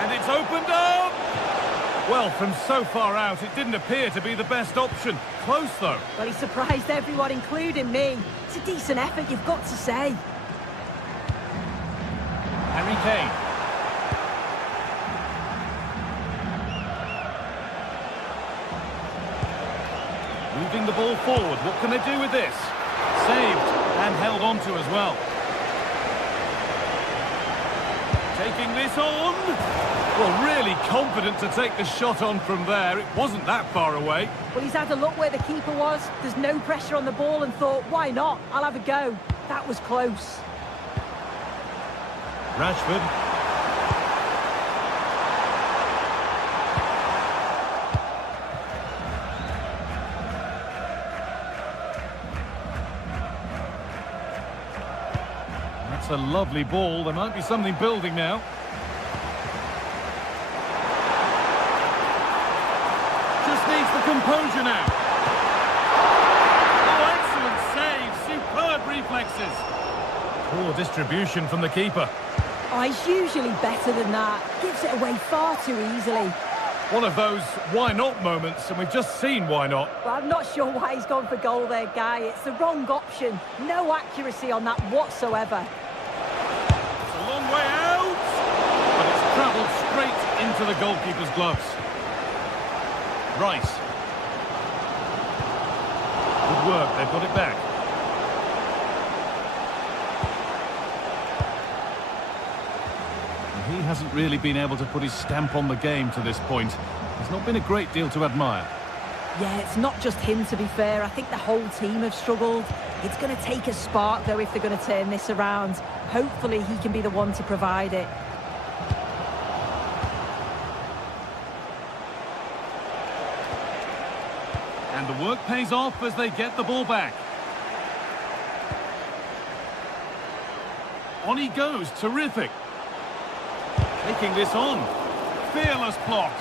And it's opened up! Well, from so far out, it didn't appear to be the best option. Close, though. Well, he surprised everyone, including me. It's a decent effort, you've got to say. Harry Kane. Moving the ball forward. What can they do with this? Saved and held on to as well. Taking this on. Well, really confident to take the shot on from there. It wasn't that far away. Well, he's had a look where the keeper was. There's no pressure on the ball and thought, why not? I'll have a go. That was close. Rashford. That's a lovely ball. There might be something building now. Just needs the composure now. Oh, excellent save. Superb reflexes. Poor distribution from the keeper. Oh, he's usually better than that. Gives it away far too easily. One of those why not moments, and we've just seen why not. Well, I'm not sure why he's gone for goal there, Guy. It's the wrong option. No accuracy on that whatsoever. It's a long way out, but it's travelled straight into the goalkeeper's gloves. Rice. Good work, they've got it back. He hasn't really been able to put his stamp on the game to this point. There's not been a great deal to admire. Yeah, it's not just him, to be fair. I think the whole team have struggled. It's going to take a spark, though, if they're going to turn this around. Hopefully, he can be the one to provide it. And the work pays off as they get the ball back. On he goes, terrific. Taking this on. Fearless block.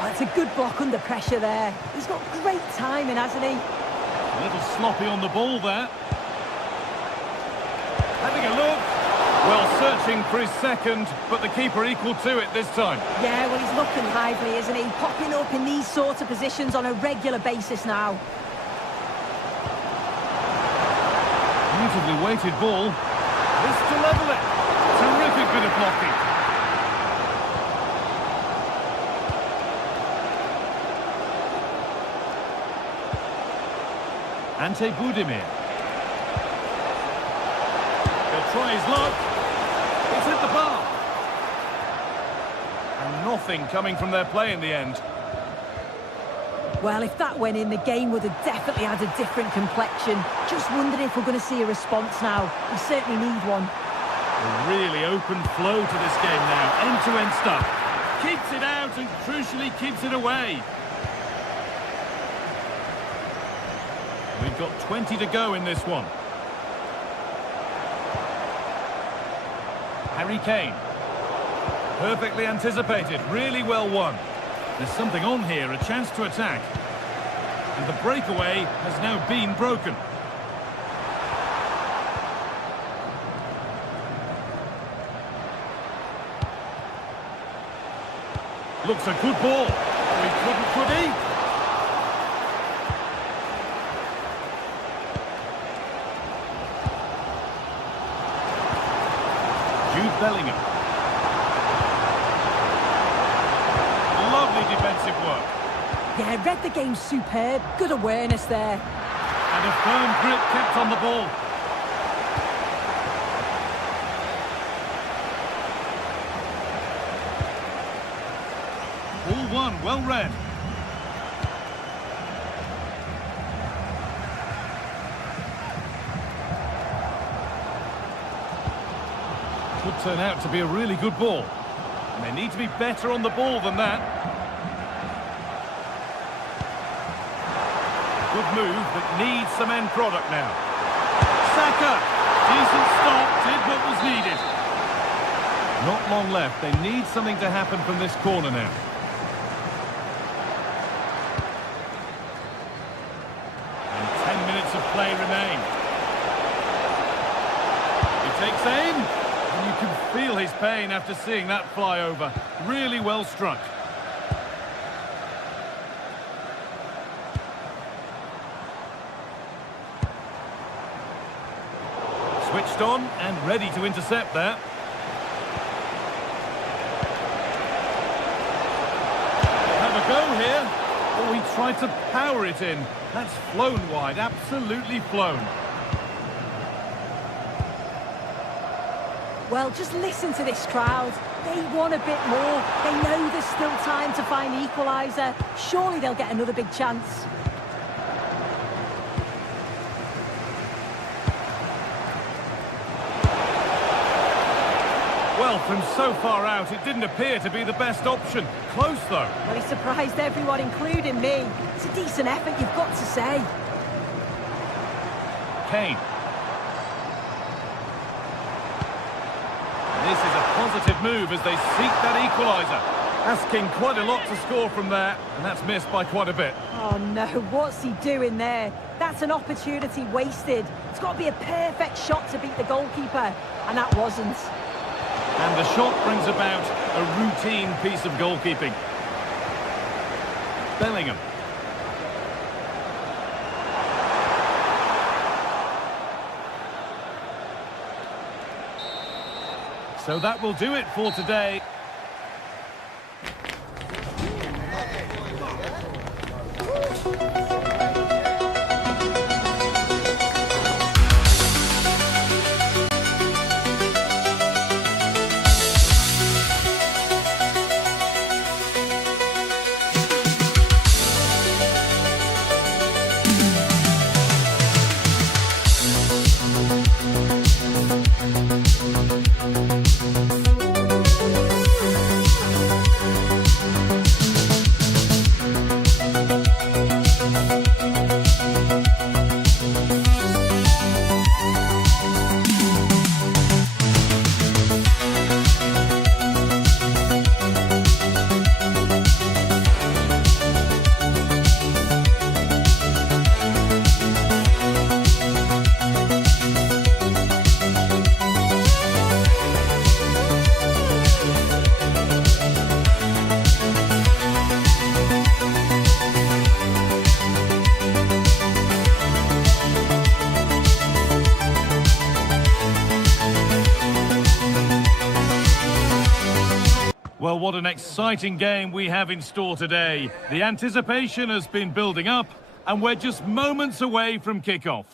Oh, it's a good block under pressure there. He's got great timing, hasn't he? A little sloppy on the ball there. Having a look. Well, searching for his second, but the keeper equal to it this time. Yeah, well, he's looking lively, isn't he? Popping up in these sorts of positions on a regular basis now. Beautifully weighted ball. This to level it. Terrific bit of blocking. Ante Budimir. try his luck. It's hit the bar. And nothing coming from their play in the end. Well, if that went in, the game would have definitely had a different complexion. Just wondering if we're going to see a response now. We certainly need one. A really open flow to this game now. End-to-end stuff. Keeps it out and crucially keeps it away. We've got 20 to go in this one. Harry Kane. Perfectly anticipated. Really well won. There's something on here, a chance to attack. And the breakaway has now been broken. Looks a good ball. Oh, he couldn't, could he? Jude Bellingham. Lovely defensive work. Yeah, read the game superb. Good awareness there. And a firm grip kept on the ball. Ball one, well read. Could turn out to be a really good ball. And they need to be better on the ball than that. Good move, but needs some end product now. Saka! Decent stop, did what was needed. Not long left. They need something to happen from this corner now. And 10 minutes of play remain. He takes aim. And you can feel his pain after seeing that fly over. Really well struck. Switched on and ready to intercept there. Have a go here. Oh, he tried to power it in. That's flown wide, absolutely flown. Well, just listen to this crowd. They want a bit more. They know there's still time to find the equaliser. Surely they'll get another big chance. Well, from so far out, it didn't appear to be the best option. Close, though. Well, he surprised everyone, including me. It's a decent effort, you've got to say. Kane. This is a positive move as they seek that equaliser. Asking quite a lot to score from there, and that's missed by quite a bit. Oh no, what's he doing there? That's an opportunity wasted. It's got to be a perfect shot to beat the goalkeeper, and that wasn't. And the shot brings about a routine piece of goalkeeping. Bellingham. So that will do it for today. Well, what an exciting game we have in store today. The anticipation has been building up, and we're just moments away from kick-off.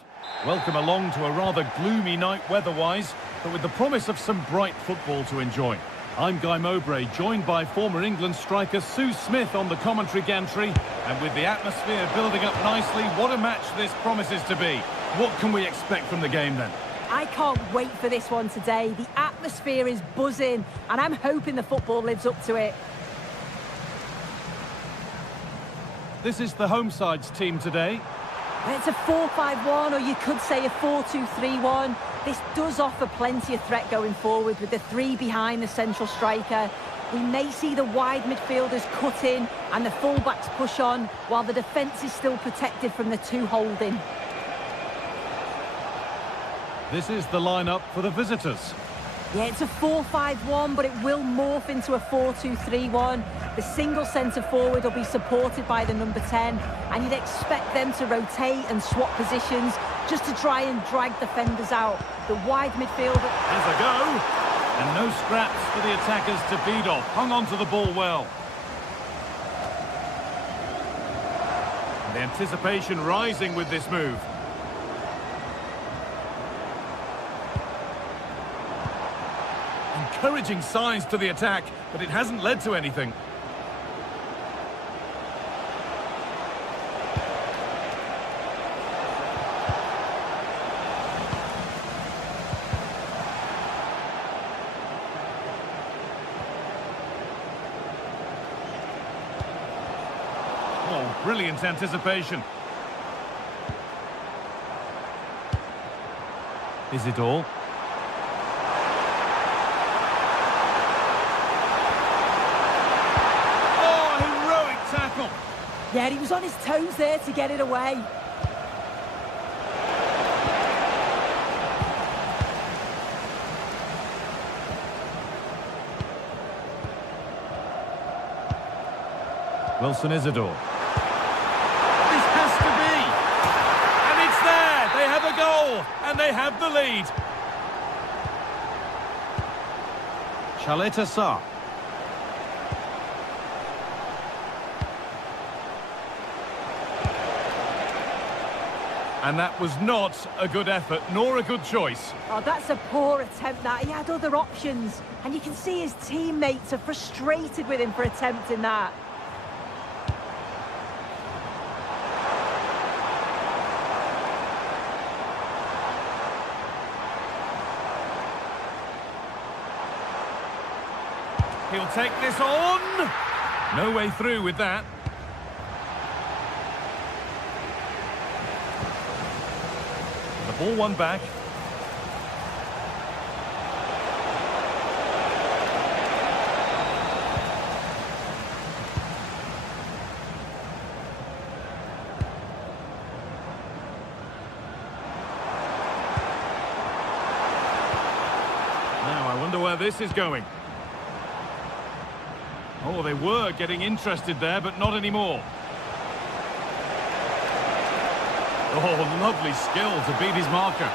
Welcome along to a rather gloomy night weather-wise. but with the promise of some bright football to enjoy. I'm Guy Mowbray, joined by former England striker Sue Smith on the commentary gantry. And with the atmosphere building up nicely, what a match this promises to be. What can we expect from the game then? I can't wait for this one today. The atmosphere is buzzing, and I'm hoping the football lives up to it. This is the home side's team today. It's a 4-5-1, or you could say a 4-2-3-1. This does offer plenty of threat going forward with the three behind the central striker. We may see the wide midfielders cut in and the fullbacks push on, while the defence is still protected from the two holding. This is the lineup for the visitors. Yeah, it's a 4-5-1, but it will morph into a 4-2-3-1. The single centre-forward will be supported by the number 10, and you'd expect them to rotate and swap positions just to try and drag defenders out. The wide midfielder Has a go, and no scraps for the attackers to beat off. Hung on to the ball well. And the anticipation rising with this move. Encouraging signs to the attack, but it hasn't led to anything. Oh, brilliant anticipation. Is it all? Yeah, he was on his toes there to get it away. Wilson Isidore. This has to be! And it's there! They have a goal! And they have the lead! Chaleta Sarr. And that was not a good effort, nor a good choice. Oh, that's a poor attempt, that. He had other options. And you can see his teammates are frustrated with him for attempting that. He'll take this on! No way through with that. Ball one back. Now I wonder where this is going. Oh, they were getting interested there, but not anymore. Oh, lovely skill to beat his marker.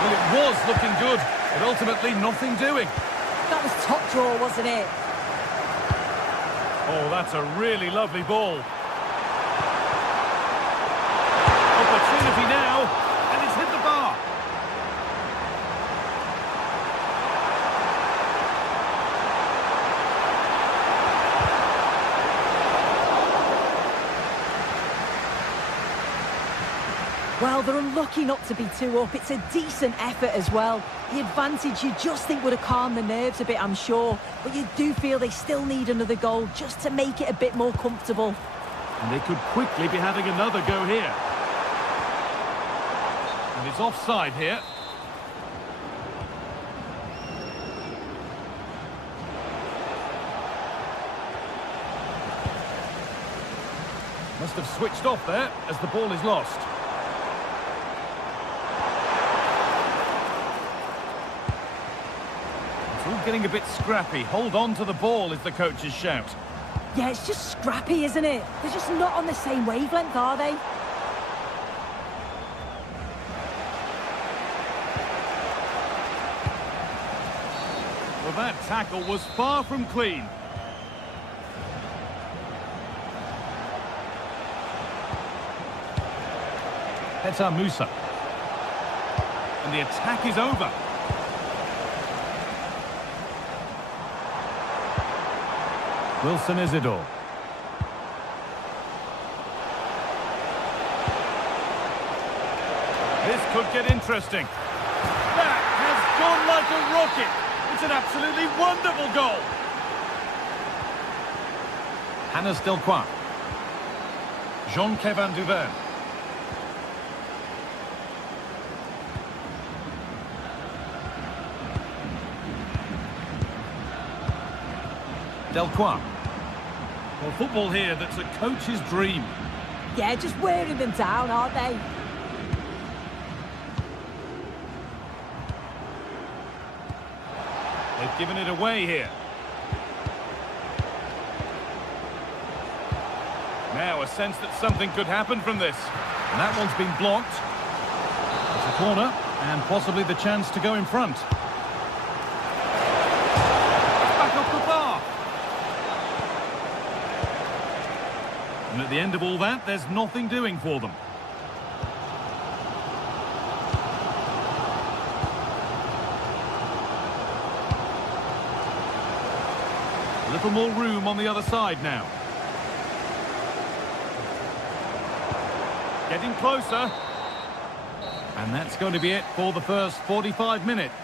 Well, it was looking good, but ultimately nothing doing. That was top draw, wasn't it? Oh, that's a really lovely ball. Opportunity now, and it's hit the bar. Well, they're unlucky not to be 2 up. It's a decent effort as well. The advantage you just think would have calmed the nerves a bit, I'm sure. But you do feel they still need another goal just to make it a bit more comfortable. And they could quickly be having another go here. And it's offside here. Must have switched off there as the ball is lost. Getting a bit scrappy. Hold on to the ball is the coach's shout. Yeah, it's just scrappy, isn't it? They're just not on the same wavelength, are they? Well, that tackle was far from clean. Petar Musa. And the attack is over. Wilson Isidore. This could get interesting. That has gone like a rocket. It's an absolutely wonderful goal. Hannes Delcourt. Jean-Kevin Duverne. Delcourt. Well, football here, that's a coach's dream. Yeah, just wearing them down, aren't they? They've given it away here. Now a sense that something could happen from this. And that one's been blocked. It's a corner and possibly the chance to go in front. Back off the bar. And at the end of all that, there's nothing doing for them. A little more room on the other side now. Getting closer. And that's going to be it for the first 45 minutes.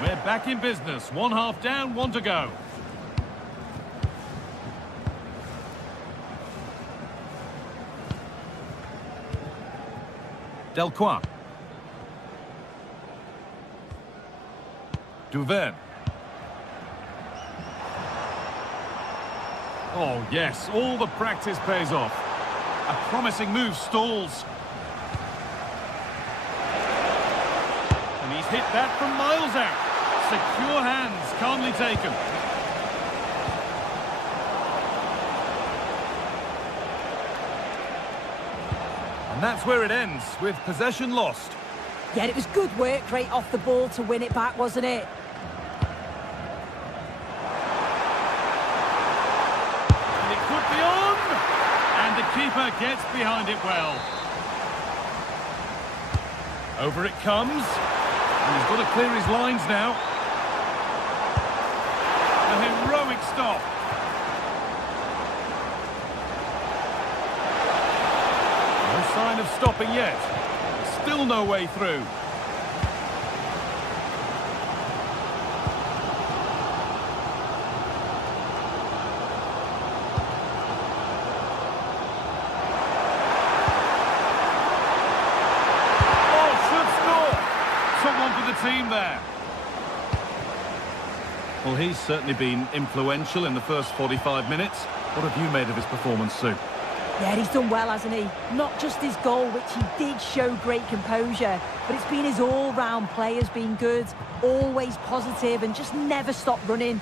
We're back in business. One half down, one to go. Delcourt. Duverne. Oh, yes, all the practice pays off. A promising move stalls. And he's hit that from miles out. Secure hands, calmly taken. And that's where it ends, with possession lost. Yeah, it was good work right off the ball to win it back, wasn't it? And it could be on! And the keeper gets behind it well. Over it comes. And he's got to clear his lines now. A heroic stop. No sign of stopping yet. Still no way through. Oh, should score. Someone for the team there. Well, he's certainly been influential in the first 45 minutes. What have you made of his performance, Sue? Yeah, he's done well, hasn't he? Not just his goal, which he did show great composure, but it's been his all-round play has been good, always positive and just never stopped running.